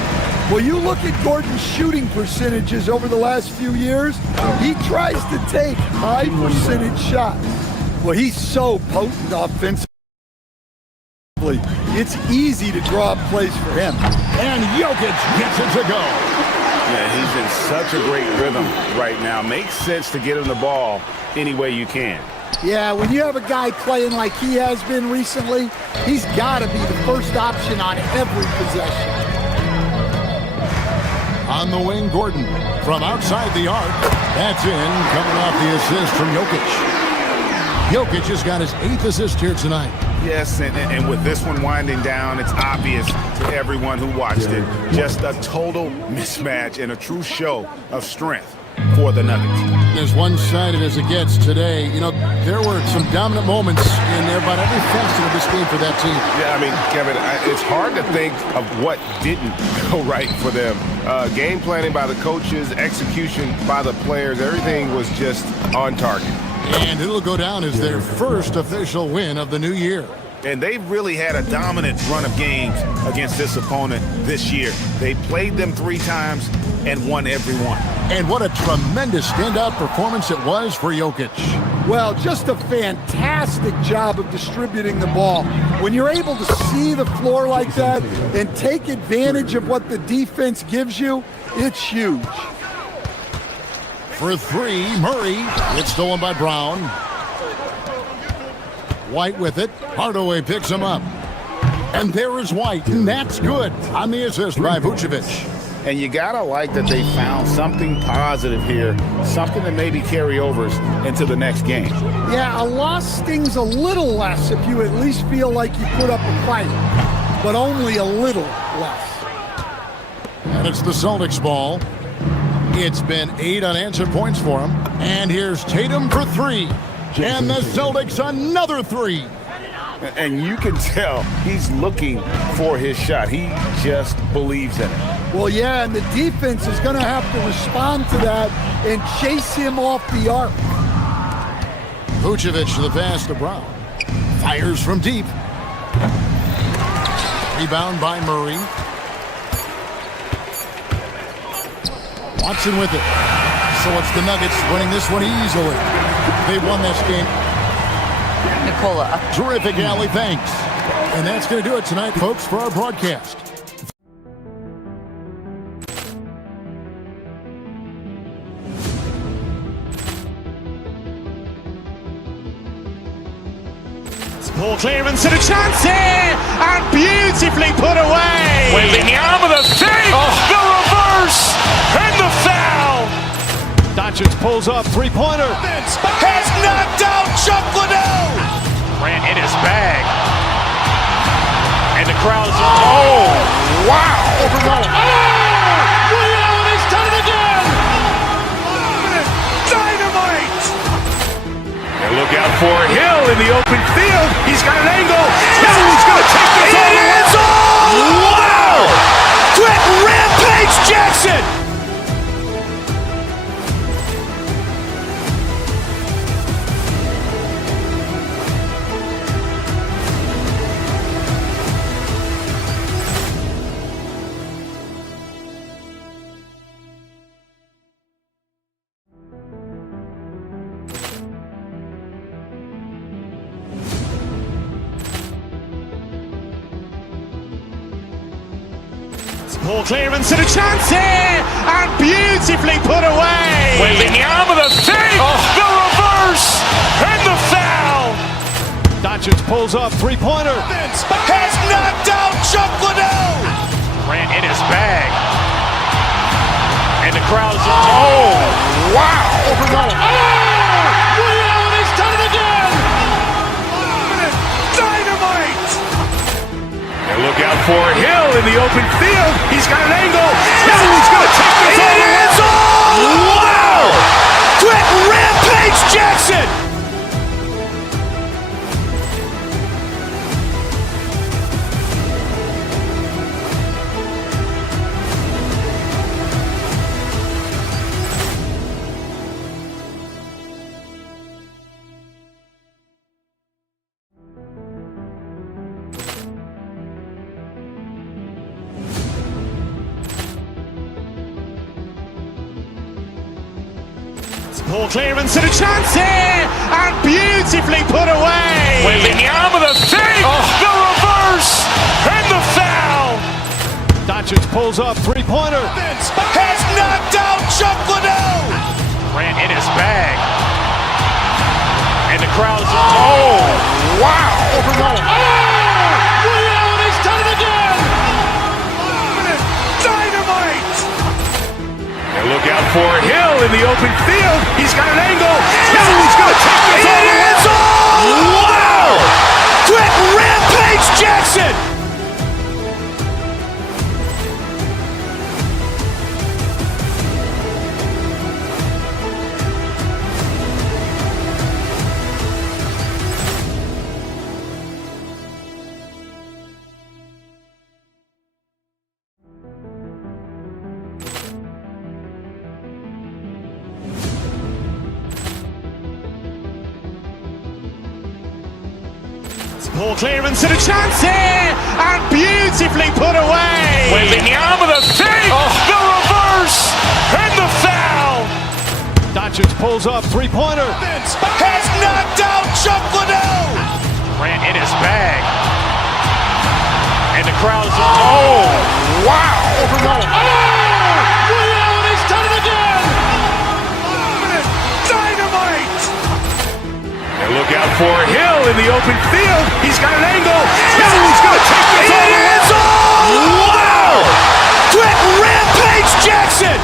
Well, you look at Gordon's shooting percentages over the last few years. He tries to take high percentage shots. Well, he's so potent offensively. It's easy to draw up plays for him. And Jokic gets it to go. Yeah, he's in such a great rhythm right now. Makes sense to get him the ball any way you can. Yeah, when you have a guy playing like he has been recently, he's got to be the first option on every possession. On the wing, Gordon from outside the arc. That's in, coming off the assist from Jokic. Jokic has got his 8th assist here tonight. Yes, and with this one winding down, it's obvious to everyone who watched it. Just a total mismatch and a true show of strength for the Nuggets. As one-sided as it gets today, you know, there were some dominant moments in there about every facet of this game for that team. Yeah, I mean, Kevin, it's hard to think of what didn't go right for them. Game planning by the coaches, execution by the players, everything was just on target. And it'll go down as their first official win of the new year. And they've really had a dominant run of games against this opponent this year. They played them 3 times and won every one. And what a tremendous standout performance it was for Jokic. Well, just a fantastic job of distributing the ball. When you're able to see the floor like that and take advantage of what the defense gives you, it's huge. For 3, Murray. It's stolen by Brown. White with it. Hardaway picks him up. And there is White, and that's good on the assist by Vucevic. And you gotta like that they found something positive here, something that maybe carry overs into the next game. Yeah, a loss stings a little less if you at least feel like you put up a fight, but only a little less. And it's the Celtics ball. It's been 8 unanswered points for him. And here's Tatum for 3. And the Celtics another 3. And you can tell he's looking for his shot. He just believes in it. Well, yeah, and the defense is going to have to respond to that and chase him off the arc. Vucevic to the pass to Brown. Fires from deep. Rebound by Murray. Watson with it. So it's the Nuggets winning this one easily. They won this game. Nicola. Terrific, Allie. Thanks. And that's going to do it tonight, folks, for our broadcast. Ball clearance and a chance here, and beautifully put away. Wembanyama the save, the reverse, and the foul. Doncic pulls up, three-pointer. Has knocked out Chuck Liddell. Ran in his bag. And the crowd is, oh, wow. He's done it again. Dynamite. And look out for Hill in the open field. He's got an angle. He's going to take this all the way. Wow. Quick Rampage Jackson. Ball clearance and a chance here, and beautifully put away. Wembanyama the save, the reverse, and the foul. Doncic pulls up, three-pointer. Has knocked out Chuck Liddell. Grant in his bag. And the crowd's oh, wow. He's done it again. Dynamite. And look out for Hill in the open field. He's got an angle. Hill is going to take this all the way. Wow! Quick Rampage Jackson. Ball clearance and a chance here, and beautifully put away. Wembanyama the save, the reverse, and the foul. Doncic pulls up, three-pointer. Has knocked out Chuck Liddell. Grant in his bag. And the crowd's oh, wow. He's done it again. Dynamite. And look out for Hill in the open field. He's got an angle. Hill is going to take this all the way. Wow! Quick Rampage Jackson. Ball clearance and a chance here, and beautifully put away. Wembanyama the save, the reverse, and the foul. Doncic pulls up, three-pointer. Has knocked out Chuck Liddell. Grant in his bag. And the crowd's oh, wow. He's done it again. Dynamite. And look out for Hill in the open field. He's got an angle. Hill is going to take this all the way. Wow! Quick Rampage Jackson.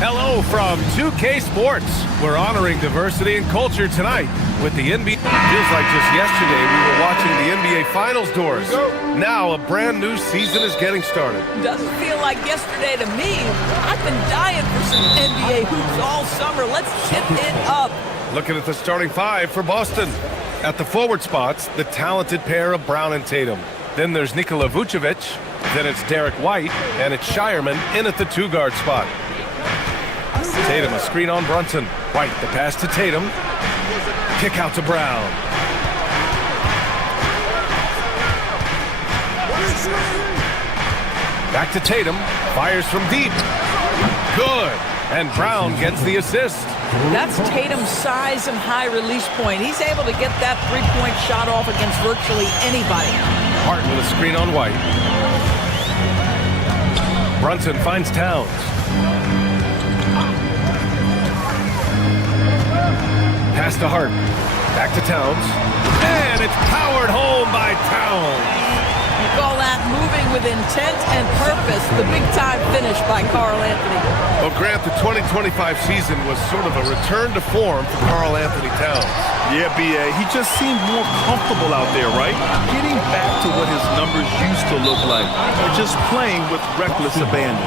Hello from 2K Sports. We're honoring diversity and culture tonight with the NBA. Feels like just yesterday we were watching the NBA Finals doors. Now a brand new season is getting started. Doesn't feel like yesterday to me. I've been dying for some NBA hoops all summer. Let's tip it up. Looking at the starting five for Boston. At the forward spots, the talented pair of Brown and Tatum. Then there's Nikola Vucevic. Then it's Derek White. And it's Shireman in at the two-guard spot. Tatum, a screen on Brunson. White, the pass to Tatum. Kick out to Brown. Back to Tatum. Fires from deep. Good. And Brown gets the assist. That's Tatum's size and high release point. He's able to get that three-point shot off against virtually anybody. Hart with a screen on White. Brunson finds Towns. Pass to Hart. Back to Towns. And it's powered home by Towns. You call that moving with intent and purpose. The big-time finish by Karl Anthony. Well, Grant, the 2025 season was sort of a return to form for Karl Anthony Towns. Yeah, B.A., he just seemed more comfortable out there, right? Getting back to what his numbers used to look like. Or just playing with reckless abandon.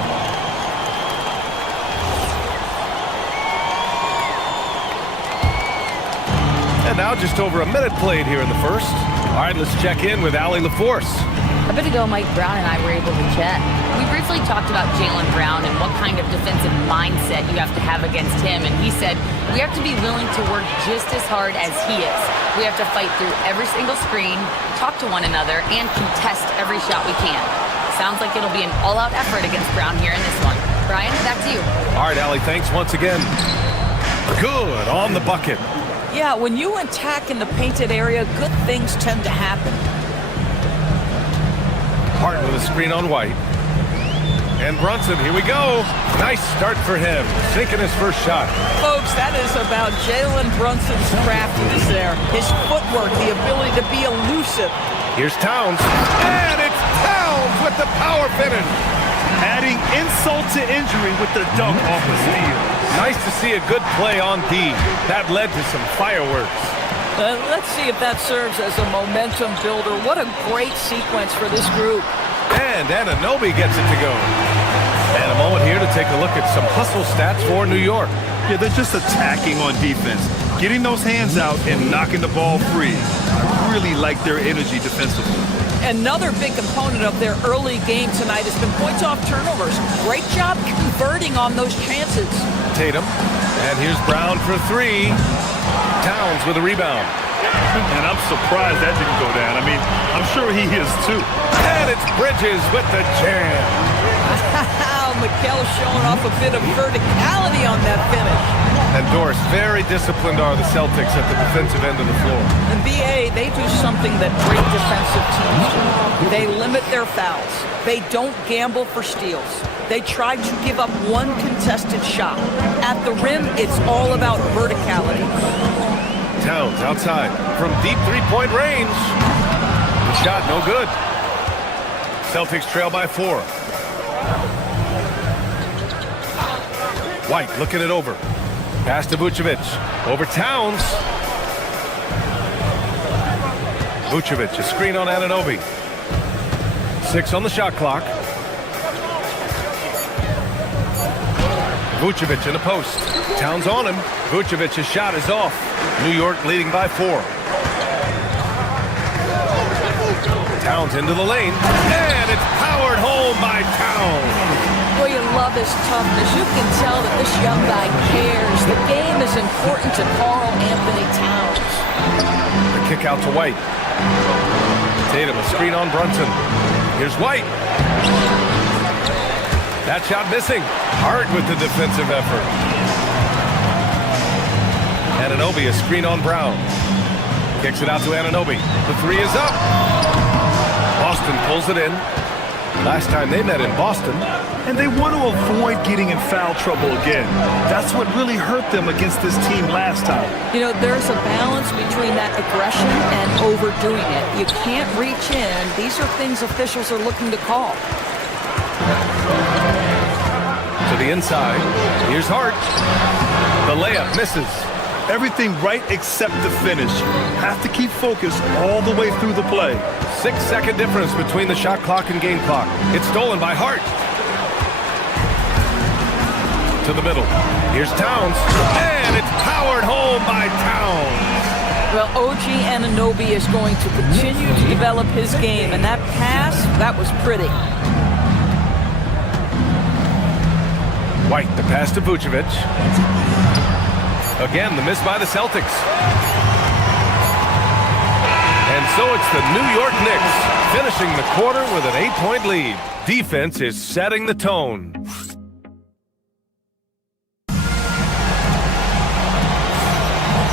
And now just over a minute played here in the first. All right, let's check in with Allie LaForce. A bit ago, Mike Brown and I were able to chat. We briefly talked about Jaylen Brown and what kind of defensive mindset you have to have against him, and he said, we have to be willing to work just as hard as he is. We have to fight through every single screen, talk to one another, and contest every shot we can. Sounds like it'll be an all-out effort against Brown here in this one. Brian, back to you. All right, Allie, thanks once again. Good on the bucket. Yeah, when you attack in the painted area, good things tend to happen. Hart with a screen on White. And Brunson, here we go. Nice start for him, sinking his first shot. Folks, that is about Jalen Brunson's craftiness there. His footwork, the ability to be elusive. Here's Towns. And it's Towns with the power finish. Adding insult to injury with the dunk off the steal. Nice to see a good play on D. That led to some fireworks. Let's see if that serves as a momentum builder. What a great sequence for this group. And Anunoby gets it to go. And a moment here to take a look at some hustle stats for New York. Yeah, they're just attacking on defense, getting those hands out and knocking the ball free. I really like their energy defensively. Another big component of their early game tonight has been points off turnovers. Great job converting on those chances. Tatum. And here's Brown for three. Towns with a rebound. And I'm surprised that didn't go down. I mean, I'm sure he is too. And it's Bridges with the jam. Mikal showing off a bit of verticality on that finish. And Doris, very disciplined are the Celtics at the defensive end of the floor. And BA, they do something that great defensive teams do. They limit their fouls. They don't gamble for steals. They try to give up one contested shot. At the rim, it's all about verticality. Towns outside from deep three-point range. The shot no good. Celtics trail by 4. White looking it over. Pass to Vucevic. Over Towns. Vucevic, a screen on Anunoby. 6 on the shot clock. Vucevic in the post. Towns on him. Vucevic's shot is off. New York leading by 4. Towns into the lane. And it's powered home by Towns. Well, you love his toughness. You can tell that this young guy cares. The game is important to Karl Anthony Towns. The kick out to White. Tatum, a screen on Brunson. Here's White. That shot missing. Hart with the defensive effort. Anunoby, a screen on Brown. Kicks it out to Anunoby. The 3 is up. Boston pulls it in. Last time they met in Boston. And they want to avoid getting in foul trouble again. That's what really hurt them against this team last time. You know, there's a balance between that aggression and overdoing it. You can't reach in. These are things officials are looking to call. To the inside. Here's Hart. The layup misses. Everything right except the finish. Have to keep focused all the way through the play. 6-second difference between the shot clock and game clock. It's stolen by Hart. To the middle. Here's Towns. And it's powered home by Towns. Well, OG Anunoby is going to continue to develop his game. And that pass, that was pretty. White, the pass to Vucevic. Again, the miss by the Celtics. And so it's the New York Knicks finishing the quarter with an 8-point lead. Defense is setting the tone.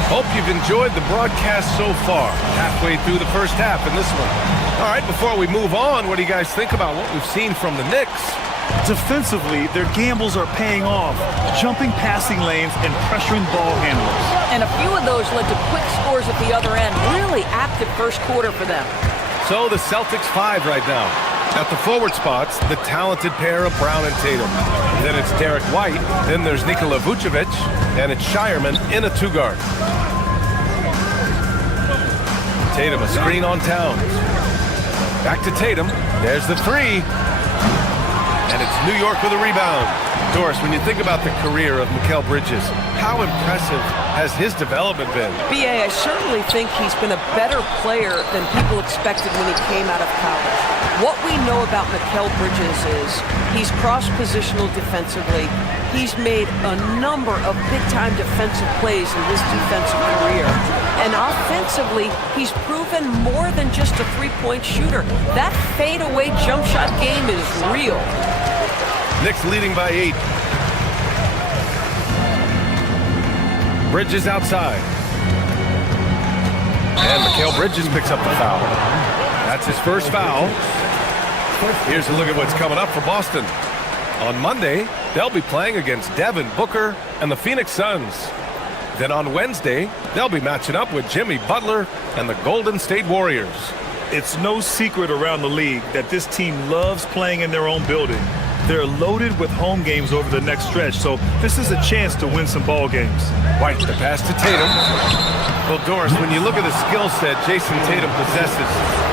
Hope you've enjoyed the broadcast so far. Halfway through the first half in this one. All right, before we move on, what do you guys think about what we've seen from the Knicks? Defensively, their gambles are paying off. Jumping passing lanes and pressuring ball handlers. And a few of those led to quick scores at the other end. Really active first quarter for them. So the Celtics 5 right now. At the forward spots, the talented pair of Brown and Tatum. Then it's Derek White. Then there's Nikola Vucevic. And it's Shireman in a 2-guard. Tatum, a screen on Towns. Back to Tatum. There's the 3. And it's New York with a rebound. Doris, when you think about the career of Mikal Bridges, how impressive has his development been? B.A., I certainly think he's been a better player than people expected when he came out of college. What we know about Mikal Bridges is he's cross-positional defensively. He's made a number of big-time defensive plays in his defensive career. And offensively, he's proven more than just a three-point shooter. That fadeaway jump shot game is real. Knicks leading by 8. Bridges outside. And Mikal Bridges picks up the foul. That's his first foul. Here's a look at what's coming up for Boston. On Monday, they'll be playing against Devin Booker and the Phoenix Suns. Then on Wednesday, they'll be matching up with Jimmy Butler and the Golden State Warriors. It's no secret around the league that this team loves playing in their own building. They're loaded with home games over the next stretch, so this is a chance to win some ball games. White, the pass to Tatum. Well, Doris, when you look at the skill set Jason Tatum possesses,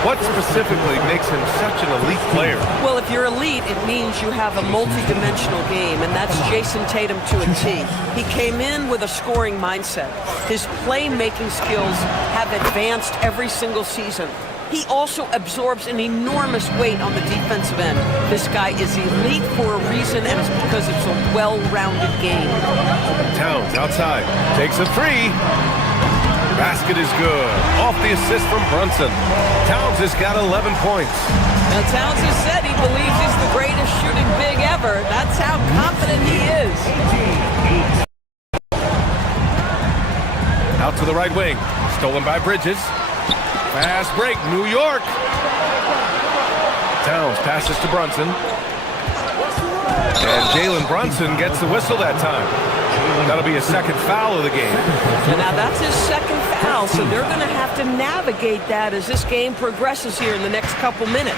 what specifically makes him such an elite player? Well, if you're elite, it means you have a multi-dimensional game, and that's Jason Tatum to a T. He came in with a scoring mindset. His playmaking skills have advanced every single season. He also absorbs an enormous weight on the defensive end. This guy is elite for a reason, and it's because it's a well-rounded game. Towns outside, takes a three. Basket is good. Off the assist from Brunson. Towns has got 11 points. Now, Towns has said he believes he's the greatest shooting big ever. That's how confident he is. Out to the right wing. Stolen by Bridges. Fast break, New York. Towns passes to Brunson. And Jalen Brunson gets the whistle that time. That'll be a second foul of the game. And now that's his second foul, so they're going to have to navigate that as this game progresses here in the next couple minutes.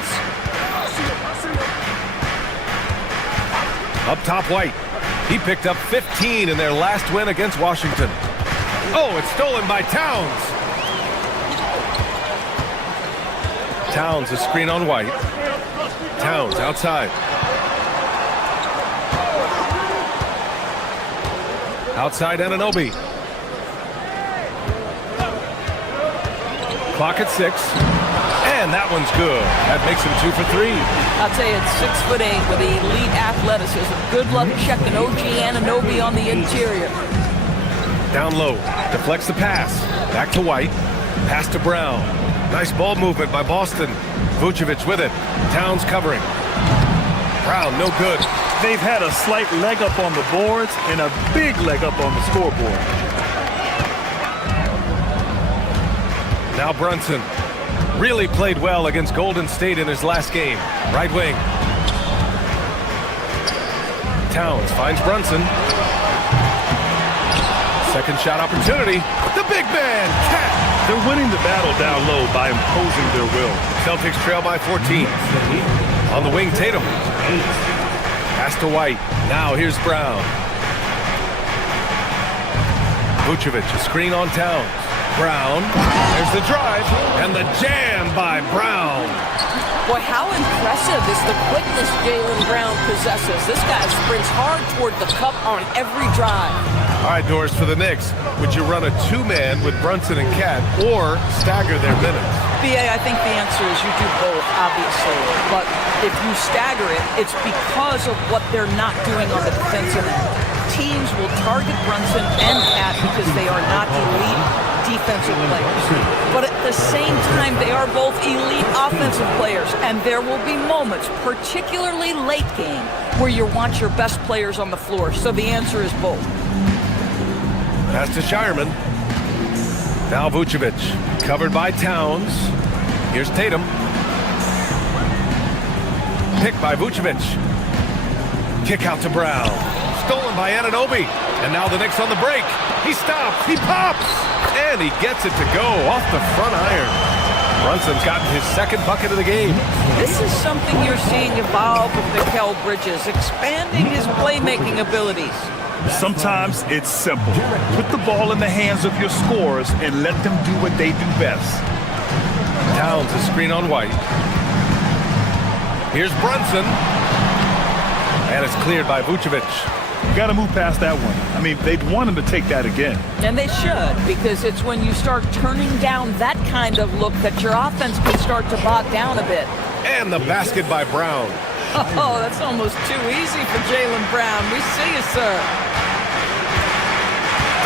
Up top, White. He picked up 15 in their last win against Washington. Oh, it's stolen by Towns. Towns, a screen on White. Towns outside. Outside Anunoby. Clock at 6. And that one's good. That makes him 2 for 3. I'll tell you, it's 6'8" with elite athleticism. Good luck checking OG Anunoby on the interior. Down low. Deflects the pass. Back to White. Pass to Brown. Nice ball movement by Boston. Vucevic with it. Towns covering. Brown, no good. They've had a slight leg up on the boards and a big leg up on the scoreboard. Now Brunson. Really played well against Golden State in his last game. Right wing. Towns finds Brunson. Second shot opportunity. The big man, Cat. They're winning the battle down low by imposing their will. Celtics trail by 14. On the wing, Tatum. Pass to White. Now here's Brown. Vucevic, a screen on Towns. Brown. There's the drive. And the jam by Brown. Boy, how impressive is the quickness Jaylen Brown possesses. This guy sprints hard toward the cup on every drive. All right, Doris, for the Knicks, would you run a two-man with Brunson and Cat or stagger their minutes? B.A., I think the answer is you do both, obviously. But if you stagger it, it's because of what they're not doing on the defensive end. Teams will target Brunson and Cat because they are not elite defensive players. But at the same time, they are both elite offensive players. And there will be moments, particularly late game, where you want your best players on the floor. So the answer is both. Pass to Shireman. Now Vucevic, covered by Towns. Here's Tatum. Picked by Vucevic. Kick out to Brown. Stolen by Anunoby. And now the Knicks on the break. He stops. He pops. And he gets it to go off the front iron. Brunson's gotten his second bucket of the game. This is something you're seeing evolve with Mikal Bridges, expanding his playmaking abilities. Sometimes it's simple. Put the ball in the hands of your scorers and let them do what they do best. Towns, a screen on White. Here's Brunson. And it's cleared by Vucevic. You got to move past that one. I mean, they'd want him to take that again. And they should, because it's when you start turning down that kind of look that your offense can start to bog down a bit. And the basket by Brown. Oh, that's almost too easy for Jaylen Brown. We see you, sir.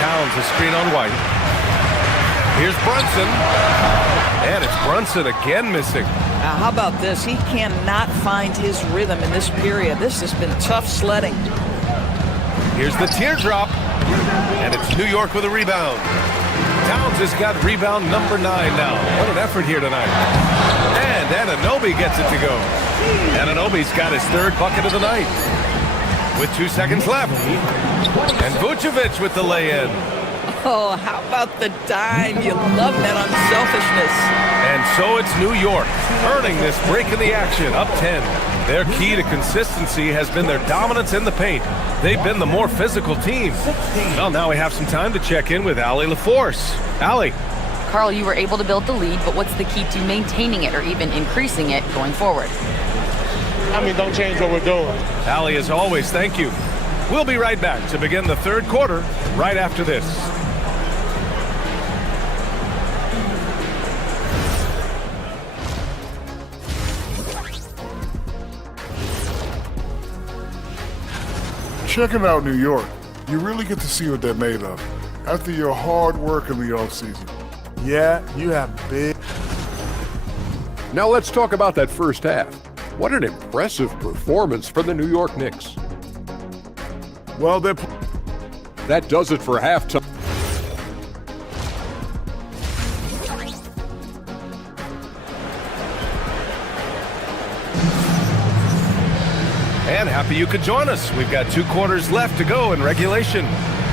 Towns a screen on White. Here's Brunson. And it's Brunson again missing. Now, how about this? He cannot find his rhythm in this period. This has been tough sledding. Here's the teardrop. And it's New York with a rebound. Towns has got rebound number 9 now. What an effort here tonight. And Anunoby gets it to go. Anunoby's got his 3rd bucket of the night. With 2 seconds left. And Vucevic with the lay-in. Oh, how about the dime? You love that unselfishness. And so it's New York, earning this break in the action, up 10. Their key to consistency has been their dominance in the paint. They've been the more physical team. Well, now we have some time to check in with Allie LaForce. Allie. Carl, you were able to build the lead, but what's the key to maintaining it or even increasing it going forward? I mean, don't change what we're doing. Allie, as always, thank you. We'll be right back to begin the 3rd quarter right after this. Checking out New York, you really get to see what they're made of. After your hard work in the offseason. Yeah, you have big... Now let's talk about that first half. What an impressive performance for the New York Knicks. Well, that does it for halftime. And happy you could join us. We've got 2 quarters left to go in regulation.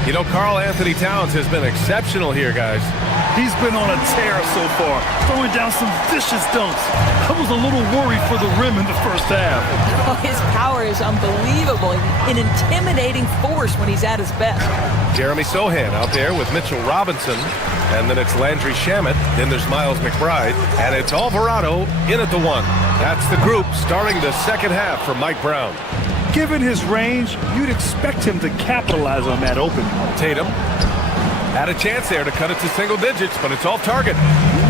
You know, Karl Anthony Towns has been exceptional here, guys. He's been on a tear so far, throwing down some vicious dunks. I was a little worried for the rim in the first half. Oh, his power is unbelievable, an intimidating force when he's at his best. Jeremy Sohan out there with Mitchell Robinson, and then it's Landry Shamet, then there's Miles McBride, and it's Alvarado in at the 1. That's the group starting the second half for Mike Brown. Given his range, you'd expect him to capitalize on that open. Tatum had a chance there to cut it to single digits, but it's off target.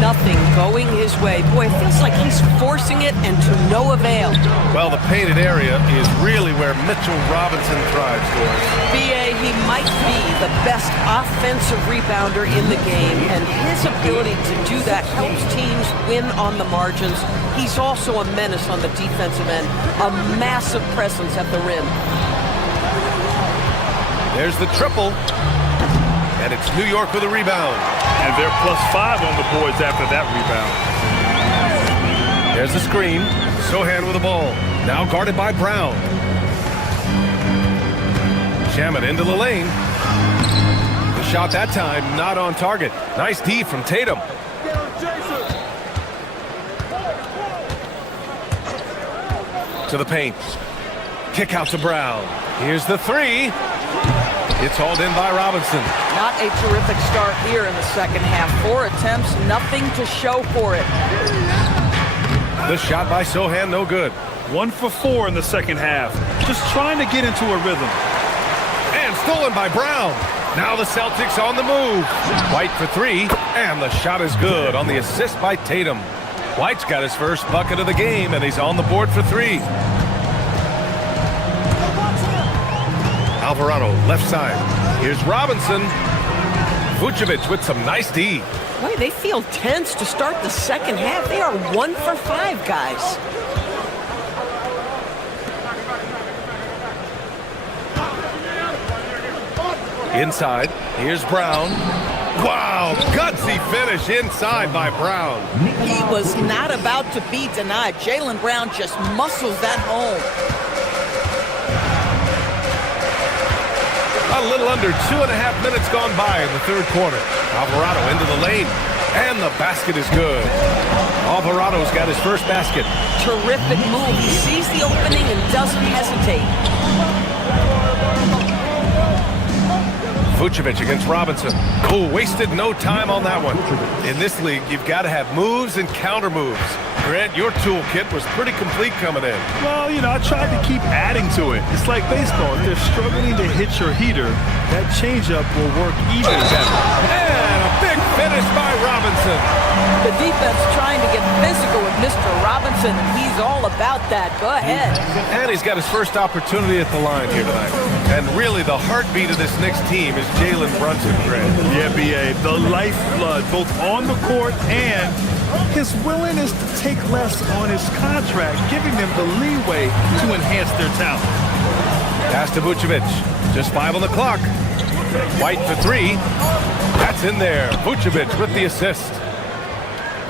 Nothing going his way. Boy, it feels like he's forcing it and to no avail. Well, the painted area is really where Mitchell Robinson thrives, Doris. B.A., he might be the best offensive rebounder in the game, and his ability to do that helps teams win on the margins. He's also a menace on the defensive end, a massive presence at the rim. There's the triple. And it's New York with a rebound. And they're +5 on the boards after that rebound. There's the screen. Sohan with the ball. Now guarded by Brown. Shamet into the lane. The shot that time not on target. Nice D from Tatum. To the paint. Kick out to Brown. Here's the 3. It's hauled in by Robinson. Not a terrific start here in the second half. 4 attempts, nothing to show for it. The shot by Sohan, no good. 1 for 4 in the second half. Just trying to get into a rhythm. And stolen by Brown. Now the Celtics on the move. White for 3, and the shot is good on the assist by Tatum. White's got his first bucket of the game, and he's on the board for 3. Alvarado, left side. Here's Robinson. Vucevic with some nice D. Boy, they feel tense to start the second half. They are 1 for 5, guys. Inside, here's Brown. Wow, gutsy finish inside by Brown. He was not about to be denied. Jaylen Brown just muscles that home. A little under 2.5 minutes gone by in the 3rd quarter. Alvarado into the lane, and the basket is good. Alvarado's got his first basket. Terrific move. He sees the opening and doesn't hesitate. Vucevic against Robinson. Oh, wasted no time on that one. In this league, you've got to have moves and counter moves. Grant, your toolkit was pretty complete coming in. Well, you know, I tried to keep adding to it. It's like baseball. If they're struggling to hit your heater, that changeup will work even better. And a big finish by Robinson. The defense trying to get physical with Mr. Robinson, and he's all about that. Go ahead. And he's got his first opportunity at the line here tonight. And really, the heartbeat of this Knicks team is Jalen Brunson, Grant. Yeah, B.A., the lifeblood, both on the court and his willingness to take less on his contract, giving them the leeway to enhance their talent. Pass to Vucevic. Just 5 on the clock. White for 3. That's in there. Vucevic with the assist.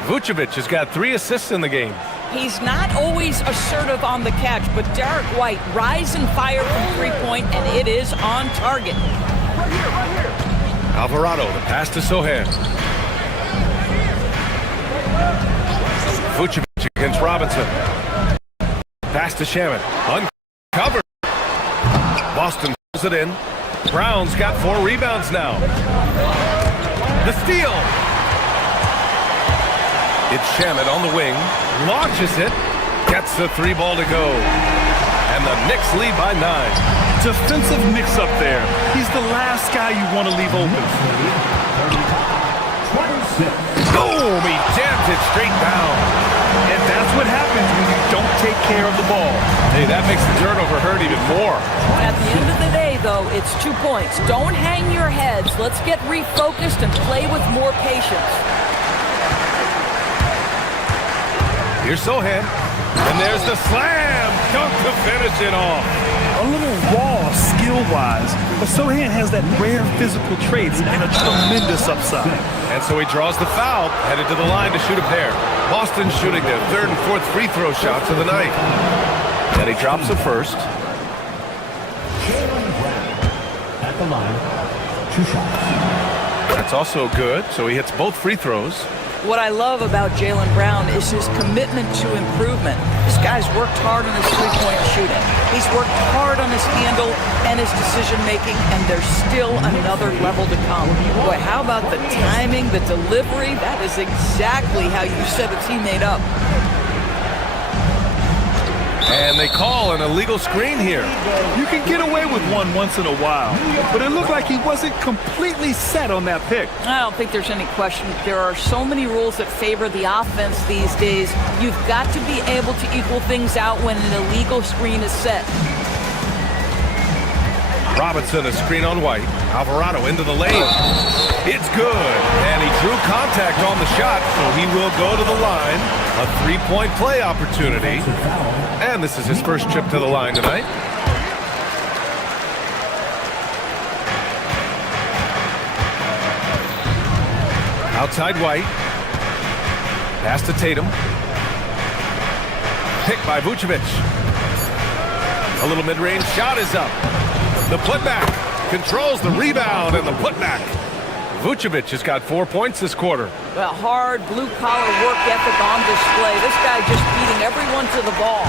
Vucevic has got 3 assists in the game. He's not always assertive on the catch, but Derek White, rise and fire from three-point, and it is on target. Alvarado, the pass to Sohan. Vucevic against Robinson. Pass to Shaman. Uncovered. Boston pulls it in. Brown's got 4 rebounds now. The steal. It's Shaman on the wing. Launches it. Gets the 3 ball to go. And the Knicks lead by 9. Defensive mix-up there. He's the last guy you want to leave open. Boom! He jams it straight down. And that's what happens when you don't take care of the ball. Hey, that makes the turnover hurt even more. At the end of the day, though, it's 2 points. Don't hang your heads. Let's get refocused and play with more patience. Here's Sohan. And there's the slam dunk to finish it off. A little raw skill-wise, but Sohan has that rare physical traits and a tremendous upside. And so he draws the foul, headed to the line to shoot a pair. Boston shooting their 3rd and 4th free throw shots of the night. And he drops the first. At the line, 2 shots. That's also good, so he hits both free throws. What I love about Jaylen Brown is his commitment to improvement. This guy's worked hard on his three-point shooting. He's worked hard on his handle and his decision-making, and there's still another level to come. Boy, how about the timing, the delivery? That is exactly how you set a teammate up. And they call an illegal screen here. You can get away with one once in a while, but it looked like he wasn't completely set on that pick. I don't think there's any question. There are so many rules that favor the offense these days. You've got to be able to equal things out when an illegal screen is set. Robinson, a screen on White. Alvarado into the lane. It's good. And he drew contact on the shot, so he will go to the line. A 3-point play opportunity. And this is his first trip to the line tonight. Outside White. Pass to Tatum. Picked by Vucevic. A little mid-range shot is up. The putback controls the rebound and the putback. Vucevic has got 4 points this quarter. Well, hard blue-collar work ethic on display. This guy just beating everyone to the ball.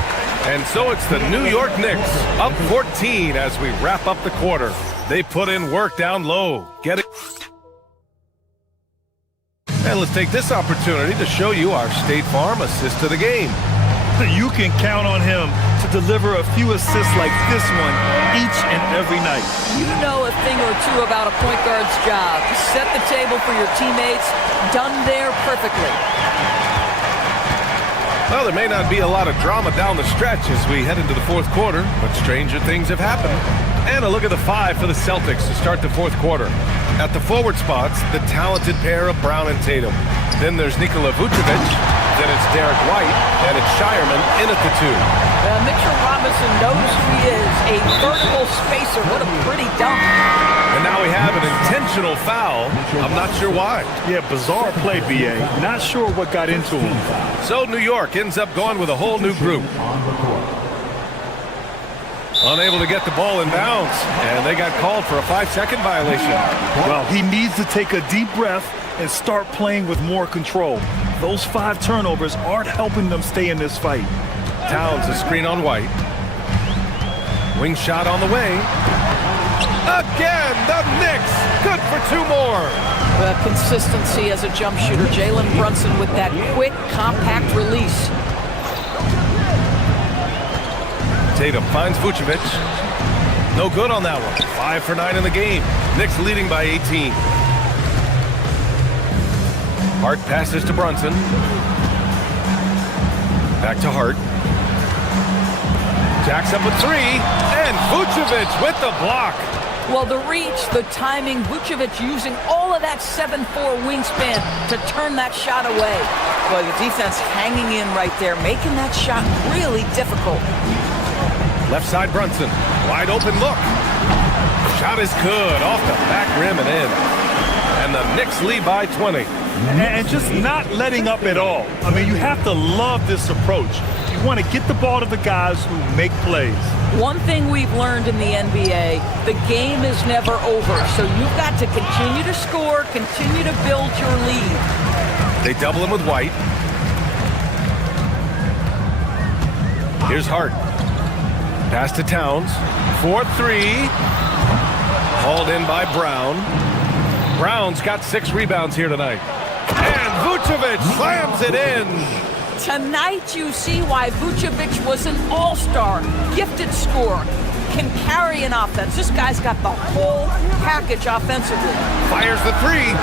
And so it's the New York Knicks up 14 as we wrap up the quarter. They put in work down low. Get it. And let's take this opportunity to show you our State Farm assist to the game. You can count on him to deliver a few assists like this one each and every night. You know a thing or two about a point guard's job. Set the table for your teammates. Done there perfectly. Well, there may not be a lot of drama down the stretch as we head into the 4th quarter, but stranger things have happened. And a look at the 5 for the Celtics to start the 4th quarter. At the forward spots, the talented pair of Brown and Tatum. Then there's Nikola Vucevic. Then it's Derek White, and it's Shireman in at the 2. Mitchell Robinson knows who he is, a vertical spacer. What a pretty dunk. And now we have an intentional foul. I'm not sure why. Yeah, bizarre play, B.A. Not sure what got into him. So New York ends up going with a whole new group. Unable to get the ball in bounds, and they got called for a 5-second violation. Well, he needs to take a deep breath and start playing with more control. Those 5 turnovers aren't helping them stay in this fight. Towns a screen on White. Wing shot on the way. Again, the Knicks. Good for 2 more. Consistency as a jump shooter. Jalen Brunson with that quick, compact release. Tatum finds Vucevic. No good on that one. 5 for 9 in the game. Knicks leading by 18. Hart passes to Brunson. Back to Hart. Jacks up a 3, and Vucevic with the block. Well, the reach, the timing, Vucevic using all of that 7'4" wingspan to turn that shot away. Boy, the defense hanging in right there, making that shot really difficult. Left side Brunson, wide open look. Shot is good, off the back rim and in. And the Knicks lead by 20. And just not letting up at all. I mean, you have to love this approach. You want to get the ball to the guys who make plays. One thing we've learned in the NBA, the game is never over. So you've got to continue to score, continue to build your lead. They double him with White. Here's Hart. Pass to Towns. 4-3. Hauled in by Brown. Brown's got 6 rebounds here tonight. And Vucevic slams it in. Tonight you see why Vucevic was an all-star, gifted scorer, can carry an offense. This guy's got the whole package offensively. Fires the 3.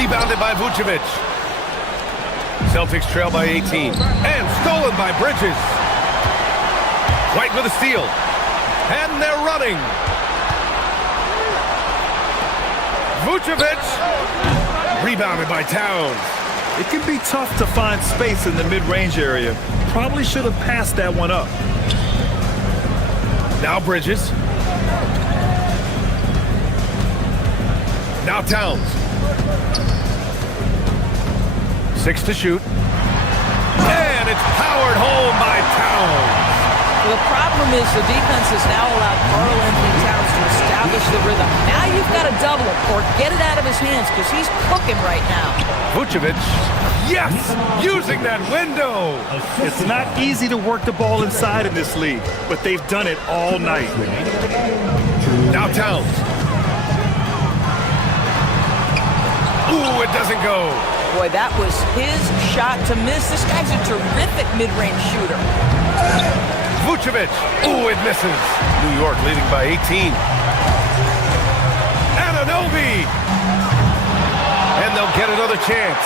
Rebounded by Vucevic. Celtics trail by 18. And stolen by Bridges. White with a steal. And they're running. Vucevic. Rebounded by Towns. It can be tough to find space in the mid-range area. Probably should have passed that one up. Now Bridges. Now Towns. 6 to shoot. And it's powered home by Towns. The problem is the defense has now allowed Karl Anthony Towns to establish the rhythm. Now you've got to double it or get it out of his hands because he's cooking right now. Vucevic, yes, using that window. It's not easy to work the ball inside in this league, but they've done it all night. Now Towns. Ooh, it doesn't go. Boy, that was his shot to miss. This guy's a terrific mid-range shooter. Vucevic. Ooh, it misses. New York leading by 18. Anunoby. And they'll get another chance.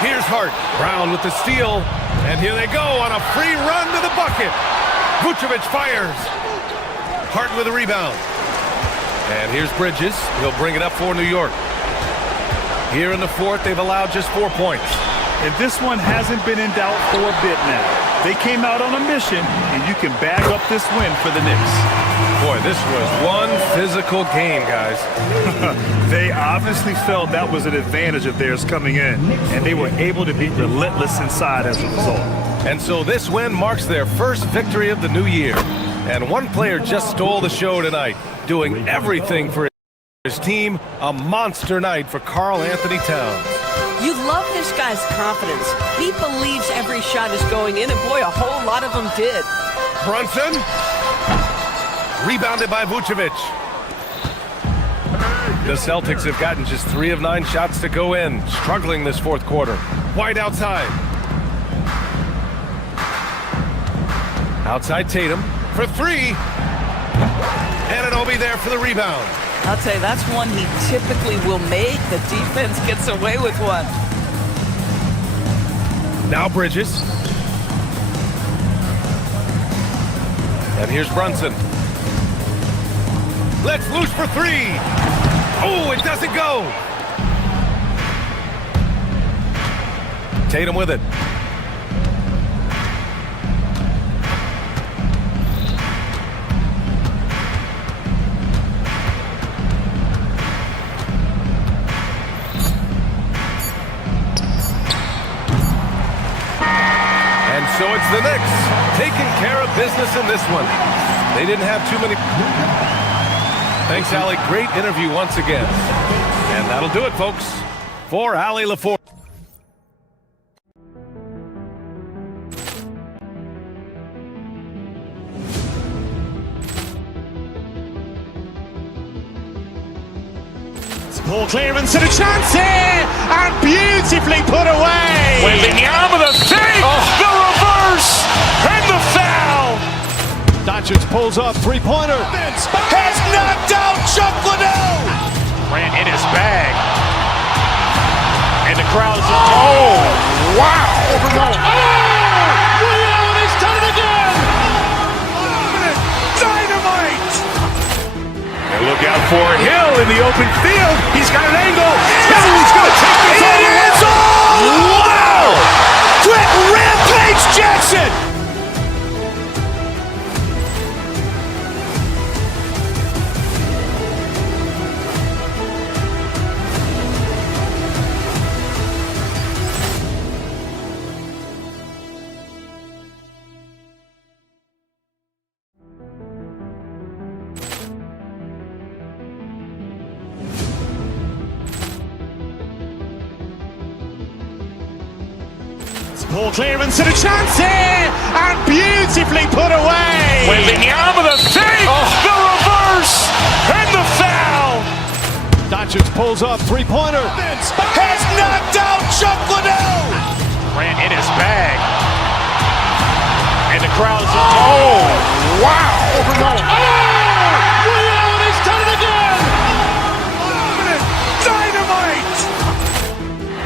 Here's Hart. Brown with the steal. And here they go on a free run to the bucket. Vucevic fires. Hart with a rebound. And here's Bridges. He'll bring it up for New York. Here in the fourth, they've allowed just 4 points. And this one hasn't been in doubt for a bit now. They came out on a mission, and you can bag up this win for the Knicks. Boy, this was one physical game, guys. They obviously felt that was an advantage of theirs coming in, and they were able to be relentless inside as a result. And so this win marks their first victory of the new year. And one player just stole the show tonight, doing everything for his team. A monster night for Karl Anthony Towns. You love this guy's confidence. He believes every shot is going in, and boy, a whole lot of them did. Brunson. Rebounded by Vucevic. The Celtics have gotten just 3 of 9 shots to go in, struggling this fourth quarter. White outside. Outside Tatum for 3. Anunoby there for the rebound. I'll tell you, that's one he typically will make. The defense gets away with one. Now Bridges. And here's Brunson. Let's loose for 3. Oh, it doesn't go. Tatum with it. So it's the Knicks taking care of business in this one. They didn't have too many. Thanks, Allie. Great interview once again. And that'll do it, folks, for Allie LaForge. Ball clearance and a chance here, and beautifully put away. Wembanyama the save, the reverse, and the foul. Doncic pulls up, three-pointer. Has knocked out Chuck Liddell. Grant in his bag. And the crowd's Wow. Overrun. Ray Allen has done it again. Dynamite. And look out for Hill in the open field. He's got an angle. He's going to take this all the way. It is on. Wow. Quick Rampage Jackson. Ball clearance and a chance here, and beautifully put away. Wembanyama the save, the reverse, and the foul. Doncic pulls up, three-pointer. Has knocked out Chuck Liddell. Grant in his bag. And the crowd's Wow. Overrun. Ray Allen has done it again. Dynamite.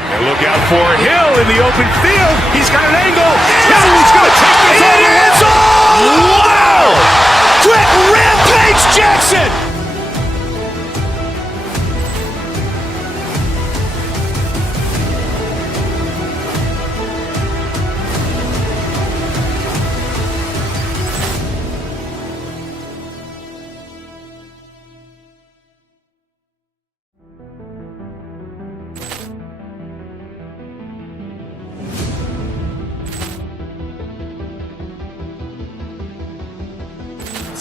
And look out for Hill in the open field. He's got an angle. He's going to take this all the way. It is on. Wow. Quick Rampage Jackson.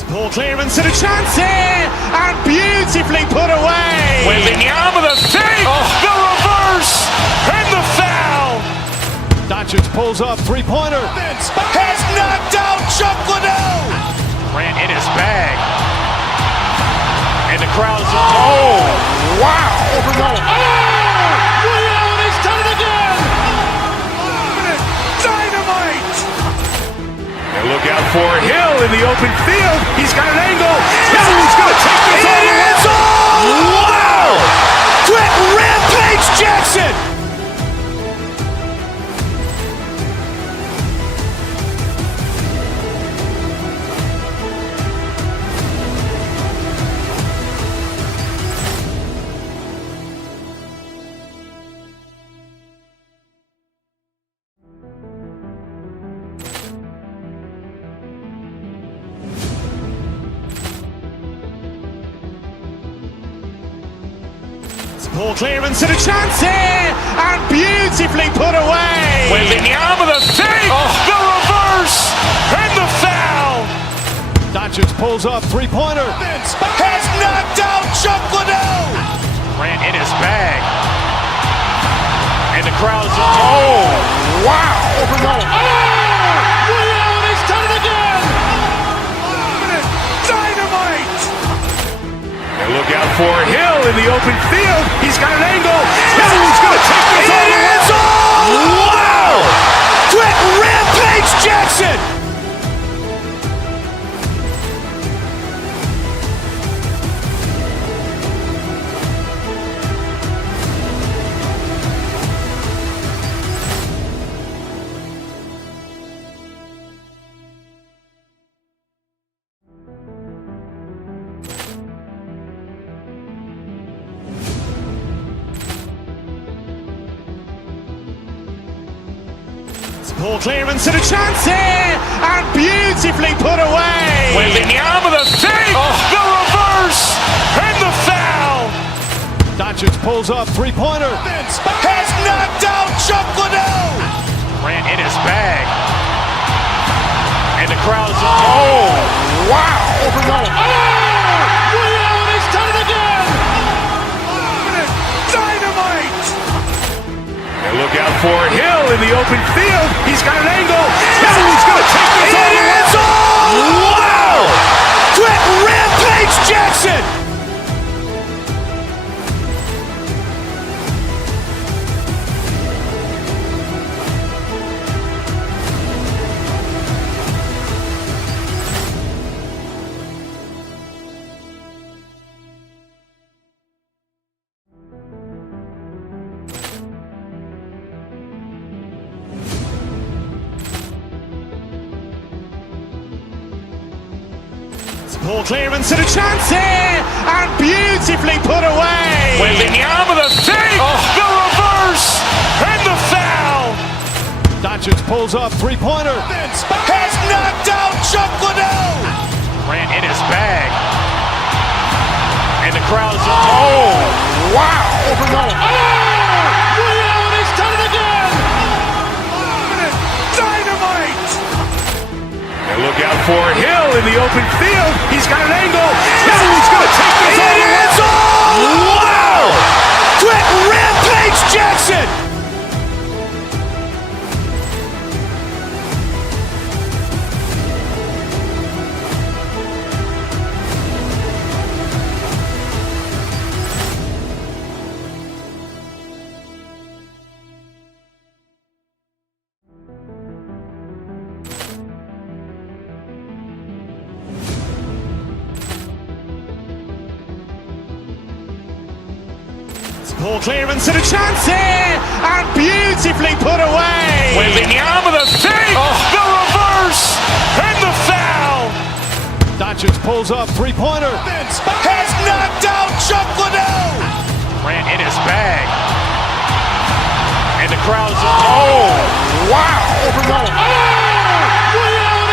Ball clearance and a chance here, and beautifully put away. Wembanyama the save, the reverse, and the foul. Doncic pulls up, three-pointer. Has knocked out Chuck Liddell. Grant in his bag. And the crowd's Wow. Overrun. Ray Allen has done it again. Dynamite. And look out for Hill in the open field. He's got an angle. He's going to take this all the way. It is on. Wow. Quick Rampage Jackson. Ball clearance and a chance here, and beautifully put away. Wembanyama the save, the reverse, and the foul. Doncic pulls up, three-pointer. Has knocked out Chuck Liddell. Grant in his bag. And the crowd's Wow. Overrun. Ray Allen has done it again. Dynamite. And look out for Hill in the open field. He's got an angle. He's going to take this all the way. It is on. Wow. Quick Rampage Jackson. Ball clearance and a chance here, and beautifully put away. Wembanyama the save, the reverse, and the foul. Doncic pulls up, three-pointer. Has knocked out Chuck Liddell. Grant in his bag. And the crowd's Wow. Overrun. Ray Allen has done it again. Dynamite. And look out for Hill in the open field. He's got an angle. He's going to take this all the way. It is on. Wow. Quick Rampage Jackson. Poor clearance and a chance here, and beautifully put away. Wembanyama the fake, the reverse, and the foul. Doncic pulls up, three-pointer. Has knocked out Chuck Liddell. Grant in his bag. And the crowd is, oh, wow. He's done it again. Dynamite. And look out for Hill in the open field. He's got an angle. Hill's going to take this all the way. Wow. Quick rampage Jackson. Poor clearance and a chance here, and beautifully put away. Wembanyama the fake, the reverse, and the foul. Doncic pulls up, three-pointer. Has knocked out Chuck Liddell. Grant in his bag. And the crowd is, oh, wow.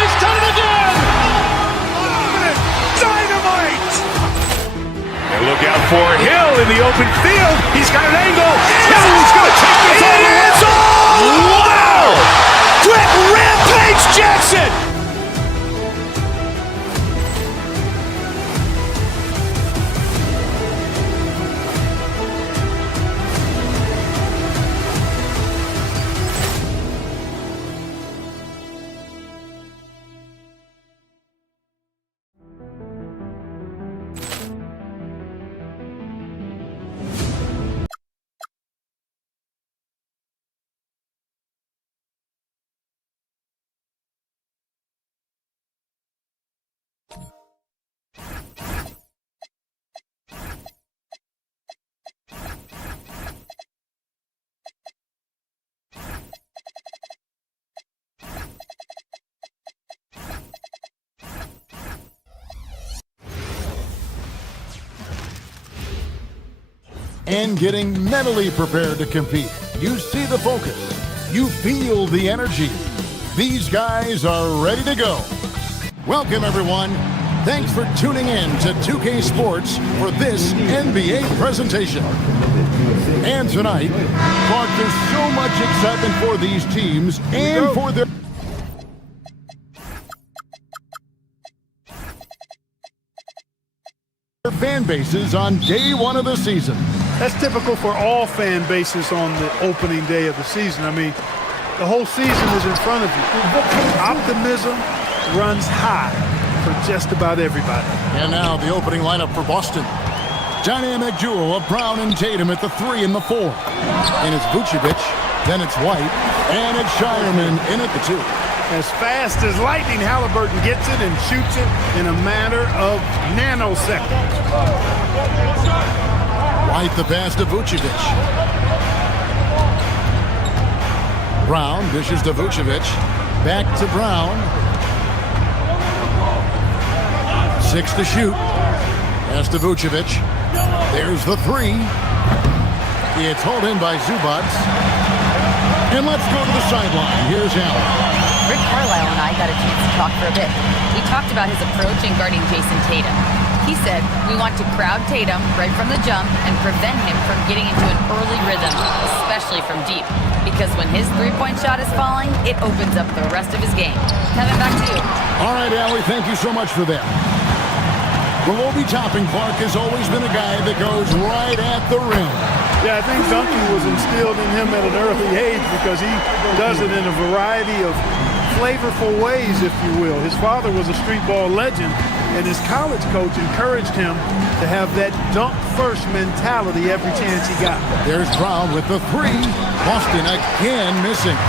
He's done it again. Dynamite. And look out for Hill in the open field. He's got an angle. Hill's going to take this all the way. Wow. Quick rampage Jackson. And getting mentally prepared to compete. You see the focus. You feel the energy. These guys are ready to go. Welcome, everyone. Thanks for tuning in to 2K Sports for this NBA presentation. And tonight, Clark, there's so much excitement for these teams and for their fan bases on day one of the season. That's typical for all fan bases on the opening day of the season. I mean, the whole season is in front of you. Optimism runs high for just about everybody. And now the opening lineup for Boston. Dynamic duo of Brown and Tatum at the 3 and the 4. And it's Vucevic, then it's White, and it's Shireman in at the 2. As fast as lightning, Halliburton gets it and shoots it in a matter of nanoseconds. White the pass to Vucevic. Brown dishes to Vucevic. Back to Brown. 6 to shoot. Pass to Vucevic. There's the 3. It's hauled in by Zubac. And let's go to the sideline. Here's Allen. Rick Carlisle and I got a chance to talk for a bit. We talked about his approach in guarding Jason Tatum. He said, we want to crowd Tatum right from the jump and prevent him from getting into an early rhythm, especially from deep. Because when his three-point shot is falling, it opens up the rest of his game. Kevin, back to you. All right, Allie, thank you so much for that. Well, Obi Toppin Clark has always been a guy that goes right at the rim. Yeah, I think dunking was instilled in him at an early age because he does it in a variety of flavorful ways, if you will. His father was a street ball legend, and his college coach encouraged him to have that dunk-first mentality every chance he got. There's Brown with the 3. Boston again missing.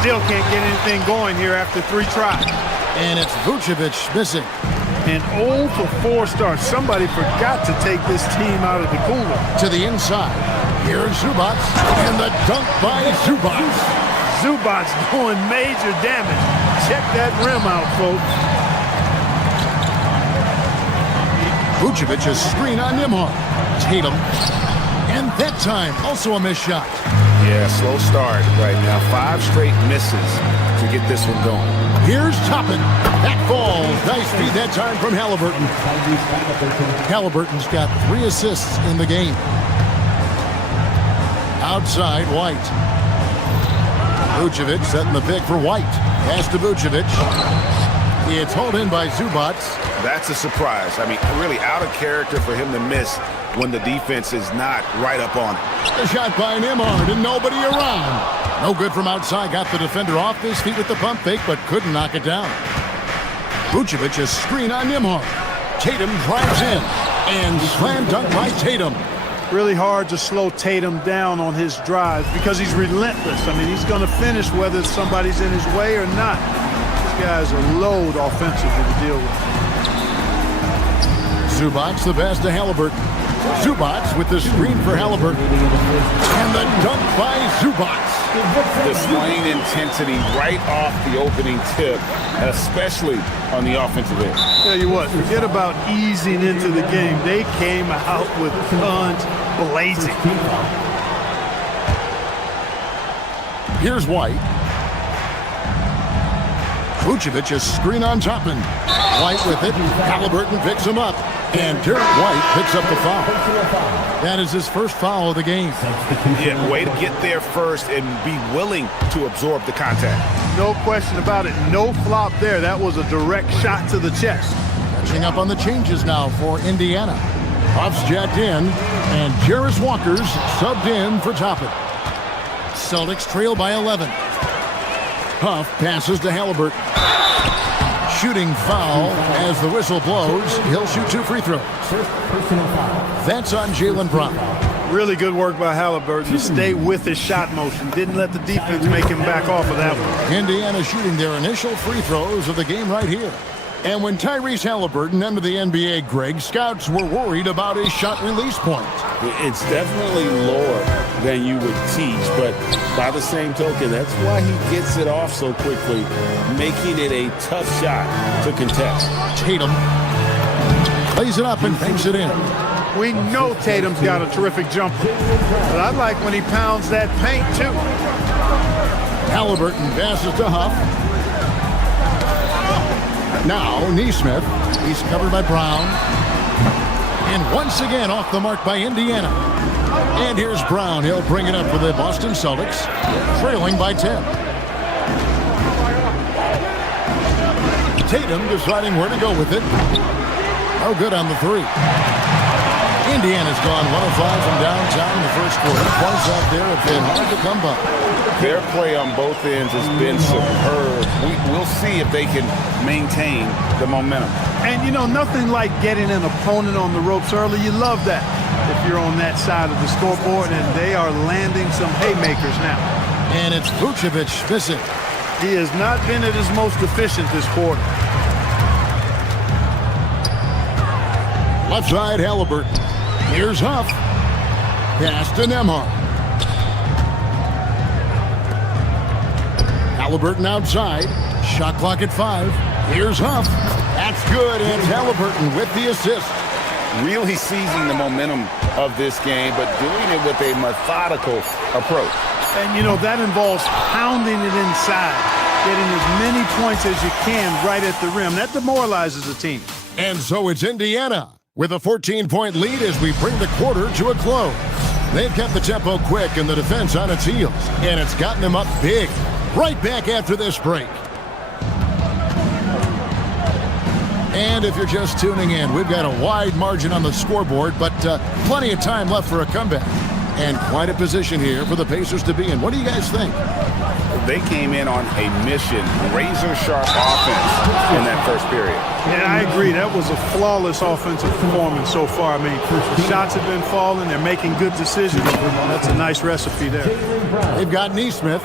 Still can't get anything going here after 3 tries. And it's Vucevic missing. And 0 for 4 starts. Somebody forgot to take this team out of the cooler. To the inside. Here's Zubac, and the dunk by Zubac. Zubac doing major damage. Check that rim out, folks. Vucevic a screen on Nembhard. Tatum. And that time, also a missed shot. Yeah, slow start right now. 5 straight misses to get this one going. Here's Toppin. That falls. Nice feed that time from Halliburton. Halliburton's got 3 assists in the game. Outside, White. Vucevic setting the pick for White. Pass to Vucevic. It's hauled in by Zubac. That's a surprise. I mean, really out of character for him to miss when the defense is not right up on it. A shot by Nembhard and nobody around. No good from outside. Got the defender off his feet with the pump fake, but couldn't knock it down. Vucevic a screen on Nembhard. Tatum drives in and slam dunk by Tatum. Really hard to slow Tatum down on his drives because he's relentless. I mean, he's going to finish whether somebody's in his way or not. These guys are load offensively to deal with. Zubac the pass to Halliburton. Zubac with the screen for Halliburton. And the dunk by Zubac. Displaying intensity right off the opening tip, especially on the offensive end. Tell you what, forget about easing into the game. They came out with guns blazing. Here's White. Vucevic a screen on Toppin. White with it. Halliburton picks him up. And Derek White picks up the foul. That is his first foul of the game. Yeah, way to get there first and be willing to absorb the contact. No question about it. No flop there. That was a direct shot to the chest. Catching up on the changes now for Indiana. Huff's jacked in, and Jarris Walker's subbed in for Toppin. Celtics trail by 11. Huff passes to Halliburton. Shooting foul as the whistle blows. He'll shoot 2 free throws. That's on Jaylen Brown. Really good work by Halliburton to stay with his shot motion. Didn't let the defense make him back off of that one. Indiana shooting their initial free throws of the game right here. And when Tyrese Halliburton entered the NBA, Greg, scouts were worried about his shot release point. It's definitely lower than you would teach, but by the same token, that's why he gets it off so quickly, making it a tough shot to contest. Tatum plays it up and banks it in. We know Tatum's got a terrific jumper, but I like when he pounds that paint too. Halliburton passes to Huff. Now, Neesmith. He's covered by Brown. And once again off the mark by Indiana. And here's Brown. He'll bring it up for the Boston Celtics, trailing by 10. Tatum deciding where to go with it. Oh, good on the 3. Indiana's gone 1 of 5 from downtown in the first quarter. Points out there have been hard to come by. Their play on both ends has been superb. We'll see if they can maintain the momentum. And, you know, nothing like getting an opponent on the ropes early. You love that if you're on that side of the scoreboard, and they are landing some haymakers now. And it's Vucevic missing. He has not been at his most efficient this quarter. Left side, Halliburton. Here's Huff. Pass to Nembhard. Halliburton outside. Shot clock at 5. Here's Huff. That's good, and Halliburton with the assist. Really seizing the momentum of this game, but doing it with a methodical approach. And, you know, that involves pounding it inside, getting as many points as you can right at the rim. That demoralizes the team. And so it's Indiana with a 14-point lead as we bring the quarter to a close. They've kept the tempo quick and the defense on its heels, and it's gotten them up big. Right back after this break. And if you're just tuning in, we've got a wide margin on the scoreboard, but plenty of time left for a comeback. And quite a position here for the Pacers to be in. What do you guys think? They came in on a mission, razor-sharp offense in that first period. Yeah, I agree. That was a flawless offensive performance so far. I mean, the shots have been falling. They're making good decisions. That's a nice recipe there. They've got Neesmith.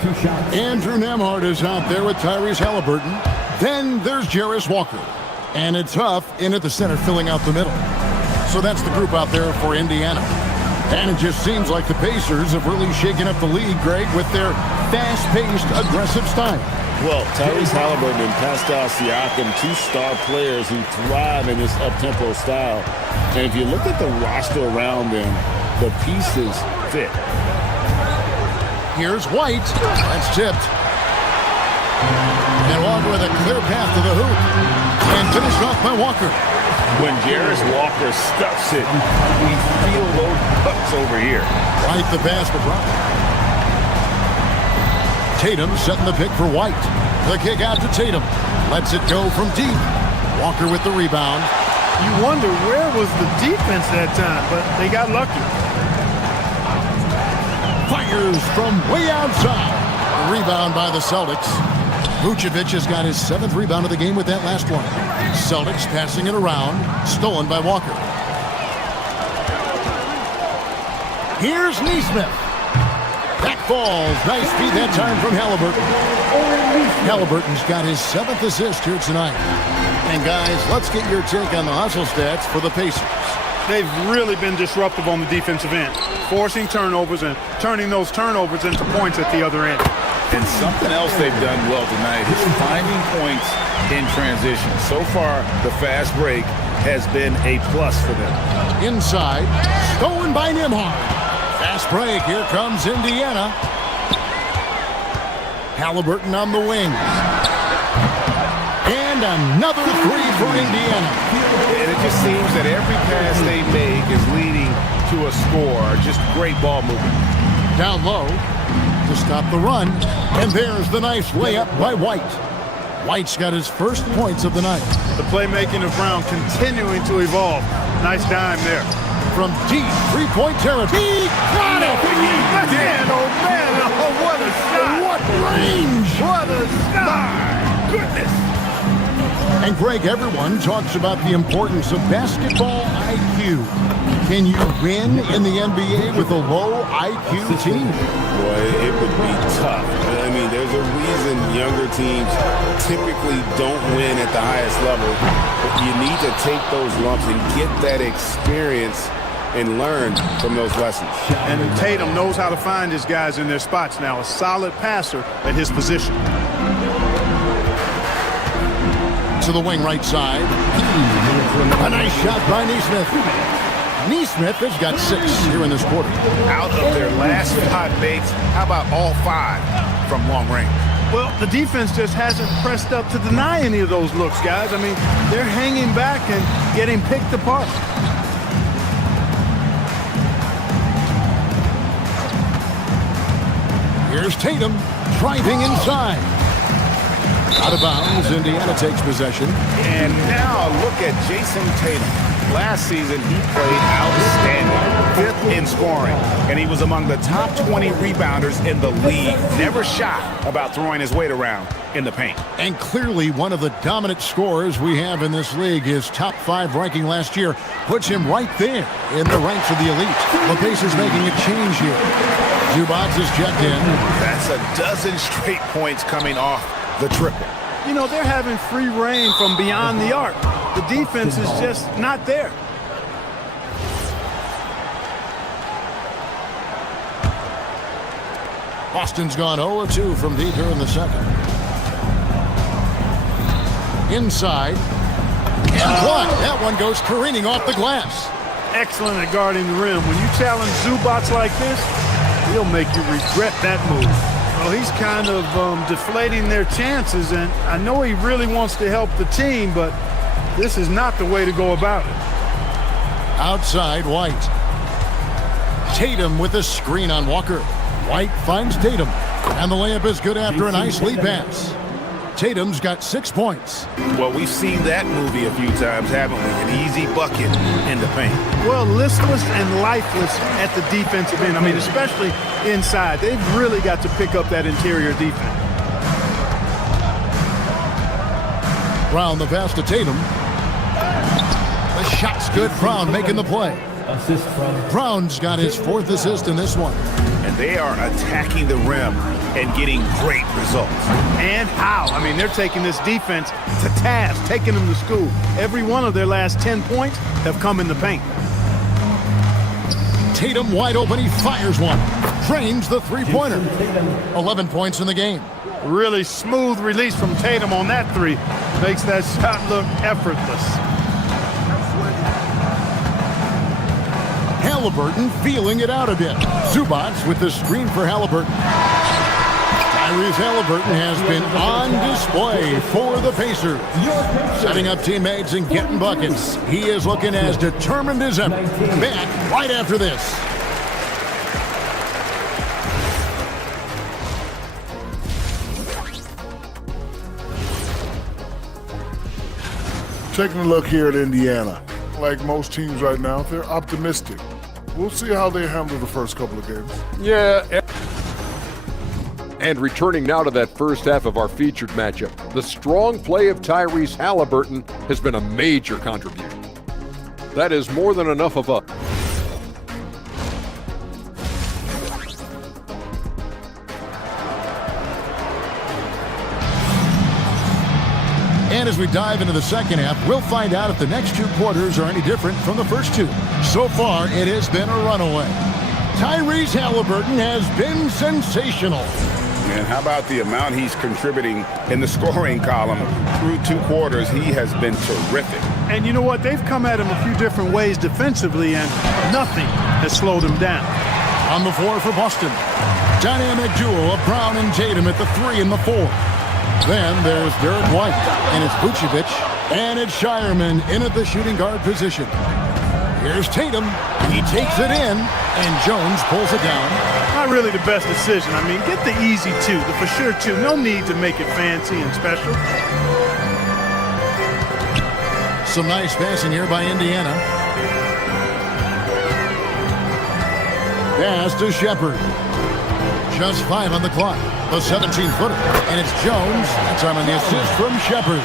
Andrew Nembhard is out there with Tyrese Halliburton. Then there's Jarris Walker. And it's Huff in at the center, filling out the middle. So that's the group out there for Indiana. And it just seems like the Pacers have really shaken up the league, Greg, with their fast-paced, aggressive style. Well, Tyrese Halliburton and Pascal Siakam, 2 star players who thrive in this up-tempo style. And if you look at the roster around them, the pieces fit. Here's White. That's tipped. And Walker with a clear path to the hoop. And finished off by Walker. When Jarris Walker stuffs it, we feel those cuts over here. White the pass for Brown. Tatum setting the pick for White. The kick out to Tatum. Lets it go from deep. Walker with the rebound. You wonder where was the defense that time, but they got lucky. Fires from way outside. A rebound by the Celtics. Vucevic has got his 7th rebound of the game with that last one. Celtics passing it around. Stolen by Walker. Here's Neesmith. That falls. Nice feed that time from Halliburton. Halliburton's got his 7th assist here tonight. And guys, let's get your take on the hustle stats for the Pacers. They've really been disruptive on the defensive end, forcing turnovers and turning those turnovers into points at the other end. And something else they've done well tonight is finding points in transition. So far, the fast break has been a plus for them. Inside, stolen by Nembhard. Fast break, here comes Indiana. Halliburton on the wing. And another three for Indiana. And it just seems that every pass they make is leading to a score. Just great ball movement. Down low to stop the run. And there's the nice layup by White. White's got his first points of the night. The playmaking of Brown continuing to evolve. Nice dime there. From deep three-point territory. He got it! Man, oh man, oh what a shot! What range! What a shot! My goodness! And Greg, everyone talks about the importance of basketball IQ. Can you win in the NBA with a low IQ team? Boy, it would be tough. I mean, there's a reason younger teams typically don't win at the highest level. But you need to take those lumps and get that experience and learn from those lessons. And Tatum knows how to find his guys in their spots now. A solid passer at his position. To the wing right side. A nice shot by Neesmith. Neesmith has got 6 here in this quarter. Out of their last 5 makes, how about all 5 from long range? Well, the defense just hasn't pressed up to deny any of those looks, guys. I mean, they're hanging back and getting picked apart. Here's Tatum driving inside. Out of bounds, Indiana takes possession. And now look at Jason Tatum. Last season, he played outstanding, 5th in scoring, and he was among the top 20 rebounders in the league. Never shy about throwing his weight around in the paint. And clearly one of the dominant scorers we have in this league. His top 5 ranking last year puts him right there in the ranks of the elite. The Pacers making a change here. Zubac is checked in. That's a dozen straight points coming off the triple. You know, they're having free reign from beyond the arc. The defense is just not there. Boston's gone 0-2 from deep here in the second. Inside. And what? That one goes careening off the glass. Excellent at guarding the rim. When you challenge Zubac like this, he'll make you regret that move. Well, he's kind of deflating their chances, and I know he really wants to help the team, but this is not the way to go about it. Outside, White. Tatum with a screen on Walker. White finds Tatum, and the layup is good after a nice lead pass. Tatum's got 6 points. Well, we've seen that movie a few times, haven't we? An easy bucket in the paint. Well, listless and lifeless at the defensive end. I mean, especially inside. They've really got to pick up that interior defense. Brown the pass to Tatum. The shot's good. Brown making the play. Assist from Brown's got his 4th assist in this one. And they are attacking the rim and getting great results. And how? I mean, they're taking this defense to task, taking them to school. Every one of their last 10 points have come in the paint. Tatum wide open. He fires one. Drains the three-pointer. 11 points in the game. Really smooth release from Tatum on that three. Makes that shot look effortless. Halliburton feeling it out a bit. Zubats with the screen for Halliburton. Tyrese Halliburton has been on display for the Pacers. Setting up teammates and getting buckets. He is looking as determined as ever. Back right after this. Taking a look here at Indiana. Like most teams right now, they're optimistic. We'll see how they handle the first couple of games. Yeah. And returning now to that first half of our featured matchup, the strong play of Tyrese Halliburton has been a major contribution. That is more than enough of a... And as we dive into the second half, we'll find out if the next two quarters are any different from the first two. So far, it has been a runaway. Tyrese Halliburton has been sensational. And how about the amount he's contributing in the scoring column through two quarters? He has been terrific. And you know what? They've come at him a few different ways defensively, and nothing has slowed him down. On the floor for Boston. Dynamic duo of Brown and Tatum at the 3 and the 4. Then there's Derek White, and it's Vucevic, and it's Shireman in at the shooting guard position. Here's Tatum. He takes it in, and Jones pulls it down. Not really the best decision. I mean, get the easy two, the for sure two. No need to make it fancy and special. Some nice passing here by Indiana. Pass to Shepard. Just 5 on the clock. The 17-footer. And it's Jones. That's on the assist from Shepard.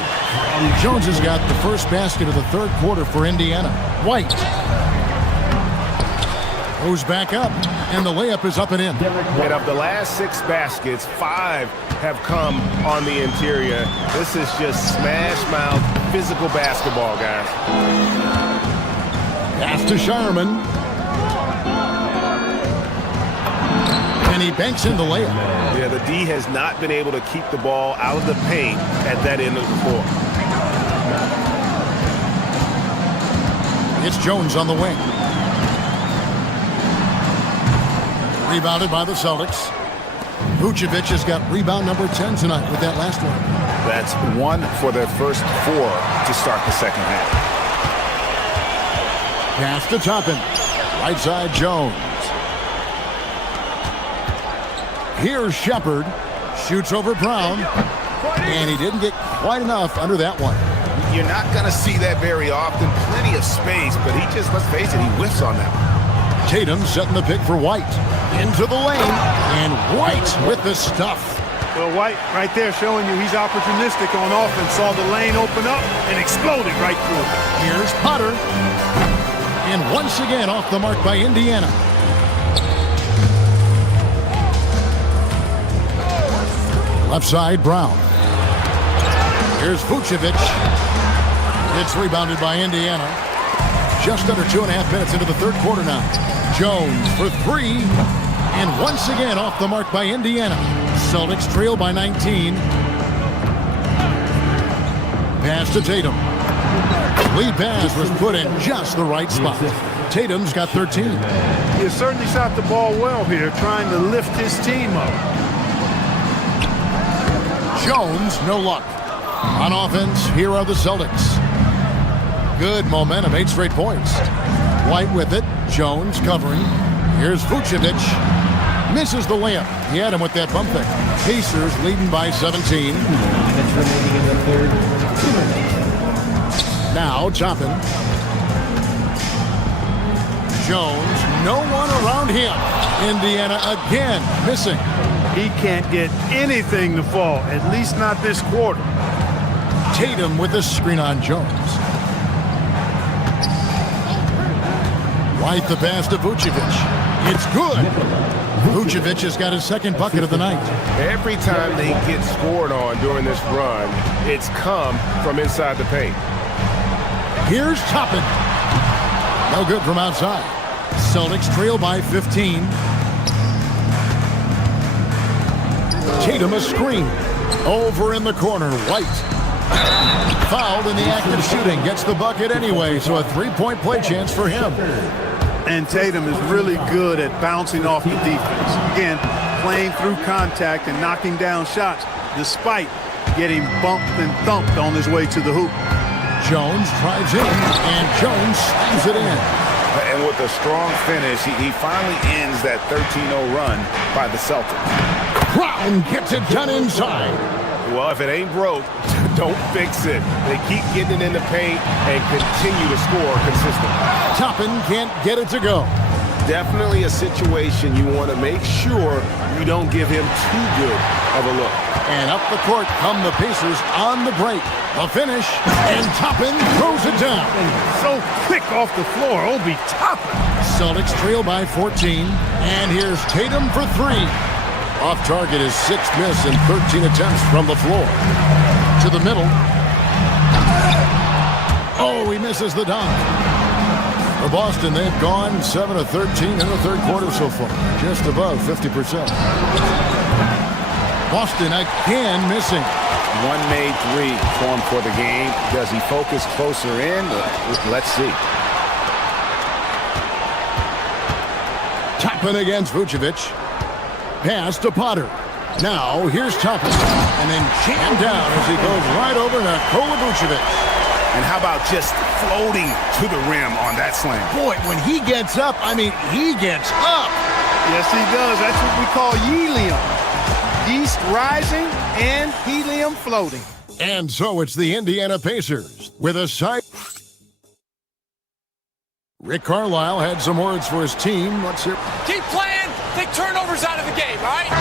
Jones has got the first basket of the third quarter for Indiana. White goes back up, and the layup is up and in. And of the last 6 baskets, 5 have come on the interior. This is just smash-mouth, physical basketball, guys. Pass to Shireman. And he banks in the layup. Yeah, the D has not been able to keep the ball out of the paint at that end of the floor. It's Jones on the wing. Rebounded by the Celtics. Vucevic has got rebound number 10 tonight with that last one. That's 1 for their first 4 to start the second half. Pass to Toppin. Right side Jones. Here's Shepard. Shoots over Brown. And he didn't get quite enough under that one. You're not going to see that very often. Plenty of space, but he just, let's face it, he whiffs on that one. Tatum setting the pick for White. Into the lane. And White with the stuff. Well, White right there showing you he's opportunistic on offense. Saw the lane open up and exploded right through it. Here's Potter. And once again off the mark by Indiana. Left side, Brown. Here's Vucevic. It's rebounded by Indiana. Just under 2.5 minutes into the third quarter now. Jones for 3. And once again off the mark by Indiana. Celtics trail by 19. Pass to Tatum. Lead pass was put in just the right spot. Tatum's got 13. He has certainly shot the ball well here, trying to lift his team up. Jones, no luck. On offense, here are the Celtics. Good momentum, 8 straight points. White with it. Jones covering. Here's Vucevic. Misses the layup. He had him with that bump fake. Pacers leading by 17. Minutes remaining in the third. 2 minutes. Now Toppin. Jones, no one around him. Indiana again missing. He can't get anything to fall, at least not this quarter. Tatum with the screen on Jones. White the pass to Vucevic. It's good. Vucevic has got his second bucket of the night. Every time they get scored on during this run, it's come from inside the paint. Here's Toppin. No good from outside. Celtics trail by 15. Tatum a screen. Over in the corner, White. Fouled in the act of shooting. Gets the bucket anyway, so a 3-point play chance for him. And Tatum is really good at bouncing off the defense. Again, playing through contact and knocking down shots despite getting bumped and thumped on his way to the hoop. Jones drives in, and Jones slams it in. And with a strong finish, he finally ends that 13-0 run by the Celtics. Brown gets it done inside. Well, if it ain't broke, don't fix it. They keep getting it in the paint and continue to score consistently. Toppin can't get it to go. Definitely a situation you want to make sure you don't give him too good of a look. And up the court come the Pacers on the break. The finish, and Toppin throws it down. So quick off the floor, Obi Toppin. Celtics trail by 14, and here's Tatum for three. Off target is 6th miss in 13 attempts from the floor. To the middle. Oh, he misses the dunk. For Boston, they've gone 7 of 13 in the third quarter so far, just above 50%. Boston again missing. One made three for him for the game. Does he focus closer in? Let's see. Toppin against Vucevic. Pass to Potter. Now here's Toppin. And then jammed down as he goes right over to Nikola Vucevic. And how about just floating to the rim on that slam? Boy, when he gets up, I mean, he gets up. Yes, he does. That's what we call helium. Yeast rising and helium floating. And so it's the Indiana Pacers with a side. Rick Carlisle had some words for his team. Let's hear. Keep playing. Take turnovers out of the game, all right?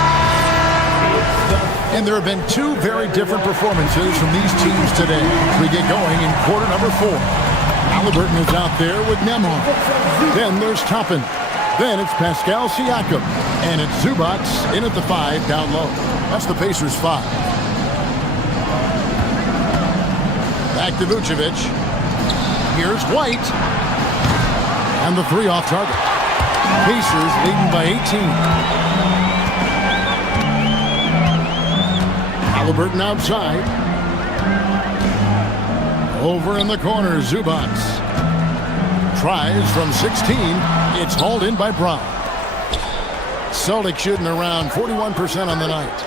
And there have been two very different performances from these teams today. We get going in quarter number 4. Halliburton is out there with Nembhard. Then there's Toppin. Then it's Pascal Siakam. And it's Zubac in at the 5 down low. That's the Pacers 5. Back to Vucevic. Here's White. And the 3 off target. Pacers leading by 18. Halliburton outside. Over in the corner, Zubac. Tries from 16. It's hauled in by Brown. Celtics shooting around 41% on the night.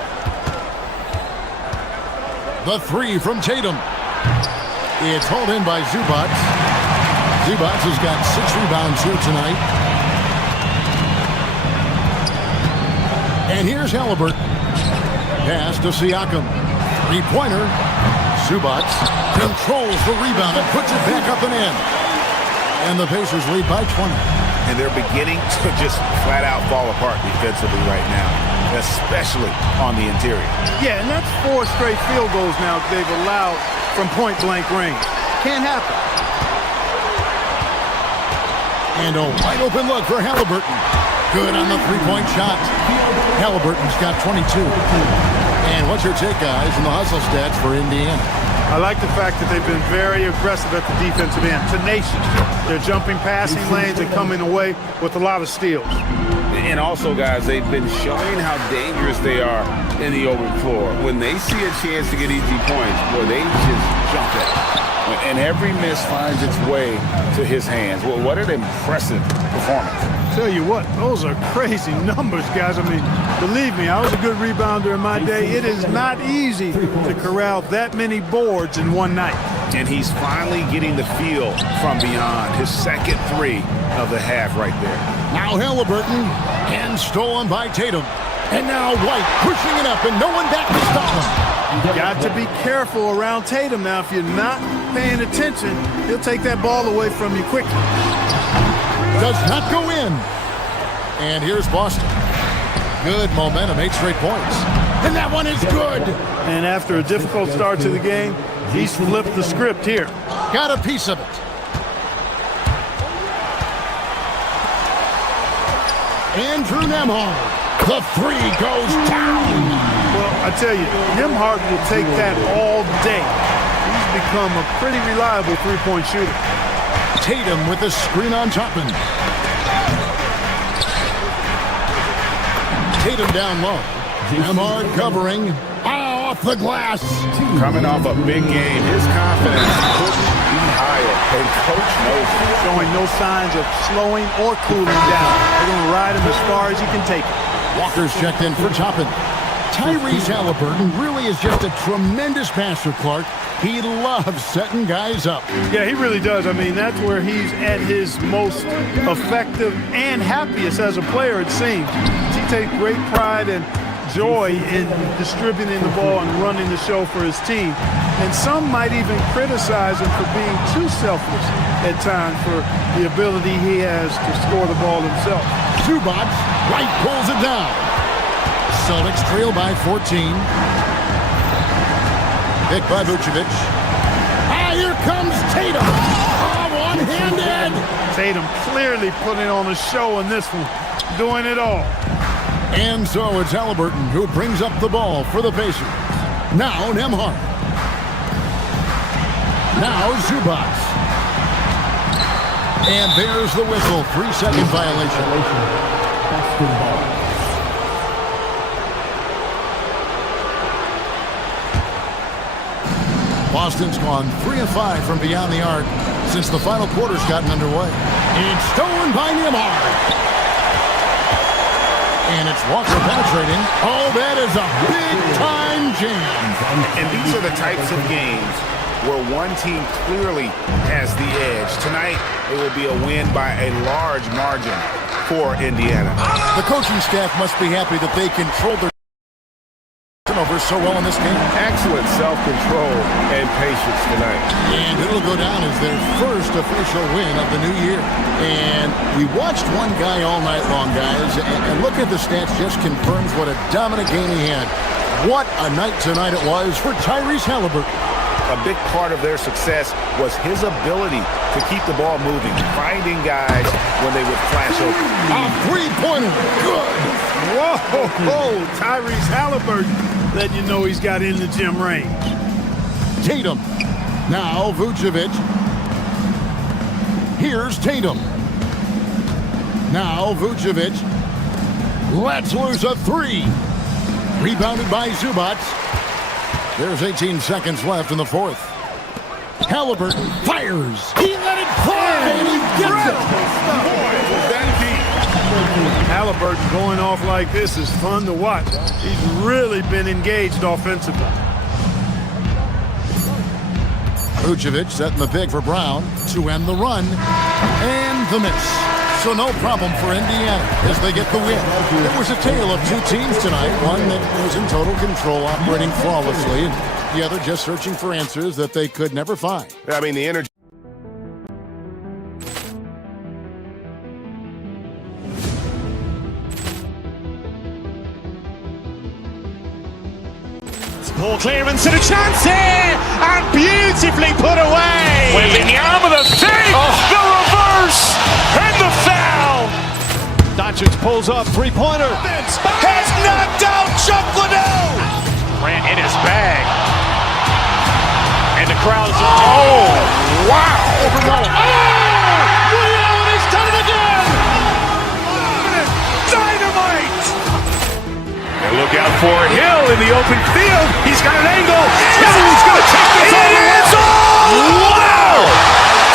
The 3 from Tatum. It's hauled in by Zubac. Zubac has got 6 rebounds here tonight. And here's Halliburton. Pass to Siakam. 3-pointer. Zubac controls the rebound and puts it back up and in. And the Pacers lead by 20. And they're beginning to just flat out fall apart defensively right now, especially on the interior. Yeah, and that's 4 straight field goals now they've allowed from point-blank range. Can't happen. And a wide open look for Halliburton. Good on the 3-point shot. Halliburton's got 22. And what's your take, guys, on the hustle stats for Indiana? I like the fact that they've been very aggressive at the defensive end. Tenacious. They're jumping passing lanes and coming away with a lot of steals. And also, guys, they've been showing how dangerous they are in the open floor. When they see a chance to get easy points, boy, they just jump at it. And every miss finds its way to his hands. Well, what an impressive performance. Tell you what, those are crazy numbers, guys. I mean, believe me, I was a good rebounder in my day. It is not easy to corral that many boards in one night. And he's finally getting the feel from beyond. His second 3 of the half right there. Now Halliburton, and stolen by Tatum. And now White pushing it up, and no one back to stop him. Got to be careful around Tatum now. If you're not paying attention, he'll take that ball away from you quickly. Does not go in. And here's Boston. Good momentum, 8 straight points. And that one is good. And after a difficult start to the game, he's flipped the script here. Got a piece of it. Andrew Nembhard. The 3 goes down. Well, I tell you, Nembhard will take that all day. He's become a pretty reliable 3-point shooter. Tatum with the screen on Toppin. Tatum down low. Nembhard covering. Off the glass. Coming off a big game, his confidence couldn't be higher, and Coach knows it. Showing no signs of slowing or cooling down. They're going to ride him as far as he can take it. Walker's checked in for Toppin. Tyrese Halliburton really is just a tremendous passer, Clark. He loves setting guys up. Yeah, he really does. I mean, that's where he's at his most effective and happiest as a player, it seems. He takes great pride and joy in distributing the ball and running the show for his team. And some might even criticize him for being too selfless at times for the ability he has to score the ball himself. Zubac, right pulls it down. Celtics trail by 14. Pick by Vucevic. Ah, here comes Tatum. Oh, one-handed. Tatum clearly putting on a show in this one, doing it all. And so it's Halliburton who brings up the ball for the Pacers. Now Nembhard. Now Zubac. And there's the whistle. 3-second violation. Basketball. Boston's gone 3 of 5 from beyond the arc since the final quarter's gotten underway. It's stolen by Nembhard. And it's Walker penetrating. Oh, that is a big-time jam. And these are the types of games where one team clearly has the edge. Tonight, it will be a win by a large margin for Indiana. The coaching staff must be happy that they controlled their turnovers so well in this game. Excellent self-control and patience tonight. And it'll go down as their first official win of the new year. And we watched one guy all night long, guys, and look at the stats just confirms what a dominant game he had. What a night tonight it was for Tyrese Halliburton. A big part of their success was his ability to keep the ball moving, finding guys when they would flash open. A three-pointer. Good. Whoa, Tyrese Halliburton letting you know he's got in the gym range. Tatum. Now Vucevic. Here's Tatum. Now Vucevic. Lets loose a three. Rebounded by Zubac. There's 18 seconds left in the fourth. Halliburton fires. He let it fly, and he gets it. Halliburton going off like this is fun to watch. He's really been engaged offensively. Vucevic setting the pick for Brown to end the run. And the miss. So no problem for Indiana as they get the win. It was a tale of two teams tonight. One that was in total control, operating flawlessly, and the other just searching for answers that they could never find. I mean, the energy. Ball clearance and a chance here, and beautifully put away. Wembanyama the save, the reverse, and the foul. Doncic pulls up, three-pointer. Has knocked out Chuck Liddell. Grant in his bag. And the crowd's, oh, wow. He's done it again. Dynamite. And look out for Hill in the open field. He's got an angle. He's going to take this all the way. Wow.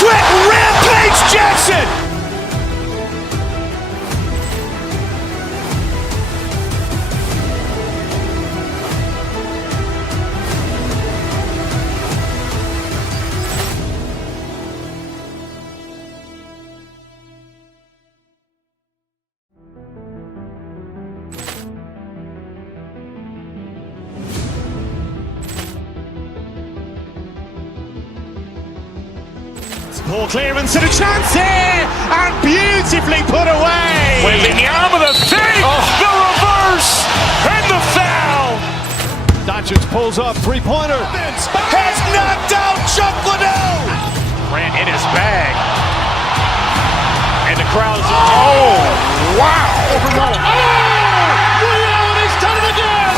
Quick Rampage Jackson. Ball clearance and a chance here, and beautifully put away. Wembanyama the save, the reverse, and the foul. Doncic pulls up, three-pointer. Has knocked out Chuck Liddell. Grant in his bag. And the crowd's, oh, wow. He's done it again.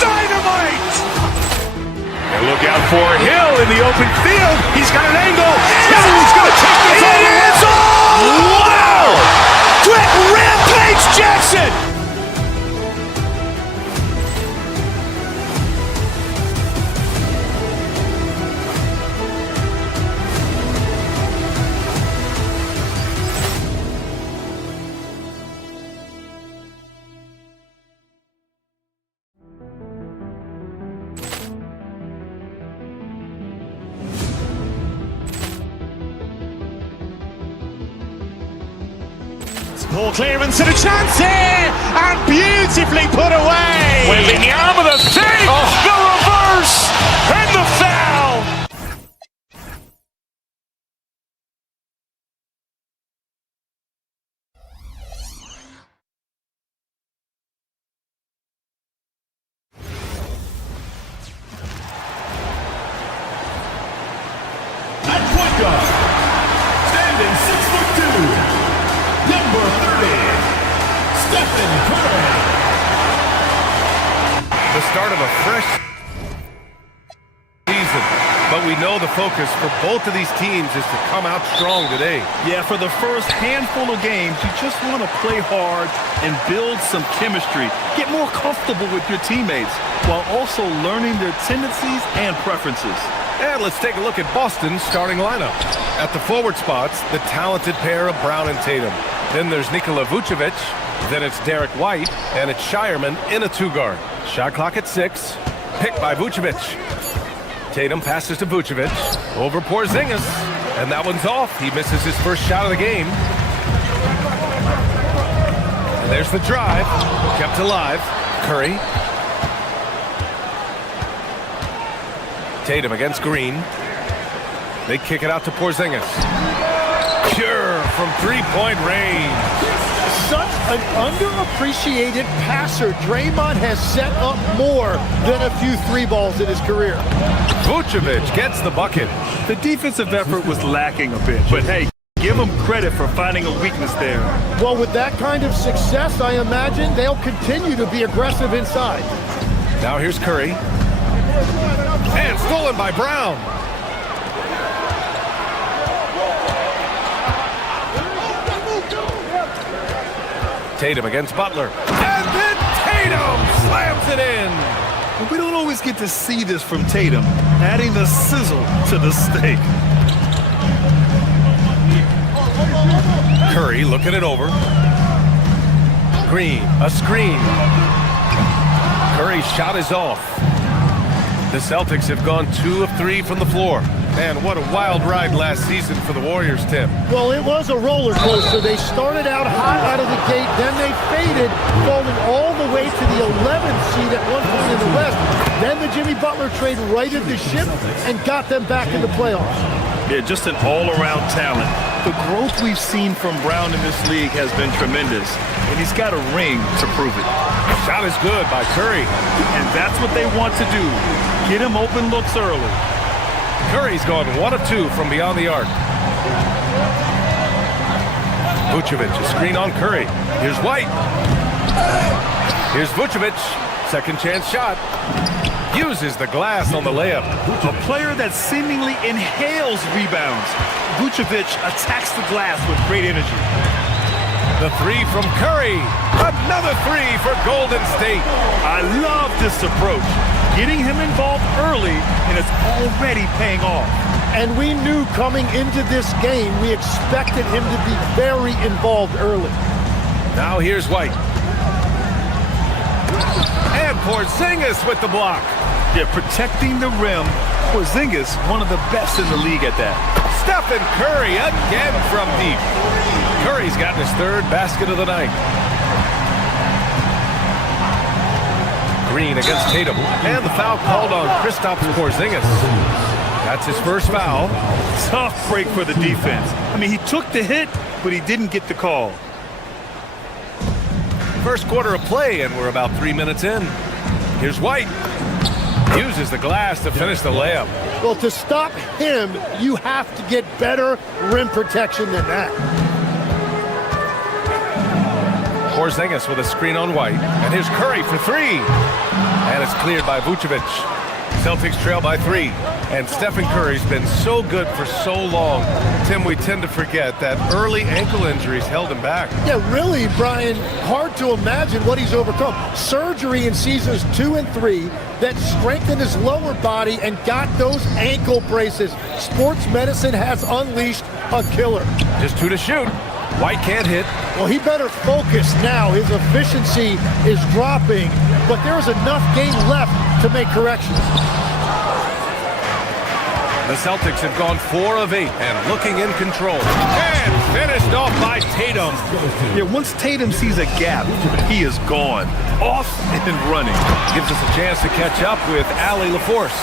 Dynamite. And look out for Hill in the open field. He's got an angle. He's going to take this all the way. Wow. Quick Rampage Jackson. Ball clearance and a chance here, and beautifully put away. Wembanyama the save, the reverse, and the foul. At point guard, standing 6'2", number 30, Stephen Curry. The start of a fresh season, but we know the focus for both of these teams is to come out strong today. Yeah, for the first handful of games, you just want to play hard and build some chemistry. Get more comfortable with your teammates while also learning their tendencies and preferences. And let's take a look at Boston's starting lineup. At the forward spots, the talented pair of Brown and Tatum. Then there's Nikola Vucevic. Then it's Derek White. And it's Shireman in a two-guard. Shot clock at 6. Picked by Vucevic. Tatum passes to Vucevic. Over Porzingis. And that one's off. He misses his first shot of the game. And there's the drive. Kept alive. Curry. Tatum against Green. They kick it out to Porzingis. Pure from three-point range. Such an underappreciated passer. Draymond has set up more than a few three balls in his career. Vucevic gets the bucket. The defensive effort was lacking a bit, but hey, give them credit for finding a weakness there. Well, with that kind of success, I imagine they'll continue to be aggressive inside. Now here's Curry. And stolen by Brown. Tatum against Butler. And then Tatum slams it in. We don't always get to see this from Tatum, adding the sizzle to the steak. Curry looking it over. Green, a screen. Curry's shot is off. The Celtics have gone 2 of 3 from the floor. Man, what a wild ride last season for the Warriors, Tim. Well, it was a roller coaster. They started out hot out of the gate, then they faded, falling all the way to the 11th seed at one point in the West. Then the Jimmy Butler trade righted the ship and got them back in the playoffs. Yeah, just an all-around talent. The growth we've seen from Brown in this league has been tremendous, and he's got a ring to prove it. Shot is good by Curry. And that's what they want to do. Get him open looks early. Curry's gone 1 of 2 from beyond the arc. Vucevic, a screen on Curry. Here's White. Here's Vucevic. Second chance shot. Uses the glass on the layup. A player that seemingly inhales rebounds. Vucevic attacks the glass with great energy. The 3 from Curry. Another 3 for Golden State. I love this approach. Getting him involved early, and it's already paying off. And we knew coming into this game, we expected him to be very involved early. Now here's White. And Porzingis with the block. Yeah, protecting the rim. Porzingis, one of the best in the league at that. Stephen Curry again from deep. Curry's gotten his 3rd basket of the night. Green against Tatum. And the foul called on Kristaps Porzingis. That's his first foul. Tough break for the defense. I mean, he took the hit, but he didn't get the call. First quarter of play, and we're about 3 minutes in. Here's White. Uses the glass to finish the layup. Well, to stop him, you have to get better rim protection than that. Porzingis with a screen on White. And here's Curry for 3. And it's cleared by Vucevic. Celtics trail by 3. And Stephen Curry's been so good for so long. Tim, we tend to forget that early ankle injuries held him back. Yeah, really, Brian, hard to imagine what he's overcome. Surgery in seasons 2 and 3 that strengthened his lower body and got those ankle braces. Sports medicine has unleashed a killer. Just 2 to shoot. White can't hit. Well, he better focus now. His efficiency is dropping, but there's enough game left to make corrections. The Celtics have gone 4 of 8 and looking in control. And finished off by Tatum. Yeah, once Tatum sees a gap, he is gone. Off and running. Gives us a chance to catch up with Allie LaForce.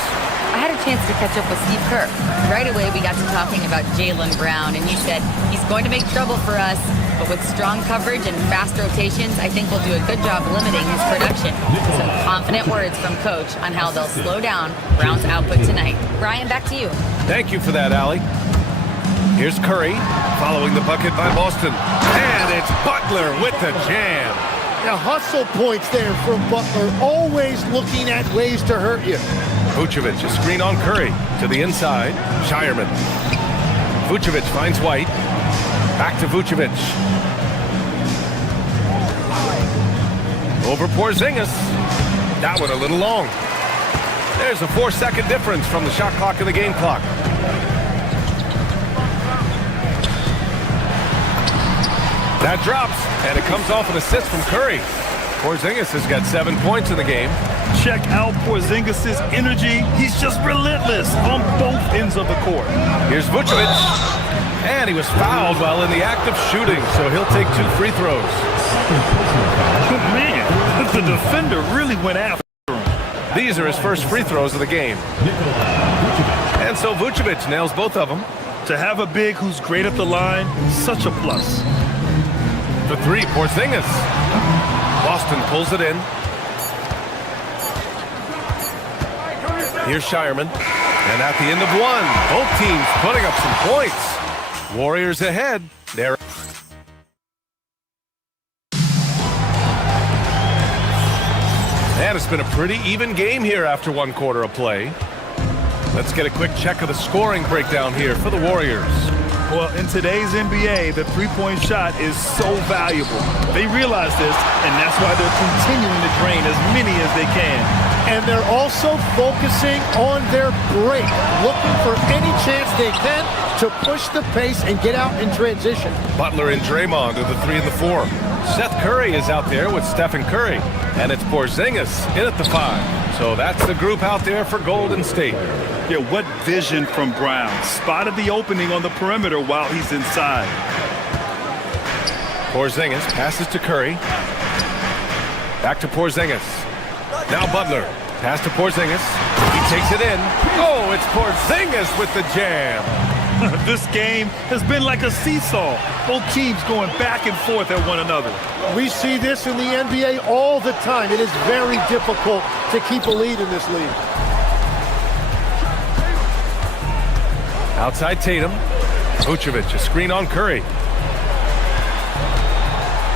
I had a chance to catch up with Steve Kerr. Right away, we got to talking about Jaylen Brown, and he said he's going to make trouble for us, but with strong coverage and fast rotations, I think we'll do a good job limiting his production. Some confident words from Coach on how they'll slow down Brown's output tonight. Brian, back to you. Thank you for that, Allie. Here's Curry, following the bucket by Boston. And it's Butler with the jam. Now, hustle points there from Butler, always looking at ways to hurt you. Vucevic, a screen on Curry. To the inside, Shireman. Vucevic finds White. Back to Vucevic. Over Porzingis. That one a little long. There's a 4-second difference from the shot clock and the game clock. That drops, and it comes off an assist from Curry. Porzingis has got 7 points in the game. Check out Porzingis' energy. He's just relentless on both ends of the court. Here's Vucevic. And he was fouled while in the act of shooting, so he'll take 2 free throws. Man, the defender really went after him. These are his first free throws of the game. And so Vucevic nails both of them. To have a big who's great at the line, such a plus. For 3, Porzingis. Boston pulls it in. Here's Shireman. And at the end of 1, both teams putting up some points. Warriors ahead. They're and it's been a pretty even game here after 1 quarter of play. Let's get a quick check of the scoring breakdown here for the Warriors. Well, in today's NBA, the three-point shot is so valuable. They realize this, and that's why they're continuing to drain as many as they can. And they're also focusing on their break, looking for any chance they can to push the pace and get out in transition. Butler and Draymond are the 3 and the 4. Seth Curry is out there with Stephen Curry, and it's Porzingis in at the 5. So that's the group out there for Golden State. Yeah, what vision from Brown. Spotted the opening on the perimeter while he's inside. Porzingis passes to Curry. Back to Porzingis. Now Butler. Pass to Porzingis. He takes it in. Oh, it's Porzingis with the jam. This game has been like a seesaw. Both teams going back and forth at one another. We see this in the NBA all the time. It is very difficult to keep a lead in this league. Outside Tatum. Vucevic, a screen on Curry.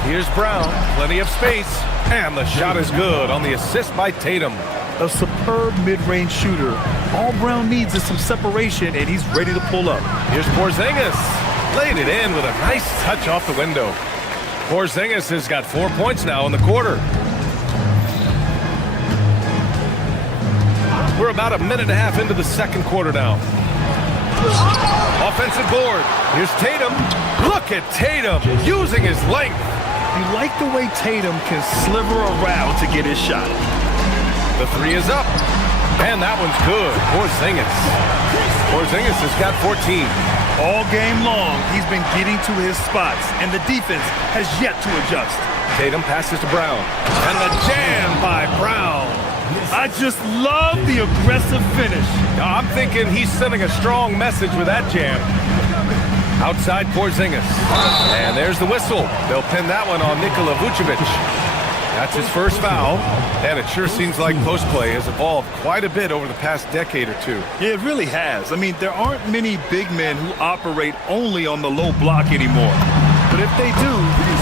Here's Brown. Plenty of space. And the shot is good on the assist by Tatum. A superb mid-range shooter. All Brown needs is some separation, and he's ready to pull up. Here's Porzingis. Laid it in with a nice touch off the window. Porzingis has got 4 points now in the quarter. We're about a minute and a half into the second quarter now. Offensive board. Here's Tatum. Look at Tatum using his length. You like the way Tatum can sliver around to get his shot. The 3 is up. And that one's good. Porzingis has got 14. All game long, he's been getting to his spots, and the defense has yet to adjust. Tatum passes to Brown. And the jam by Brown. I just love the aggressive finish. I'm thinking he's sending a strong message with that jam. Outside Porzingis. And there's the whistle. They'll pin that one on Nikola Vucevic. That's his first foul, and it sure seems like post play has evolved quite a bit over the past decade or 2. Yeah, it really has. I mean, there aren't many big men who operate only on the low block anymore. But if they do,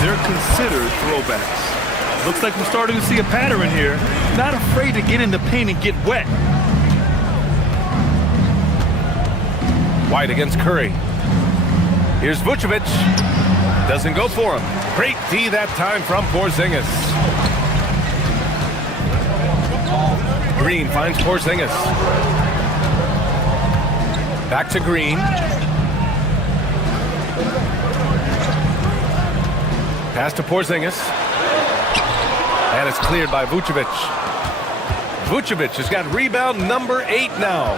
they're considered throwbacks. Looks like we're starting to see a pattern here. Not afraid to get in the paint and get wet. White against Curry. Here's Vucevic. Doesn't go for him. Great D that time from Porzingis. Green finds Porzingis. Back to Green. Pass to Porzingis. And it's cleared by Vucevic. Vucevic has got rebound number 8 now.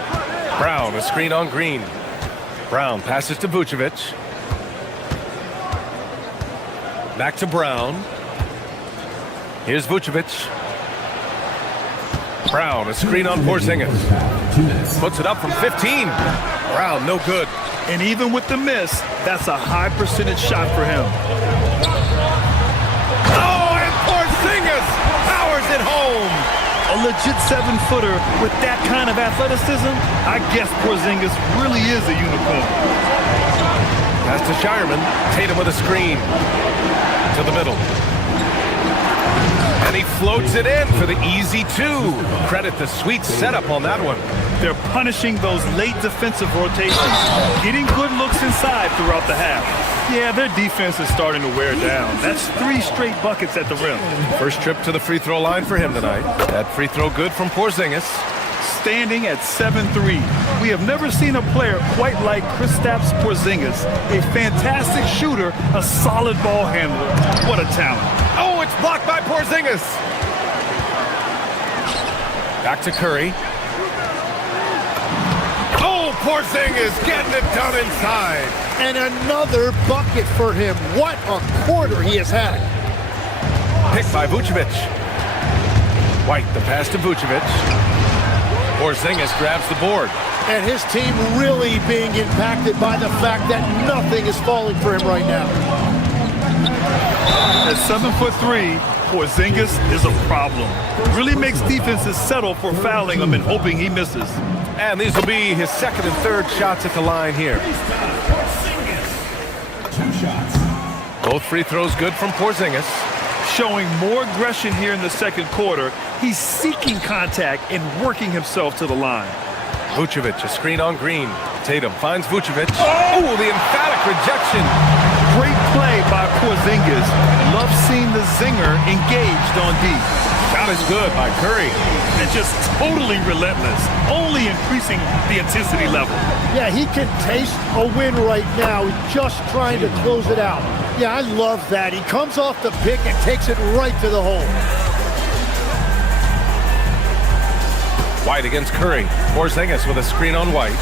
Brown, a screen on Green. Brown passes to Vucevic. Back to Brown. Here's Vucevic. Brown, a screen on Porzingis. Puts it up from 15. Brown, no good. And even with the miss, that's a high percentage shot for him. Oh, and Porzingis powers it home. A legit 7-footer with that kind of athleticism, I guess Porzingis really is a unicorn. Pass to Shireman. Tatum with a screen. To the middle. And he floats it in for the easy 2. Credit the sweet setup on that one. They're punishing those late defensive rotations, getting good looks inside throughout the half. Yeah, their defense is starting to wear down. That's 3 straight buckets at the rim. First trip to the free throw line for him tonight. That free throw good from Porzingis. Standing at 7-3. We have never seen a player quite like Kristaps Porzingis. A fantastic shooter, a solid ball handler. What a talent. Oh, it's blocked by Porzingis. Back to Curry. Oh, Porzingis getting it done inside. And another bucket for him. What a quarter he has had. Picked by Vucevic. White, the pass to Vucevic. Porzingis grabs the board. And his team really being impacted by the fact that nothing is falling for him right now. At 7'3", Porzingis is a problem. Really makes defenses settle for fouling him and hoping he misses. And these will be his second and third shots at the line here. 2 shots. Both free throws good from Porzingis. Showing more aggression here in the second quarter. He's seeking contact and working himself to the line. Vucevic, a screen on Green. Tatum finds Vucevic. Oh, the emphatic rejection. Great play by Porzingis. Love seeing the zinger engaged on D. Shot is good by Curry. And just totally relentless, only increasing the intensity level. Yeah, he can taste a win right now, just trying to close it out. Yeah, I love that. He comes off the pick and takes it right to the hole. White against Curry. Porzingis with a screen on White.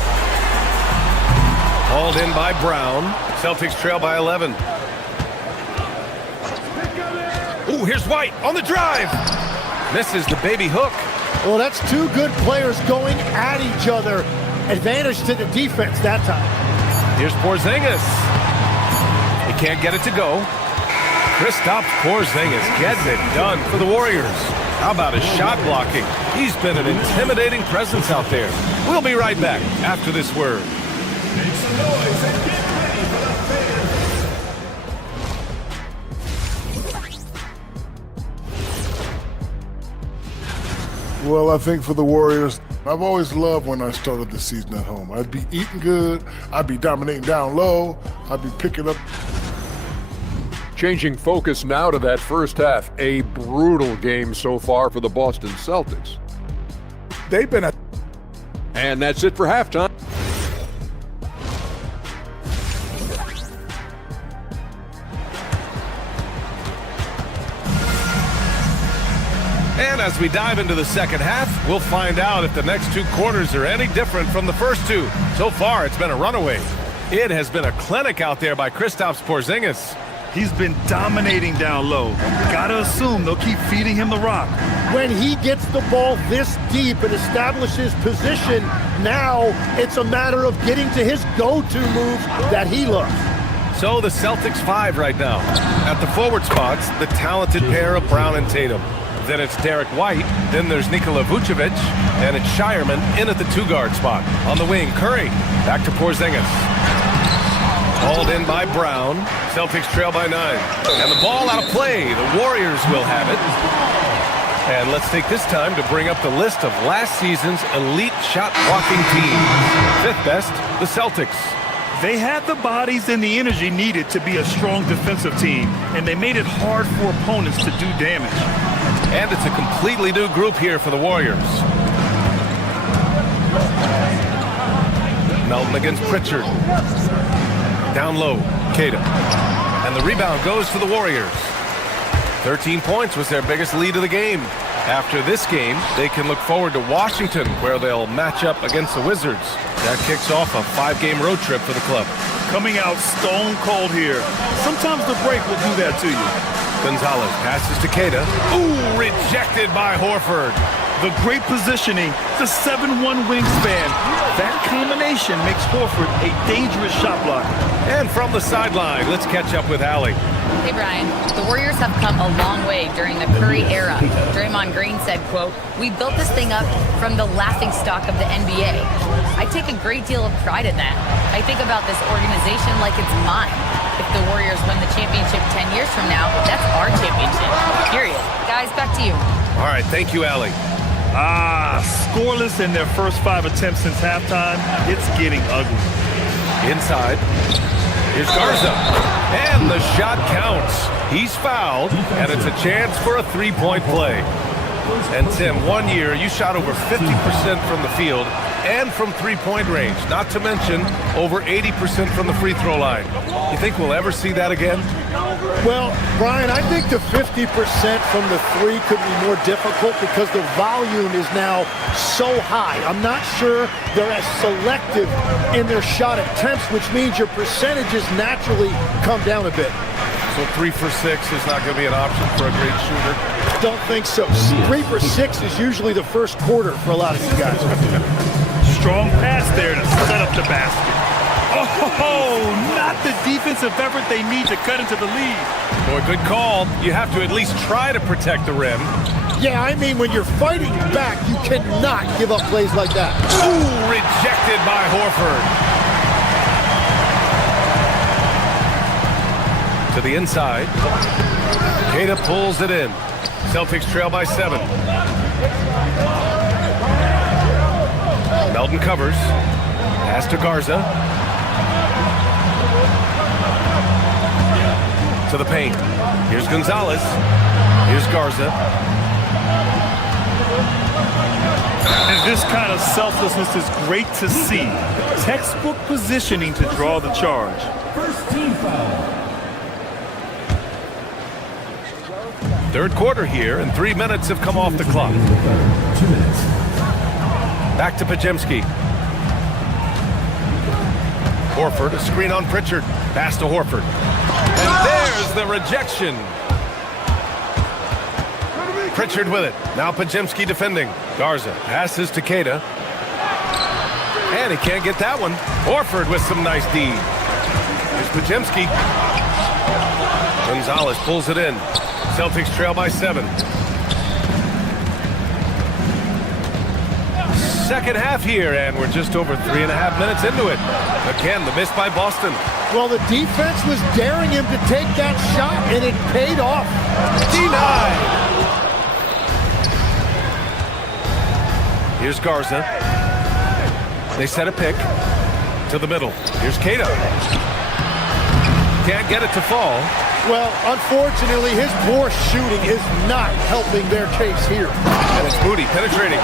Hauled in by Brown. Celtics trail by 11. Ooh, here's White on the drive. Misses the baby hook. Well, that's 2 good players going at each other. Advantage to the defense that time. Here's Porzingis. He can't get it to go. Kristaps Porzingis getting it done for the Warriors. How about his shot blocking? He's been an intimidating presence out there. We'll be right back after this word. Well, I think for the Warriors, I've always loved when I started the season at home. I'd be eating good, I'd be dominating down low, I'd be picking up. Changing focus now to that first half. A brutal game so far for the Boston Celtics. They've been And that's it for halftime. And as we dive into the second half, we'll find out if the next 2 quarters are any different from the first 2. So far, it's been a runaway. It has been a clinic out there by Kristaps Porzingis. He's been dominating down low. Gotta assume they'll keep feeding him the rock. When he gets the ball this deep and establishes position, now it's a matter of getting to his go-to moves that he loves. So the Celtics 5 right now. At the forward spots, the talented pair of Brown and Tatum. Then it's Derek White. Then there's Nikola Vucevic. And it's Shireman in at the 2-guard spot. On the wing, Curry. Back to Porzingis. Hauled in by Brown. Celtics trail by 9. And the ball out of play. The Warriors will have it. And let's take this time to bring up the list of last season's elite shot-blocking teams. 5th best, the Celtics. They had the bodies and the energy needed to be a strong defensive team, and they made it hard for opponents to do damage. And it's a completely new group here for the Warriors. Melton against Pritchard. Down low, Tatum. And the rebound goes to the Warriors. 13 points was their biggest lead of the game. After this game, they can look forward to Washington, where they'll match up against the Wizards. That kicks off a 5-game road trip for the club. Coming out stone cold here. Sometimes the break will do that to you. Gonzalez passes to Keita. Ooh, rejected by Horford. The great positioning, the 7-1 wingspan. That combination makes Horford a dangerous shot blocker. And from the sideline, let's catch up with Allie. Hey, Brian. The Warriors have come a long way during the Curry era. Draymond Green said, quote, "We built this thing up from the laughingstock of the NBA. I take a great deal of pride in that. I think about this organization like it's mine. If the Warriors win the championship 10 years from now, that's our championship. Period." Guys, back to you. All right, thank you, Allie. Scoreless in their first 5 attempts since halftime. It's getting ugly. Inside. Here's Garza. And the shot counts. He's fouled, and it's a chance for a 3-point play. And Tim, 1 year, you shot over 50% from the field and from 3-point range, not to mention over 80% from the free throw line. You think we'll ever see that again? Well, Brian, I think the 50% from the 3 could be more difficult because the volume is now so high. I'm not sure they're as selective in their shot attempts, which means your percentages naturally come down a bit. So 3 for 6 is not going to be an option for a great shooter? Don't think so. 3 for 6 is usually the first quarter for a lot of these guys. Strong pass there to set up the basket. Oh, not the defensive effort they need to cut into the lead. Boy, good call. You have to at least try to protect the rim. Yeah, I mean, when you're fighting back, you cannot give up plays like that. Ooh, rejected by Horford. To the inside. Keita pulls it in. Celtics trail by 7. Melton covers. Pass to Garza. To the paint. Here's Gonzalez. Here's Garza. And this kind of selflessness is great to see. Textbook positioning to draw the charge. First team foul. Third quarter here, and 3 minutes have come off the clock. 2 minutes. Back to Pajemski. Horford, a screen on Pritchard. Pass to Horford. And there's the rejection. Pritchard with it. Now Pajemski defending. Garza passes to Keita. And he can't get that one. Horford with some nice D. Here's Pajemski. Gonzalez pulls it in. Celtics trail by 7. Second half here, and we're just over 3.5 minutes into it. Again, the miss by Boston. Well, the defense was daring him to take that shot, and it paid off. Denied. Here's Garza. They set a pick to the middle. Here's Keita. Can't get it to fall. Well, unfortunately, his poor shooting is not helping their case here. And it's Moody penetrating.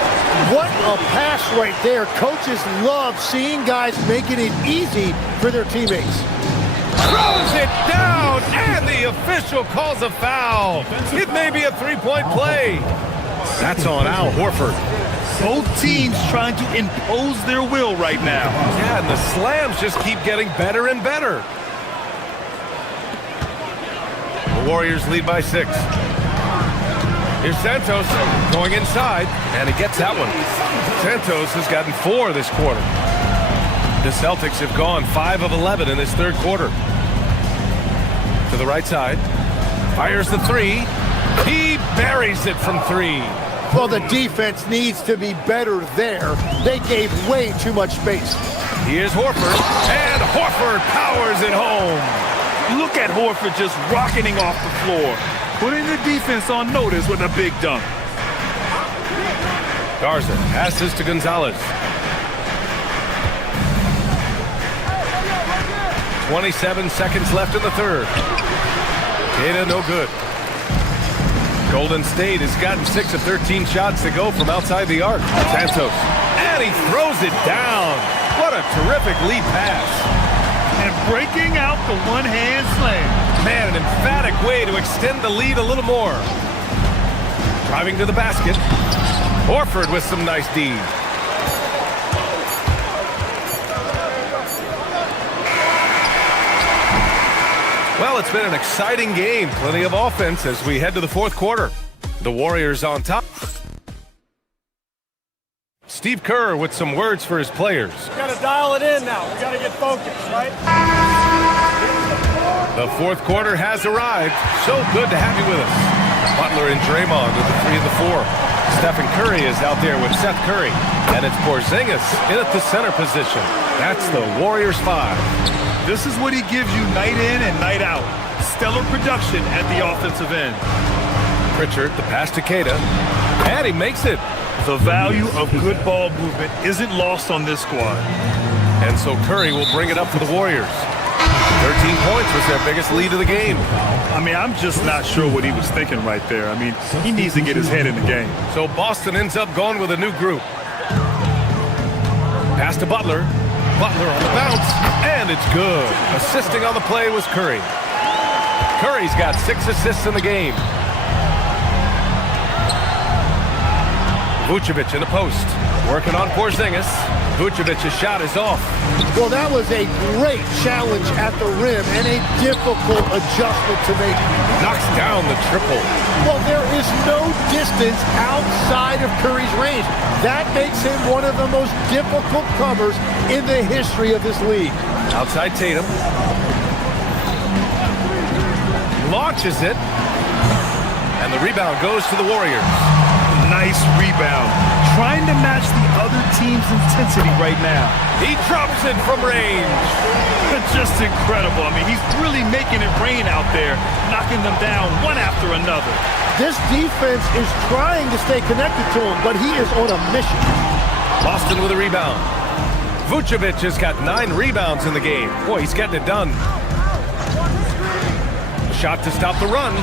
What a pass right there. Coaches love seeing guys making it easy for their teammates. Throws it down, and the official calls a foul. It may be a 3-point play. That's on Al Horford. Both teams trying to impose their will right now. Yeah, and the slams just keep getting better and better. The Warriors lead by 6. Here's Santos going inside, and he gets that one. Santos has gotten 4 this quarter. The Celtics have gone 5 of 11 in this third quarter. To the right side. Fires the 3. He buries it from 3. Well, the defense needs to be better there. They gave way too much space. Here's Horford, and Horford powers it home. Look at Horford just rocketing off the floor, putting the defense on notice with a big dunk. Garza passes to Gonzalez. 27 seconds left in the third. Keita no good. Golden State has gotten 6 of 13 shots to go from outside the arc. Santos, and he throws it down. What a terrific lead pass. And breaking out the one-hand slam. Man, an emphatic way to extend the lead a little more. Driving to the basket. Horford with some nice D. Well, it's been an exciting game. Plenty of offense as we head to the fourth quarter. The Warriors on top. Steve Kerr with some words for his players. We got to dial it in now. We got to get focused, right? The fourth quarter has arrived. So good to have you with us. Butler and Draymond with the 3 and the 4. Stephen Curry is out there with Seth Curry. And it's Porzingis in at the center position. That's the Warriors 5. This is what he gives you night in and night out. Stellar production at the offensive end. Pritchard, the pass to Keita. And he makes it. The value of good ball movement isn't lost on this squad. And so Curry will bring it up for the Warriors. 13 points was their biggest lead of the game. I mean, I'm just not sure what he was thinking right there. I mean, he needs to get his head in the game. So Boston ends up going with a new group. Pass to Butler. Butler on the bounce, and it's good. Assisting on the play was Curry. Curry's got 6 assists in the game. Vucevic in the post, working on Porzingis. Vucevic's shot is off. Well, that was a great challenge at the rim and a difficult adjustment to make. Knocks down the triple. Well, there is no distance outside of Curry's range. That makes him one of the most difficult covers in the history of this league. Outside Tatum. Launches it. And the rebound goes to the Warriors. Nice rebound. Trying to match the other team's intensity right now. He drops it from range. Just incredible. I mean, he's really making it rain out there, knocking them down one after another. This defense is trying to stay connected to him, but he is on a mission. Boston with a rebound. Vucevic has got 9 rebounds in the game. Boy, he's getting it done. Shot to stop the run.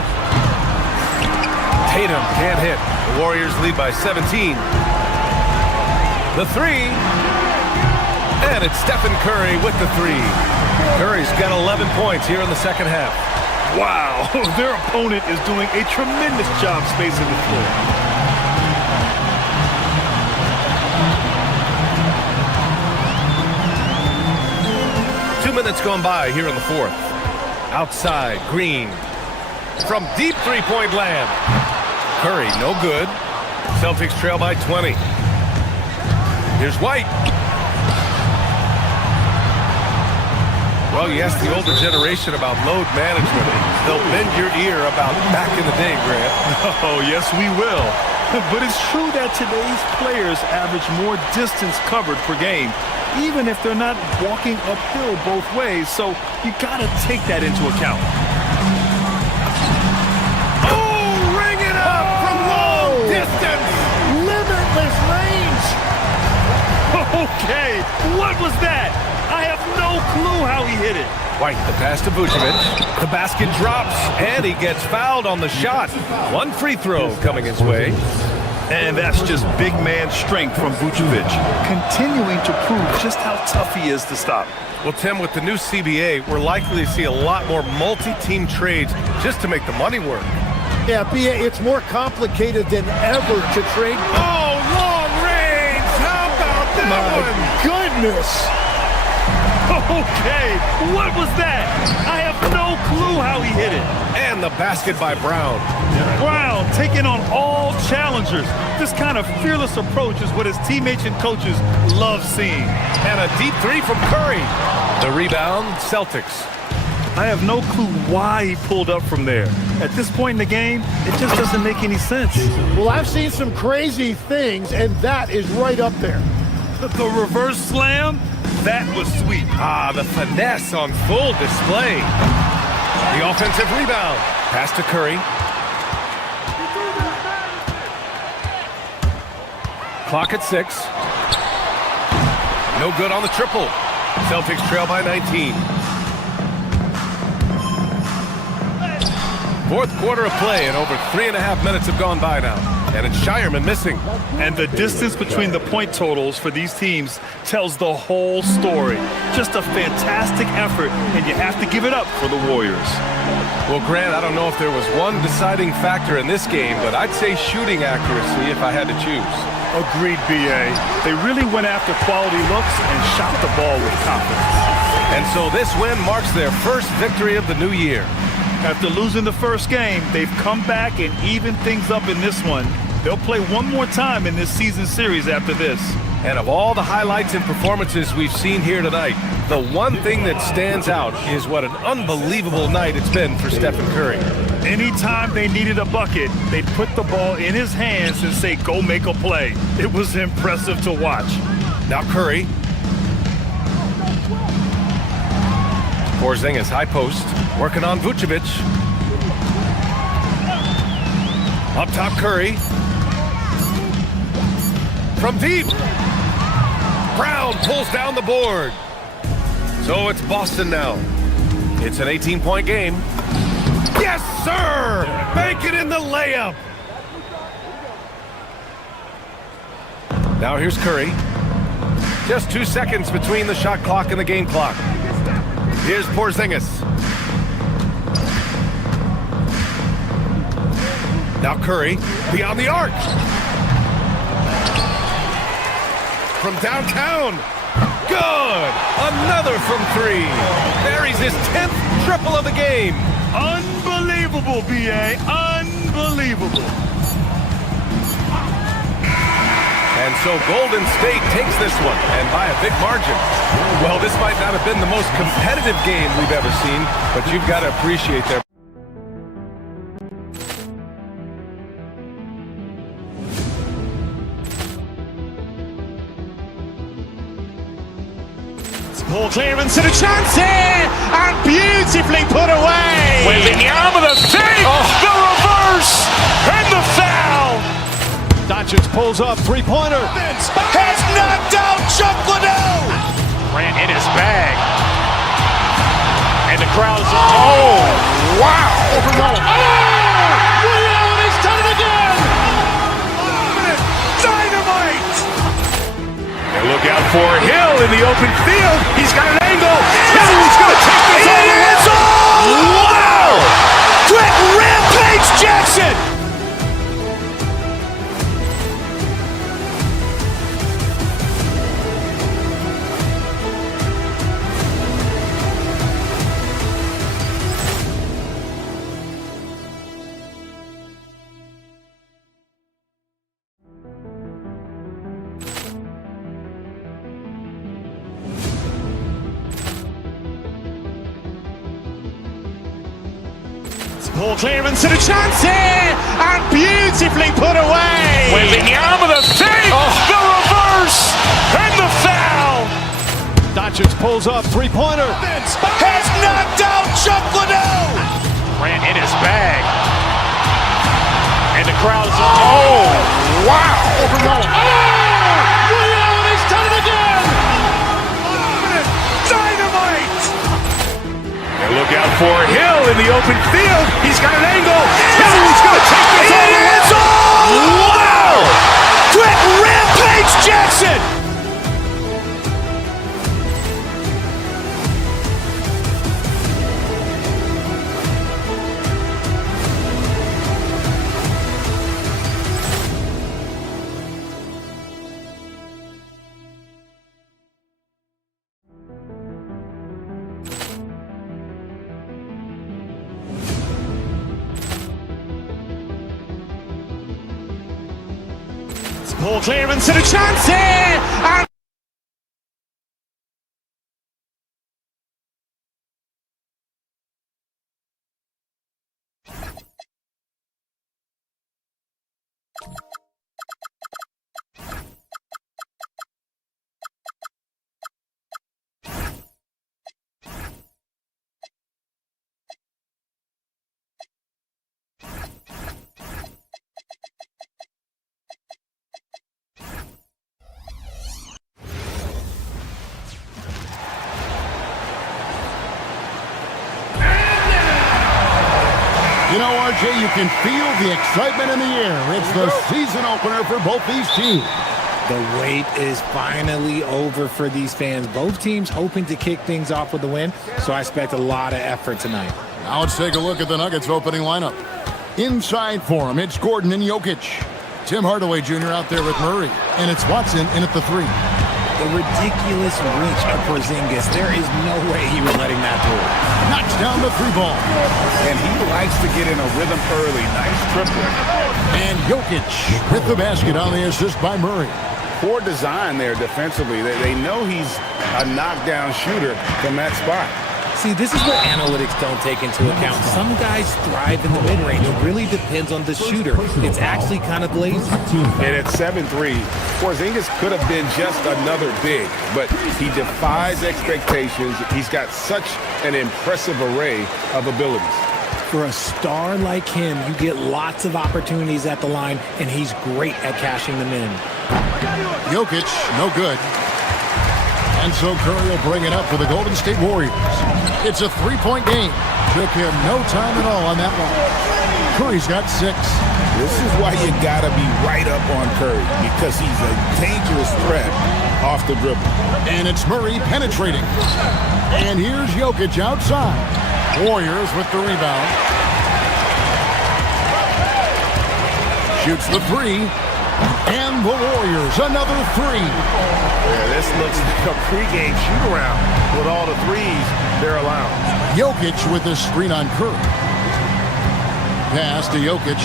Tatum can't hit. The Warriors lead by 17. The 3. And it's Stephen Curry with the 3. Curry's got 11 points here in the second half. Wow, their opponent is doing a tremendous job spacing the floor. 2 minutes gone by here in the fourth. Outside, Green. From deep three-point land. Curry, no good. Celtics trail by 20. Here's White. Well, you ask the older generation about load management. They'll bend your ear about back in the day, Grant. Oh, yes, we will. But it's true that today's players average more distance covered per game, even if they're not walking uphill both ways. So you got to take that into account. Distance! Limitless range! Okay, what was that? I have no clue how he hit it. White, the pass to Vucevic. The basket drops, and he gets fouled on the shot. 1 free throw coming his way. And that's just big man strength from Vucevic, continuing to prove just how tough he is to stop. Well, Tim, with the new CBA, we're likely to see a lot more multi-team trades just to make the money work. Yeah, B.A., it's more complicated than ever to trade. Oh, long range! How about that one? Goodness! Okay, what was that? I have no clue how he hit it. And the basket by Brown. Brown taking on all challengers. This kind of fearless approach is what his teammates and coaches love seeing. And a deep 3 from Curry. The rebound, Celtics. I have no clue why he pulled up from there. At this point in the game, it just doesn't make any sense. Well, I've seen some crazy things, and that is right up there. The reverse slam, that was sweet. Ah, the finesse on full display. The offensive rebound. Pass to Curry. Clock at 6. No good on the triple. Celtics trail by 19. Fourth quarter of play, and over 3.5 minutes have gone by now. And it's Shireman missing. And the distance between the point totals for these teams tells the whole story. Just a fantastic effort, and you have to give it up for the Warriors. Well, Grant, I don't know if there was one deciding factor in this game, but I'd say shooting accuracy if I had to choose. Agreed, BA. They really went after quality looks and shot the ball with confidence. And so this win marks their first victory of the new year. After losing the first game, they've come back and evened things up in this one. They'll play one more time in this season series after this. And of all the highlights and performances we've seen here tonight, the one thing that stands out is what an unbelievable night it's been for Stephen Curry. Anytime they needed a bucket, they'd put the ball in his hands and say, go make a play. It was impressive to watch. Now Curry. Porzingis high post, working on Vucevic. Up top Curry. From deep. Brown pulls down the board. So it's Boston now. It's an 18-point game. Yes, sir! Bank it in the layup. Now here's Curry. Just 2 seconds between the shot clock and the game clock. Here's Porzingis. Now Curry, beyond the arc. From downtown. Good! Another from three. Buries his 10th triple of the game. Unbelievable, BA. Unbelievable. And so Golden State takes this one, and by a big margin. Well, this might not have been the most competitive game we've ever seen, but you've got to appreciate their... Ball clearance and a chance here, and beautifully put away. Wembanyama the fake, the reverse, and the foul. Doncic pulls up, three-pointer. Has knocked out Chuck Liddell. Grant in his bag. And the crowd is... Oh, wow. Liddell, he's done it again. Dynamite. And look out for Hill in the open field. He's got an angle. Now he's going to take this all the way. Wow. Quick Rampage Jackson. Ball clearance and a chance here, and beautifully put away. Wembanyama the fake, the reverse, and the foul. Doncic pulls up, three-pointer. Has knocked out Chuck Liddell. Grant in his bag. And the crowd is... Oh, wow. Liddell, he's done it again. Dynamite. And look out for Hill in the open field. He's got an angle. Now he's going to take this all the way. Wow. Quick Rampage Jackson. Ball clearance and a chance here, and You know, RJ, you can feel the excitement in the air. It's the season opener for both these teams. The wait is finally over for these fans. Both teams hoping to kick things off with a win, so I expect a lot of effort tonight. Now let's take a look at the Nuggets opening lineup. Inside for them, it's Gordon and Jokic. Tim Hardaway Jr. out there with Murray, and it's Watson in at the 3. The ridiculous reach of Porzingis. There is no way he was letting that through. Knocks down the 3 ball. And he likes to get in a rhythm early. Nice triple. And Jokic with the basket on the assist by Murray. Poor design there defensively. They know he's a knockdown shooter from that spot. See, this is what analytics don't take into account. Some guys thrive in the mid-range. It really depends on the shooter. It's actually kind of lazy. And at 7'3", Porzingis could have been just another big, but he defies expectations. He's got such an impressive array of abilities. For a star like him, you get lots of opportunities at the line, and he's great at cashing them in. Jokic, no good. And so Curry will bring it up for the Golden State Warriors. It's a 3-point game. Took him no time at all on that one. Curry's got 6. This is why you gotta be right up on Curry, because he's a dangerous threat off the dribble. And it's Murray penetrating. And here's Jokic outside. Warriors with the rebound. Shoots the 3. And the Warriors, another 3. Yeah, this looks like a pregame shoot-around with all the threes they're allowing. Jokic with the screen on Curry. Pass to Jokic.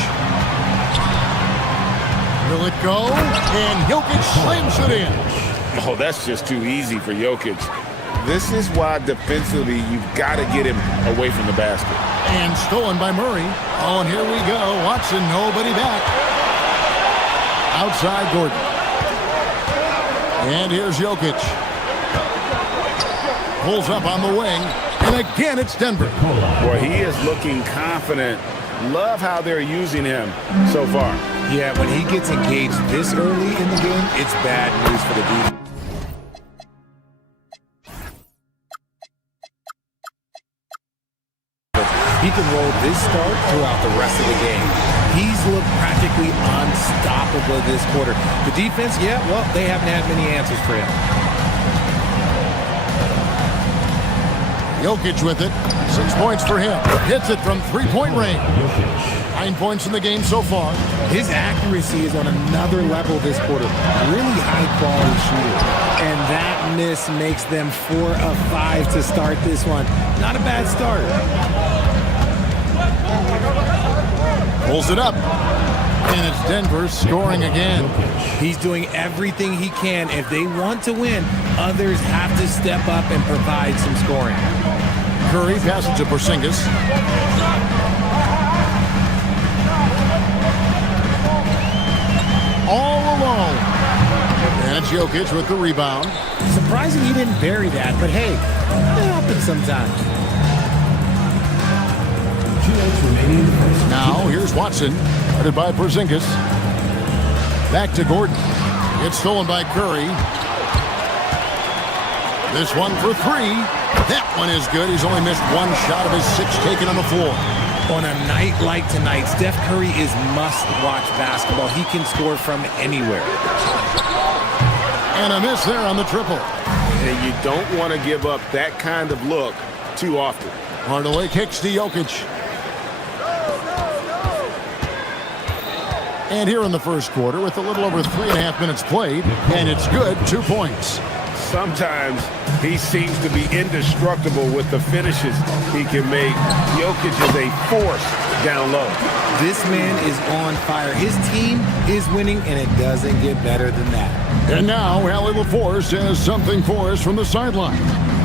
Will it go? And Jokic slams it in. Oh, that's just too easy for Jokic. This is why defensively you've got to get him away from the basket. And stolen by Murray. Oh, and here we go. Watson, nobody back. Outside Gordon. And here's Jokic. Pulls up on the wing. And again, it's Denver. Boy, he is looking confident. Love how they're using him so far. Yeah, when he gets engaged this early in the game, it's bad news for the defense. He can roll this start throughout the rest of the game. He's looked practically unstoppable this quarter. The defense, yeah, well, they haven't had many answers for him. Jokic with it. 6 points for him. Hits it from 3-point range. 9 points in the game so far. His accuracy is on another level this quarter. Really high-quality shooter. And that miss makes them 4 of 5 to start this one. Not a bad start. Pulls it up. And it's Denver scoring again. He's doing everything he can. If they want to win, others have to step up and provide some scoring. Curry passes to Porzingis. All alone. And it's Jokic with the rebound. Surprising he didn't bury that, but hey, it happens sometimes. Now, here's Watson, guarded by Porzingis. Back to Gordon. It's stolen by Curry. This one for 3. That one is good. He's only missed 1 shot of his 6 taken on the floor. On a night like tonight, Steph Curry is must-watch basketball. He can score from anywhere. And a miss there on the triple. And you don't want to give up that kind of look too often. Hardaway kicks to Jokic. And here in the first quarter, with a little over 3.5 minutes played, and it's good, 2 points. Sometimes he seems to be indestructible with the finishes he can make. Jokic is a force down low. This man is on fire. His team is winning, and it doesn't get better than that. And now, Allie LaForce has something for us from the sideline.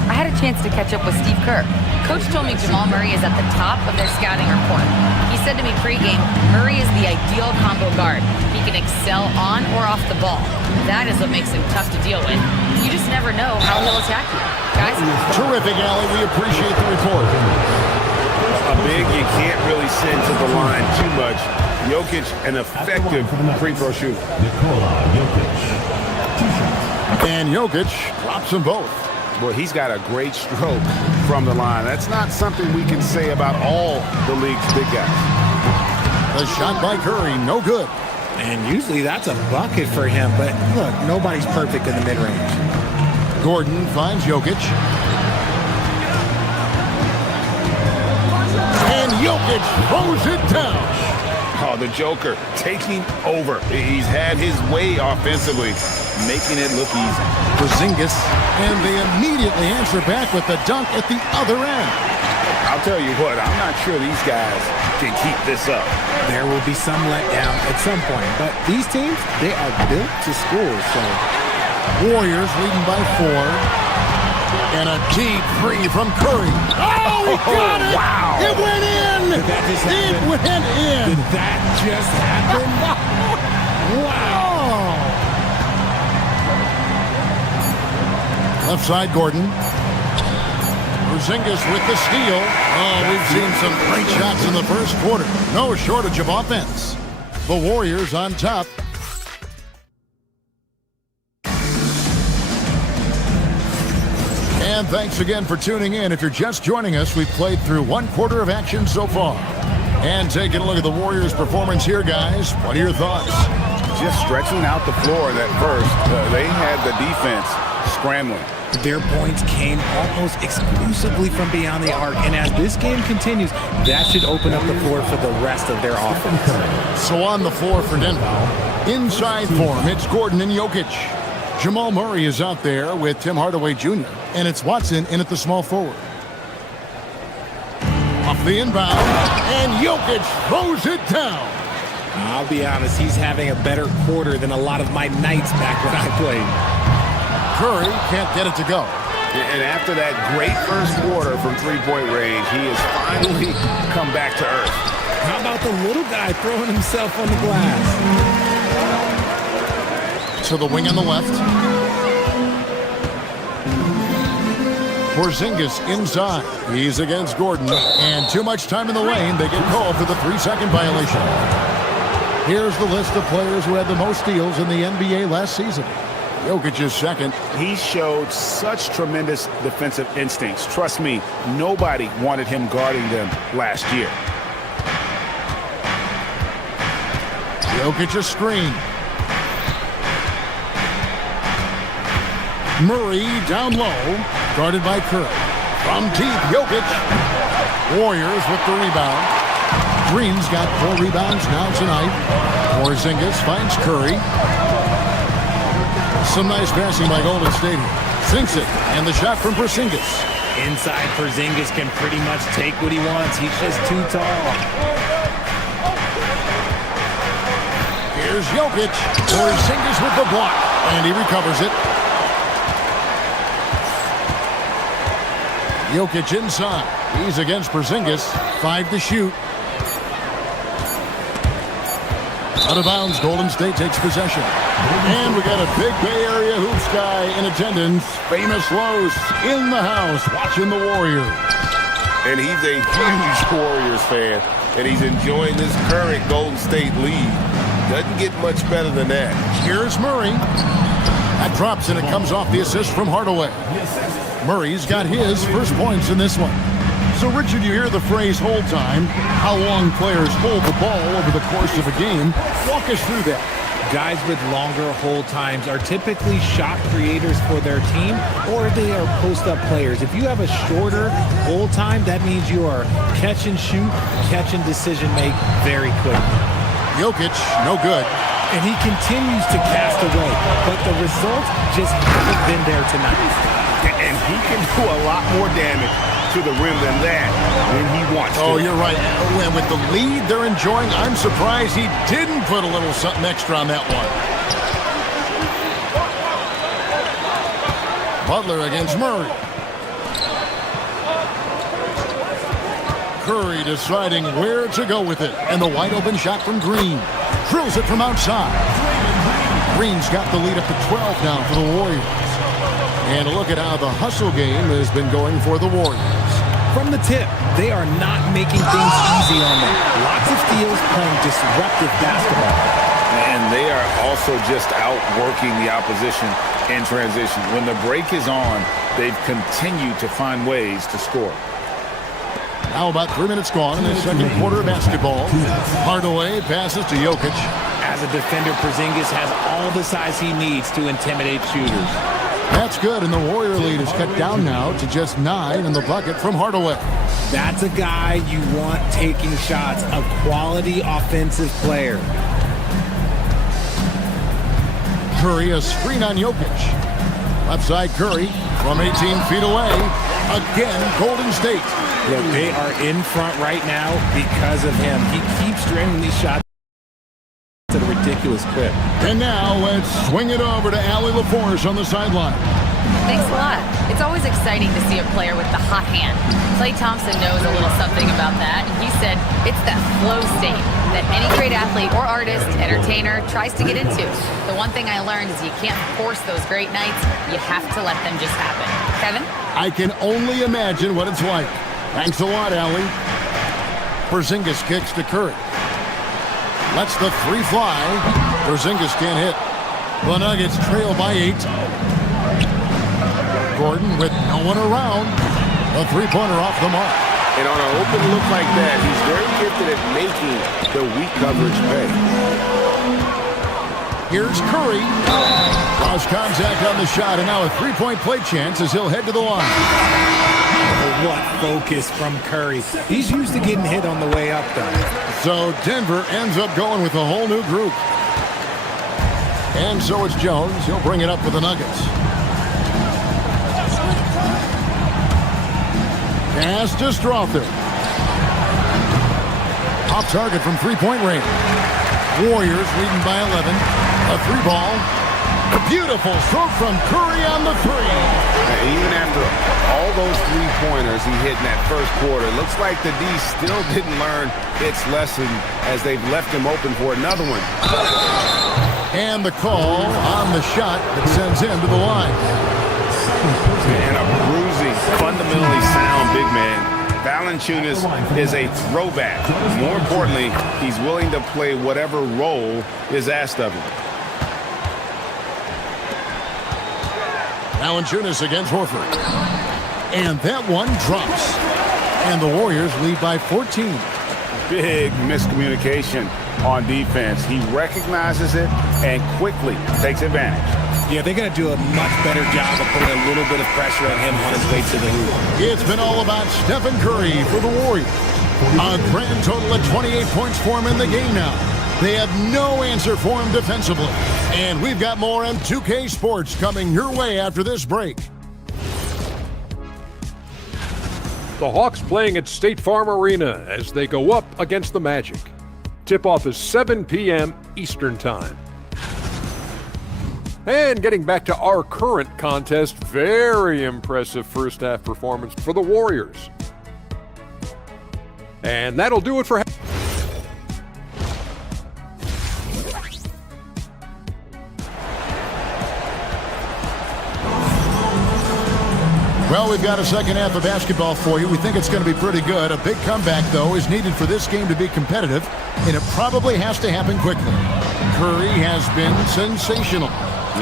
I had a chance to catch up with Steve Kerr. Coach told me Jamal Murray is at the top of their scouting report. He said to me pregame, Murray is the ideal combo guard. He can excel on or off the ball. That is what makes him tough to deal with. You just never know how he'll attack you. Guys? Terrific, Allie. We appreciate the report. A big you can't really send to the line too much. Jokic, an effective free throw shooter. And Jokic drops them both. Well, he's got a great stroke from the line. That's not something we can say about all the league's big guys. The shot by Curry, no good. And usually that's a bucket for him, but look, nobody's perfect in the mid-range. Gordon finds Jokic. And Jokic throws it down. Oh, the Joker taking over. He's had his way offensively, making it look easy. Porzingis, and they immediately answer back with the dunk at the other end. I'll tell you what, I'm not sure these guys can keep this up. There will be some letdown at some point, but these teams, they are built to score, so. Warriors leading by 4. And a deep three from Curry. Oh, he got it! Wow! It went in! Did that just happen? It went in! Did that just happen? Wow! Left side, Gordon. Porzingis with the steal. Oh, we've seen some great shots in the first quarter. No shortage of offense. The Warriors on top. And thanks again for tuning in. If you're just joining us, we've played through 1 quarter of action so far. And taking a look at the Warriors' performance here, guys. What are your thoughts? Just stretching out the floor that first. They had the defense scrambling. Their points came almost exclusively from beyond the arc. And as this game continues, that should open up the floor for the rest of their offense. So on the floor for Denver, inside for him, it's Gordon and Jokic. Jamal Murray is out there with Tim Hardaway Jr. And it's Watson in at the small forward. Off the inbound, and Jokic throws it down. I'll be honest, he's having a better quarter than a lot of my nights back when I played. Curry can't get it to go. And after that great first quarter from three-point range, he has finally come back to earth. How about the little guy throwing himself on the glass? To the wing on the left. Porzingis inside. He's against Gordon. And too much time in the lane. They get called for the 3-second violation. Here's the list of players who had the most steals in the NBA last season. Jokic is second. He showed such tremendous defensive instincts. Trust me, nobody wanted him guarding them last year. Jokic a screen. Murray down low, guarded by Curry. From deep, Jokic. Warriors with the rebound. Green's got 4 rebounds now tonight. Porzingis finds Curry. Some nice passing by Golden State. Sinks it, and the shot from Porzingis. Inside, Porzingis can pretty much take what he wants. He's just too tall. Here's Jokic. Porzingis with the block, and he recovers it. Jokic inside. He's against Porzingis. 5 to shoot. Out of bounds, Golden State takes possession. And we got a big Bay Area hoops guy in attendance. Famous Los in the house watching the Warriors. And he's a huge Warriors fan. And he's enjoying this current Golden State lead. Doesn't get much better than that. Here's Murray. That drops and it comes off the assist from Hardaway. Murray's got his first points in this one. So, Richard, you hear the phrase hold time, how long players hold the ball over the course of a game. Walk us through that. Guys with longer hold times are typically shot creators for their team, or they are post-up players. If you have a shorter hold time, that means you are catch and shoot, catch and decision make very quickly. Jokic, no good. And he continues to cast away, but the results just haven't been there tonight. And he can do a lot more damage to the rim than that when he wants to. Oh, you're right. And with the lead they're enjoying, I'm surprised he didn't put a little something extra on that one. Butler against Murray. Curry deciding where to go with it. And the wide open shot from Green. Drills it from outside. Green's got the lead up to 12 now for the Warriors. And a look at how the hustle game has been going for the Warriors. From the tip, they are not making things easy on them. Lots of steals playing disruptive basketball. And they are also just outworking the opposition in transition. When the break is on, they've continued to find ways to score. Now about 3 minutes gone in the second quarter of basketball. Hardaway passes to Jokic. As a defender, Porzingis has all the size he needs to intimidate shooters. That's good, and the Warrior lead is cut down now to just 9 in the bucket from Hardaway. That's a guy you want taking shots, a quality offensive player. Curry, a screen on Jokic. Left side Curry from 18 feet away. Again, Golden State. Look, they are in front right now because of him. He keeps draining these shots at a ridiculous clip. And now let's swing it over to Allie LaForce on the sideline. Thanks a lot. It's always exciting to see a player with the hot hand. Klay Thompson knows a little something about that, and he said it's that flow state that any great athlete or artist, entertainer tries to get into. The one thing I learned is you can't force those great nights. You have to let them just happen. Kevin? I can only imagine what it's like. Thanks a lot, Allie. Porzingis kicks to Curry. Lets the three fly. Porzingis can't hit. The Nuggets trail by 8. Gordon with no one around. A three-pointer off the mark. And on an open look like that, he's very gifted at making the weak coverage pay. Here's Curry. Lost contact on the shot, and now a three-point play chance as he'll head to the line. What focus from Curry. He's used to getting hit on the way up, though. So Denver ends up going with a whole new group. And so it's Jones. He'll bring it up for the Nuggets. Pass to Strother. Off target from three-point range. Warriors leading by 11. A three ball. A beautiful stroke from Curry on the three. Even after all those three-pointers he hit in that first quarter, it looks like the D still didn't learn its lesson as they've left him open for another one. And the call on the shot that sends him to the line. And a bruising, fundamentally sound big man. Valanciunas is a throwback. More importantly, he's willing to play whatever role is asked of him. Valanciunas against Horford. And that one drops. And the Warriors lead by 14. Big miscommunication on defense. He recognizes it and quickly takes advantage. Yeah, they're going to do a much better job of putting a little bit of pressure on him on his way to the hoop. It's been all about Stephen Curry for the Warriors. A grand total of 28 points for him in the game now. They have no answer for him defensively. And we've got more on 2K Sports coming your way after this break. The Hawks playing at State Farm Arena as they go up against the Magic. Tip-off is 7 p.m. Eastern Time. And getting back to our current contest, very impressive first half performance for the Warriors. And that'll do it for... Well, we've got a second half of basketball for you. We think it's going to be pretty good. A big comeback, though, is needed for this game to be competitive, and it probably has to happen quickly. Curry has been sensational.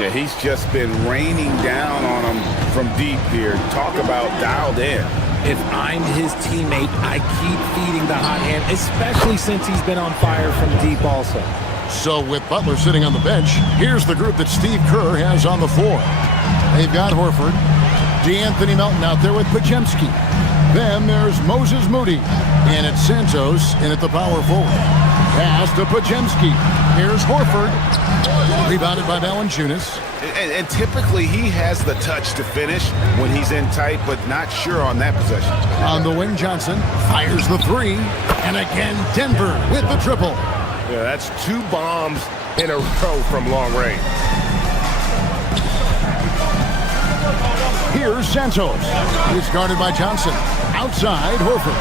Yeah, he's just been raining down on him from deep here. Talk about dialed in. If I'm his teammate, I keep feeding the hot hand, especially since he's been on fire from deep also. So with Butler sitting on the bench, here's the group that Steve Kerr has on the floor. They've got Horford, DeAnthony Melton out there with Podziemski. Then there's Moses Moody, and it's Santos in at the power forward. Pass to Podziemski. Here's Horford. Rebounded by Valanciunas. And typically he has the touch to finish when he's in tight, but not sure on that possession. On the wing, Johnson fires the three. And again, Denver with the triple. Yeah, that's 2 bombs in a row from long range. Here's Santos. He's guarded by Johnson. Outside, Horford.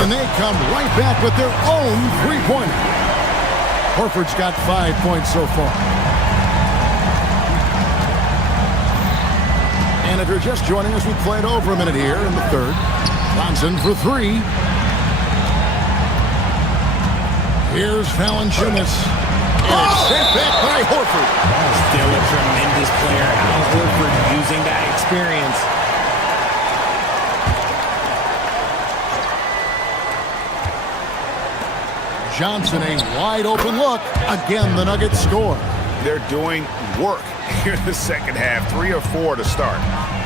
And they come right back with their own three-pointer. Horford's got 5 points so far. And if you're just joining us, we played over a minute here in the third. Johnson for 3. Here's Valanciunas. And it's sent back by Horford. Still a tremendous player. Al Horford using that experience. Johnson, a wide open look. Again, the Nuggets score. They're doing work here in the second half. 3 or 4 to start.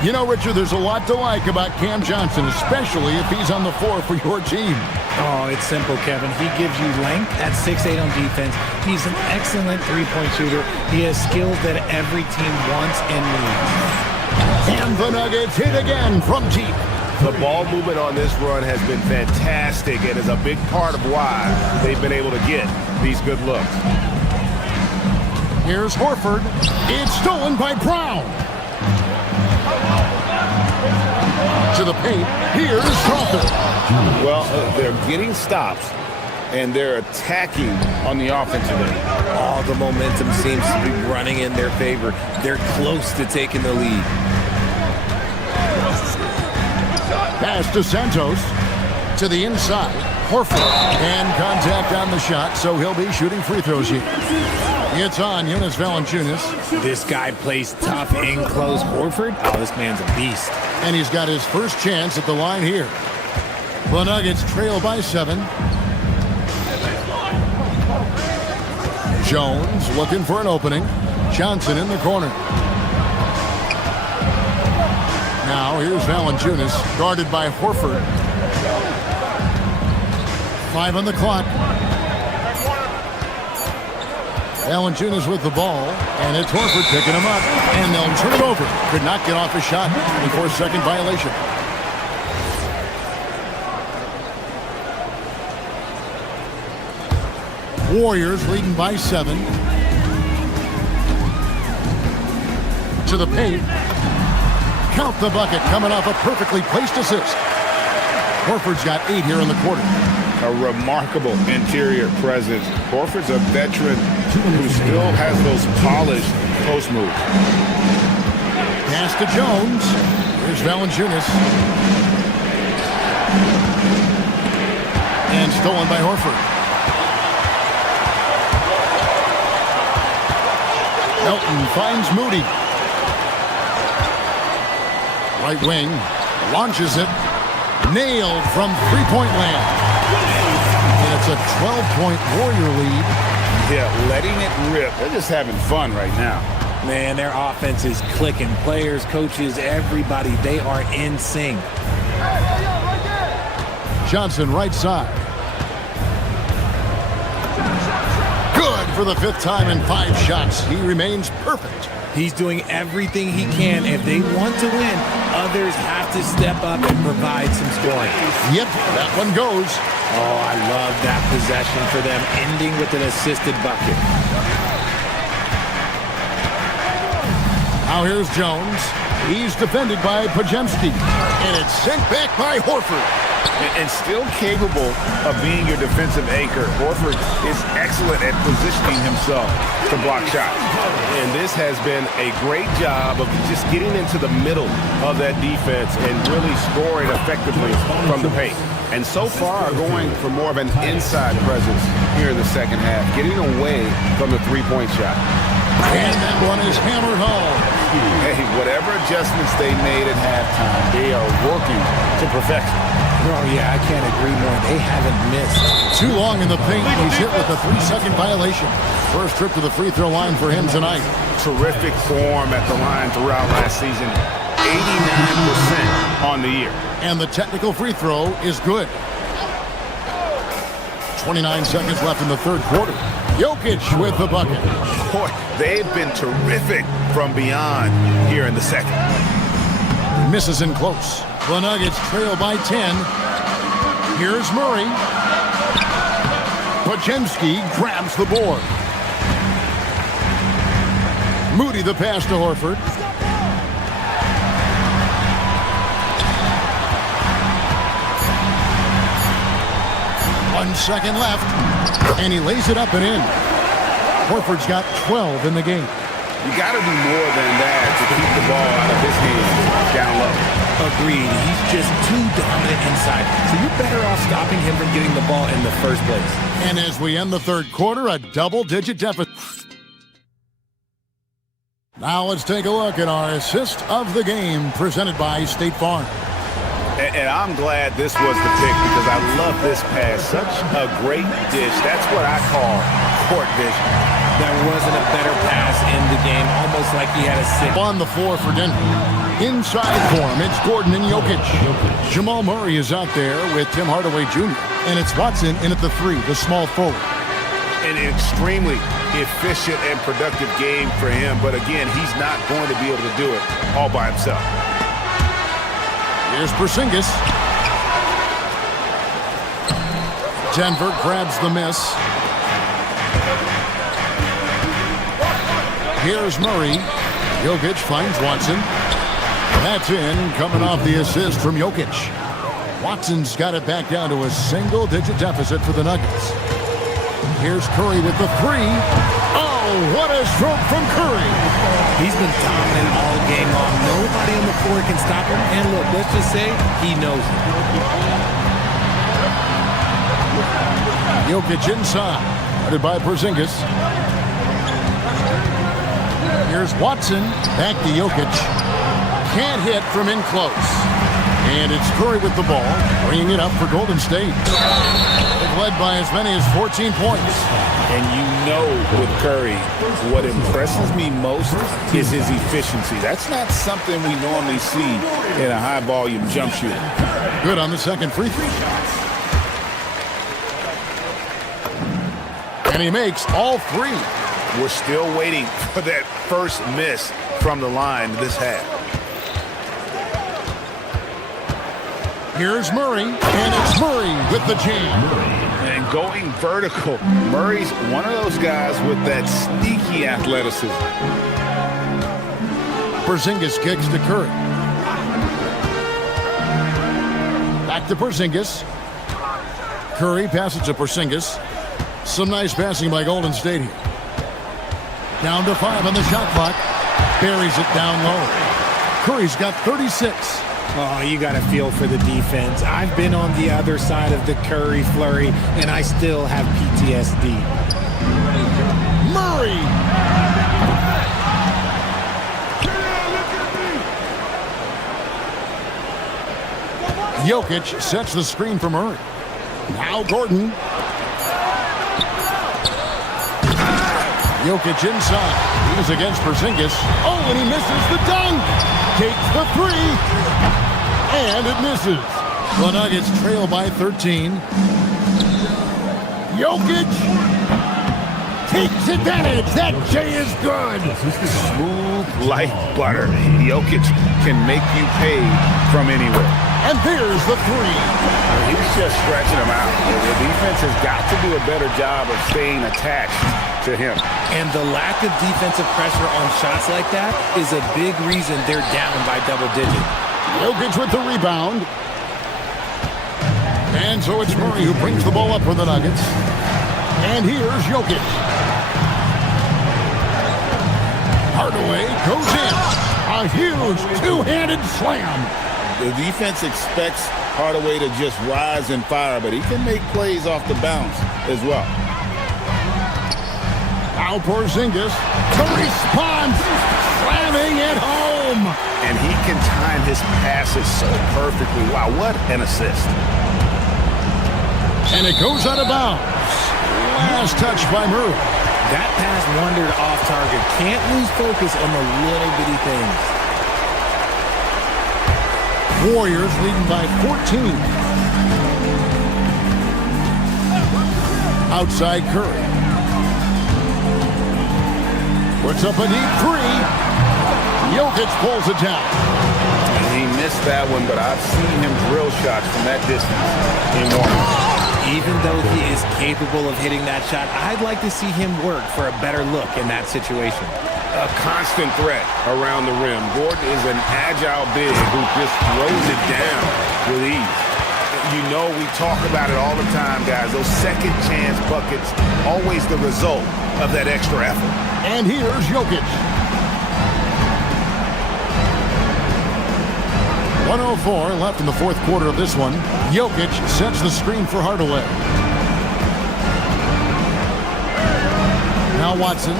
You know, Richard, there's a lot to like about Cam Johnson, especially if he's on the floor for your team. Oh, it's simple, Kevin. He gives you length at 6'8" on defense. He's an excellent three-point shooter. He has skills that every team wants and needs. And the Nuggets hit again from deep. The ball movement on this run has been fantastic and is a big part of why they've been able to get these good looks. Here's Horford. It's stolen by Brown. To the paint. Here's Crawford. Well, they're getting stops, and they're attacking on the offensive end. All the momentum seems to be running in their favor. They're close to taking the lead. Pass to Santos. To the inside. Horford. And contact on the shot, so he'll be shooting free throws here. It's on Jonas Valanciunas. This guy plays tough in close. Horford, oh, this man's a beast. And he's got his first chance at the line here. The Nuggets trail by 7. Jones looking for an opening. Johnson in the corner. Now here's Valanciunas, guarded by Horford. 5 on the clock. Valanciunas with the ball, and it's Horford picking him up, and they'll turn it over. Could not get off a shot. 24-second violation. Warriors leading by 7. To the paint. Count the bucket, coming off a perfectly placed assist. Horford's got 8 here in the quarter. A remarkable interior presence. Horford's a veteran who still has those polished post moves. Pass to Jones. Here's Valanciunas. And stolen by Horford. Melton finds Moody. Right wing. Launches it. Nailed from three-point land. And it's a 12-point Warrior lead. Yeah, letting it rip. They're just having fun right now. Man, their offense is clicking. Players, coaches, everybody, they are in sync. Johnson right side. Good for the 5th time in 5 shots. He remains perfect. He's doing everything he can. If they want to win, others have to step up and provide some scoring. Yep, that one goes. Oh, I love that possession for them, ending with an assisted bucket. Now here's Jones. He's defended by Pajemski. And it's sent back by Horford. And still capable of being your defensive anchor. Horford is excellent at positioning himself to block shots. And this has been a great job of just getting into the middle of that defense and really scoring effectively from the paint. And so far going for more of an inside presence here in the second half, getting away from the three-point shot. And that one is hammered home. Hey, whatever adjustments they made at halftime, they are working to perfection. Oh, yeah, I can't agree more. They haven't missed. Too long in the paint. He's hit with a 3-second violation. First trip to the free throw line for him tonight. Terrific form at the line throughout last season. 89% on the year. And the technical free throw is good. 29 seconds left in the third quarter. Jokic with the bucket. Boy, they've been terrific from beyond here in the second. Misses in close. The Nuggets trail by 10. Here's Murray. Pajemski grabs the board. Moody the pass to Horford. One second left. And he lays it up and in. Horford's got 12 in the game. You got to do more than that to keep the ball out of his hands down low. Agreed. He's just too dominant inside. So you're better off stopping him from getting the ball in the first place. And as we end the third quarter, a double-digit deficit. Now let's take a look at our assist of the game presented by State Farm. And I'm glad this was the pick because I love this pass. Such a great dish. That's what I call court vision. There wasn't a better pass in the game, almost like he had a six. On the floor for Denver. Inside for him, it's Gordon and Jokic. Jamal Murray is out there with Tim Hardaway Jr. And it's Watson in at the 3, the small forward. An extremely efficient and productive game for him. But again, he's not going to be able to do it all by himself. Here's Porzingis. Denver grabs the miss. Here's Murray. Jokic finds Watson. That's in, coming off the assist from Jokic. Watson's got it back down to a single-digit deficit for the Nuggets. Here's Curry with the 3. Oh, what a stroke from Curry. He's been dominant all game long. Nobody on the floor can stop him. And look, let's just say he knows it. Jokic inside. Guarded by Porzingis. Here's Watson. Back to Jokic. Can't hit from in close. And it's Curry with the ball, bringing it up for Golden State. They've led by as many as 14 points. And you know with Curry, what impresses me most is his efficiency. That's not something we normally see in a high-volume jump shooter. Good on the second free throw shot. And he makes all 3. We're still waiting for that first miss from the line this half. Here's Murray, and it's Murray with the jam. And going vertical, Murray's one of those guys with that sneaky athleticism. Porzingis kicks to Curry. Back to Porzingis. Curry passes to Porzingis. Some nice passing by Golden State here. Down to 5 on the shot clock. Buries it down low. Curry's got 36. Oh, you got to feel for the defense. I've been on the other side of the Curry flurry, and I still have PTSD. Murray! Jokic sets the screen for Murray. Now Gordon. Jokic inside. He is against Porzingis. Oh, and he misses the dunk. Takes the 3. And it misses. The Nuggets trail by 13. Jokic takes advantage. That J is good. Smooth like butter. Jokic can make you pay from anywhere. And there's the 3. He's just stretching him out. The defense has got to do a better job of staying attached to him. And the lack of defensive pressure on shots like that is a big reason they're down by double digits. Jokic with the rebound. And so it's Murray who brings the ball up for the Nuggets. And here's Jokic. Hardaway goes in. A huge two-handed slam. The defense expects Hardaway to just rise and fire, but he can make plays off the bounce as well. Now Porzingis. The response. Slamming it home. And he can time his passes so perfectly. Wow, what an assist. And it goes out of bounds. Last touch by Murray. That pass wandered off target. Can't lose focus on the little bitty things. Warriors leading by 14. Outside Curry. Puts up a deep 3. Jokic pulls it down. And he missed that one, but I've seen him drill shots from that distance in warm-up. Even though he is capable of hitting that shot, I'd like to see him work for a better look in that situation. A constant threat around the rim. Gordon is an agile big who just throws it down with ease. You know, we talk about it all the time, guys. Those second chance buckets, always the result of that extra effort. And here's Jokic. 1:04 left in the fourth quarter of this one. Jokic sets the screen for Hardaway. Now Watson.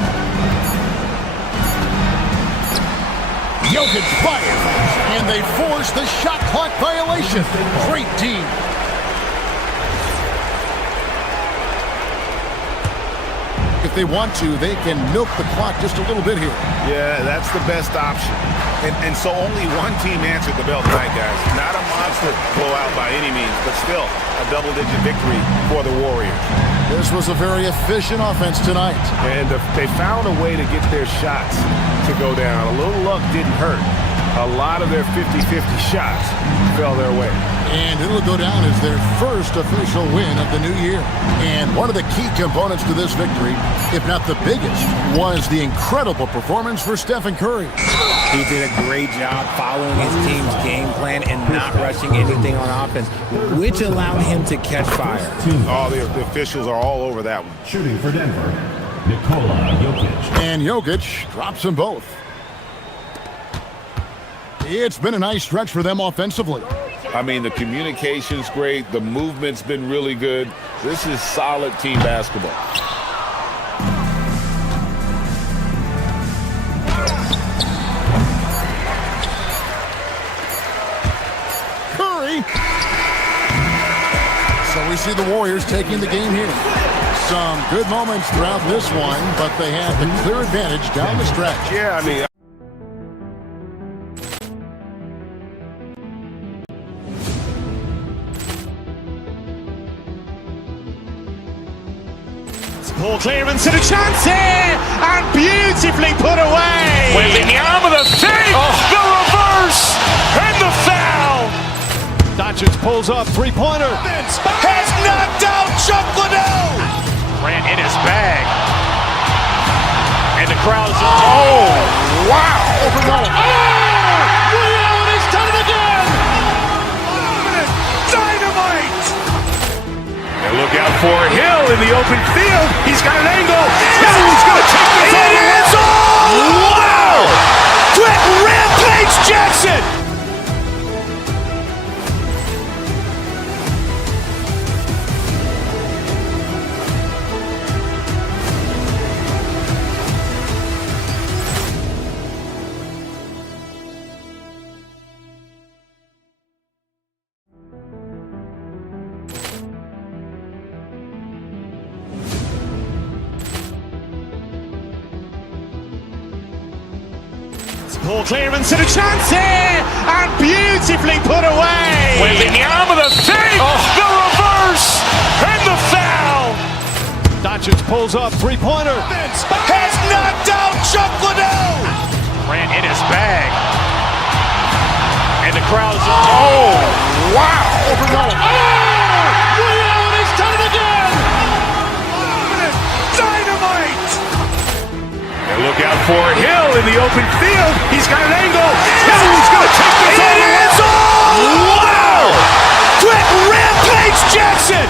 Jokic fires, and they force the shot clock violation. Great team. If they want to, they can milk the clock just a little bit here. Yeah, that's the best option. And so only one team answered the bell tonight, guys. Not a monster blowout by any means, but still a double-digit victory for the Warriors. This was a very efficient offense tonight. And they found a way to get their shots to go down. A little luck didn't hurt. A lot of their 50-50 shots fell their way. And it'll go down as their first official win of the new year. And one of the key components to this victory, if not the biggest, was the incredible performance for Stephen Curry. He did a great job following his team's game plan and not rushing anything on offense, which allowed him to catch fire. Oh, the officials are all over that one. Shooting for Denver, Nikola Jokic. And Jokic drops them both. It's been a nice stretch for them offensively. I mean, the communication's great. The movement's been really good. This is solid team basketball. Curry. So we see the Warriors taking the game here. Some good moments throughout this one, but they had the clear advantage down the stretch. Yeah, I mean, Ball clearance and a chance here, and beautifully put away. Wembanyama the save, the reverse, and the foul. Doncic pulls up, three-pointer. Has knocked out Chuck Liddell. Grant in his bag. And the crowd's Oh, wow. He's done it again. Dynamite. And look out for Hill in the open field. He's got an angle. He's going to take this all the way. Wow. Quick Rampage Jackson. Ball clearance and a chance here, and beautifully put away. Wembanyama the save, the reverse, and the foul. Doncic pulls up, three-pointer. Has knocked out Chuck Liddell. Grant in his bag. And the crowd's wow. He's done it again. Dynamite. And look out for Hill in the open field. He's got an angle. He's going to take this all the way. Wow. Quick Rampage Jackson.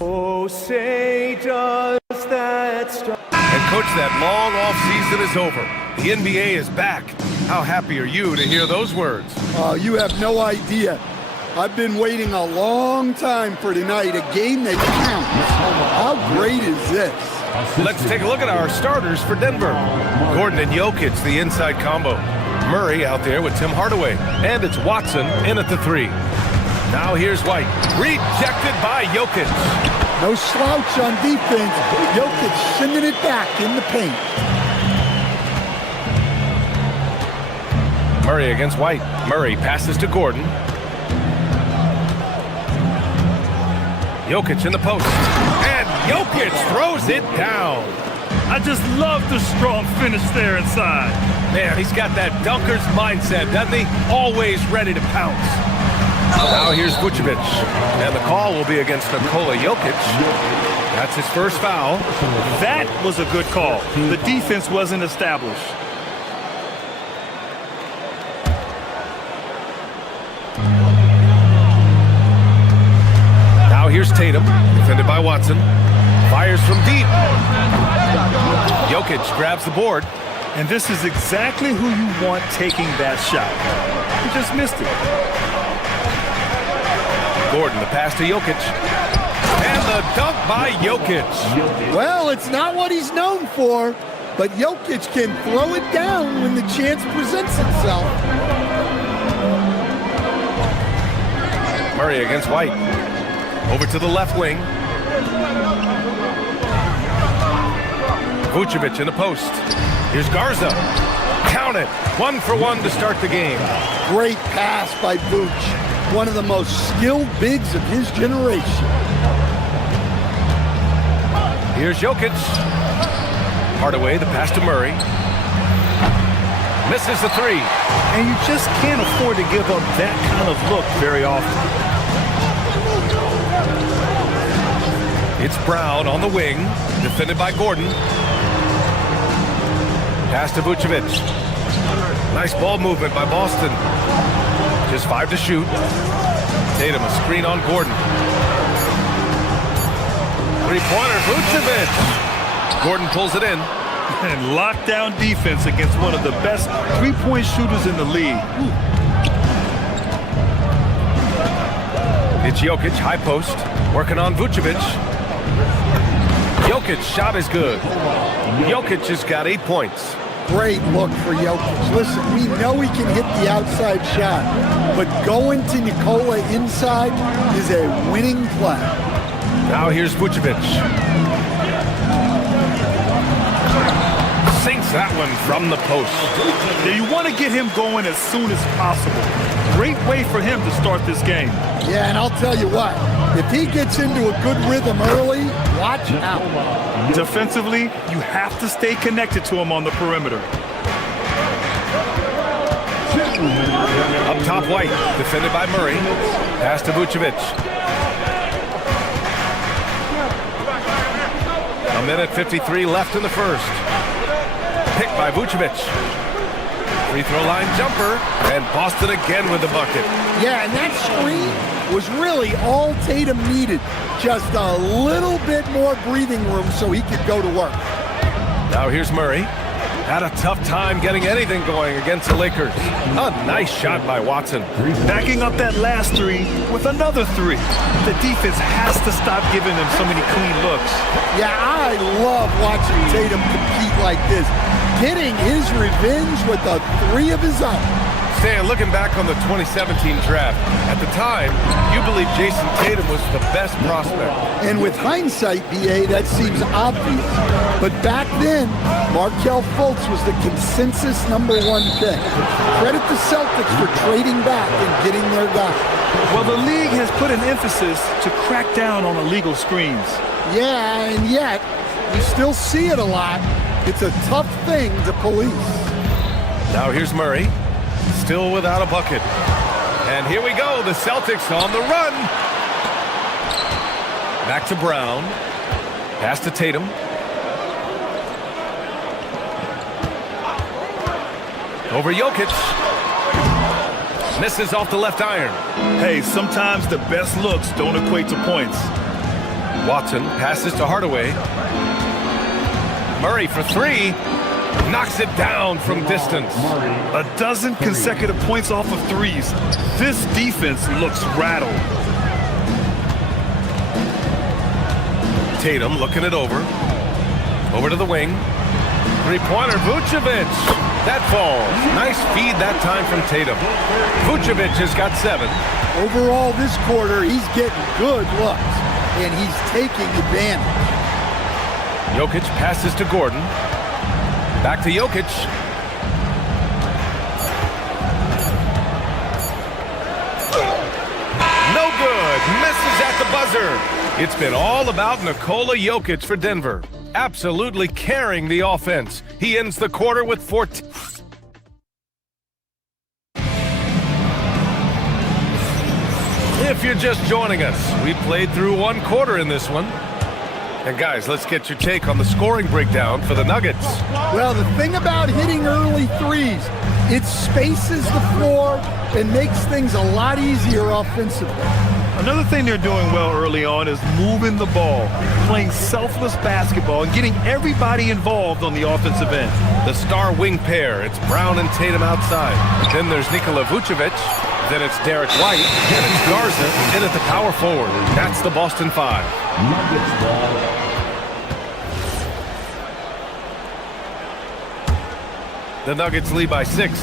Oh, say does that start. And coach, that long off season is over. The NBA is back. How happy are you to hear those words? You have no idea. I've been waiting a long time for tonight, a game that counts. How great is this? Let's take a look at our starters for Denver. Gordon and Jokic, the inside combo. Murray out there with Tim Hardaway. And it's Watson in at the three. Now here's White. Rejected by Jokic. No slouch on defense. Jokic sending it back in the paint. Murray against White. Murray passes to Gordon. Jokic in the post. And Jokic throws it down. I just love the strong finish there inside. Man, he's got that dunker's mindset, doesn't he? Always ready to pounce. Now here's Vucevic, and the call will be against Nikola Jokic. That's his first foul. That was a good call. The defense wasn't established. Now here's Tatum, defended by Watson. Fires from deep. Jokic grabs the board. And this is exactly who you want taking that shot. He just missed it. Gordon, the pass to Jokic. And the dunk by Jokic. Well, it's not what he's known for, but Jokic can throw it down when the chance presents itself. Murray against White. Over to the left wing. Vucevic in the post. Here's Garza. Count it. 1 for 1 to start the game. Great pass by Vooch. One of the most skilled bigs of his generation. Here's Jokic. Hardaway, the pass to Murray. Misses the three. And you just can't afford to give up that kind of look very often. It's Brown on the wing, defended by Gordon. Pass to Vucevic. Nice ball movement by Boston. Just 5 to shoot. Tatum, a screen on Gordon. Three-pointer, Vucevic. Gordon pulls it in. And lockdown defense against one of the best three-point shooters in the league. It's Jokic, high post, working on Vucevic. Jokic shot is good. Jokic has got 8 points. Great look for Jokic. Listen, we know he can hit the outside shot, but going to Nikola inside is a winning play. Now here's Vucevic. Sinks that one from the post. Yeah, you want to get him going as soon as possible. Great way for him to start this game. Yeah, and I'll tell you what, if he gets into a good rhythm early, watch out. Defensively, you have to stay connected to him on the perimeter. Up top, White, defended by Murray. Pass to Vucevic. A minute 53 left in the first. Picked by Vucevic. Free throw line jumper, and Boston again with the bucket. Yeah, and that screen was really all Tatum needed. Just a little bit more breathing room so he could go to work. Now here's Murray. Had a tough time getting anything going against the Lakers. A nice shot by Watson. Backing up that last three with another three. The defense has to stop giving them so many clean looks. Yeah, I love watching Tatum compete like this. Getting his revenge with a three of his own. Stan, looking back on the 2017 draft, at the time, you believe Jason Tatum was the best prospect. And with hindsight, BA, that seems obvious. But back then, Markelle Fultz was the consensus #1 pick. Credit the Celtics for trading back and getting their guy. Well, the league has put an emphasis to crack down on illegal screens. Yeah, and yet, we still see it a lot. It's a tough thing to police. Now here's Murray. Still without a bucket. And here we go, the Celtics on the run. Back to Brown. Pass to Tatum. Over Jokic. Misses off the left iron. Hey, sometimes the best looks don't equate to points. Watson passes to Hardaway. Murray for three. Knocks it down from distance. A dozen consecutive points off of threes. This defense looks rattled. Tatum looking it over. Over to the wing. Three-pointer, Vucevic. That falls. Nice feed that time from Tatum. Vucevic has got 7. Overall this quarter, he's getting good looks, and he's taking advantage. Jokic passes to Gordon. Back to Jokic. No good. Misses at the buzzer. It's been all about Nikola Jokic for Denver. Absolutely carrying the offense. He ends the quarter with 14. If you're just joining us, we played through one quarter in this one. And guys, let's get your take on the scoring breakdown for the Nuggets. Well, the thing about hitting early threes, it spaces the floor and makes things a lot easier offensively. Another thing they're doing well early on is moving the ball, playing selfless basketball, and getting everybody involved on the offensive end. The star wing pair, it's Brown and Tatum outside. Then there's Nikola Vucevic. Then it's Derek White. And it's Garza in at the power forward. That's the Boston Five. Nuggets ball. The Nuggets lead by 6.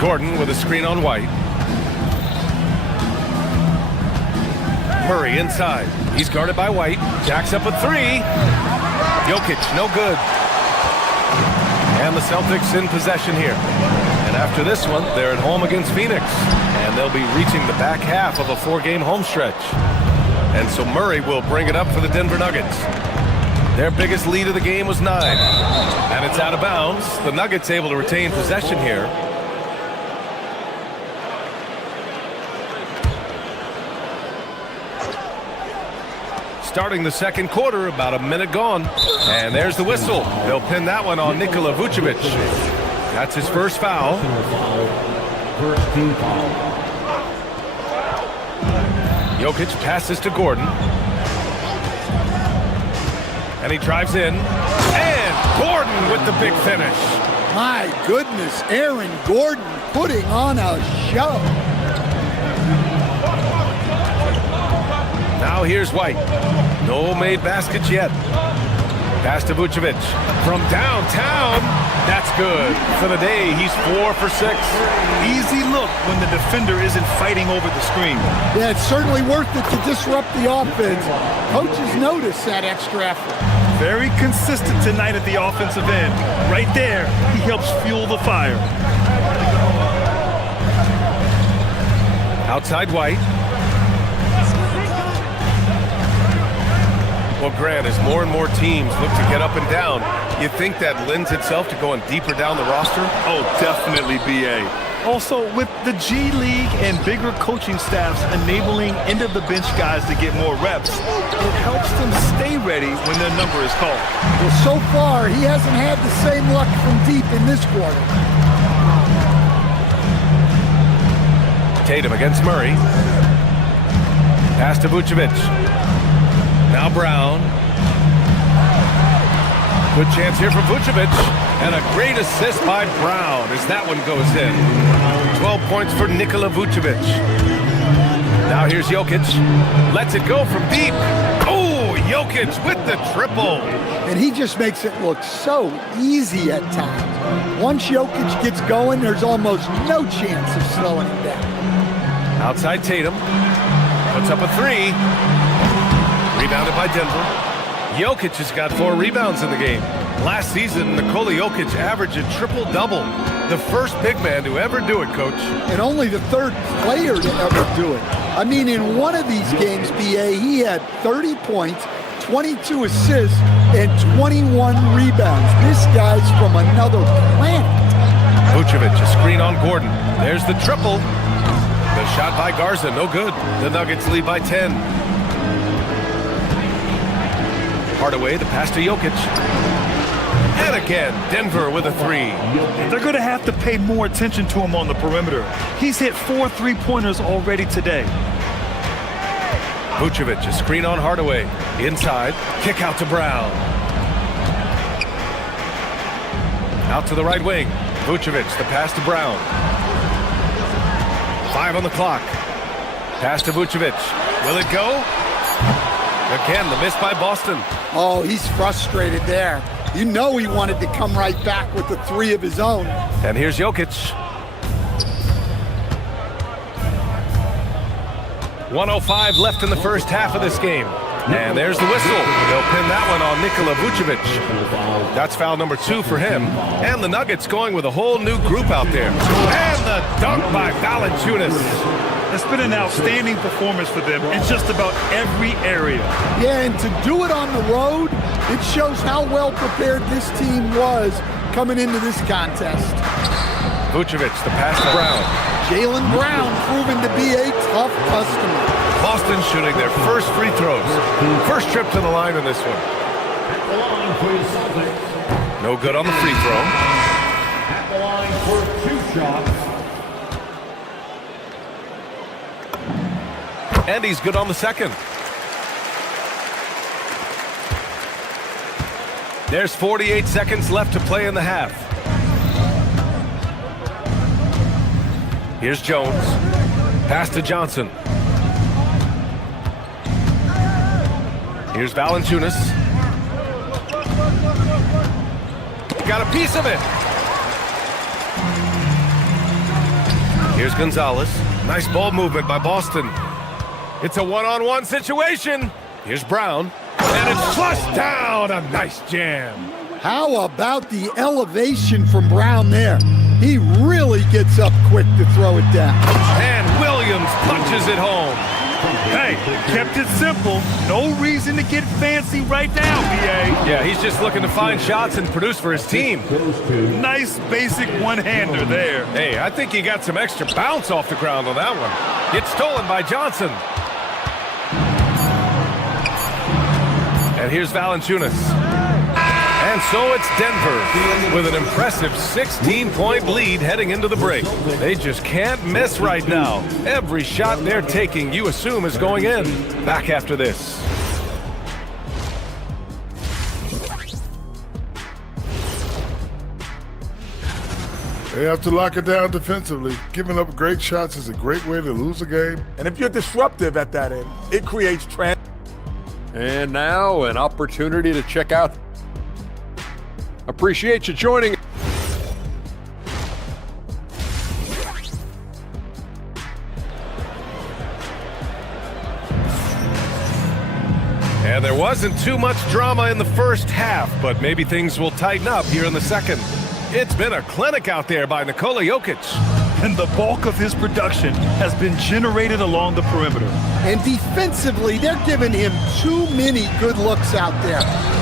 Gordon with a screen on White. Murray inside. He's guarded by White. Jacks up a 3. Jokic, no good. And the Celtics in possession here. And after this one, they're at home against Phoenix. And they'll be reaching the back half of a 4-game home stretch. And so Murray will bring it up for the Denver Nuggets. Their biggest lead of the game was 9. And it's out of bounds. The Nuggets able to retain possession here. Starting the second quarter, about a minute gone. And there's the whistle. They'll pin that one on Nikola Vucevic. That's his first foul. First team foul. Jokic passes to Gordon. And he drives in. And Gordon with the big finish. My goodness, Aaron Gordon putting on a show. Now here's White. No made baskets yet. Pass to Vucevic. From downtown. That's good. For the day, he's 4 for 6. Easy look when the defender isn't fighting over the screen. Yeah, it's certainly worth it to disrupt the offense. Coaches notice that extra effort. Very consistent tonight at the offensive end. Right there, he helps fuel the fire. Outside White. Well, Grant, as more and more teams look to get up and down, you think that lends itself to going deeper down the roster? Oh, definitely, B.A. Also, with the G League and bigger coaching staffs enabling end-of-the-bench guys to get more reps, it helps them stay ready when their number is called. Well, so far, he hasn't had the same luck from deep in this quarter. Tatum against Murray. Pass to Vucevic. Now Brown. Good chance here for Vucevic. And a great assist by Brown as that one goes in. 12 points for Nikola Vucevic. Now here's Jokic. Lets it go from deep. Oh, Jokic with the triple. And he just makes it look so easy at times. Once Jokic gets going, there's almost no chance of slowing him down. Outside Tatum. Puts up a 3. Rebounded by Denver. Jokic has got 4 rebounds in the game. Last season, Nikola Jokic averaged a triple-double. The first big man to ever do it, Coach. And only the third player to ever do it. I mean, in one of these games, B.A., he had 30 points, 22 assists, and 21 rebounds. This guy's from another planet. Vucevic, a screen on Gordon. There's the triple. The shot by Garza, no good. The Nuggets lead by 10. Hardaway, the pass to Jokic. And again, Denver with a 3. They're going to have to pay more attention to him on the perimeter. He's hit 4 3-pointers already today. Vucevic, a screen on Hardaway. Inside, kick out to Brown. Out to the right wing. Vucevic, the pass to Brown. 5 on the clock. Pass to Vucevic. Will it go? Again, the miss by Boston. Oh, he's frustrated there. You know he wanted to come right back with the 3 of his own. And here's Jokic. 1:05 left in the first half of this game. And there's the whistle. They'll pin that one on Nikola Vucevic. That's foul number 2 for him. And the Nuggets going with a whole new group out there. And the dunk by Valanciunas. It's been an outstanding performance for them in just about every area. Yeah, and to do it on the road, it shows how well prepared this team was coming into this contest. Vucevic, the pass to Brown. Jaylen Brown proving to be a tough customer. Boston shooting their first free throws. First trip to the line in this one. At the line for the Celtics. No good on the free throw. At the line for 2 shots. And he's good on the second. There's 48 seconds left to play in the half. Here's Jones. Pass to Johnson. Here's Valanciunas. Got a piece of it. Here's Gonzalez. Nice ball movement by Boston. It's a one-on-one situation. Here's Brown. And it's flushed down. A nice jam. How about the elevation from Brown there? He really gets up quick to throw it down. And Williams punches it home. Hey, kept it simple. No reason to get fancy right now, BA. Yeah, he's just looking to find shots and produce for his team. Nice basic one-hander there. Hey, I think he got some extra bounce off the ground on that one. Gets stolen by Johnson. And here's Valanciunas. And so it's Denver with an impressive 16-point lead heading into the break. They just can't miss right now. Every shot they're taking, you assume, is going in. Back after this. They have to lock it down defensively. Giving up great shots is a great way to lose a game. And if you're disruptive at that end, it creates And now an opportunity to check out. Appreciate you joining. And there wasn't too much drama in the first half, but maybe things will tighten up here in the second. It's been a clinic out there by Nikola Jokic. And the bulk of his production has been generated along the perimeter. And defensively, they're giving him too many good looks out there.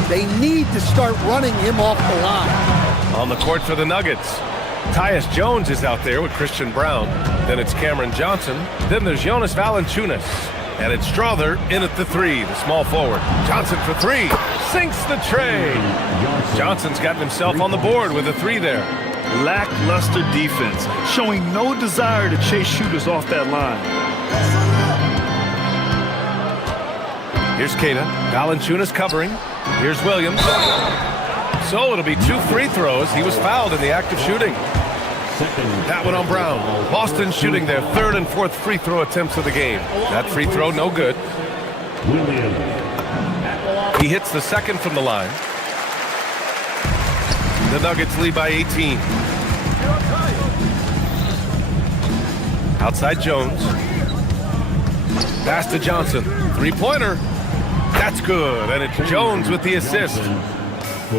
They need to start running him off the line. On the court for the Nuggets, Tyus Jones is out there with Christian Brown. Then it's Cameron Johnson. Then there's Jonas Valanciunas. And it's Strother in at the three, the small forward. Johnson for three. Sinks the tray. Johnson's gotten himself on the board with a three there. Lackluster defense, showing no desire to chase shooters off that line. Here's Keita. Valanciunas covering. Here's Williams. So it'll be 2 free throws. He was fouled in the act of shooting. That one on Brown. Boston shooting their 3rd and 4th free throw attempts of the game. That free throw, no good. He hits the second from the line. The Nuggets lead by 18. Outside Jones. Pass to Johnson. Three-pointer. That's good, and it's Jones with the assist.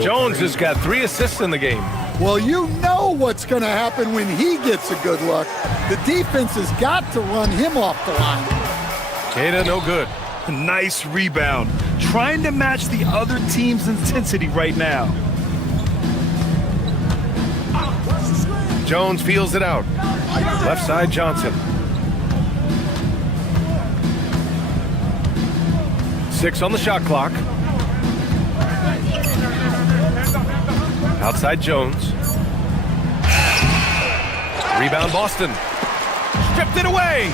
Jones has got 3 assists in the game. Well, you know what's going to happen when he gets a good look. The defense has got to run him off the line. Keita, no good. Nice rebound. Trying to match the other team's intensity right now. Jones feels it out. Left side, Johnson. 6 on the shot clock. Outside Jones. Rebound Boston. Stripped it away.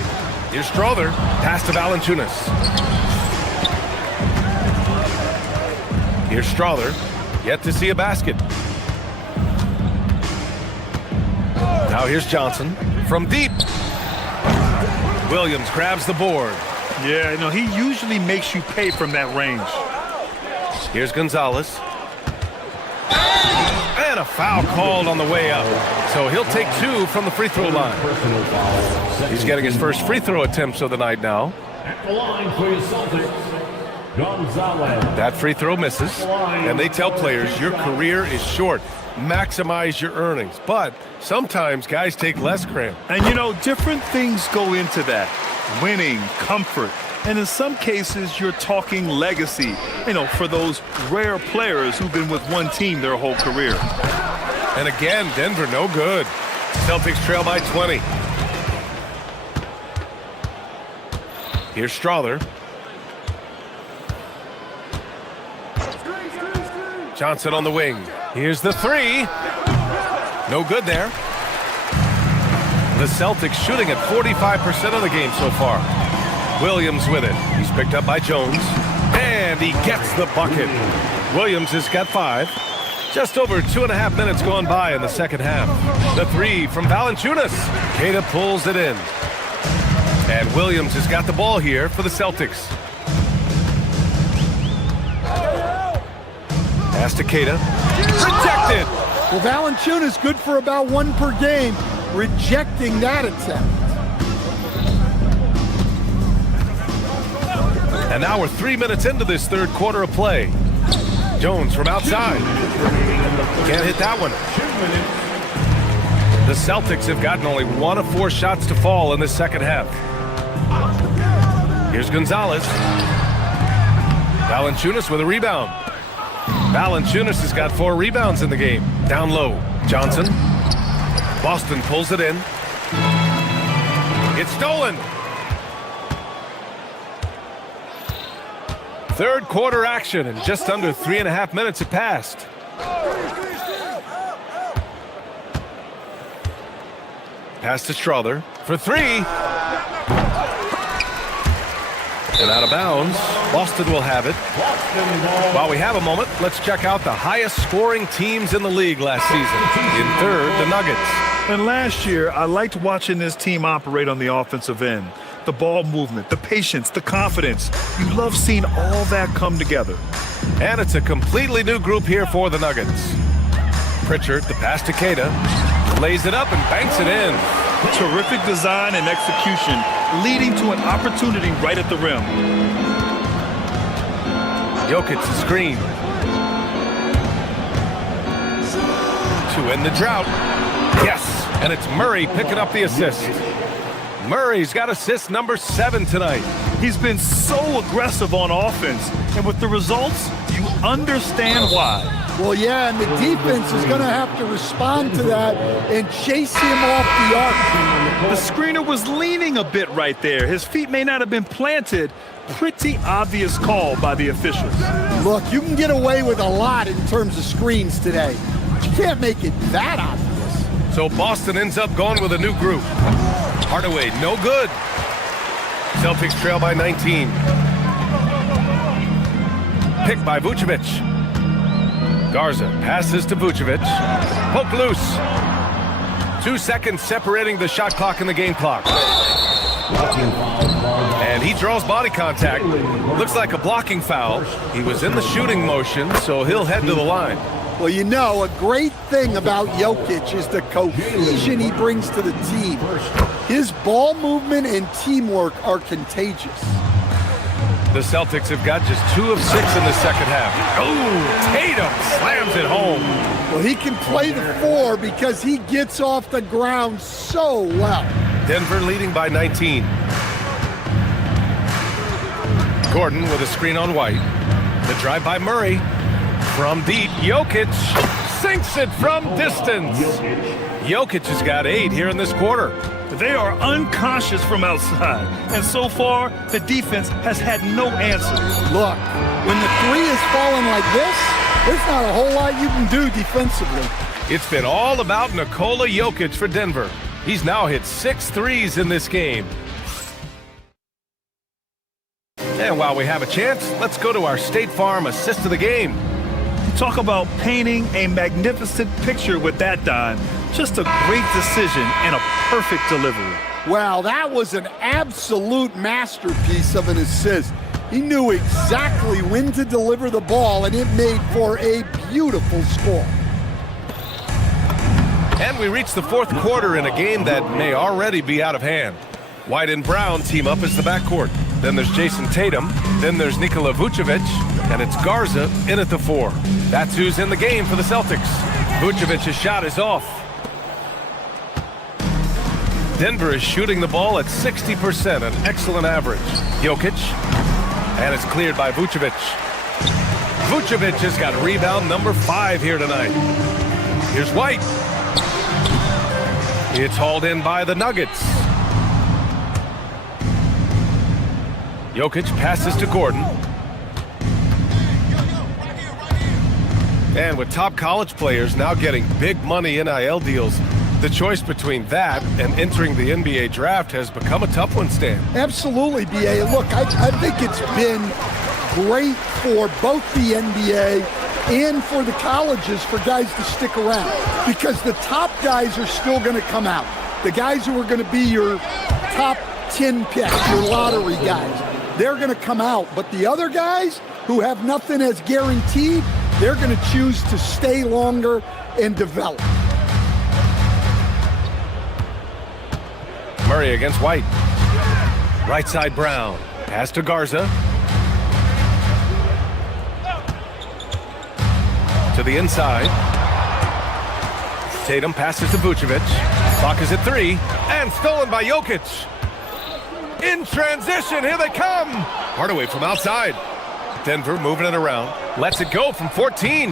Here's Strother. Pass to Valanciunas. Here's Strother. Yet to see a basket. Now here's Johnson. From deep. Williams grabs the board. Yeah, you know, he usually makes you pay from that range. Here's Gonzalez. And a foul called on the way up. So he'll take 2 from the free throw line. He's getting his first free throw attempts of the night now. At the line for your Celtics, Gonzalez. That free throw misses. And they tell players your career is short. Maximize your earnings. But sometimes guys take less cramp. And you know, different things go into that. Winning, comfort, and in some cases, you're talking legacy, you know, for those rare players who've been with one team their whole career. And again, Denver no good. Celtics trail by 20. Here's Strother. Johnson on the wing. Here's the three. No good there. The Celtics shooting at 45% of the game so far. Williams with it. He's picked up by Jones. And he gets the bucket. Williams has got 5. Just over 2.5 minutes gone by in the second half. The three from Valanciunas. Keita pulls it in. And Williams has got the ball here for the Celtics. Pass to Keita. Rejected. Well, Valanciunas good for about 1 per game, rejecting that attempt. And now we're 3 minutes into this third quarter of play. Jones from outside. Can't hit that one. The Celtics have gotten only 1 of 4 shots to fall in the second half. Here's Gonzalez. Valanciunas with a rebound. Valanciunas has got 4 rebounds in the game. Down low. Johnson. Boston pulls it in. It's stolen. Third quarter action, and just under 3.5 minutes have passed. Pass to Strother for 3. And out of bounds. Boston will have it. While we have a moment, let's check out the highest scoring teams in the league last season. In third, the Nuggets. And last year, I liked watching this team operate on the offensive end. The ball movement, the patience, the confidence. You love seeing all that come together. And it's a completely new group here for the Nuggets. Pritchard, the pass to Keita, lays it up and banks it in. Terrific design and execution, leading to an opportunity right at the rim. Jokic the screen. To end the drought. Yes, and it's Murray picking up the assist. Murray's got assist number 7 tonight. He's been so aggressive on offense, and with the results, you understand why. Well, yeah, and the defense is going to have to respond to that and chase him off the arc. The screener was leaning a bit right there. His feet may not have been planted. Pretty obvious call by the officials. Look, you can get away with a lot in terms of screens today, but you can't make it that obvious. So Boston ends up going with a new group. Hardaway, no good. Celtics trail by 19. Pick by Vucevic. Garza passes to Vucevic. Poke loose. 2 seconds separating the shot clock and the game clock. And he draws body contact. Looks like a blocking foul. He was in the shooting motion, so he'll head to the line. Well, you know, a great thing about Jokic is the cohesion he brings to the team. His ball movement and teamwork are contagious. The Celtics have got just 2 of 6 in the second half. Oh, Tatum slams it home. Well, he can play the 4 because he gets off the ground so well. Denver leading by 19. Gordon with a screen on White. The drive by Murray. From deep, Jokic sinks it from distance. Jokic has got 8 here in this quarter. They are unconscious from outside, and so far, the defense has had no answer. Look, when the 3 is falling like this, there's not a whole lot you can do defensively. It's been all about Nikola Jokic for Denver. He's now hit 6 threes in this game. And while we have a chance, let's go to our State Farm assist of the game. Talk about painting a magnificent picture with that dime. Just a great decision and a perfect delivery. Wow, that was an absolute masterpiece of an assist. He knew exactly when to deliver the ball, and it made for a beautiful score. And we reach the fourth quarter in a game that may already be out of hand. White and Brown team up as the backcourt. Then there's Jason Tatum. Then there's Nikola Vucevic. And it's Garza in at the 4. That's who's in the game for the Celtics. Vucevic's shot is off. Denver is shooting the ball at 60%, an excellent average. Jokic. And it's cleared by Vucevic. Vucevic has got rebound number 5 here tonight. Here's White. It's hauled in by the Nuggets. Jokic passes to Gordon. And with top college players now getting big money NIL deals, the choice between that and entering the NBA draft has become a tough one, Stan. Absolutely, B.A. Look, I think it's been great for both the NBA and for the colleges for guys to stick around because the top guys are still going to come out. The guys who are going to be your top 10 picks, your lottery guys, they're going to come out. But the other guys who have nothing as guaranteed, they're going to choose to stay longer and develop. Murray against White. Right side Brown. Pass to Garza. To the inside. Tatum passes to Vucevic. Clock is at 3. And stolen by Jokic. In transition, here they come. Hardaway from outside. Denver moving it around. Lets it go from 14.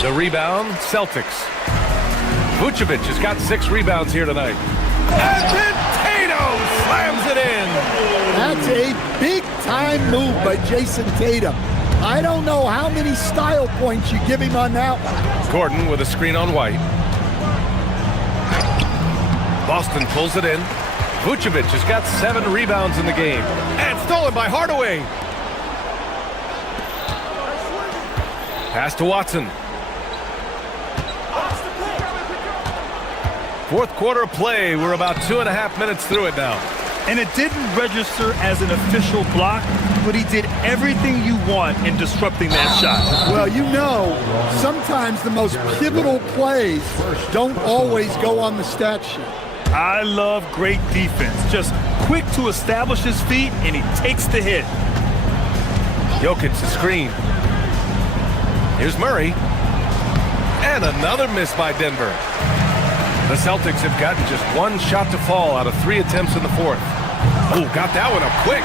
The rebound, Celtics. Vucevic has got 6 rebounds here tonight. And then Tatum slams it in. That's a big-time move by Jason Tatum. I don't know how many style points you give him on that one. Gordon with a screen on White. Boston pulls it in. Vucevic has got 7 rebounds in the game. And stolen by Hardaway. Pass to Watson. Fourth quarter of play. We're about 2.5 minutes through it now. And it didn't register as an official block, but he did everything you want in disrupting that shot. Well, you know, sometimes the most pivotal plays don't always go on the stat sheet. I love great defense. Just quick to establish his feet, and he takes the hit. Jokic the screen. Here's Murray. And another miss by Denver. The Celtics have gotten just 1 shot to fall out of 3 attempts in the fourth. Oh, got that one up quick.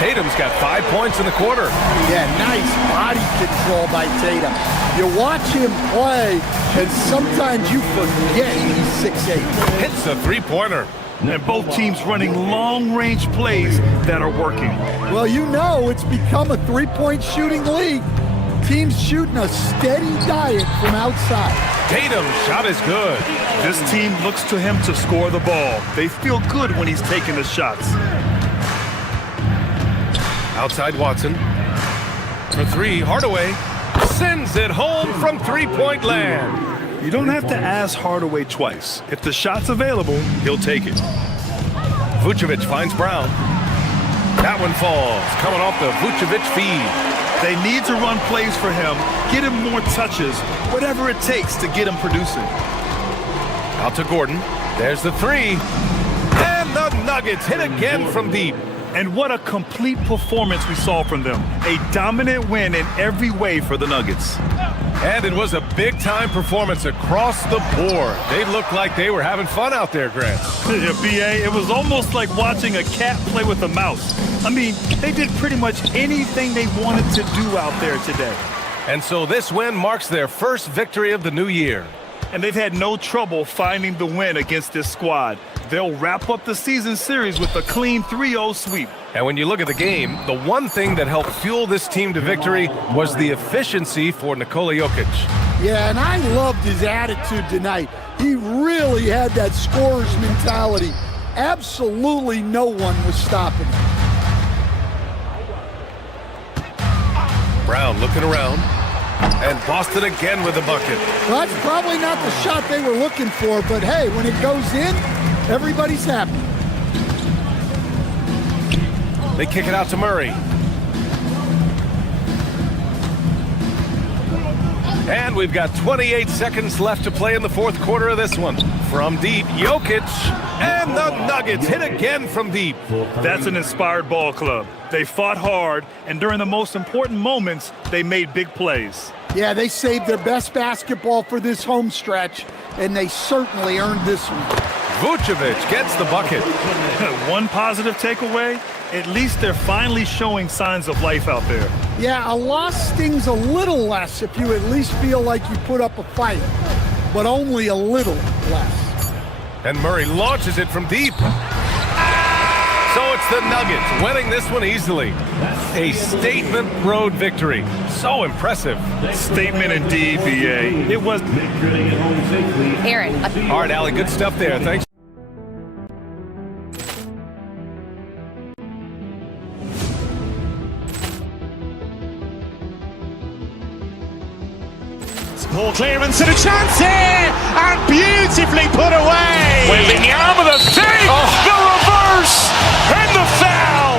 Tatum's got 5 points in the quarter. Yeah, nice body control by Tatum. You watch him play, and sometimes you forget he's 6'8". Hits a 3-pointer. And both teams running long-range plays that are working. Well, you know it's become a 3-point shooting league. Teams shooting a steady diet from outside. Tatum's shot is good. This team looks to him to score the ball. They feel good when he's taking the shots. Outside Watson. For 3, Hardaway sends it home from 3-point land. You don't have to ask Hardaway twice. If the shot's available, he'll take it. Vucevic finds Brown. That one falls, coming off the Vucevic feed. They need to run plays for him, get him more touches, whatever it takes to get him producing. Out to Gordon. There's the 3. And the Nuggets hit again from deep. And what a complete performance we saw from them. A dominant win in every way for the Nuggets. And it was a big-time performance across the board. They looked like they were having fun out there, Grant. Yeah, B.A., it was almost like watching a cat play with a mouse. I mean, they did pretty much anything they wanted to do out there today. And so this win marks their first victory of the new year. And they've had no trouble finding the win against this squad. They'll wrap up the season series with a clean 3-0 sweep. And when you look at the game, the one thing that helped fuel this team to victory was the efficiency for Nikola Jokic. Yeah, and I loved his attitude tonight. He really had that scorer's mentality. Absolutely no one was stopping him. Brown looking around. And Boston again with the bucket. Well, that's probably not the shot they were looking for, but hey, when it goes in, everybody's happy. They kick it out to Murray. And we've got 28 seconds left to play in the fourth quarter of this one. From deep, Jokic, and the Nuggets hit again from deep. That's an inspired ball club. They fought hard, and during the most important moments, they made big plays. Yeah, they saved their best basketball for this home stretch, and they certainly earned this one. Vucevic gets the bucket. One positive takeaway, at least they're finally showing signs of life out there. Yeah, a loss stings a little less if you at least feel like you put up a fight, but only a little less. And Murray launches it from deep. So it's the Nuggets, winning this one easily. A statement road victory. So impressive. Statement indeed, BA. It was. Aaron. All right, Allie, good stuff there. Thanks. Ball clearance and a chance here, and beautifully put away. Wembanyama the save, the reverse, and the foul.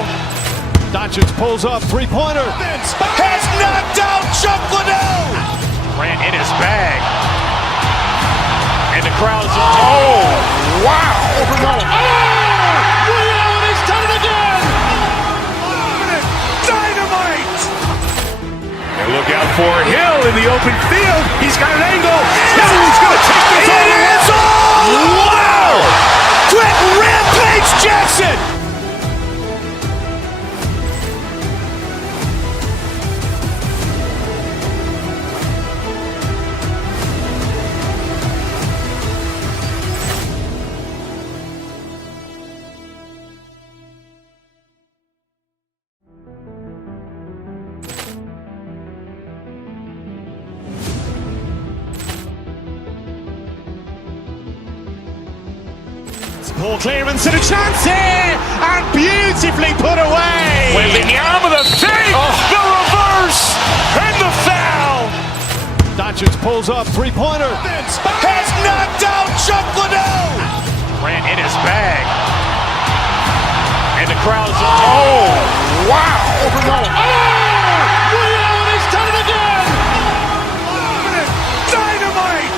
Doncic pulls up, three-pointer. Has knocked out Chuck Liddell. Grant in his bag. And the crowd's, oh, wow. Overrun. He's done it again. Dynamite. And look out for Hill in the open field. He's got an angle. He's going to take this all the way. Wow. Quick Rampage Jackson. Ball clearance and a chance here, and beautifully put away. Wembanyama the save, the reverse, and the foul. Doncic pulls up, three-pointer. Has knocked out Chuck Liddell. Grant in his bag. And the crowd's, oh, wow. Overrun. He's done it again. Dynamite.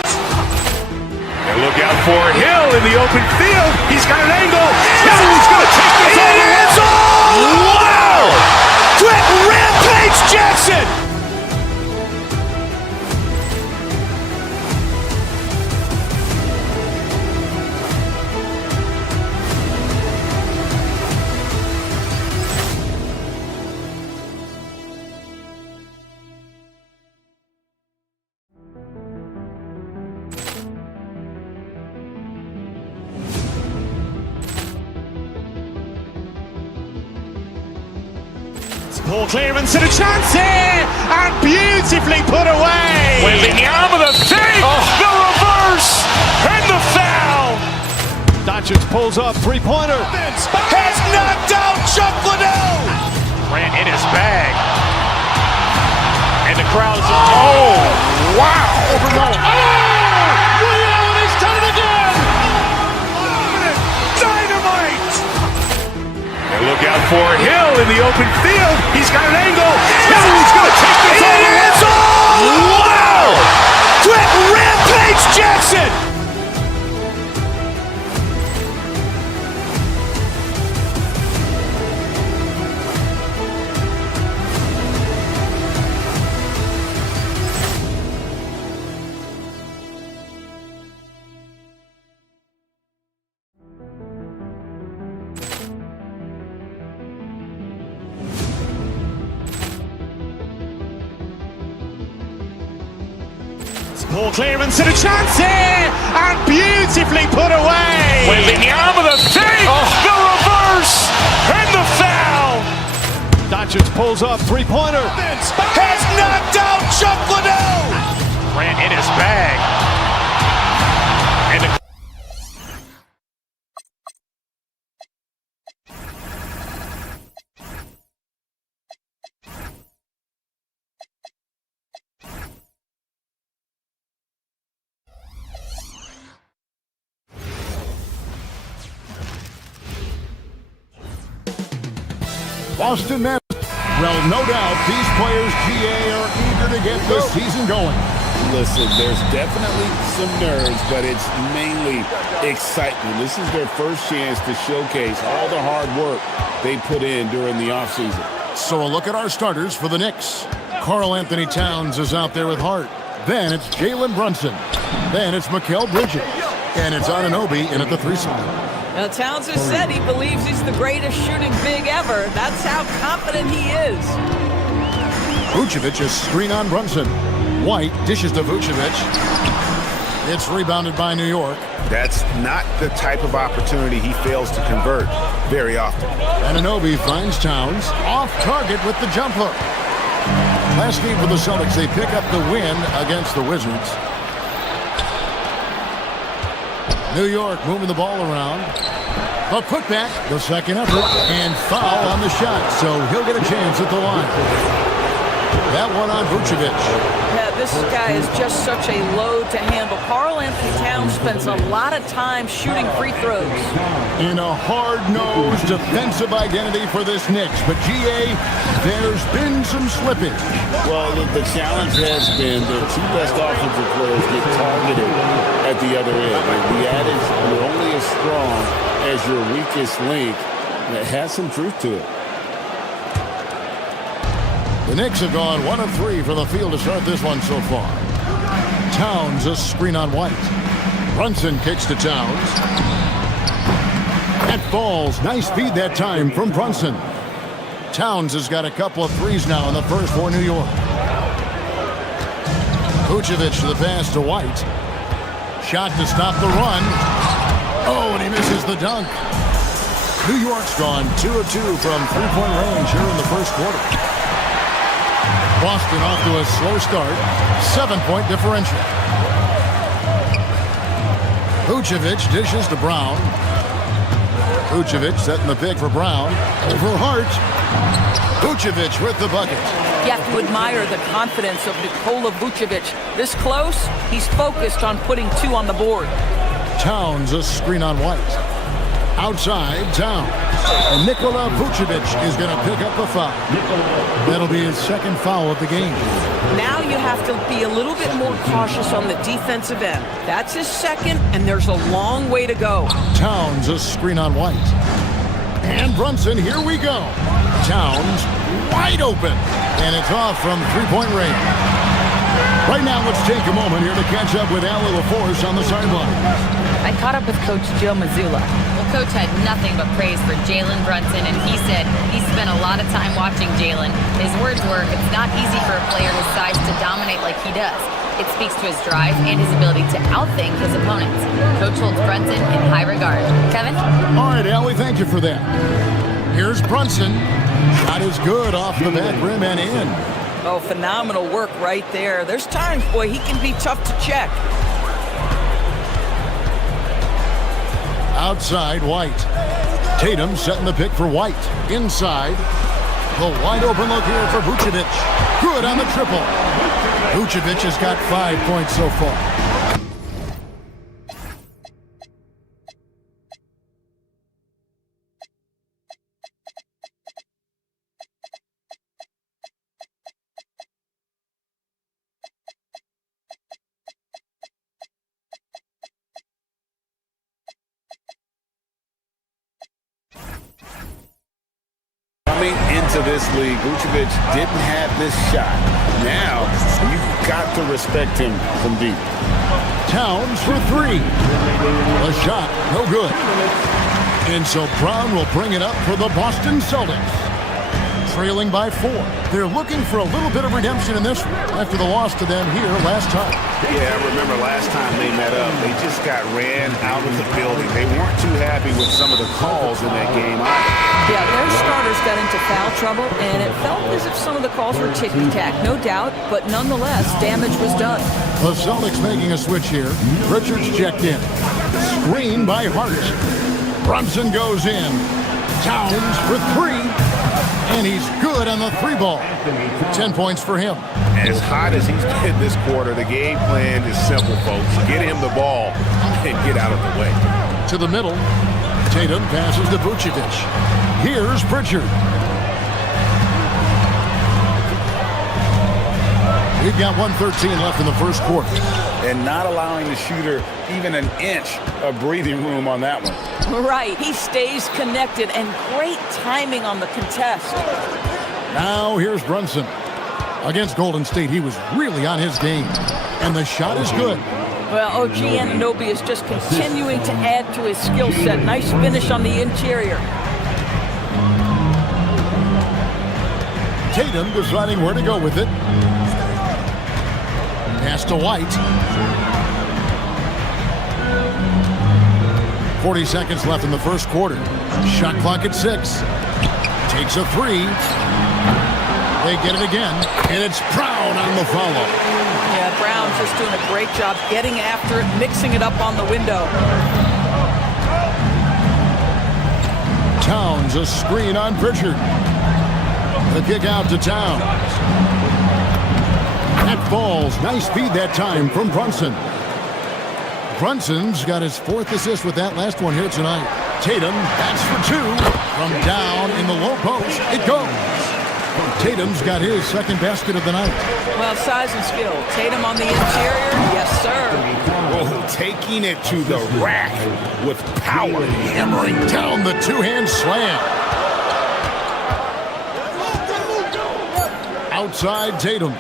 And look out for Hill in the open field. He's got an angle. He's going to take this all the way. Wow. Quick Rampage Jackson. Ball clearance and a chance here, and beautifully put away. Wembanyama the save, the reverse, and the foul. Doncic pulls up, three-pointer. Has knocked out Chuck Liddell. Grant in his bag. And the crowd's, oh, wow. Overrun. He's done it again. Dynamite. And look out for Hill in the open field. He's got an angle. He's going to take this all the way. Wow. Quick Rampage Jackson. Ball clearance and a chance here, and beautifully put away. Wembanyama the save, the reverse, and the foul. Doncic pulls up, three-pointer. Has knocked out Chuck Liddell. Grant in his bag. And the Boston Nets. Well, no doubt these players, GA, are eager to get this season going. Listen, there's definitely some nerves, but it's mainly excitement. This is their first chance to showcase all the hard work they put in during the offseason. So a look at our starters for the Knicks. Karl Anthony Towns is out there with Hart. Then it's Jalen Brunson. Then it's Mikal Bridges. And it's Anunoby in at the three slot. Now, Towns has said he believes he's the greatest shooting big ever. That's how confident he is. Vucevic is screen on Brunson. White dishes to Vucevic. It's rebounded by New York. That's not the type of opportunity he fails to convert very often. Anunoby finds Towns off target with the jump hook. Last game for the Celtics, they pick up the win against the Wizards. New York moving the ball around. A putback, the second effort, and foul on the shot, so he'll get a chance at the line. That one on Vucevic. Yeah, this guy is just such a load to handle. Karl-Anthony Towns spends a lot of time shooting free throws. In a hard-nosed defensive identity for this Knicks, but GA, there's been some slippage. Well, the challenge has been the two best offensive players get targeted at the other end. Like the adage, you're only as strong as your weakest link. It has some truth to it. The Knicks have gone 1 of 3 for the field to start this one so far. Towns a screen on White. Brunson kicks to Towns. That falls. Nice feed that time from Brunson. Towns has got a couple of threes now in the first for New York. Vucevic to the pass to White. Shot to stop the run. Oh, and he misses the dunk. New York's gone 2 of 2 from three-point range here in the first quarter. Boston off to a slow start. 7-point differential. Vucevic dishes to Brown. Vucevic setting the pick for Brown. Over Hart. Vucevic with the bucket. You have to admire the confidence of Nikola Vucevic. This close, he's focused on putting 2 on the board. Towns a screen on White. Outside, Towns. And Nikola Vucevic is going to pick up a foul. That'll be his second foul of the game. Now you have to be a little bit more cautious on the defensive end. That's his second, and there's a long way to go. Towns a screen on White. And Brunson, here we go. Towns wide open. And it's off from three-point range. Right now, let's take a moment here to catch up with Allie LaForce on the sideline. I caught up with Coach Joe Mazzulla. Well, Coach had nothing but praise for Jalen Brunson, and he said he spent a lot of time watching Jalen. His words were, it's not easy for a player his size to dominate like he does. It speaks to his drive and his ability to outthink his opponents. Coach holds Brunson in high regard. Kevin? All right, Allie, thank you for that. Here's Brunson. Shot is good off the back rim and in. Oh, phenomenal work right there. There's times, boy, he can be tough to check. Outside, White. Tatum setting the pick for White. Inside. The wide open look here for Vucevic. Good on the triple. Vucevic has got 5 points so far. Coming into this league, Vucevic didn't have this shot. Now, you've got to respect him from deep. Towns for 3. A shot, no good. And so Brown will bring it up for the Boston Celtics. Trailing by 4. They're looking for a little bit of redemption in this one after the loss to them here last time. Yeah, I remember last time they met up, they just got ran out of the building. They weren't too happy with some of the calls in that game either. Yeah, their starters got into foul trouble, and it felt as if some of the calls were ticky-tack, no doubt, but nonetheless, damage was done. The Celtics making a switch here. Richards checked in. Screen by Hart. Brunson goes in. Towns for 3. And he's good on the 3 ball. 10 points for him. As hot as he's been this quarter, the game plan is simple, folks. Get him the ball and get out of the way. To the middle. Tatum passes to Vucevic. Here's Pritchard. We've got 1:13 left in the first quarter. And not allowing the shooter even an inch of breathing room on that one. Right, he stays connected, and great timing on the contest. Now here's Brunson. Against Golden State, he was really on his game. And the shot is good. Well, OG Anunoby is just continuing to add to his skill set. Nice finish on the interior. Tatum deciding where to go with it. Pass to White. 40 seconds left in the first quarter. Shot clock at 6. Takes a 3. They get it again, and it's Brown on the follow. Yeah, Brown just doing a great job getting after it, mixing it up on the window. Towns a screen on Pritchard. The kick out to Towns. That falls. Nice feed that time from Brunson. Brunson's got his 4th assist with that last one here tonight. Tatum, that's for 2. From down in the low post, it goes. Tatum's got his 2nd basket of the night. Well, size and skill. Tatum on the interior, yes, sir. Oh, taking it to the rack with power. Hammering down the 2-hand slam. Outside Tatum.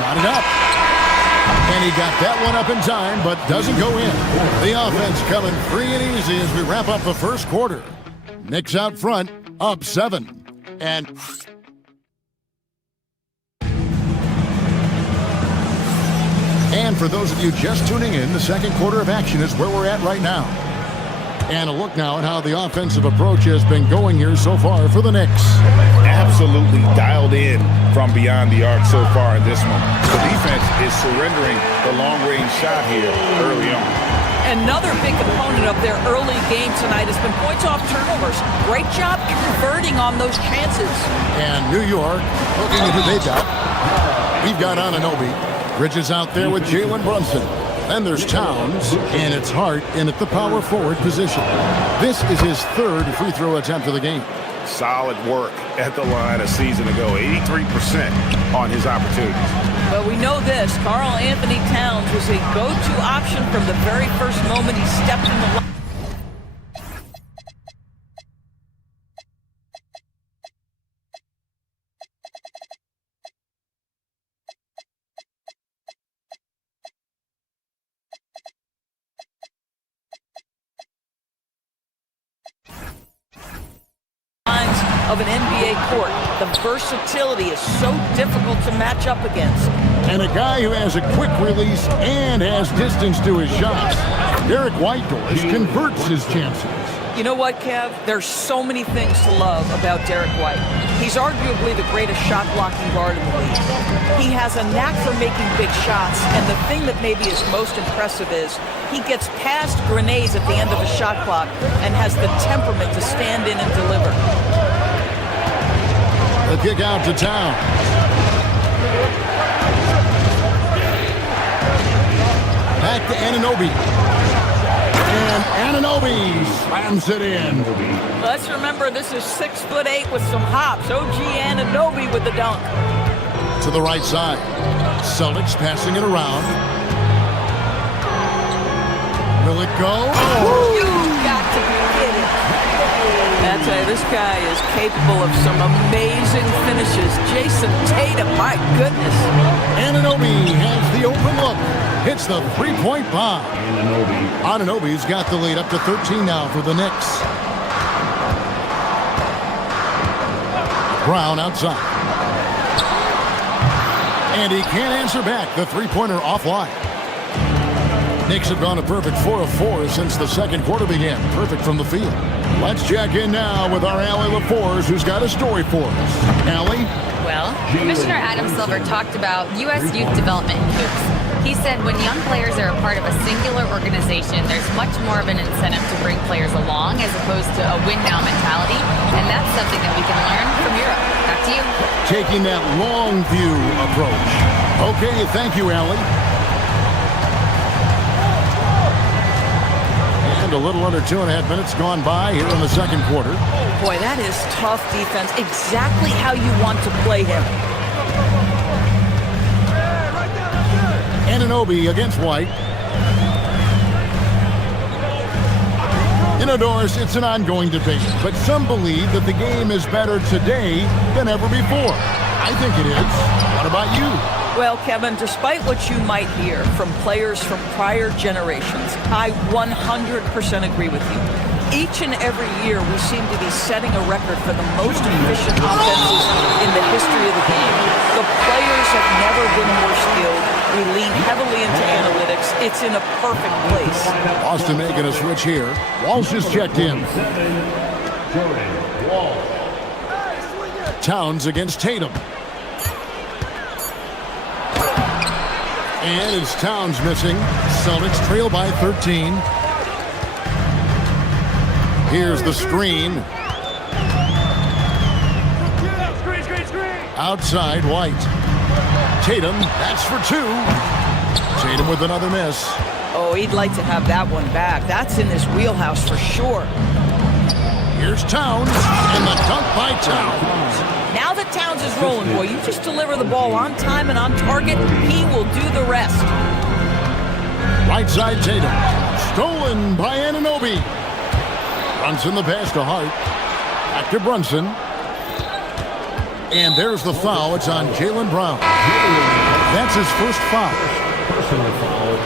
Got it up. And he got that one up in time, but doesn't go in. The offense coming free and easy as we wrap up the first quarter. Knicks out front, up 7. And for those of you just tuning in, the second quarter of action is where we're at right now. And a look now at how the offensive approach has been going here so far for the Knicks. Absolutely dialed in from beyond the arc so far in this one. The defense is surrendering the long-range shot here early on. Another big component of their early game tonight has been points off turnovers. Great job converting on those chances. And New York, looking at who they've got. We've got Anunoby. Bridges out there with Jalen Brunson. Then there's Towns, and it's Hart in at the power forward position. This is his 3rd free throw attempt of the game. Solid work at the line a season ago. 83% on his opportunities. But we know this, Karl Anthony Towns was a go-to option from the very first moment he stepped in the line. Of an NBA court. The versatility is so difficult to match up against. And a guy who has a quick release and has distance to his shots. Derek White converts his chances. You know what, Kev? There's so many things to love about Derek White. He's arguably the greatest shot-blocking guard in the league. He has a knack for making big shots, and the thing that maybe is most impressive is he gets past grenades at the end of a shot clock and has the temperament to stand in and deliver. The kick out to Town. Back to Anunoby. And Anunoby slams it in. Let's remember this is 6'8" with some hops. OG Anunoby with the dunk. To the right side. Celtics passing it around. Will it go? Oh. You've got to be kidding. I tell you, this guy is capable of some amazing finishes. Jason Tatum, my goodness. Anunoby has the open look. Hits the three-point bomb. Anunoby's got the lead up to 13 now for the Knicks. Brown outside. And he can't answer back. The three-pointer offline. Knicks have gone a perfect 4 of 4 since the second quarter began. Perfect from the field. Let's check in now with our Allie LaForce, who's got a story for us. Allie? Well, Commissioner Adam Silver talked about U.S. youth development in hoops. He said when young players are a part of a singular organization, there's much more of an incentive to bring players along as opposed to a win-now mentality, and that's something that we can learn from Europe. Back to you. Taking that long view approach. Okay, thank you, Allie. And a little under 2.5 minutes gone by here in the second quarter. Boy, that is tough defense. Exactly how you want to play him. Anunoby against White. Indoors, it's an ongoing debate, but some believe that the game is better today than ever before. I think it is. What about you? Well, Kevin, despite what you might hear from players from prior generations, I 100% agree with you. Each and every year, we seem to be setting a record for the most efficient offenses in the history of the game. The players have never been more skilled. We lean heavily into analytics. It's in a perfect place. Boston making a switch here. Walsh is checked in. Towns against Tatum. And it's Towns missing. Celtics trail by 13. Here's the screen. Outside, White. Tatum, that's for two. Tatum with another miss. Oh, he'd like to have that one back. That's in his wheelhouse for sure. Here's Towns, and the dunk by Towns. Now that Towns is rolling, boy, you just deliver the ball on time and on target, he will do the rest. Right side, Tatum. Stolen by Anunoby. Brunson the pass to Hart. Back to Brunson. And there's the foul. It's on Jaylen Brown. That's his first foul. Personal foul.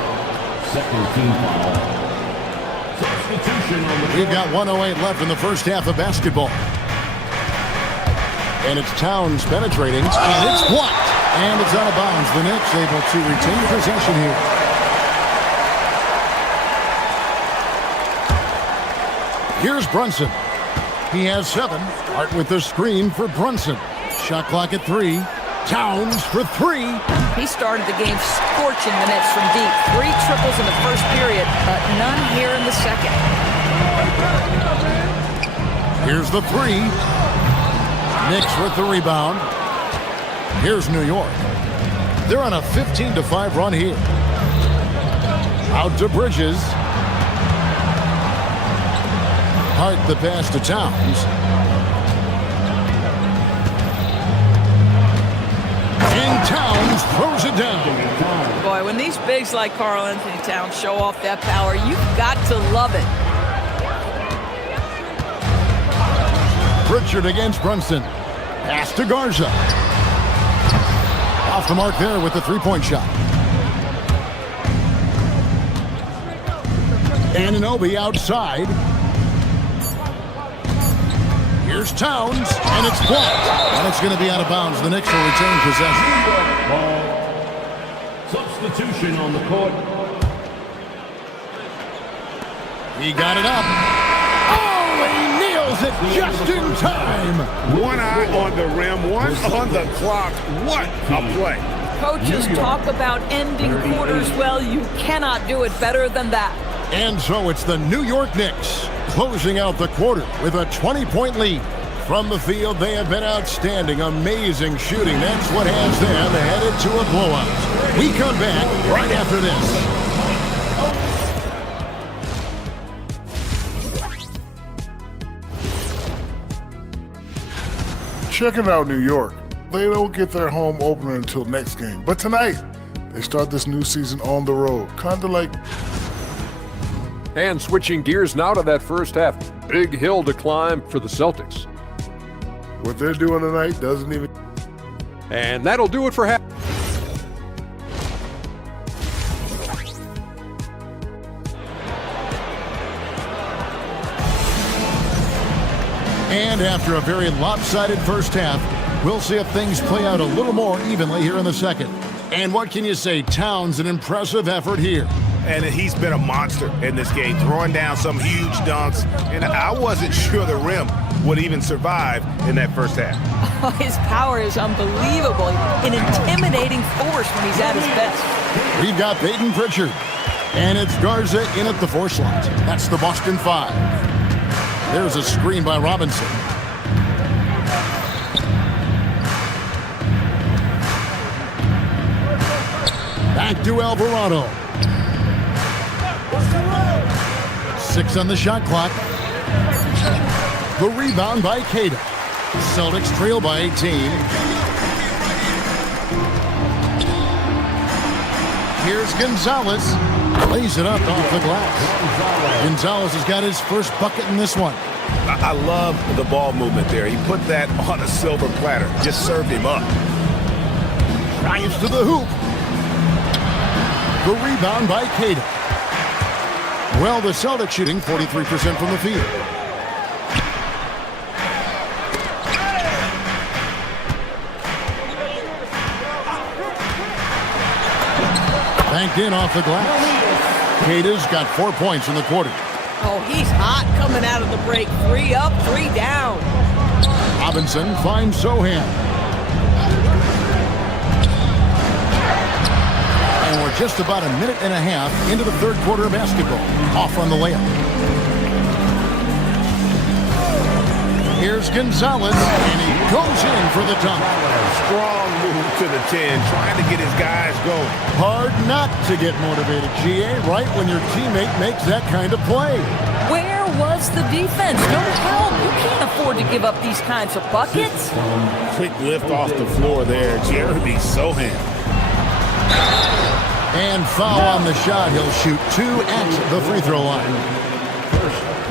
Second team foul. Substitution on the We've got 1:08 left in the first half of basketball. And it's Towns penetrating. And it's blocked. And it's out of bounds. The Knicks able to retain possession here. Here's Brunson. He has 7. Hart with the screen for Brunson. Shot clock at 3. Towns for 3. He started the game scorching the Nets from deep. 3 triples in the first period, but none here in the second. Here's the 3. Knicks with the rebound. Here's New York. They're on a 15-5 run here. Out to Bridges. Hart the pass to Towns. And Towns throws it down. Boy, when these bigs like Karl Anthony Towns show off that power, you've got to love it. Pritchard against Brunson. Pass to Garza. Off the mark there with the three-point shot. Anunoby outside. Here's Towns, and it's blocked. And it's going to be out of bounds. The Knicks will retain possession. substitution on the court. He got it up. Oh, he nails it just in time. One eye on the rim, one on the clock. What a play. Coaches talk about ending quarters. Well, you cannot do it better than that. And so it's the New York Knicks closing out the quarter with a 20-point lead. From the field, they have been outstanding, amazing shooting. That's what has them headed to a blowout. We come back right after this. Checking out New York. They don't get their home opener until next game. But tonight, they start this new season on the road. Kind of like... And switching gears now to that first half. Big hill to climb for the Celtics. What they're doing tonight doesn't even... And that'll do it for half. And after a very lopsided first half, we'll see if things play out a little more evenly here in the second. And what can you say? Towns, an impressive effort here. And he's been a monster in this game, throwing down some huge dunks. And I wasn't sure the rim would even survive in that first half. Oh, his power is unbelievable. An intimidating force when he's at his best. We've got Peyton Pritchard. And it's Garza in at the 4 slot. That's the Boston 5. There's a screen by Robinson. Back to Alvarado. 6 on the shot clock. The rebound by Cato. Celtics trail by 18. Here's Gonzalez. Lays it up off the glass. Gonzalez has got his first bucket in this one. I love the ball movement there. He put that on a silver platter. Just served him up. Drives to the hoop. The rebound by Cato. Well, the Celtics shooting 43% from the field. Banked in off the glass. Keita's got 4 points in the quarter. Oh, he's hot coming out of the break. 3 up, 3 down. Robinson finds Sohan. And we're just about a minute and a half into the third quarter of basketball. Off on the layup. Here's Gonzalez, and he goes in for the dunk. Strong move to the 10, trying to get his guys going. Hard not to get motivated, GA, right when your teammate makes that kind of play. Where was the defense? No help. You can't afford to give up these kinds of buckets. Quick lift off the floor there. Jeremy Sohan. And foul on the shot. He'll shoot 2 at the free throw line.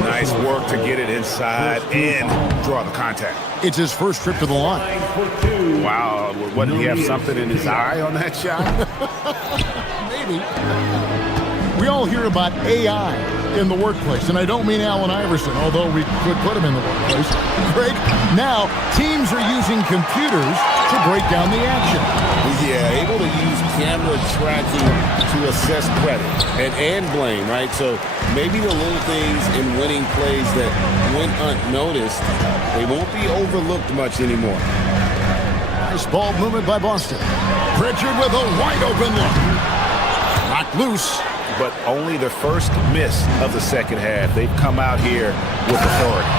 Nice work to get it inside and draw the contact. It's his first trip to the line. Wow, what, did he have something in his eye on that shot? Maybe. We all hear about AI in the workplace, and I don't mean Allen Iverson, although we could put him in the workplace. Greg, now teams are using computers to break down the action. Yeah, able to use camera tracking to assess credit and blame, right? So maybe the little things in winning plays that went unnoticed, they won't be overlooked much anymore. Nice ball movement by Boston. Pritchard with a wide open look. Knocked loose. But only the first miss of the second half. They've come out here with authority.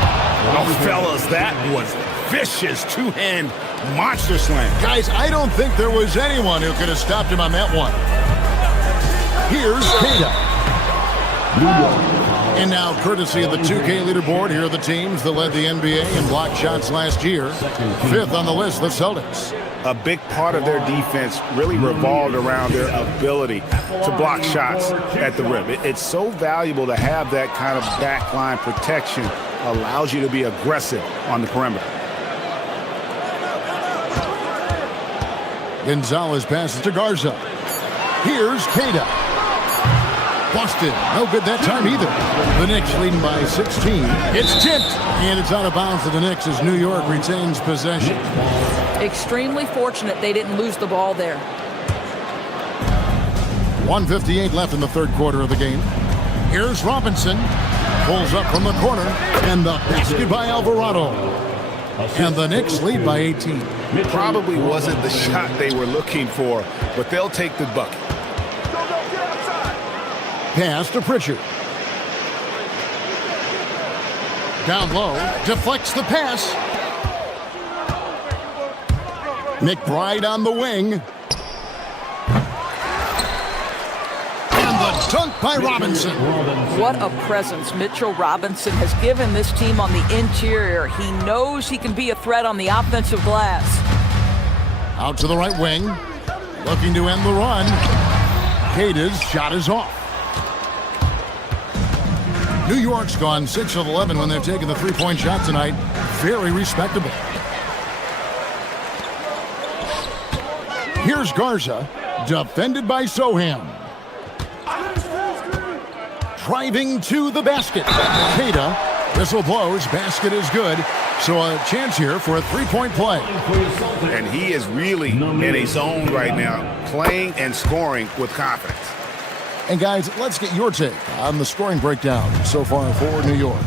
Oh, fellas, that was vicious two-hand monster slam. Guys, I don't think there was anyone who could have stopped him on that one. Here's Keita. And now, courtesy of the 2K leaderboard, here are the teams that led the NBA in blocked shots last year. 5th on the list, the Celtics. A big part of their defense really revolved around their ability to block shots at the rim. It's so valuable to have that kind of backline protection. Allows you to be aggressive on the perimeter. Gonzalez passes to Garza. Here's Keita. Boston, no good that time either. The Knicks leading by 16. It's tipped, and it's out of bounds to the Knicks as New York retains possession. Extremely fortunate they didn't lose the ball there. 1:58 left in the third quarter of the game. Here's Robinson. Pulls up from the corner, and the basket by Alvarado. And the Knicks lead by 18. Probably wasn't the shot they were looking for, but they'll take the bucket. Pass to Pritchard. Down low, deflects the pass. McBride on the wing. And the dunk by Robinson. What a presence Mitchell Robinson has given this team on the interior. He knows he can be a threat on the offensive glass. Out to the right wing. Looking to end the run. Keita's shot is off. New York's gone 6 of 11 when they've taken the three-point shot tonight. Very respectable. Here's Garza, defended by Sohan. Driving to the basket. Keita, whistle blows, basket is good. So a chance here for a three-point play. And he is really in a zone right now, playing and scoring with confidence. And guys, let's get your take on the scoring breakdown so far for New York.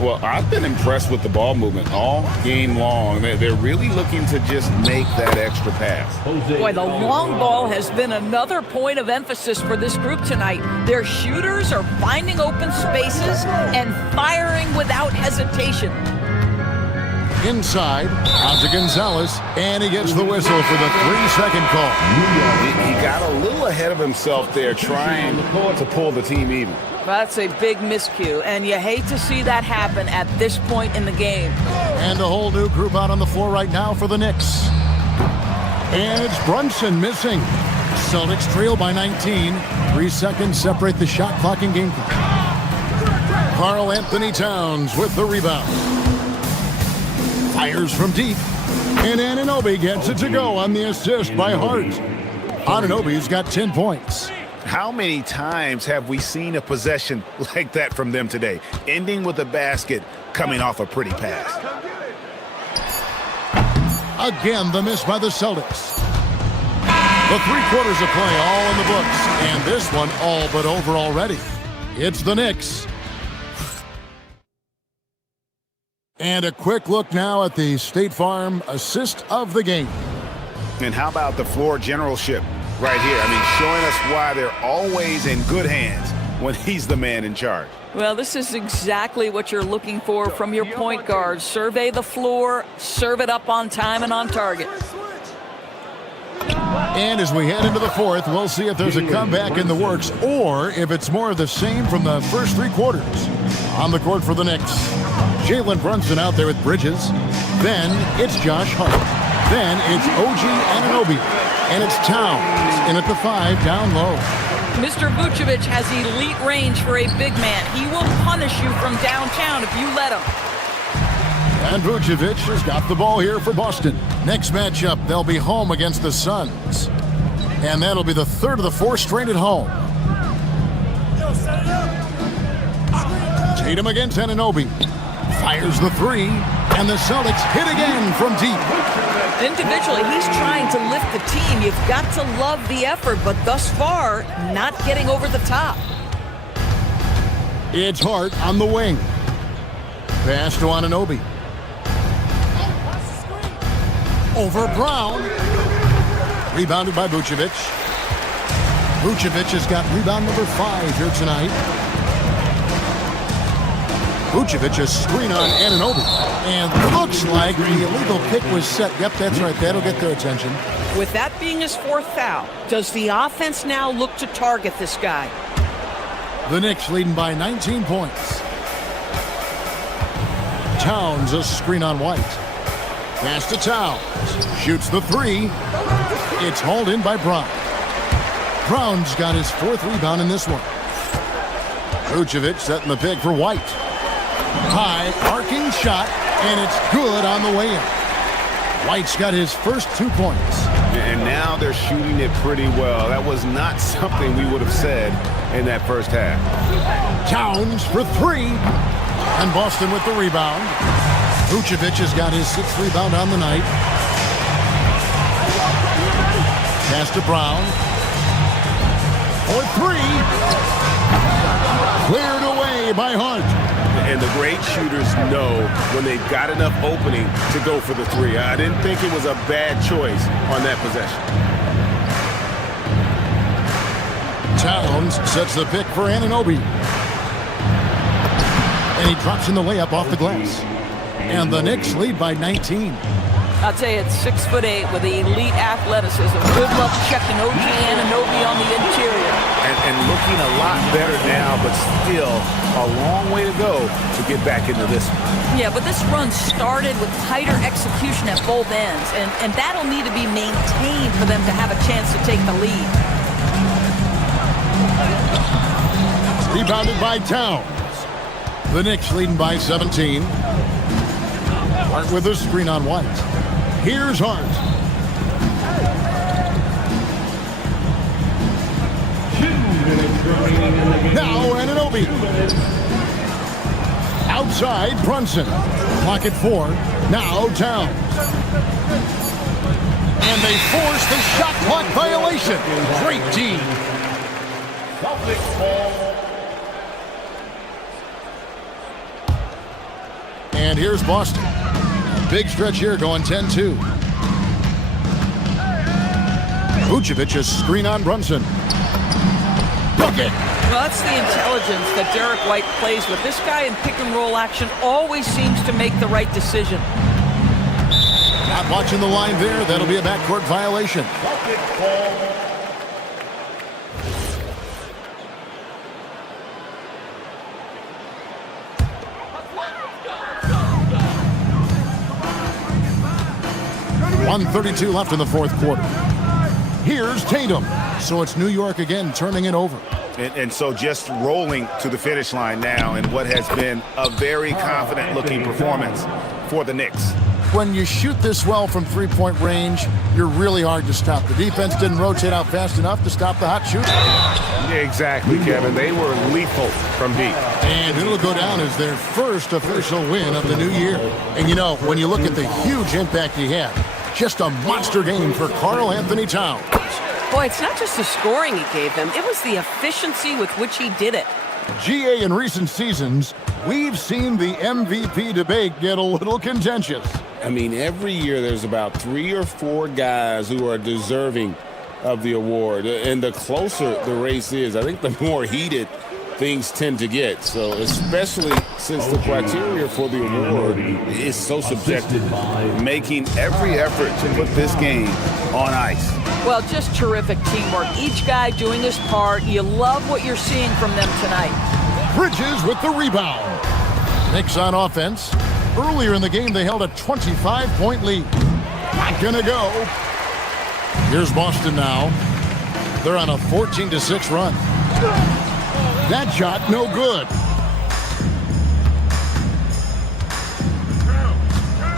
Well, I've been impressed with the ball movement all game long. They're really looking to just make that extra pass. Boy, the long ball has been another point of emphasis for this group tonight. Their shooters are finding open spaces and firing without hesitation. Inside, out to Gonzalez, and he gets the whistle for the 3-second call. He got a little ahead of himself there trying to pull the team even. That's a big miscue, and you hate to see that happen at this point in the game. And a whole new group out on the floor right now for the Knicks. And it's Brunson missing. Celtics trail by 19. 3 seconds separate the shot clock and game clock. Karl Anthony Towns with the rebound. Fires from deep. And Anunoby gets it to go on the assist by Hart. Anunoby's got 10 points. How many times have we seen a possession like that from them today, ending with a basket coming off a pretty pass? Again, the miss by the Celtics. The 3 quarters of play all in the books, and this one all but over already. It's the Knicks. And a quick look now at the State Farm assist of the game. And how about the floor generalship right here? I mean, showing us why they're always in good hands when he's the man in charge. Well, this is exactly what you're looking for from your point guard. Survey the floor, serve it up on time and on target. And as we head into the 4th, we'll see if there's a comeback in the works or if it's more of the same from the first 3 quarters. On the court for the Knicks, Jalen Brunson out there with Bridges. Then it's Josh Hart. Then it's OG Anunoby. And it's Towns in at the 5 down low. Mr. Vucevic has elite range for a big man. He will punish you from downtown if you let him. And Vucevic has got the ball here for Boston. Next matchup, they'll be home against the Suns. And that'll be the 3rd of the 4 straight at home. Tatum against Anunoby. Fires the 3. And the Celtics hit again from deep. Individually, he's trying to lift the team. You've got to love the effort, but thus far, not getting over the top. It's Hart on the wing. Pass to Anunoby. Over Brown. Rebounded by Vucevic. Vucevic has got rebound number 5 here tonight. Vucevic a screen on Anunoby. And looks like the illegal kick was set. Yep, that's right. That'll get their attention. With that being his 4th foul, does the offense now look to target this guy? The Knicks leading by 19 points. Towns a screen on White. Pass to Towns. Shoots the 3. It's hauled in by Brown. Brown's got his 4th rebound in this one. Vucevic setting the pick for White. High arcing shot, and it's good on the way in. White's got his first 2 points. And now they're shooting it pretty well. That was not something we would have said in that first half. Towns for 3. And Boston with the rebound. Vucevic has got his 6th rebound on the night. Pass to Brown. For 3. Cleared away by Hart. And the great shooters know when they've got enough opening to go for the 3. I didn't think it was a bad choice on that possession. Towns sets the pick for Anunoby. And he drops in the layup off the glass. And the Knicks lead by 19. I'll tell you, it's 6'8" with elite athleticism. Good luck checking OG Anunoby on the interior. And looking a lot better now, but still a long way to go to get back into this one. Yeah, but this run started with tighter execution at both ends, and that'll need to be maintained for them to have a chance to take the lead. Rebounded by Towns. The Knicks leading by 17. Hart with a screen on White. Here's Hart. Now Anunoby. Outside Brunson. Clock at 4. Now Towns. And they force the shot clock violation. Great team. And here's Boston. Big stretch here going 10-2. Vucevic a screen on Brunson. Bucket. Well, that's the intelligence that Derek White plays with. This guy in pick and roll action always seems to make the right decision. Not watching the line there. That'll be a backcourt violation. .132 left in the 4th quarter. Here's Tatum. So it's New York again turning it over. And so just rolling to the finish line now in what has been a very confident-looking performance for the Knicks. When you shoot this well from three-point range, you're really hard to stop. The defense didn't rotate out fast enough to stop the hot shooter. Exactly, Kevin. They were lethal from deep. And it'll go down as their first official win of the new year. And you know, when you look at the huge impact he had, just a monster game for Karl Anthony Towns. Boy, it's not just the scoring he gave them, it was the efficiency with which he did it. GA, in recent seasons, we've seen the MVP debate get a little contentious. I mean, every year there's about 3 or 4 guys who are deserving of the award. And the closer the race is, I think the more heated things tend to get. So especially since the criteria for the award is so subjective. Making every effort to put this game on ice. Well, just terrific teamwork. Each guy doing his part. You love what you're seeing from them tonight. Bridges with the rebound. Knicks on offense. Earlier in the game, they held a 25-point lead. Not gonna go. Here's Boston now. They're on a 14-6 run. That shot, no good.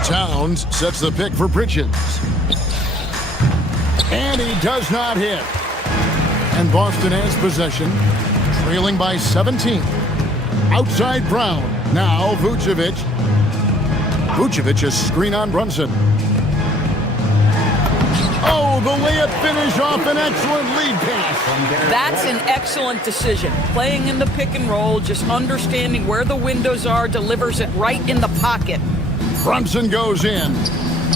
Towns sets the pick for Bridges. And he does not hit. And Boston has possession, trailing by 17. Outside Brown. Now Vucevic. Vucevic is screen on Brunson. Oh, the layup finish off an excellent lead pass. That's an excellent decision. Playing in the pick and roll, just understanding where the windows are, delivers it right in the pocket. Brunson goes in.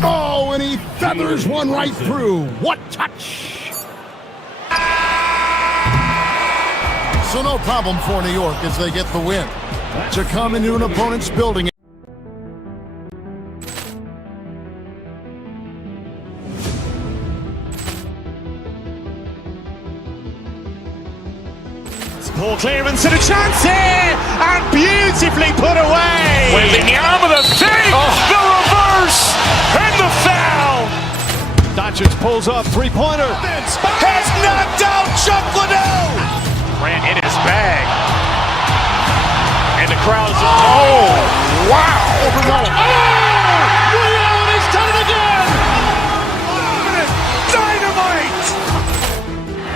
Oh, and he feathers one right through. What touch! So no problem for New York as they get the win. To come into an opponent's building. Poor clearance and a chance here, and beautifully put away. Wembanyama the save, the reverse, and the foul. Doncic pulls up, three-pointer. Has knocked out Chuck Liddell. Ran in his bag. And the crowd's wow! He's done it again. Dynamite.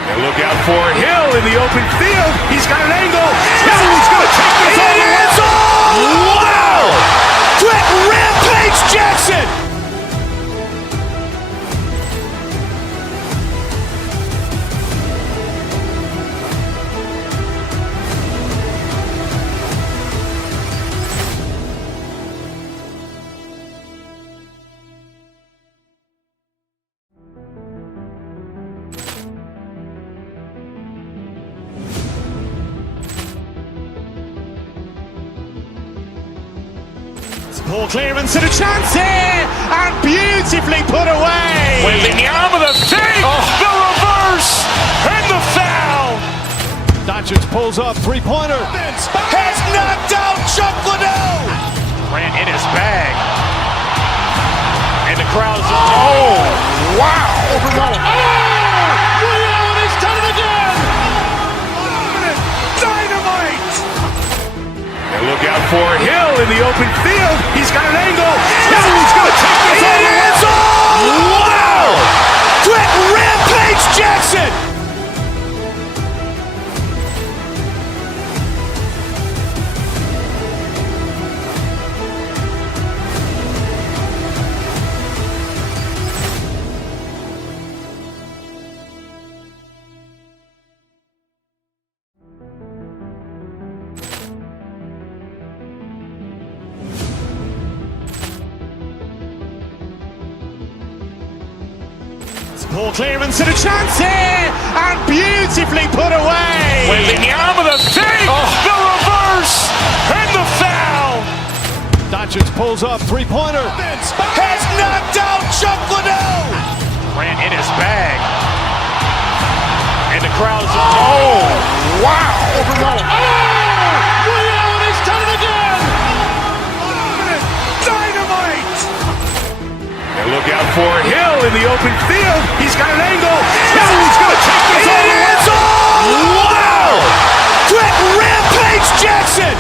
And look out for Hill in the open field. He's got an angle. He's going to take this all the way. Wow! Quick Rampage Jackson. Poor clearance and a chance here, and beautifully put away. Wembanyama the save, the reverse, and the foul. Doncic pulls up, three-pointer. Has knocked out Chuck Liddell. Ran in his bag. And the crowd's wow! He's done it again. Dynamite. And look out for Hill in the open field. He's got an angle. He's going to take this all the way. Wow! Quick Rampage Jackson. Poor clearance and a chance here, and beautifully put away. Wembanyama the save, the reverse, and the foul. Doncic pulls up, three-pointer. Has knocked out Chuck Liddell. Ran in his bag. And the crowd's wow! He's done it again. Dynamite. And look out for Hill in the open field. He's got an angle. He's going to take this all the way. Wow! Quick Rampage Jackson.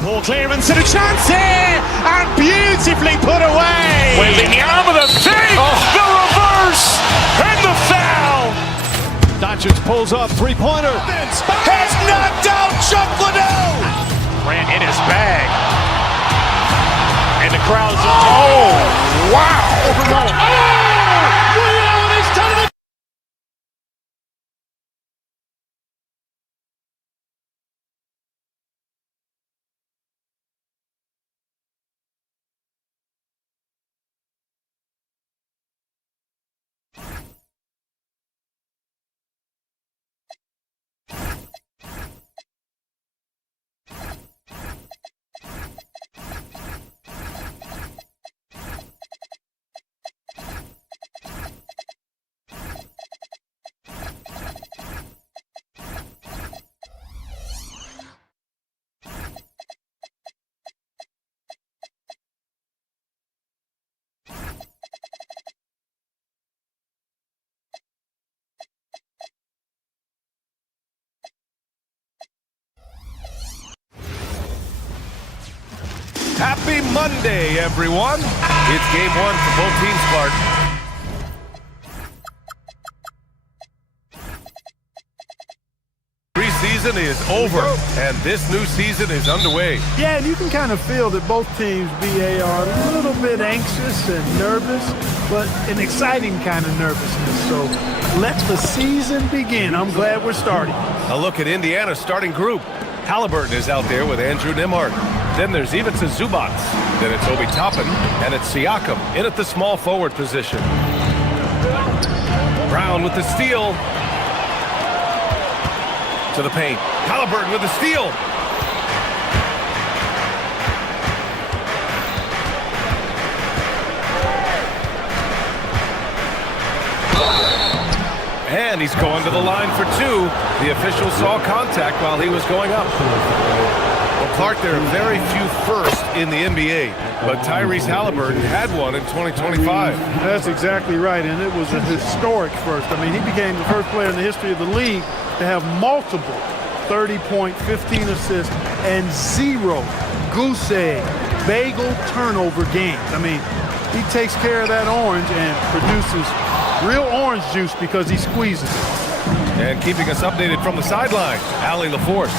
Poor clearance and a chance here, and beautifully put away. Waving the arm of the fake, the reverse, and the foul. Doncic pulls up, three-pointer. Has knocked out Chuck Liddell. Ran in his bag. And the crowd's wow. Happy Monday, everyone. It's game one for both teams, Clark. Preseason is over, and this new season is underway. Yeah, and you can kind of feel that both teams, BA, are a little bit anxious and nervous, but an exciting kind of nervousness. So let the season begin. I'm glad we're starting. A look at Indiana's starting group. Halliburton is out there with Andrew Nembhard. Then there's Ivica Zubac. Then it's Obi Toppin, and it's Siakam in at the small forward position. Brown with the steal. To the paint. Halliburton with the steal. And he's going to the line for two. The official saw contact while he was going up. Well, Clark, there are very few firsts in the NBA, but Tyrese Halliburton had one in 2025. That's exactly right, and it was a historic first. I mean, he became the first player in the history of the league to have multiple 30-point, 15 assists, and 0 goose egg, bagel turnover games. I mean, he takes care of that orange and produces real orange juice because he squeezes it. And keeping us updated from the sideline, Allie LaForce.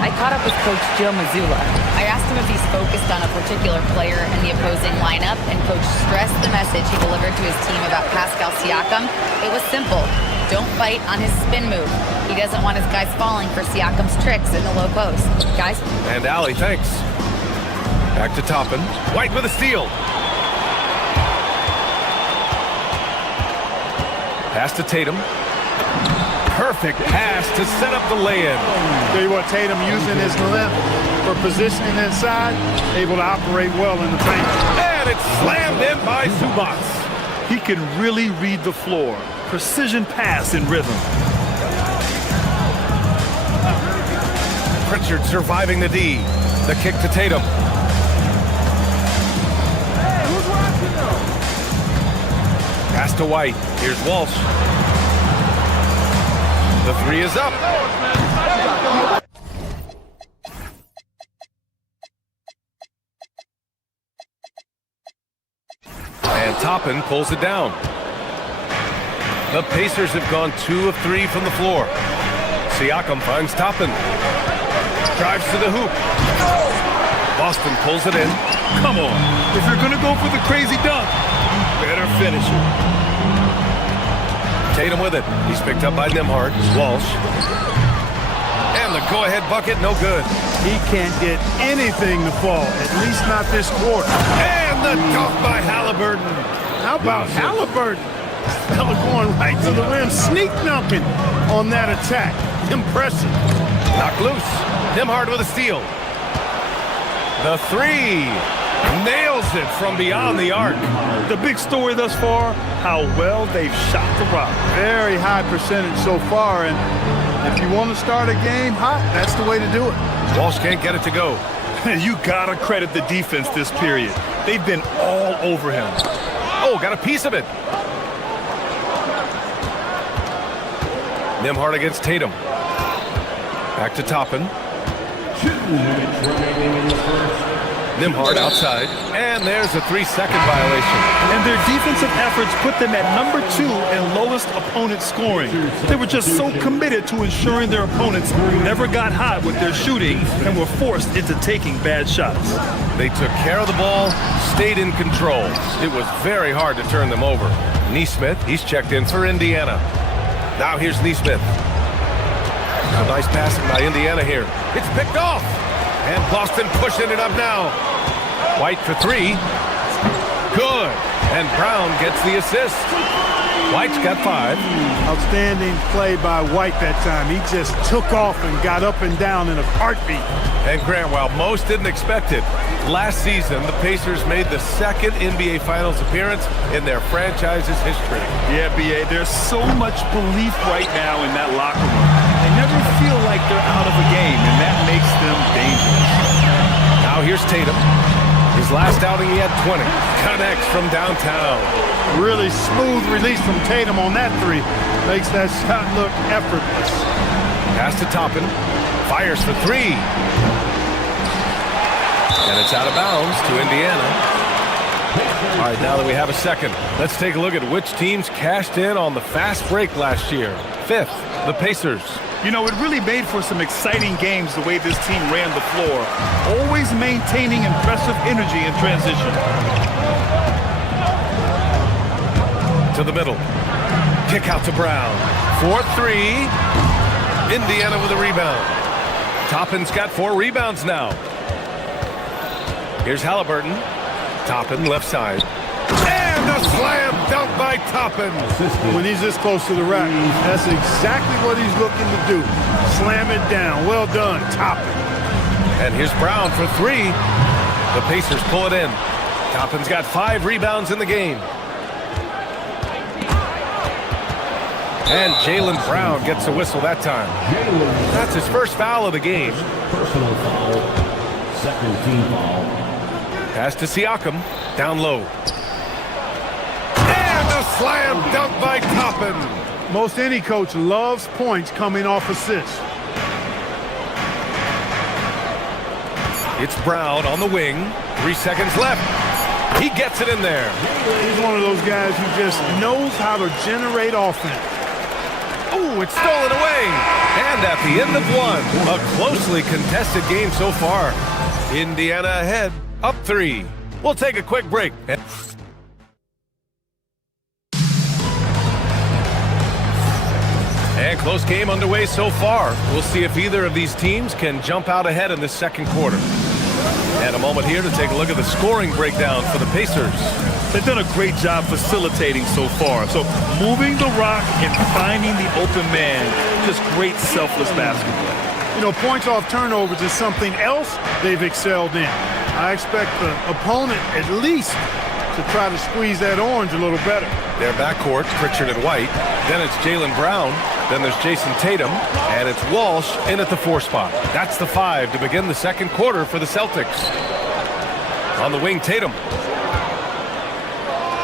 I caught up with Coach Joe Mazzulla. I asked him if he's focused on a particular player in the opposing lineup, and Coach stressed the message he delivered to his team about Pascal Siakam. It was simple. Don't fight on his spin move. He doesn't want his guys falling for Siakam's tricks in the low post. Guys? And Allie, thanks. Back to Toppin. White with a steal. Pass to Tatum. Perfect pass to set up the lay-in. Tell you what, Tatum using his length for positioning inside, able to operate well in the paint. And it's slammed in by Zubac. He can really read the floor. Precision pass in rhythm. Pritchard surviving the D. The kick to Tatum. Pass to White. Here's Walsh. The three is up. And Toppin pulls it down. The Pacers have gone 2 of 3 from the floor. Siakam finds Toppin. Drives to the hoop. Boston pulls it in. Come on. If you're going to go for the crazy dunk, better finish it. Tatum with it. He's picked up by Nembhard. Walsh. And the go-ahead bucket, no good. He can't get anything to fall, at least not this quarter. And the dunk by Halliburton. How about Halliburton? Fella going right to the rim, sneak dunking on that attack. Impressive. Knocked loose. Nembhard with a steal. The three. Nails it from beyond the arc. The big story thus far, how well they've shot the rock. Very high percentage so far, and if you want to start a game hot, that's the way to do it. Walsh can't get it to go. You gotta credit the defense this period. They've been all over him. Oh, got a piece of it. Nembhard against Tatum. Back to Toppin. minutes remaining in the first. Nimhard outside, and there's a 3-second violation. And their defensive efforts put them at number 2 in lowest opponent scoring. They were just so committed to ensuring their opponents never got hot with their shooting and were forced into taking bad shots. They took care of the ball, stayed in control. It was very hard to turn them over. Neesmith, he's checked in for Indiana. Now here's Neesmith. A nice passing by Indiana here. It's picked off. And Boston pushing it up now. White for 3. Good. And Brown gets the assist. White's got 5. Outstanding play by White that time. He just took off and got up and down in a heartbeat. And Grant, while most didn't expect it, last season the Pacers made the 2nd NBA Finals appearance in their franchise's history. Yeah, B.A., there's so much belief right now in that locker room. They never feel like they're out of a game, and that makes them dangerous. Now here's Tatum. His last outing, he had 20. Connects from downtown. Really smooth release from Tatum on that 3. Makes that shot look effortless. Pass to Toppin. Fires for 3. And it's out of bounds to Indiana. All right, now that we have a second, let's take a look at which teams cashed in on the fast break last year. 5th, the Pacers. You know, it really made for some exciting games the way this team ran the floor, always maintaining impressive energy in transition. To the middle. Kick out to Brown. 4-3. Indiana with a rebound. Toppin's got 4 rebounds now. Here's Halliburton. Toppin left side. And a slam dunk by Toppin. When he's this close to the rack, that's exactly what he's looking to do. Slam it down. Well done, Toppin. And here's Brown for 3. The Pacers pull it in. Toppin's got 5 rebounds in the game. And Jaylen Brown gets a whistle that time. That's his first foul of the game. Personal foul. 2nd team foul. Pass to Siakam. Down low. And a slam dunk by Toppin. Most any coach loves points coming off assists. It's Brown on the wing. 3 seconds left. He gets it in there. He's one of those guys who just knows how to generate offense. Oh, it's stolen away. And at the end of 1, a closely contested game so far. Indiana ahead, up 3. We'll take a quick break. And close game underway so far. We'll see if either of these teams can jump out ahead in the 2nd quarter. And a moment here to take a look at the scoring breakdown for the Pacers. They've done a great job facilitating so far. So moving the rock and finding the open man, just great selfless basketball. You know, points off turnovers is something else they've excelled in. I expect the opponent at least to try to squeeze that orange a little better. Their backcourt, Pritchard and White. Then it's Jaylen Brown. Then there's Jason Tatum. And it's Walsh in at the 4 spot. That's the 5 to begin the 2nd quarter for the Celtics. On the wing, Tatum.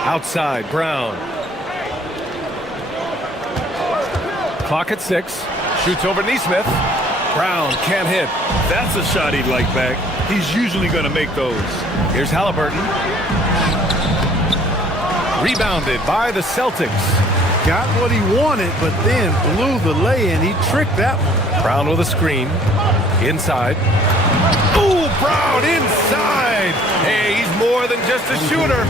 Outside, Brown. Clock at 6. Shoots over Neesmith. Brown can't hit. That's a shot he'd like back. He's usually going to make those. Here's Halliburton. Rebounded by the Celtics. Got what he wanted, but then blew the lay-in. He tricked that one. Brown with a screen. Inside. Ooh, Brown inside. Hey, he's more than just a shooter.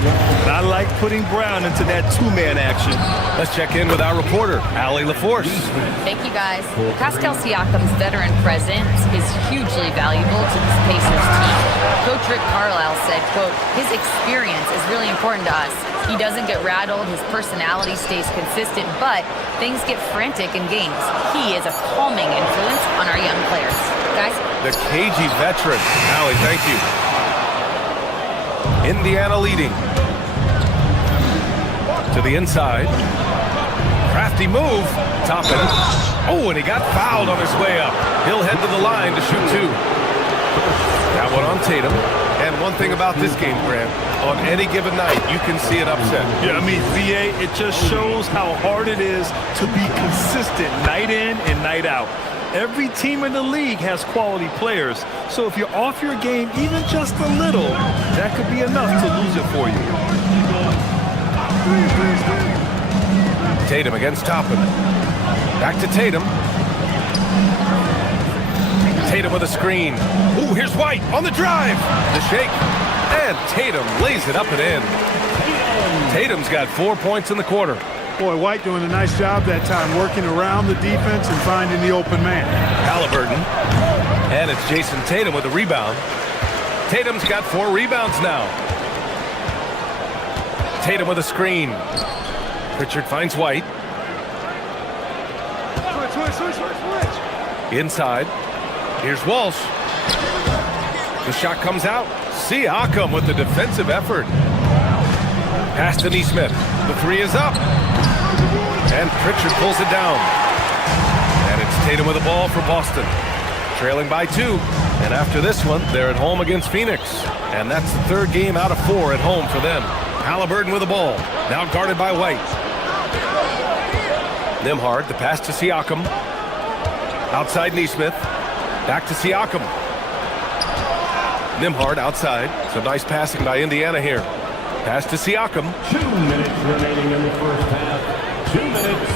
I like putting Brown into that 2-man action. Let's check in with our reporter, Allie LaForce. Thank you, guys. Pascal Siakam's veteran presence is hugely valuable to this Pacers team. Coach Rick Carlisle said, quote, his experience is really important to us. He doesn't get rattled, his personality stays consistent, but things get frantic in games. He is a calming influence on our young players. Guys? The cagey veteran. Allie, thank you. Indiana leading. To the inside. Crafty move. Toppin. Oh, and he got fouled on his way up. He'll head to the line to shoot 2. That one on Tatum. And one thing about this game, Grant, on any given night, you can see an upset. Yeah, I mean, VA, it just shows how hard it is to be consistent night in and night out. Every team in the league has quality players. So if you're off your game even just a little, that could be enough to lose it for you. Tatum against Toppin. Back to Tatum. Tatum with a screen. Ooh, here's White on the drive. The shake. And Tatum lays it up and in. Tatum's got 4 points in the quarter. Boy, White doing a nice job that time, working around the defense and finding the open man. Halliburton. And it's Jason Tatum with a rebound. Tatum's got 4 rebounds now. Tatum with a screen. Pritchard finds White. Inside. Here's Walsh. The shot comes out. Siakam with the defensive effort. Pass to Neesmith. The 3 is up. And Pritchard pulls it down. And it's Tatum with the ball for Boston. Trailing by 2. And after this one, they're at home against Phoenix. And that's the 3rd game out of 4 at home for them. Halliburton with the ball. Now guarded by White. Nembhard, the pass to Siakam. Outside Neesmith. Back to Siakam. Nembhard outside. Some nice passing by Indiana here. Pass to Siakam. 2 minutes remaining in the first half. 2 minutes.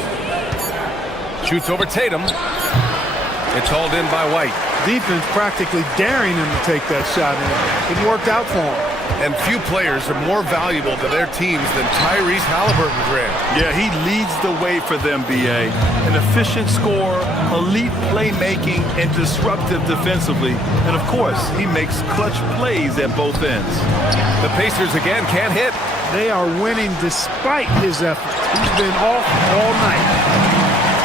Shoots over Tatum. It's hauled in by White. Defense practically daring him to take that shot, and it worked out for him. And few players are more valuable to their teams than Tyrese Halliburton, Grant. Yeah, he leads the way for them, B.A. An efficient scorer, elite playmaking, and disruptive defensively. And, of course, he makes clutch plays at both ends. The Pacers, again, can't hit. They are winning despite his efforts. He's been off all night.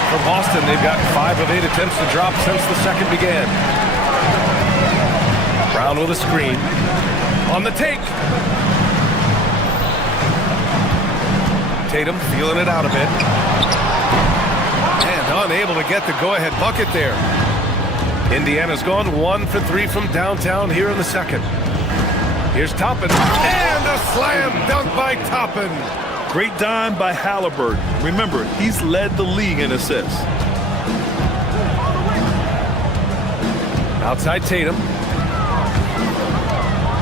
For Boston, they've gotten 5 of 8 attempts to drop since the second began. Brown with a screen. On the take. Tatum feeling it out a bit. And unable to get the go-ahead bucket there. Indiana's gone 1 for 3 from downtown here in the second. Here's Toppin. And a slam dunk by Toppin. Great dime by Halliburton. Remember, he's led the league in assists. Outside Tatum.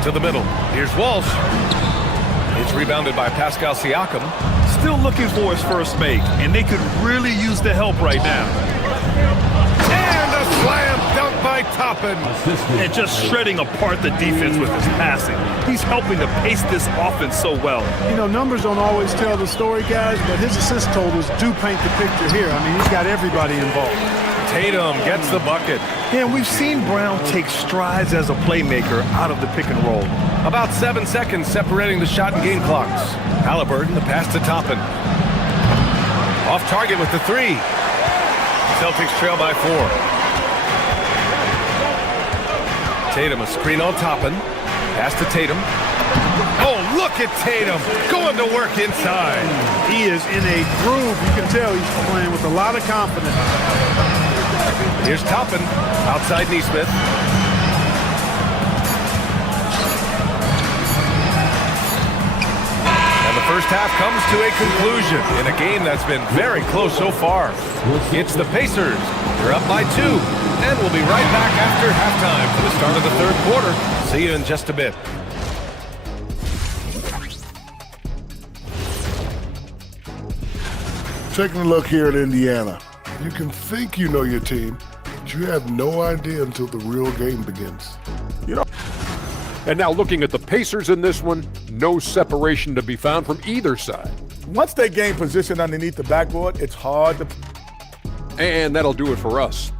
To the middle. Here's Walsh. It's rebounded by Pascal Siakam. Still looking for his first make, and they could really use the help right now. And a slam dunk by Toppin. And just shredding apart the defense with his passing. He's helping to pace this offense so well. You know, numbers don't always tell the story, guys, but his assist totals do paint the picture here. I mean, he's got everybody involved. Tatum gets the bucket. Yeah, we've seen Brown take strides as a playmaker out of the pick and roll. About 7 seconds separating the shot and game clocks. Halliburton, the pass to Toppin. Off target with the 3. Celtics trail by 4. Tatum, a screen on Toppin. Pass to Tatum. Oh, look at Tatum going to work inside. He is in a groove. You can tell he's playing with a lot of confidence. Here's Toppin, outside Neesmith. And the first half comes to a conclusion in a game that's been very close so far. It's the Pacers. They're up by 2. And we'll be right back after halftime for the start of the 3rd quarter. See you in just a bit. Taking a look here at Indiana. You can think you know your team, but you have no idea until the real game begins. You know. And now looking at the Pacers in this one, no separation to be found from either side. Once they gain position underneath the backboard, it's hard to... And that'll do it for us.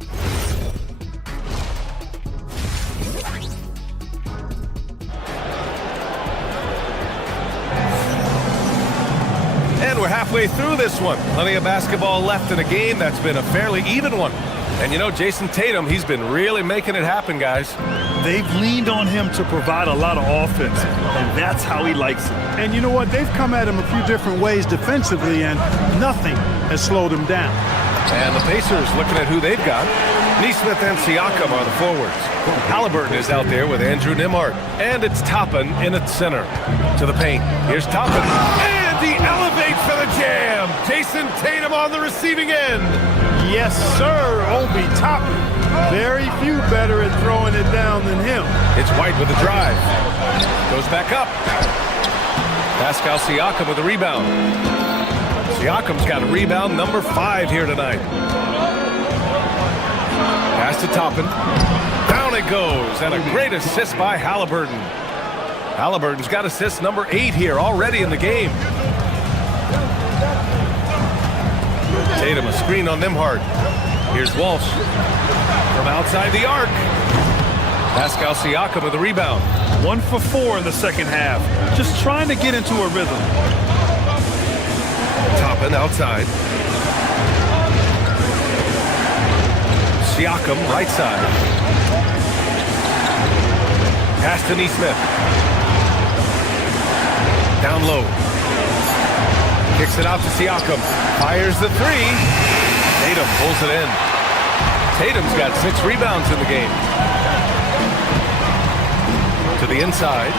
And we're halfway through this one. Plenty of basketball left in a game that's been a fairly even one. And you know, Jason Tatum, he's been really making it happen, guys. They've leaned on him to provide a lot of offense, and that's how he likes it. And you know what? They've come at him a few different ways defensively, and nothing has slowed him down. And the Pacers looking at who they've got. Neesmith and Siakam are the forwards. Halliburton is out there with Andrew Nembhard. And it's Toppin in its center. To the paint. Here's Toppin. And he elevates for the jam. Jason Tatum on the receiving end. Yes, sir. Obi Toppin. Very few better at throwing it down than him. It's White with the drive. Goes back up. Pascal Siakam with the rebound. Siakam's got a rebound number 5 here tonight. Pass to Toppin. Down it goes, and a great assist by Halliburton. Halliburton's got assist number 8 here already in the game. Tatum, a screen on Nembhard. Here's Walsh from outside the arc. Pascal Siakam with the rebound. 1 for 4 in the second half. Just trying to get into a rhythm. Toppin outside. Siakam right side. Pass to Nesmith. Down low. Kicks it out to Siakam. Fires the 3. Tatum pulls it in. Tatum's got 6 rebounds in the game. To the inside.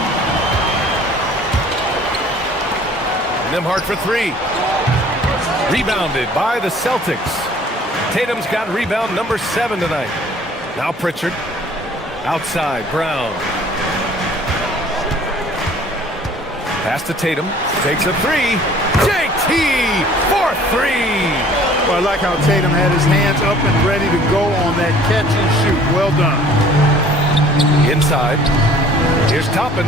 Nembhard for 3. Rebounded by the Celtics. Tatum's got rebound number 7 tonight. Now Pritchard. Outside, Brown. Pass to Tatum. Takes a 3. JT for 3. Well, I like how Tatum had his hands up and ready to go on that catch and shoot. Well done. Inside. Here's Toppin.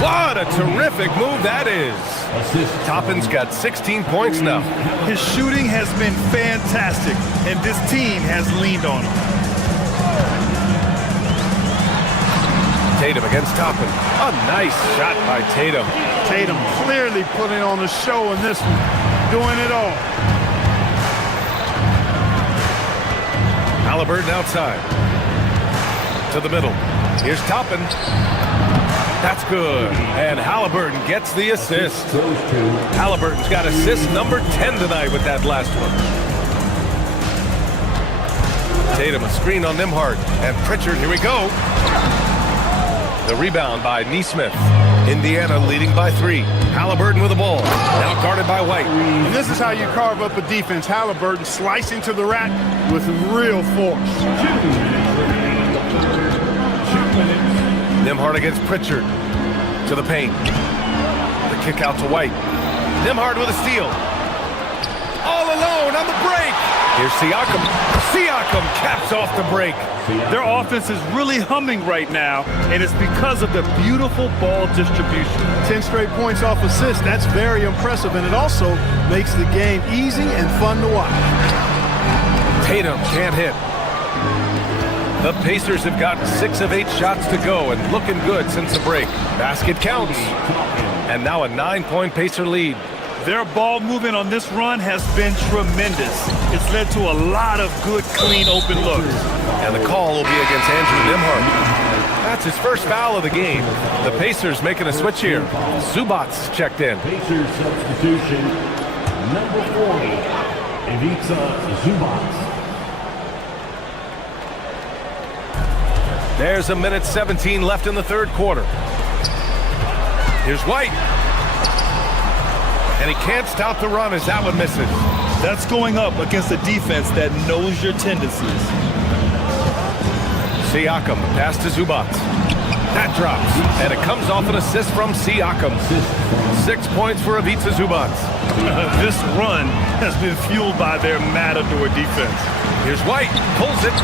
What a terrific move that is. Toppin's got 16 points now. His shooting has been fantastic, and this team has leaned on him. Tatum against Toppin. A nice shot by Tatum. Tatum clearly putting on a show in this one. Doing it all. Halliburton outside. To the middle. Here's Toppin. That's good. And Halliburton gets the assist. Halliburton's got assist number 10 tonight with that last one. Tatum, a screen on Nembhard. And Pritchard, here we go. The rebound by Nesmith. Indiana leading by 3. Halliburton with the ball. Now guarded by White. And this is how you carve up a defense. Halliburton slicing to the rack with real force. Nembhard against Pritchard. To the paint. The kick out to White. Nembhard with a steal. All alone on the break. Here's Siakam. Siakam caps off the break. Their offense is really humming right now, and it's because of the beautiful ball distribution. 10 straight points off assists. That's very impressive, and it also makes the game easy and fun to watch. Tatum can't hit. The Pacers have gotten 6 of 8 shots to go and looking good since the break. Basket counts. And now a 9-point Pacer lead. Their ball movement on this run has been tremendous. It's led to a lot of good, clean, open looks. And the call will be against Andrew Nembhard. That's his first foul of the game. The Pacers making a switch here. Zubac checked in. Pacers substitution, number 40, Ivica Zubac. There's a minute 17 left in the third quarter. Here's White. And he can't stop the run as that one misses. That's going up against a defense that knows your tendencies. Siakam, pass to Zubac. That drops, and it comes off an assist from Siakam. 6 points for Ivica Zubac. This run has been fueled by their matador defense. Here's White, pulls it.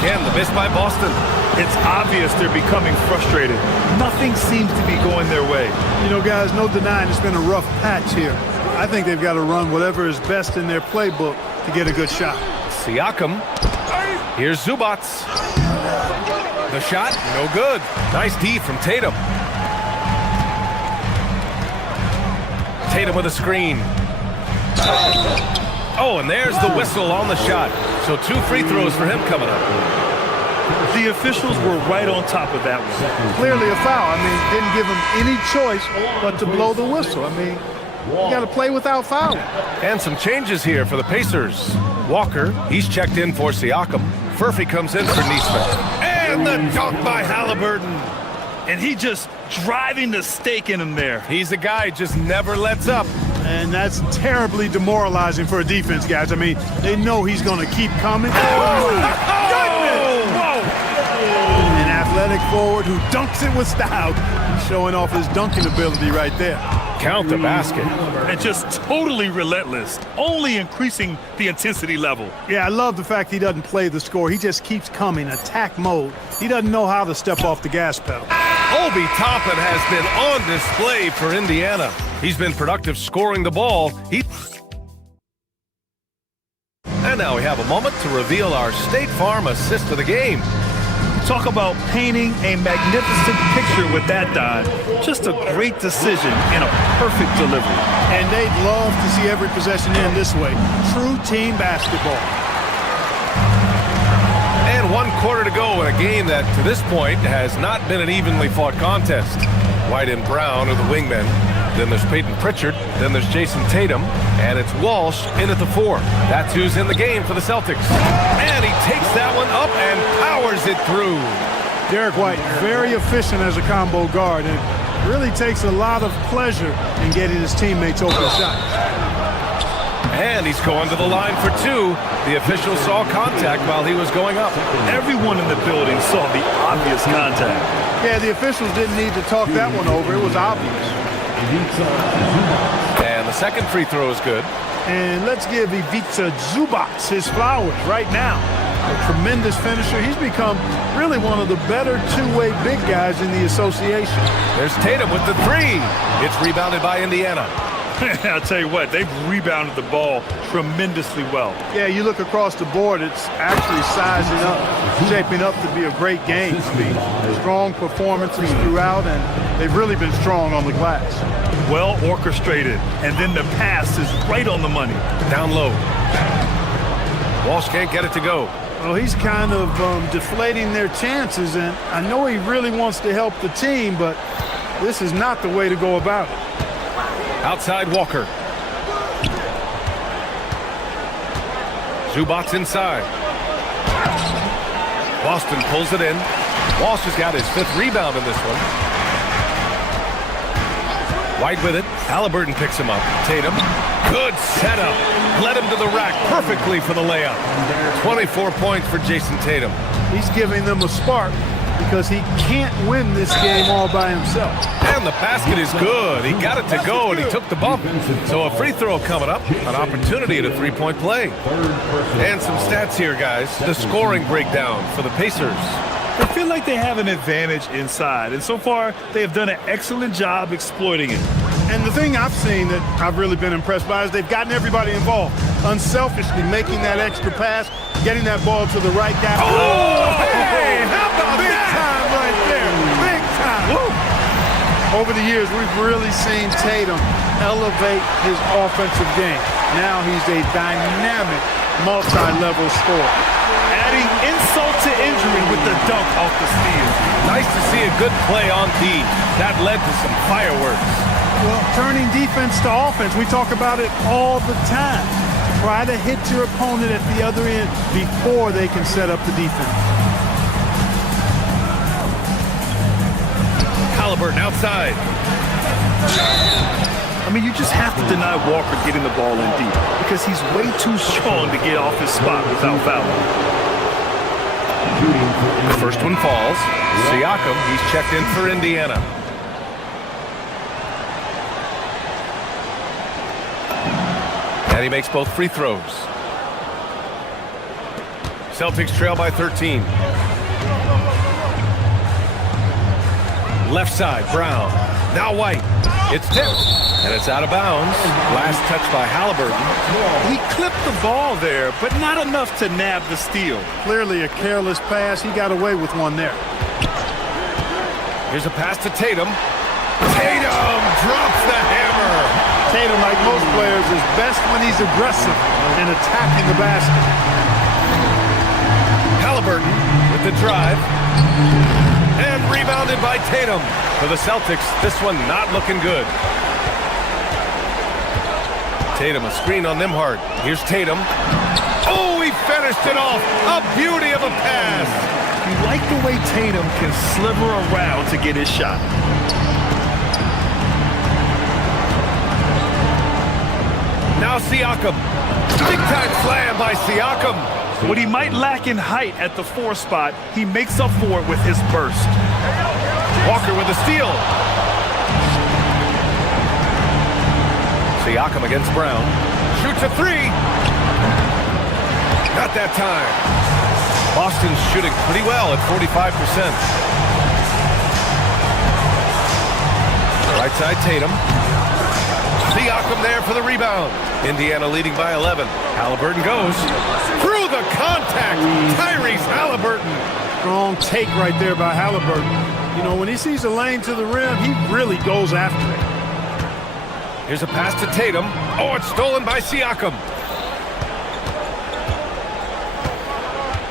Again, the miss by Boston. It's obvious they're becoming frustrated. Nothing seems to be going their way. You know, guys, no denying it's been a rough patch here. I think they've got to run whatever is best in their playbook to get a good shot. Siakam. Here's Zubac. The shot, no good. Nice D from Tatum. Tatum with a screen. Oh, and there's the whistle on the shot. So 2 free throws for him coming up. The officials were right on top of that one. Clearly a foul. I mean, didn't give him any choice but to blow the whistle. I mean, you got to play without fouling. And some changes here for the Pacers. Walker, he's checked in for Siakam. Furphy comes in for Nesmith. And the dunk by Halliburton. And he just driving the stake in him there. He's a guy just never lets up. And that's terribly demoralizing for a defense, guys. I mean, they know he's going to keep coming. Oh, goodness! Whoa! An athletic forward who dunks it with style. Showing off his dunking ability right there. Count the basket. And just totally relentless, only increasing the intensity level. Yeah, I love the fact he doesn't play the score. He just keeps coming, attack mode. He doesn't know how to step off the gas pedal. Obi Toppin has been on display for Indiana. He's been productive scoring the ball. And now we have a moment to reveal our State Farm assist of the game. Talk about painting a magnificent picture with that dive. Just a great decision and a perfect delivery. And they'd love to see every possession end this way. True team basketball. And 1 quarter to go in a game that, to this point, has not been an evenly fought contest. White and Brown are the wingmen. Then there's Peyton Pritchard. Then there's Jason Tatum. And it's Walsh in at the 4. That's who's in the game for the Celtics. And he takes that one up and powers it through. Derek White, very efficient as a combo guard and really takes a lot of pleasure in getting his teammates open shots. And he's going to the line for 2. The official saw contact while he was going up. Everyone in the building saw the obvious contact. Yeah, the officials didn't need to talk that one over. It was obvious. And the second free throw is good. And let's give Ivica Zubac his flowers right now. A tremendous finisher. He's become really one of the better two-way big guys in the association. There's Tatum with the 3. It's rebounded by Indiana. I'll tell you what, they've rebounded the ball tremendously well. Yeah, you look across the board, it's actually sizing up, shaping up to be a great game. I mean, strong performances throughout, and they've really been strong on the glass. Well orchestrated, and then the pass is right on the money. Down low. Walsh can't get it to go. Well, he's kind of deflating their chances, and I know he really wants to help the team, but this is not the way to go about it. Outside Walker. Zubac's inside. Boston pulls it in. Walsh has got his 5th rebound in this one. White with it. Halliburton picks him up. Tatum. Good setup. Led him to the rack perfectly for the layup. 24 points for Jason Tatum. He's giving them a spark because he can't win this game all by himself. And the basket is good. He got it to go, and he took the bump. So a free throw coming up, an opportunity at a 3-point play. And some stats here, guys. The scoring breakdown for the Pacers. They feel like they have an advantage inside, and so far they have done an excellent job exploiting it. And the thing I've seen that I've really been impressed by is they've gotten everybody involved, unselfishly making that extra pass, getting that ball to the right guy. Oh, hey, how about big that? time right there, big time. Woo. Over the years, we've really seen Tatum elevate his offensive game. Now he's a dynamic, multi-level scorer. Adding insult to injury with the dunk off the steal. Nice to see a good play on D. That led to some fireworks. Well, turning defense to offense, we talk about it all the time. Try to hit your opponent at the other end before they can set up the defense. Halliburton outside. I mean, you just have to deny Walker getting the ball in deep because he's way too strong to get off his spot without fouling. The first one falls. Siakam, he's checked in for Indiana. And he makes both free throws. Celtics trail by 13. Left side, Brown. Now White. It's tipped, and it's out of bounds. Last touch by Halliburton. He clipped the ball there, but not enough to nab the steal. Clearly a careless pass. He got away with one there. Here's a pass to Tatum. Tatum drops the hammer. Tatum, like most players, is best when he's aggressive and attacking the basket. Halliburton with the drive. And rebounded by Tatum. For the Celtics, this one not looking good. Tatum, a screen on Nembhard. Here's Tatum. Oh, he finished it off. A beauty of a pass. You like the way Tatum can sliver around to get his shot. Now Siakam. Big time slam by Siakam. What he might lack in height at the 4 spot, he makes up for it with his burst. Walker with a steal. Siakam against Brown. Shoots a 3. Not that time. Boston's shooting pretty well at 45%. Right side Tatum. Siakam there for the rebound. Indiana leading by 11. Halliburton goes through the contact. Tyrese Halliburton. Strong take right there by Halliburton. You know, when he sees a lane to the rim, he really goes after it. Here's a pass to Tatum. Oh, it's stolen by Siakam.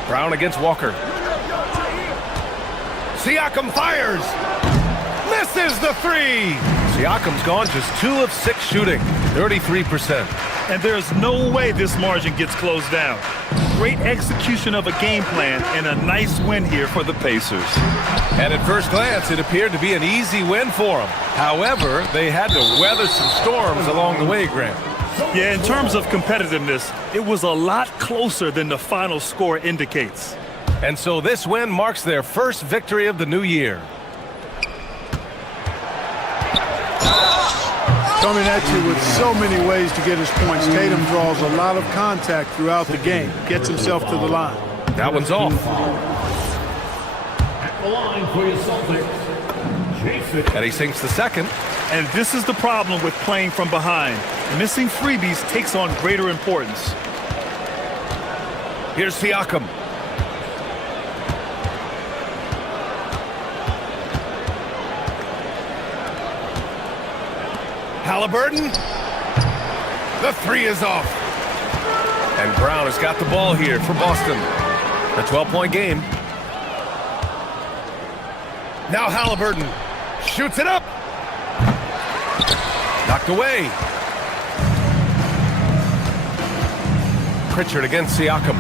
Brown against Walker. Siakam fires. Misses the 3. Siakam's gone just 2 of 6 shooting, 33%. And there's no way this margin gets closed down. Great execution of a game plan and a nice win here for the Pacers. And at first glance, it appeared to be an easy win for them. However, they had to weather some storms along the way, Grant. Yeah, in terms of competitiveness, it was a lot closer than the final score indicates. And so this win marks their first victory of the new year. Coming at you with so many ways to get his points. Tatum draws a lot of contact throughout the game. Gets himself to the line. That one's off. At the line for your Celtics, Jason. And he sinks the second. And this is the problem with playing from behind. Missing freebies takes on greater importance. Here's Siakam. Halliburton. The 3 is off. And Brown has got the ball here for Boston. A 12-point game. Now Halliburton shoots it up. Knocked away. Pritchard against Siakam.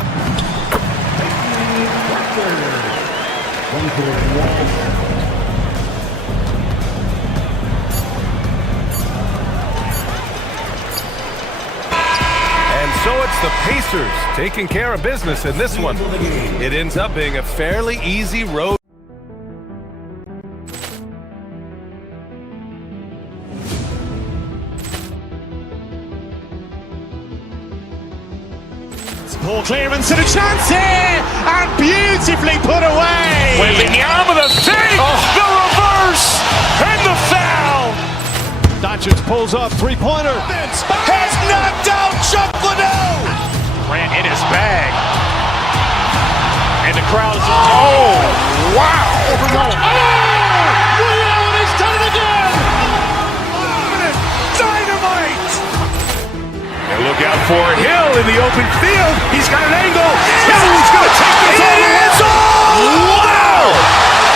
So it's the Pacers taking care of business in this one. It ends up being a fairly easy road. Ball clearance and a chance here, and beautifully put away. Wembanyama with a save, the reverse, and the foul. Doncic pulls up, three-pointer. Has knocked out Chuck Liddell. Grant in his bag. And the crowd is... Oh, wow. Willie Allen has done it again. Dynamite. And look out for Hill in the open field. He's got an angle. Hill's going to take this all the way. Wow!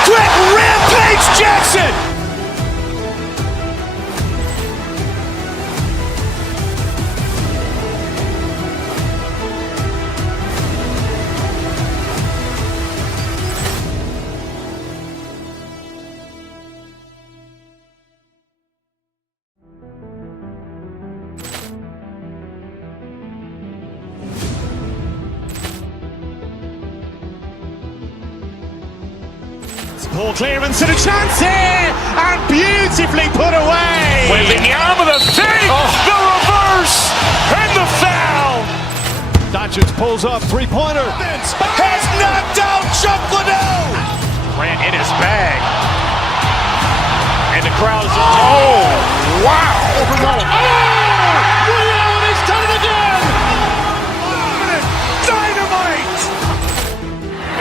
Quick rampage Jackson! Ball clearance and a chance here, and beautifully put away. Wembanyama with a save, the reverse, and the foul. Doncic pulls up, three-pointer. Has knocked out Chuck Liddell. Grant in his bag. And the crowd is... Oh, wow! Willie Allen has done it again. Dynamite.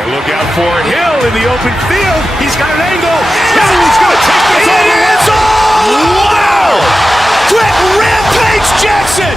And look out for Hill in the open field. He's got an angle. Hill's going to take this all the way. Wow! Quick rampage Jackson!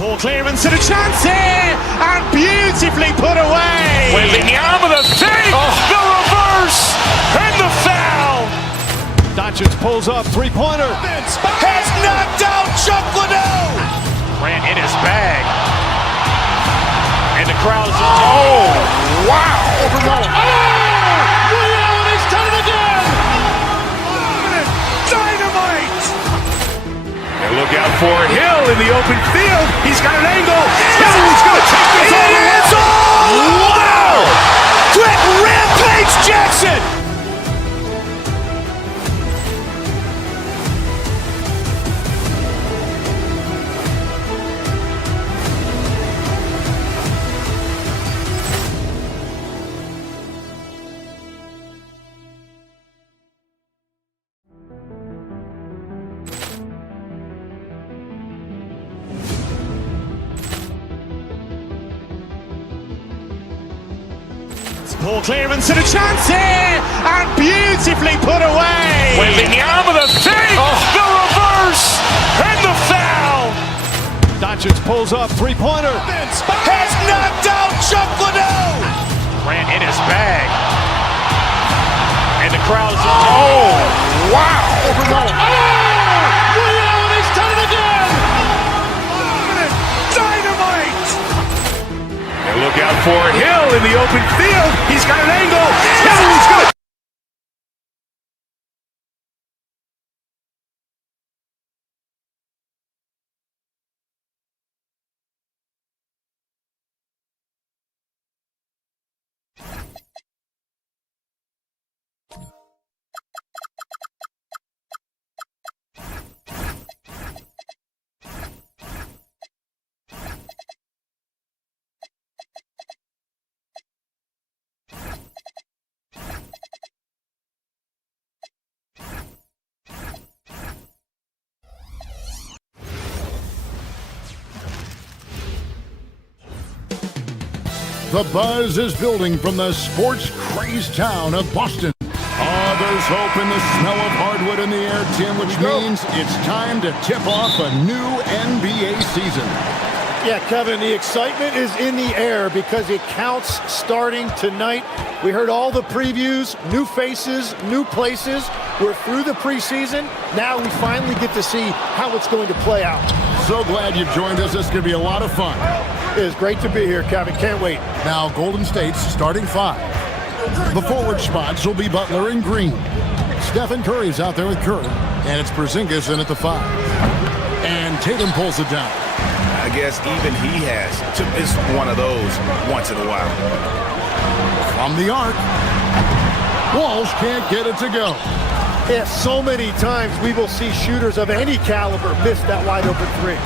Ball clearance and a chance here, and beautifully put away. Wembanyama the fake, the reverse, and the foul. Doncic pulls up, three-pointer. Has knocked out Chuck Liddell. Grant in his bag. And the crowd is, oh, wow. He's done it again. Dynamite. And look out for Hill in the open field. He's got an angle. He's going to take this all the way. Wow. Quick rampage Jackson. Ball clearance and a chance here, and beautifully put away. Wembanyama the fake, the reverse, and the foul. Doncic pulls up, three-pointer. Has knocked out Chuck Liddell. Grant in his bag. And the crowd is, oh, wow. He's done it again. Dynamite. And look out for Hill in the open field. He's got an angle. He's going to. The buzz is building from the sports-crazed town of Boston. There's hope in the smell of hardwood in the air, Tim, which means it's time to tip off a new NBA season. Yeah, Kevin, the excitement is in the air because it counts starting tonight. We heard all the previews, new faces, new places. We're through the preseason. Now we finally get to see how it's going to play out. So glad you've joined us. This is going to be a lot of fun. It is great to be here, Kevin. Can't wait. Now, Golden State's starting five. The forward spots will be Butler and Green. Stephen Curry's out there with Curry, and it's Porzingis in at the five. And Tatum pulls it down. I guess even he has to miss one of those once in a while. From the arc, Walsh can't get it to go. Yeah, so many times we will see shooters of any caliber miss that wide open three.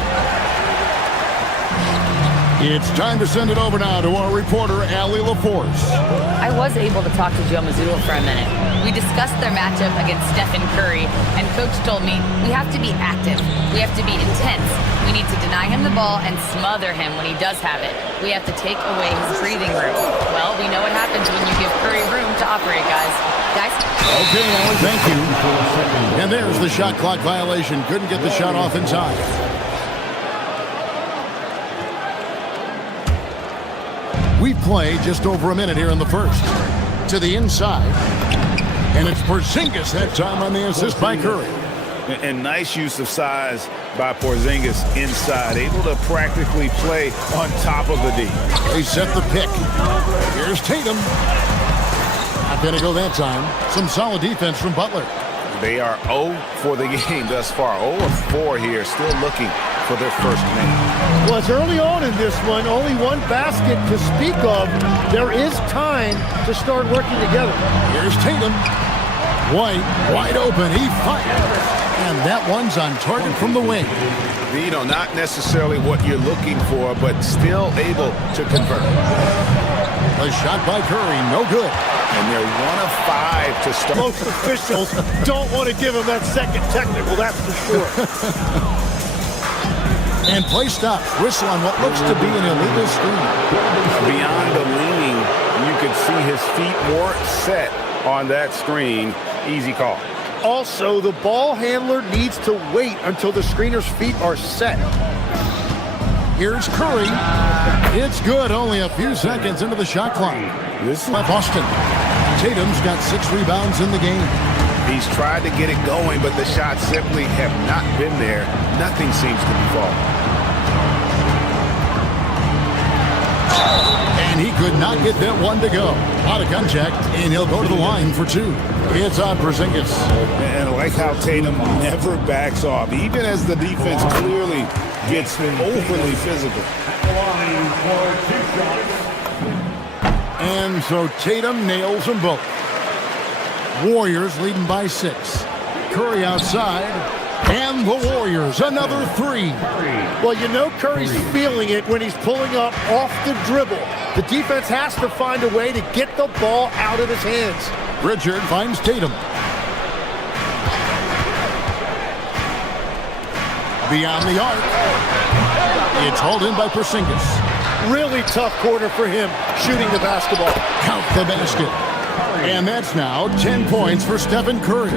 It's time to send it over now to our reporter, Allie LaForce. I was able to talk to Joe Mazzulla for a minute. We discussed their matchup against Stephen Curry, and Coach told me we have to be active. We have to be intense. We need to deny him the ball and smother him when he does have it. We have to take away his breathing room. Well, we know what happens when you give Curry room to operate, guys. Okay, Allie, thank you. And there's the shot clock violation. Couldn't get the shot off in time. We've played just over a minute here in the first. To the inside. And it's Porzingis that time on the assist by Curry. And nice use of size by Porzingis inside. Able to practically play on top of the D. They set the pick. Here's Tatum. Not going to go that time. Some solid defense from Butler. They are 0 for the game thus far. 0 of 4 here. Still looking for their first win. Well, it's early on in this one. Only one basket to speak of. There is time to start working together. Here's Tatum. White, wide open. He fires. And that one's on target from the wing. You know, not necessarily what you're looking for, but still able to convert. A shot by Curry, no good. And they're 1 of 5 to start. Most officials don't want to give him that second technical, that's for sure. And play stops. Whistle on what looks to be an illegal screen. Beyond the leaning, you could see his feet more set on that screen. Easy call. Also, the ball handler needs to wait until the screener's feet are set. Here's Curry. It's good, only a few seconds into the shot clock. This is Boston. Tatum's got 6 rebounds in the game. He's tried to get it going, but the shots simply have not been there. Nothing seems to be falling. And he could not get that one to go. Out of contact, and he'll go to the line for 2. It's on Porzingis. And I like how Tatum never backs off, even as the defense clearly gets overly physical. And so Tatum nails them both. Warriors leading by 6. Curry outside. And the Warriors, another 3. Well, you know Curry's feeling it when he's pulling up off the dribble. The defense has to find a way to get the ball out of his hands. Richard finds Tatum. Beyond the arc. It's hauled in by Porzingis. Really tough quarter for him shooting the basketball. Count the basket. And that's now 10 points for Stephen Curry.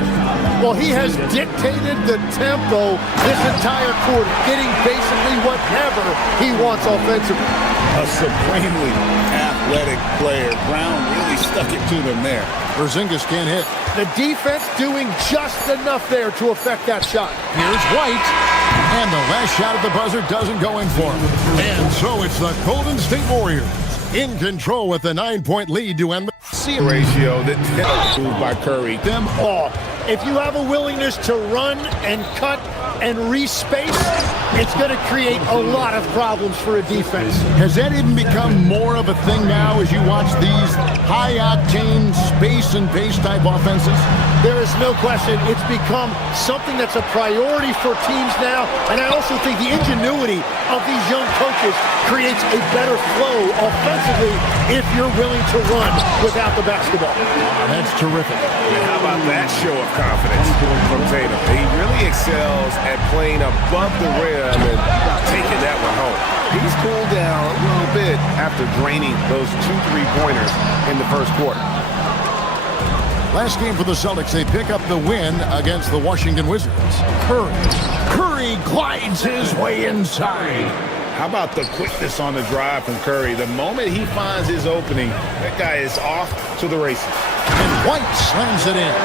Well, he has dictated the tempo this entire quarter, getting basically whatever he wants offensively. A supremely athletic player. Brown really stuck it to them there. Porzingis can't hit. The defense doing just enough there to affect that shot. Here's White. And the last shot at the buzzer doesn't go in for him. And so it's the Golden State Warriors in control with a 9-point lead to end the ratio that moved by Curry. Them all. If you have a willingness to run and cut and respace, it's going to create a lot of problems for a defense. Has that even become more of a thing now as you watch these high-octane space and pace type offenses? There is no question it's become something that's a priority for teams now, and I also think the ingenuity of these young coaches creates a better flow offensively if you're willing to run without the basketball. That's terrific. And how about that show of confidence from Tatum? He really excels at playing above the rim and taking that one home. He's cooled down a little bit after draining those 2 3-pointers in the first quarter. Last game for the Celtics, they pick up the win against the Washington Wizards. Curry glides his way inside. How about the quickness on the drive from Curry? The moment he finds his opening, that guy is off to the races. And White slams it in.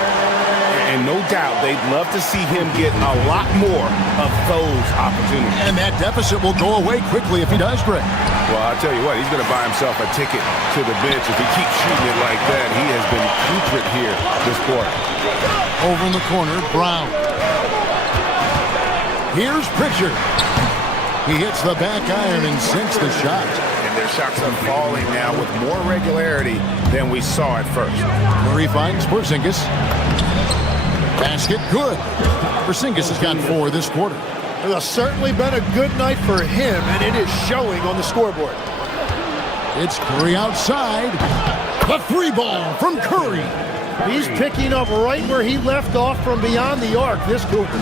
And no doubt they'd love to see him get a lot more of those opportunities. And that deficit will go away quickly if he does, Greg. Well, I'll tell you what, he's going to buy himself a ticket to the bench. If he keeps shooting it like that, he has been putrid here this quarter. Over in the corner, Brown. Here's Pritchard. He hits the back iron and sinks the shot. And their shots are falling now with more regularity than we saw at first. Murray finds Porzingis. Basket good. Porzingis has got 4 this quarter. It has certainly been a good night for him, and it is showing on the scoreboard. It's Curry outside. The 3 ball from Curry. He's picking up right where he left off from beyond the arc this quarter.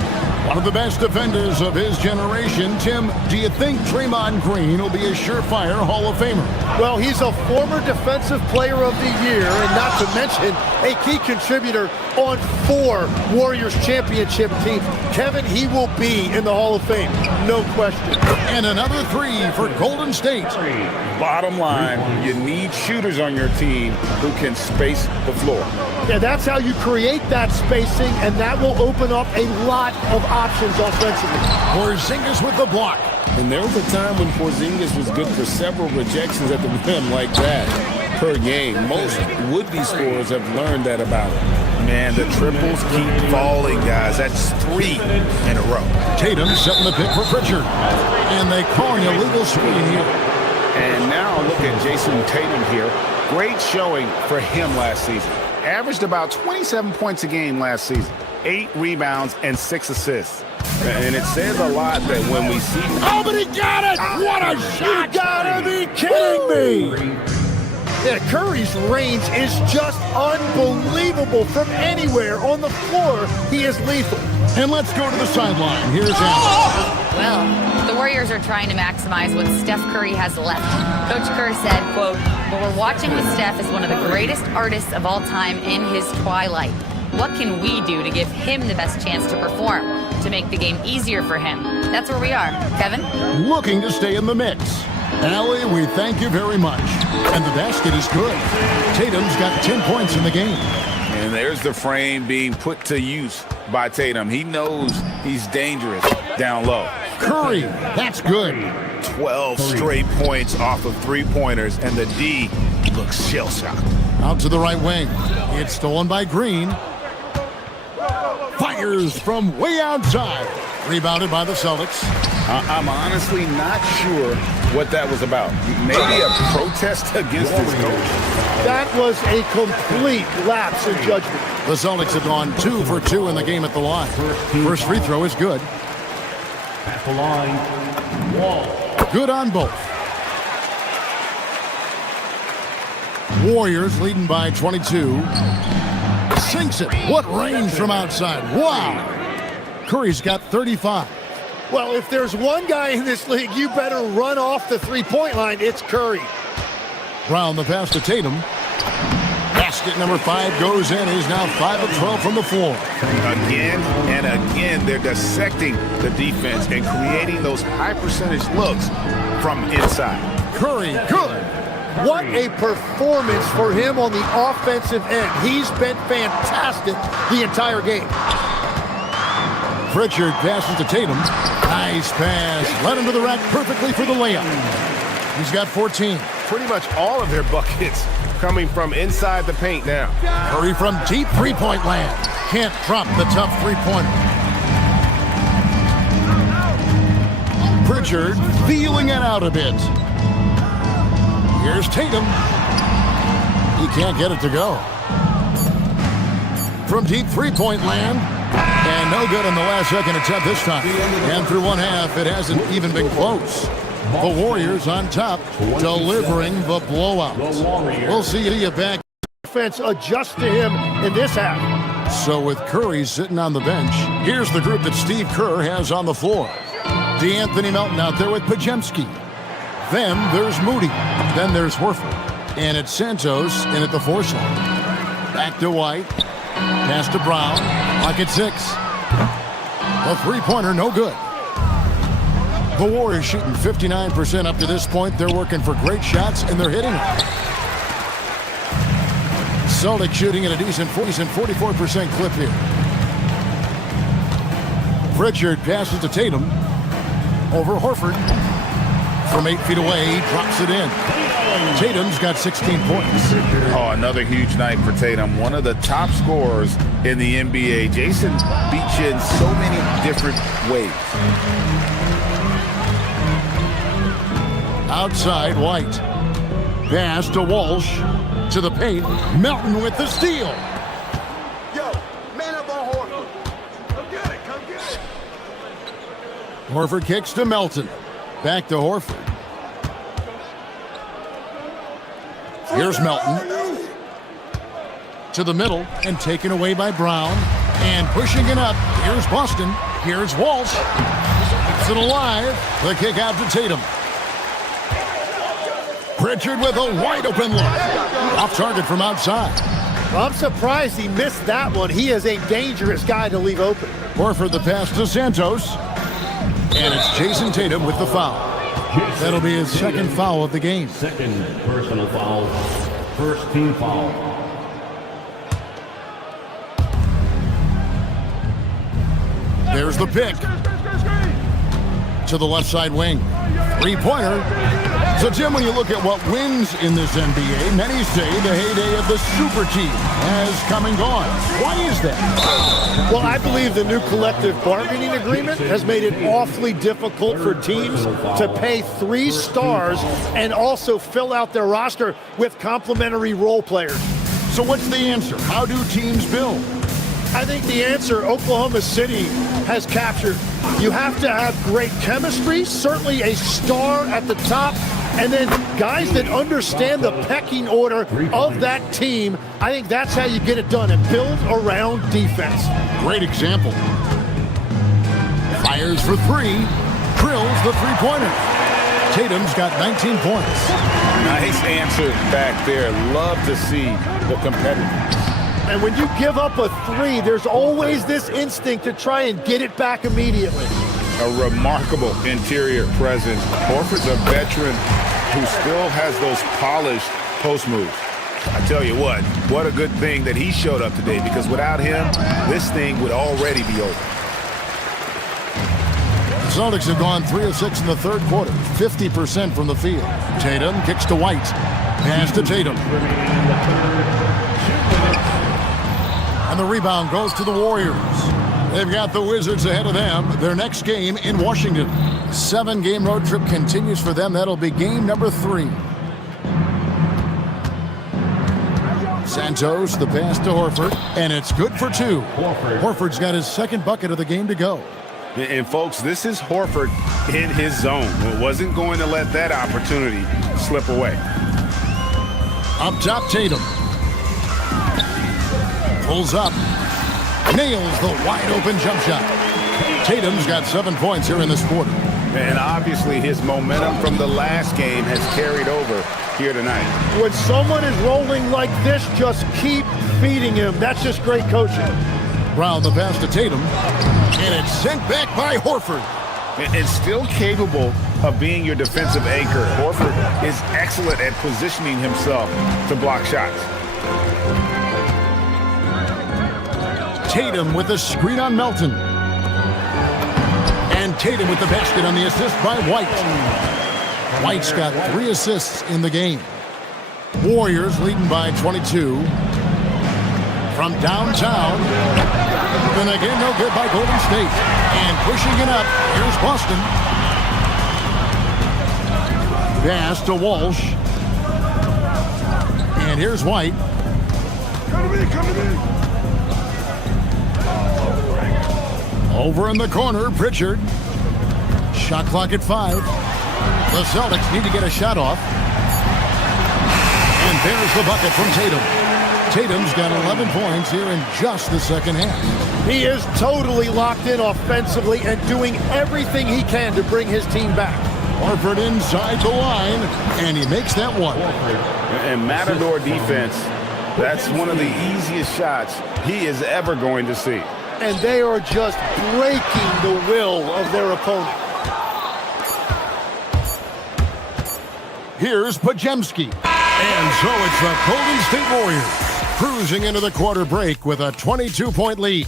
One of the best defenders of his generation. Tim, do you think Draymond Green will be a surefire Hall of Famer? Well, he's a former Defensive Player of the Year, and not to mention a key contributor on 4 Warriors championship teams. Kevin, he will be in the Hall of Fame, no question. And another 3 for Golden State. Bottom line, you need shooters on your team who can space the floor. Yeah, that's how you create that spacing, and that will open up a lot of options offensively. Porzingis with the block. And there was a time when Porzingis was good for several rejections at the rim like that per game. Most would-be scorers have learned that about him. Man, the triples keep falling, guys. That's 3 in a row. Tatum setting the pick for Pritchard. And they call an illegal screen here. And now look at Jason Tatum here. Great showing for him last season. Averaged about 27 points a game last season. 8 rebounds and 6 assists. And it says a lot that when we see... Oh, but he got it! What a shot! You gotta be kidding me! Yeah, Curry's range is just unbelievable. From anywhere on the floor, he is lethal. And let's go to the sideline. Here's Allen. Well, the Warriors are trying to maximize what Steph Curry has left. Coach Kerr said, quote, "What we're watching with Steph is one of the greatest artists of all time in his twilight. What can we do to give him the best chance to perform, to make the game easier for him? That's where we are. Kevin? Looking to stay in the mix. Allie, we thank you very much. And the basket is good. Tatum's got 10 points in the game. And there's the frame being put to use by Tatum. He knows he's dangerous down low. Curry, that's good. 12 straight points off of three-pointers, and the D looks shell-shocked. Out to the right wing. It's stolen by Green. Fires from way outside. Rebounded by the Celtics. I'm honestly not sure what that was about. Maybe a protest against his coach. That was a complete lapse in judgment. The Celtics have gone 2 for 2 in the game at the line. First free throw is good. At the line, Wall. Good on both. Warriors leading by 22. Sinks it. What range from outside. Wow. Curry's got 35. Well, if there's one guy in this league, you better run off the three-point line. It's Curry. Brown the pass to Tatum. Basket number 5 goes in. He's now 5 of 12 from the floor. Again and again, they're dissecting the defense and creating those high-percentage looks from inside. Curry, good. What a performance for him on the offensive end. He's been fantastic the entire game. Pritchard passes to Tatum. Nice pass. Led him to the rack perfectly for the layup. He's got 14. Pretty much all of their buckets coming from inside the paint now. Curry from deep three-point land. Can't drop the tough three-pointer. Pritchard feeling it out a bit. Here's Tatum. He can't get it to go. From deep three-point land. And no good in the last second attempt this time. And through one half, it hasn't even been close. The Warriors on top, delivering the blowout. We'll see you back. Defense adjust to him in this half. So with Curry sitting on the bench, here's the group that Steve Kerr has on the floor. DeAnthony Melton out there with Pajemski. Then there's Moody. Then there's Horford. And it's Santos in at the 4 slot. Back to White. Pass to Brown. Pocket 6. A three-pointer, no good. The Warriors shooting 59% up to this point. They're working for great shots, and they're hitting them. Celtics shooting at a decent 44% clip here. Pritchard passes to Tatum. Over Horford. From 8 feet away, he drops it in. Tatum's got 16 points. Oh, another huge night for Tatum. One of the top scorers in the NBA. Jason beats you in so many different ways. Outside, White. Pass to Walsh. To the paint. Melton with the steal. Yo, man up on Horford. Come get it, come get it. Horford kicks to Melton. Back to Horford. Here's Melton. To the middle and taken away by Brown. And pushing it up. Here's Boston. Here's Walsh. Keeps it alive. The kick out to Tatum. Pritchard with a wide open look. Off target from outside. I'm surprised he missed that one. He is a dangerous guy to leave open. Horford the pass to Santos. And it's Jason Tatum with the foul. That'll be his second foul of the game. Second personal foul. First team foul. There's the pick. To the left side wing. Three-pointer. So, Jim, when you look at what wins in this NBA, many say the heyday of the super team has come and gone. Why is that? Well, I believe the new collective bargaining agreement has made it awfully difficult for teams to pay 3 stars and also fill out their roster with complementary role players. So what's the answer? How do teams build? I think the answer Oklahoma City has captured. You have to have great chemistry, certainly a star at the top, and then guys that understand the pecking order of that team. I think that's how you get it done and build around defense. Great example. Fires for 3, drills the three-pointer. Tatum's got 19 points. Nice answer back there. Love to see the competitiveness. And when you give up a three, there's always this instinct to try and get it back immediately. A remarkable interior presence. Horford's a veteran who still has those polished post moves. I tell you what a good thing that he showed up today, because without him, this thing would already be over. The Celtics have gone 3 of 6 in the third quarter, 50% from the field. Tatum kicks to White. Pass to Tatum. And the rebound goes to the Warriors. They've got the Wizards ahead of them. Their next game in Washington. 7-game road trip continues for them. That'll be game number 3. Santos, the pass to Horford, and it's good for 2. Horford's got his second bucket of the game to go. And folks, this is Horford in his zone. Wasn't going to let that opportunity slip away. Up top, Tatum. Pulls up. Nails the wide-open jump shot. Tatum's got 7 points here in this quarter. And obviously his momentum from the last game has carried over here tonight. When someone is rolling like this, just keep feeding him. That's just great coaching. Brown the pass to Tatum. And it's sent back by Horford. And still capable of being your defensive anchor. Horford is excellent at positioning himself to block shots. Tatum with the screen on Melton. And Tatum with the basket on the assist by White. White's got 3 assists in the game. Warriors leading by 22. From downtown. And again, no good by Golden State. And pushing it up, here's Boston. Pass to Walsh. And here's White. Over in the corner, Pritchard. Shot clock at 5. The Celtics need to get a shot off. And there's the bucket from Tatum. Tatum's got 11 points here in just the second half. He is totally locked in offensively and doing everything he can to bring his team back. Horford inside the line, and he makes that one. And Matador defense, that's one of the easiest shots he is ever going to see. And they are just breaking the will of their opponent. Here's Podziemski. And so it's the Golden State Warriors cruising into the quarter break with a 22-point lead.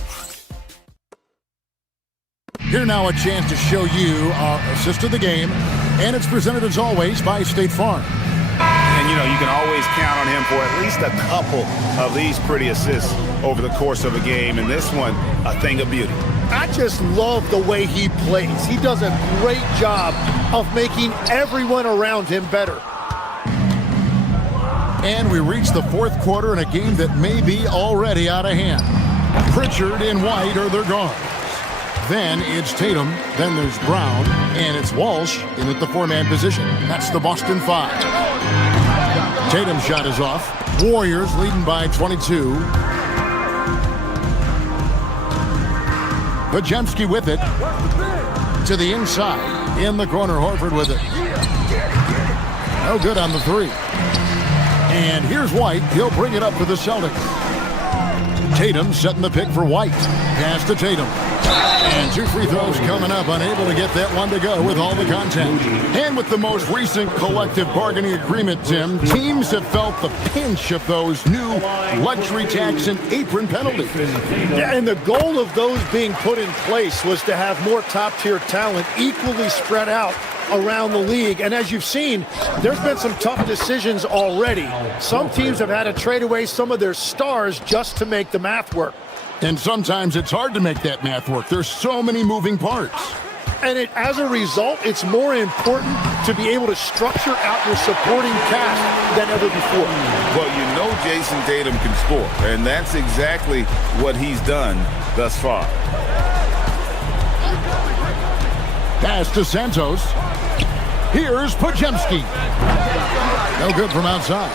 Here now a chance to show you our assist of the game, and it's presented as always by State Farm. And you know, you can always count on him for at least a couple of these pretty assists over the course of a game, and this one, a thing of beauty. I just love the way he plays. He does a great job of making everyone around him better. And we reach the fourth quarter in a game that may be already out of hand. Pritchard and White are their guards. Then it's Tatum, then there's Brown, and it's Walsh in at the 4-man position. That's the Boston 5. Tatum's shot is off. Warriors leading by 22. Podziemski with it. To the inside. In the corner, Horford with it. No good on the 3. And here's White. He'll bring it up for the Celtics. Tatum setting the pick for White. Pass to Tatum. And 2 free throws coming up. Unable to get that one to go with all the contact. And with the most recent collective bargaining agreement, Tim, teams have felt the pinch of those new luxury tax and apron penalties. Yeah, and the goal of those being put in place was to have more top-tier talent equally spread out around the league. And as you've seen, there's been some tough decisions already. Some teams have had to trade away some of their stars just to make the math work. And sometimes it's hard to make that math work. There's so many moving parts. And as a result, it's more important to be able to structure out your supporting cast than ever before. Well, you know Jason Tatum can score, and that's exactly what he's done thus far. Pass to Santos. Here's Podziemski. No good from outside.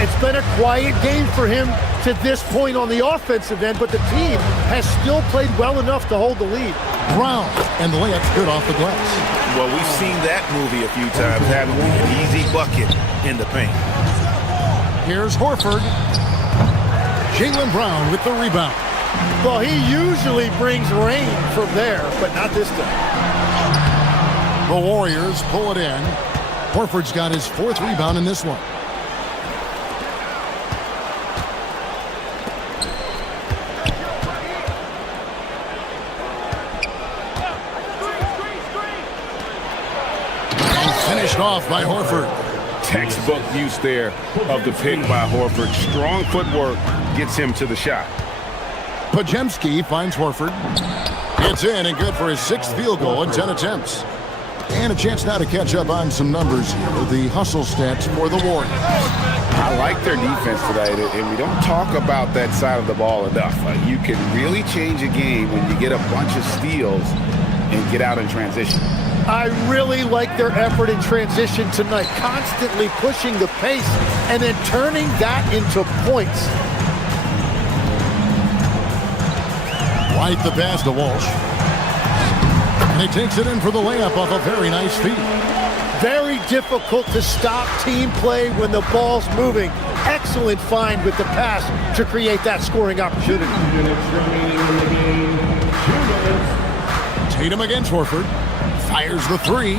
It's been a quiet game for him to this point on the offensive end, but the team has still played well enough to hold the lead. Brown, and the layup's good off the glass. Well, we've seen that movie a few times, haven't we? An easy bucket in the paint. Here's Horford. Jaylen Brown with the rebound. Well, he usually brings rain from there, but not this time. The Warriors pull it in. Horford's got his 4th rebound in this one. Finished off by Horford. Textbook use there of the pick by Horford. Strong footwork gets him to the shot. Podziemski finds Horford. It's in and good for his 6th field goal in 10 attempts. And a chance now to catch up on some numbers here. The hustle stats for the Warriors. I like their defense tonight, and we don't talk about that side of the ball enough. You can really change a game when you get a bunch of steals and get out in transition. I really like their effort in transition tonight, constantly pushing the pace and then turning that into points. White the pass to Walsh. And he takes it in for the layup off a very nice feed. Very difficult to stop team play when the ball's moving. Excellent find with the pass to create that scoring opportunity. Tatum against Horford. Fires the 3.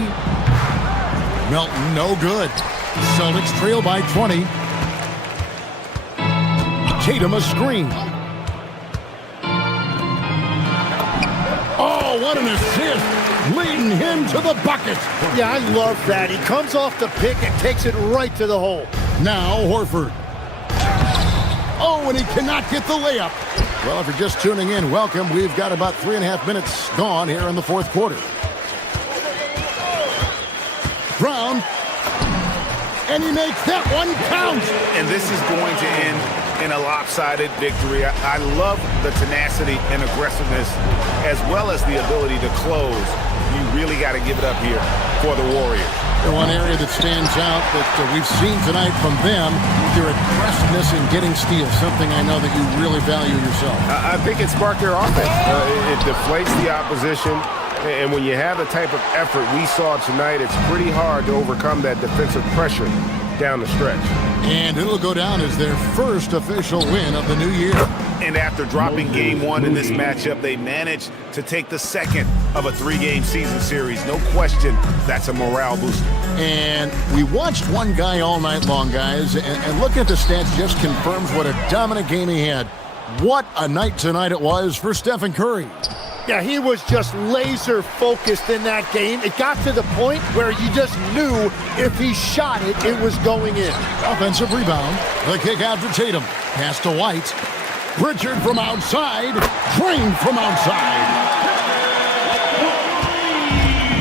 Melton, no good. Celtics trail by 20. Tatum a screen. Oh, what an assist. Leading him to the bucket. Yeah, I love that. He comes off the pick and takes it right to the hole. Now Horford. Oh, and he cannot get the layup. Well, if you're just tuning in, welcome. We've got about 3.5 minutes gone here in the 4th quarter. Brown, and he makes that one count. And this is going to end in a lopsided victory. I love the tenacity and aggressiveness as well as the ability to close. You really got to give it up here for the Warriors. And one area that stands out that we've seen tonight from them, their aggressiveness in getting steals, something I know that you really value yourself. I think it sparked their offense. It deflates the opposition. And when you have the type of effort we saw tonight, it's pretty hard to overcome that defensive pressure down the stretch. And it'll go down as their first official win of the new year. And after dropping game 1 in this matchup, they managed to take the 2nd of a 3-game season series. No question, that's a morale booster. And we watched one guy all night long, guys, and looking at the stats just confirms what a dominant game he had. What a night tonight it was for Stephen Curry. Yeah, he was just laser focused in that game. It got to the point where you just knew if he shot it, it was going in. Offensive rebound. The kick out to Tatum. Pass to White. Pritchard from outside. Drained from outside.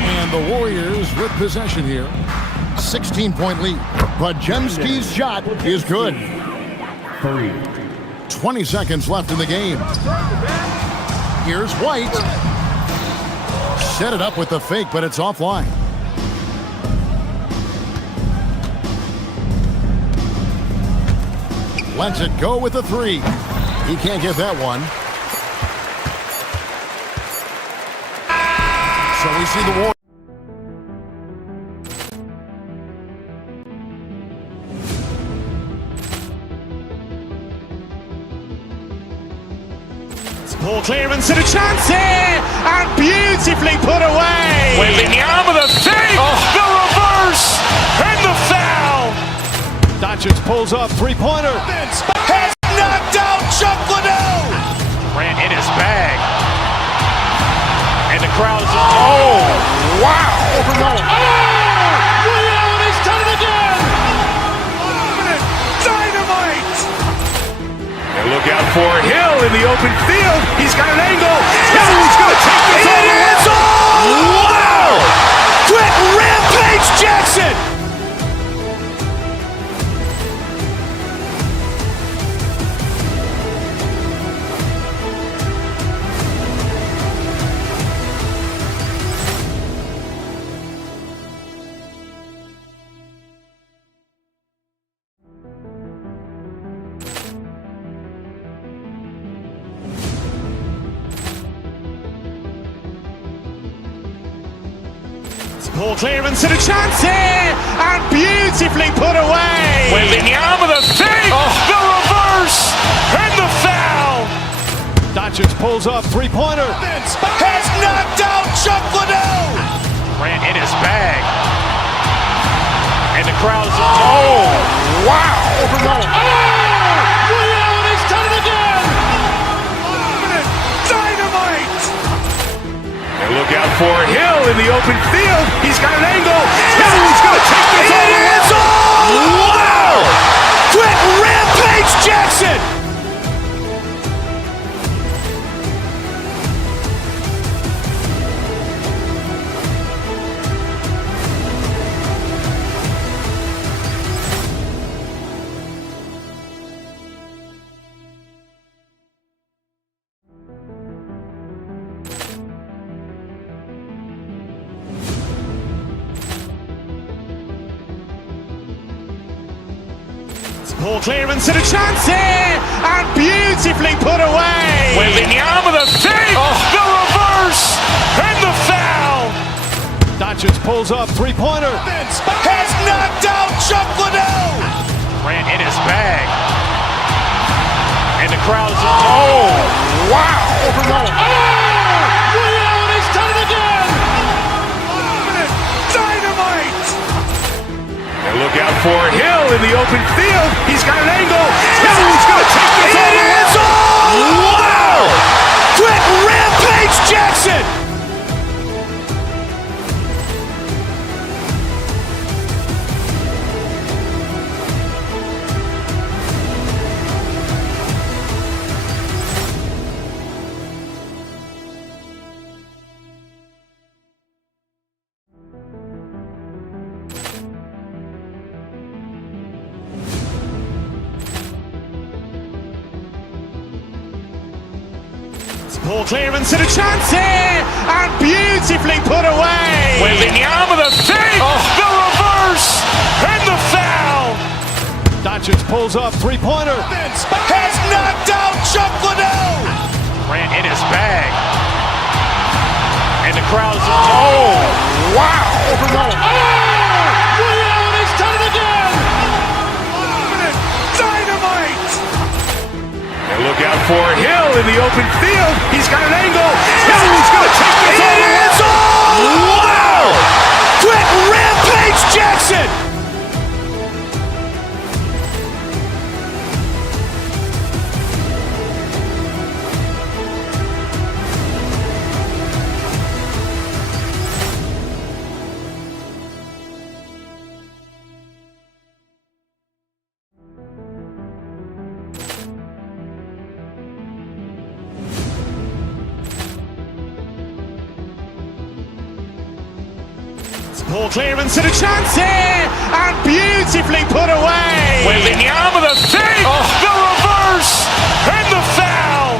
And the Warriors with possession here. 16-point lead. Podziemski's shot is good. 20 seconds left in the game. Here's White. Set it up with the fake, but it's offline. Lets it go with the 3. He can't get that one. So we see the Warriors. Ball clearance and a chance here, and beautifully put away. Wembanyama with a fake, the reverse, and the foul. Doncic pulls up, 3-pointer. Has knocked out Chuck Liddell. Ran in his bag. And the crowd is, oh, wow. Liddell, and he's done it again. Dynamite. And look out for Hill in the open field. He's got an angle. He's going to take this all the way. Wow! Quick Rampage Jackson. Ball clearance and a chance here, and beautifully put away. Wembanyama with a fake, the reverse, and the pulls up, three-pointer. Has knocked out Chuck Liddell. Grant in his bag. And the crowd is... Oh, wow. Ray Allen has done it again. Dynamite. And look out for Hill in the open field. He's got an angle. Hill's going to take this all the way. Wow. Quick Rampage Jackson. Poor clearance and a chance here, and beautifully put away. Wembanyama the fake, the reverse, and the foul. Doncic pulls up, three-pointer. Has knocked out Chuck Liddell. Grant in his bag. And the crowd is... Oh, wow. Ray Allen has done it again. Dynamite. And look out for Hill in the open field. He's got an angle. Hill's going to take this all the way. Wow. Quick Rampage Jackson. Poor clearance and a chance here, and beautifully put away. Wembanyama the fake, the reverse, and the foul. Doncic pulls up, three-pointer. Has knocked out Chuck Liddell. Grant in his bag. And the crowd is... Oh, wow. Ray Allen has done it again. Dynamite. And look out for Hill in the open field. He's got an angle. Hill's going to take this all the way. Wow. Quick Rampage Jackson. Poor clearance and a chance here, and beautifully put away. Wembanyama the fake, the reverse, and the foul.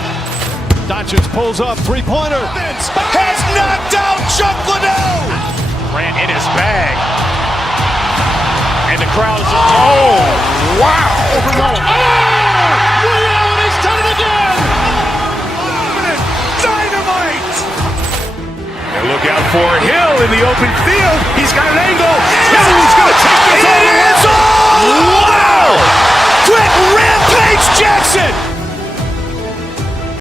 Doncic pulls up, three-pointer. Has knocked out Chuck Liddell. Grant in his bag. And the crowd is... Oh, wow. Ray Allen has done it again. Dynamite. And look out for Hill in the open field. He's got an angle.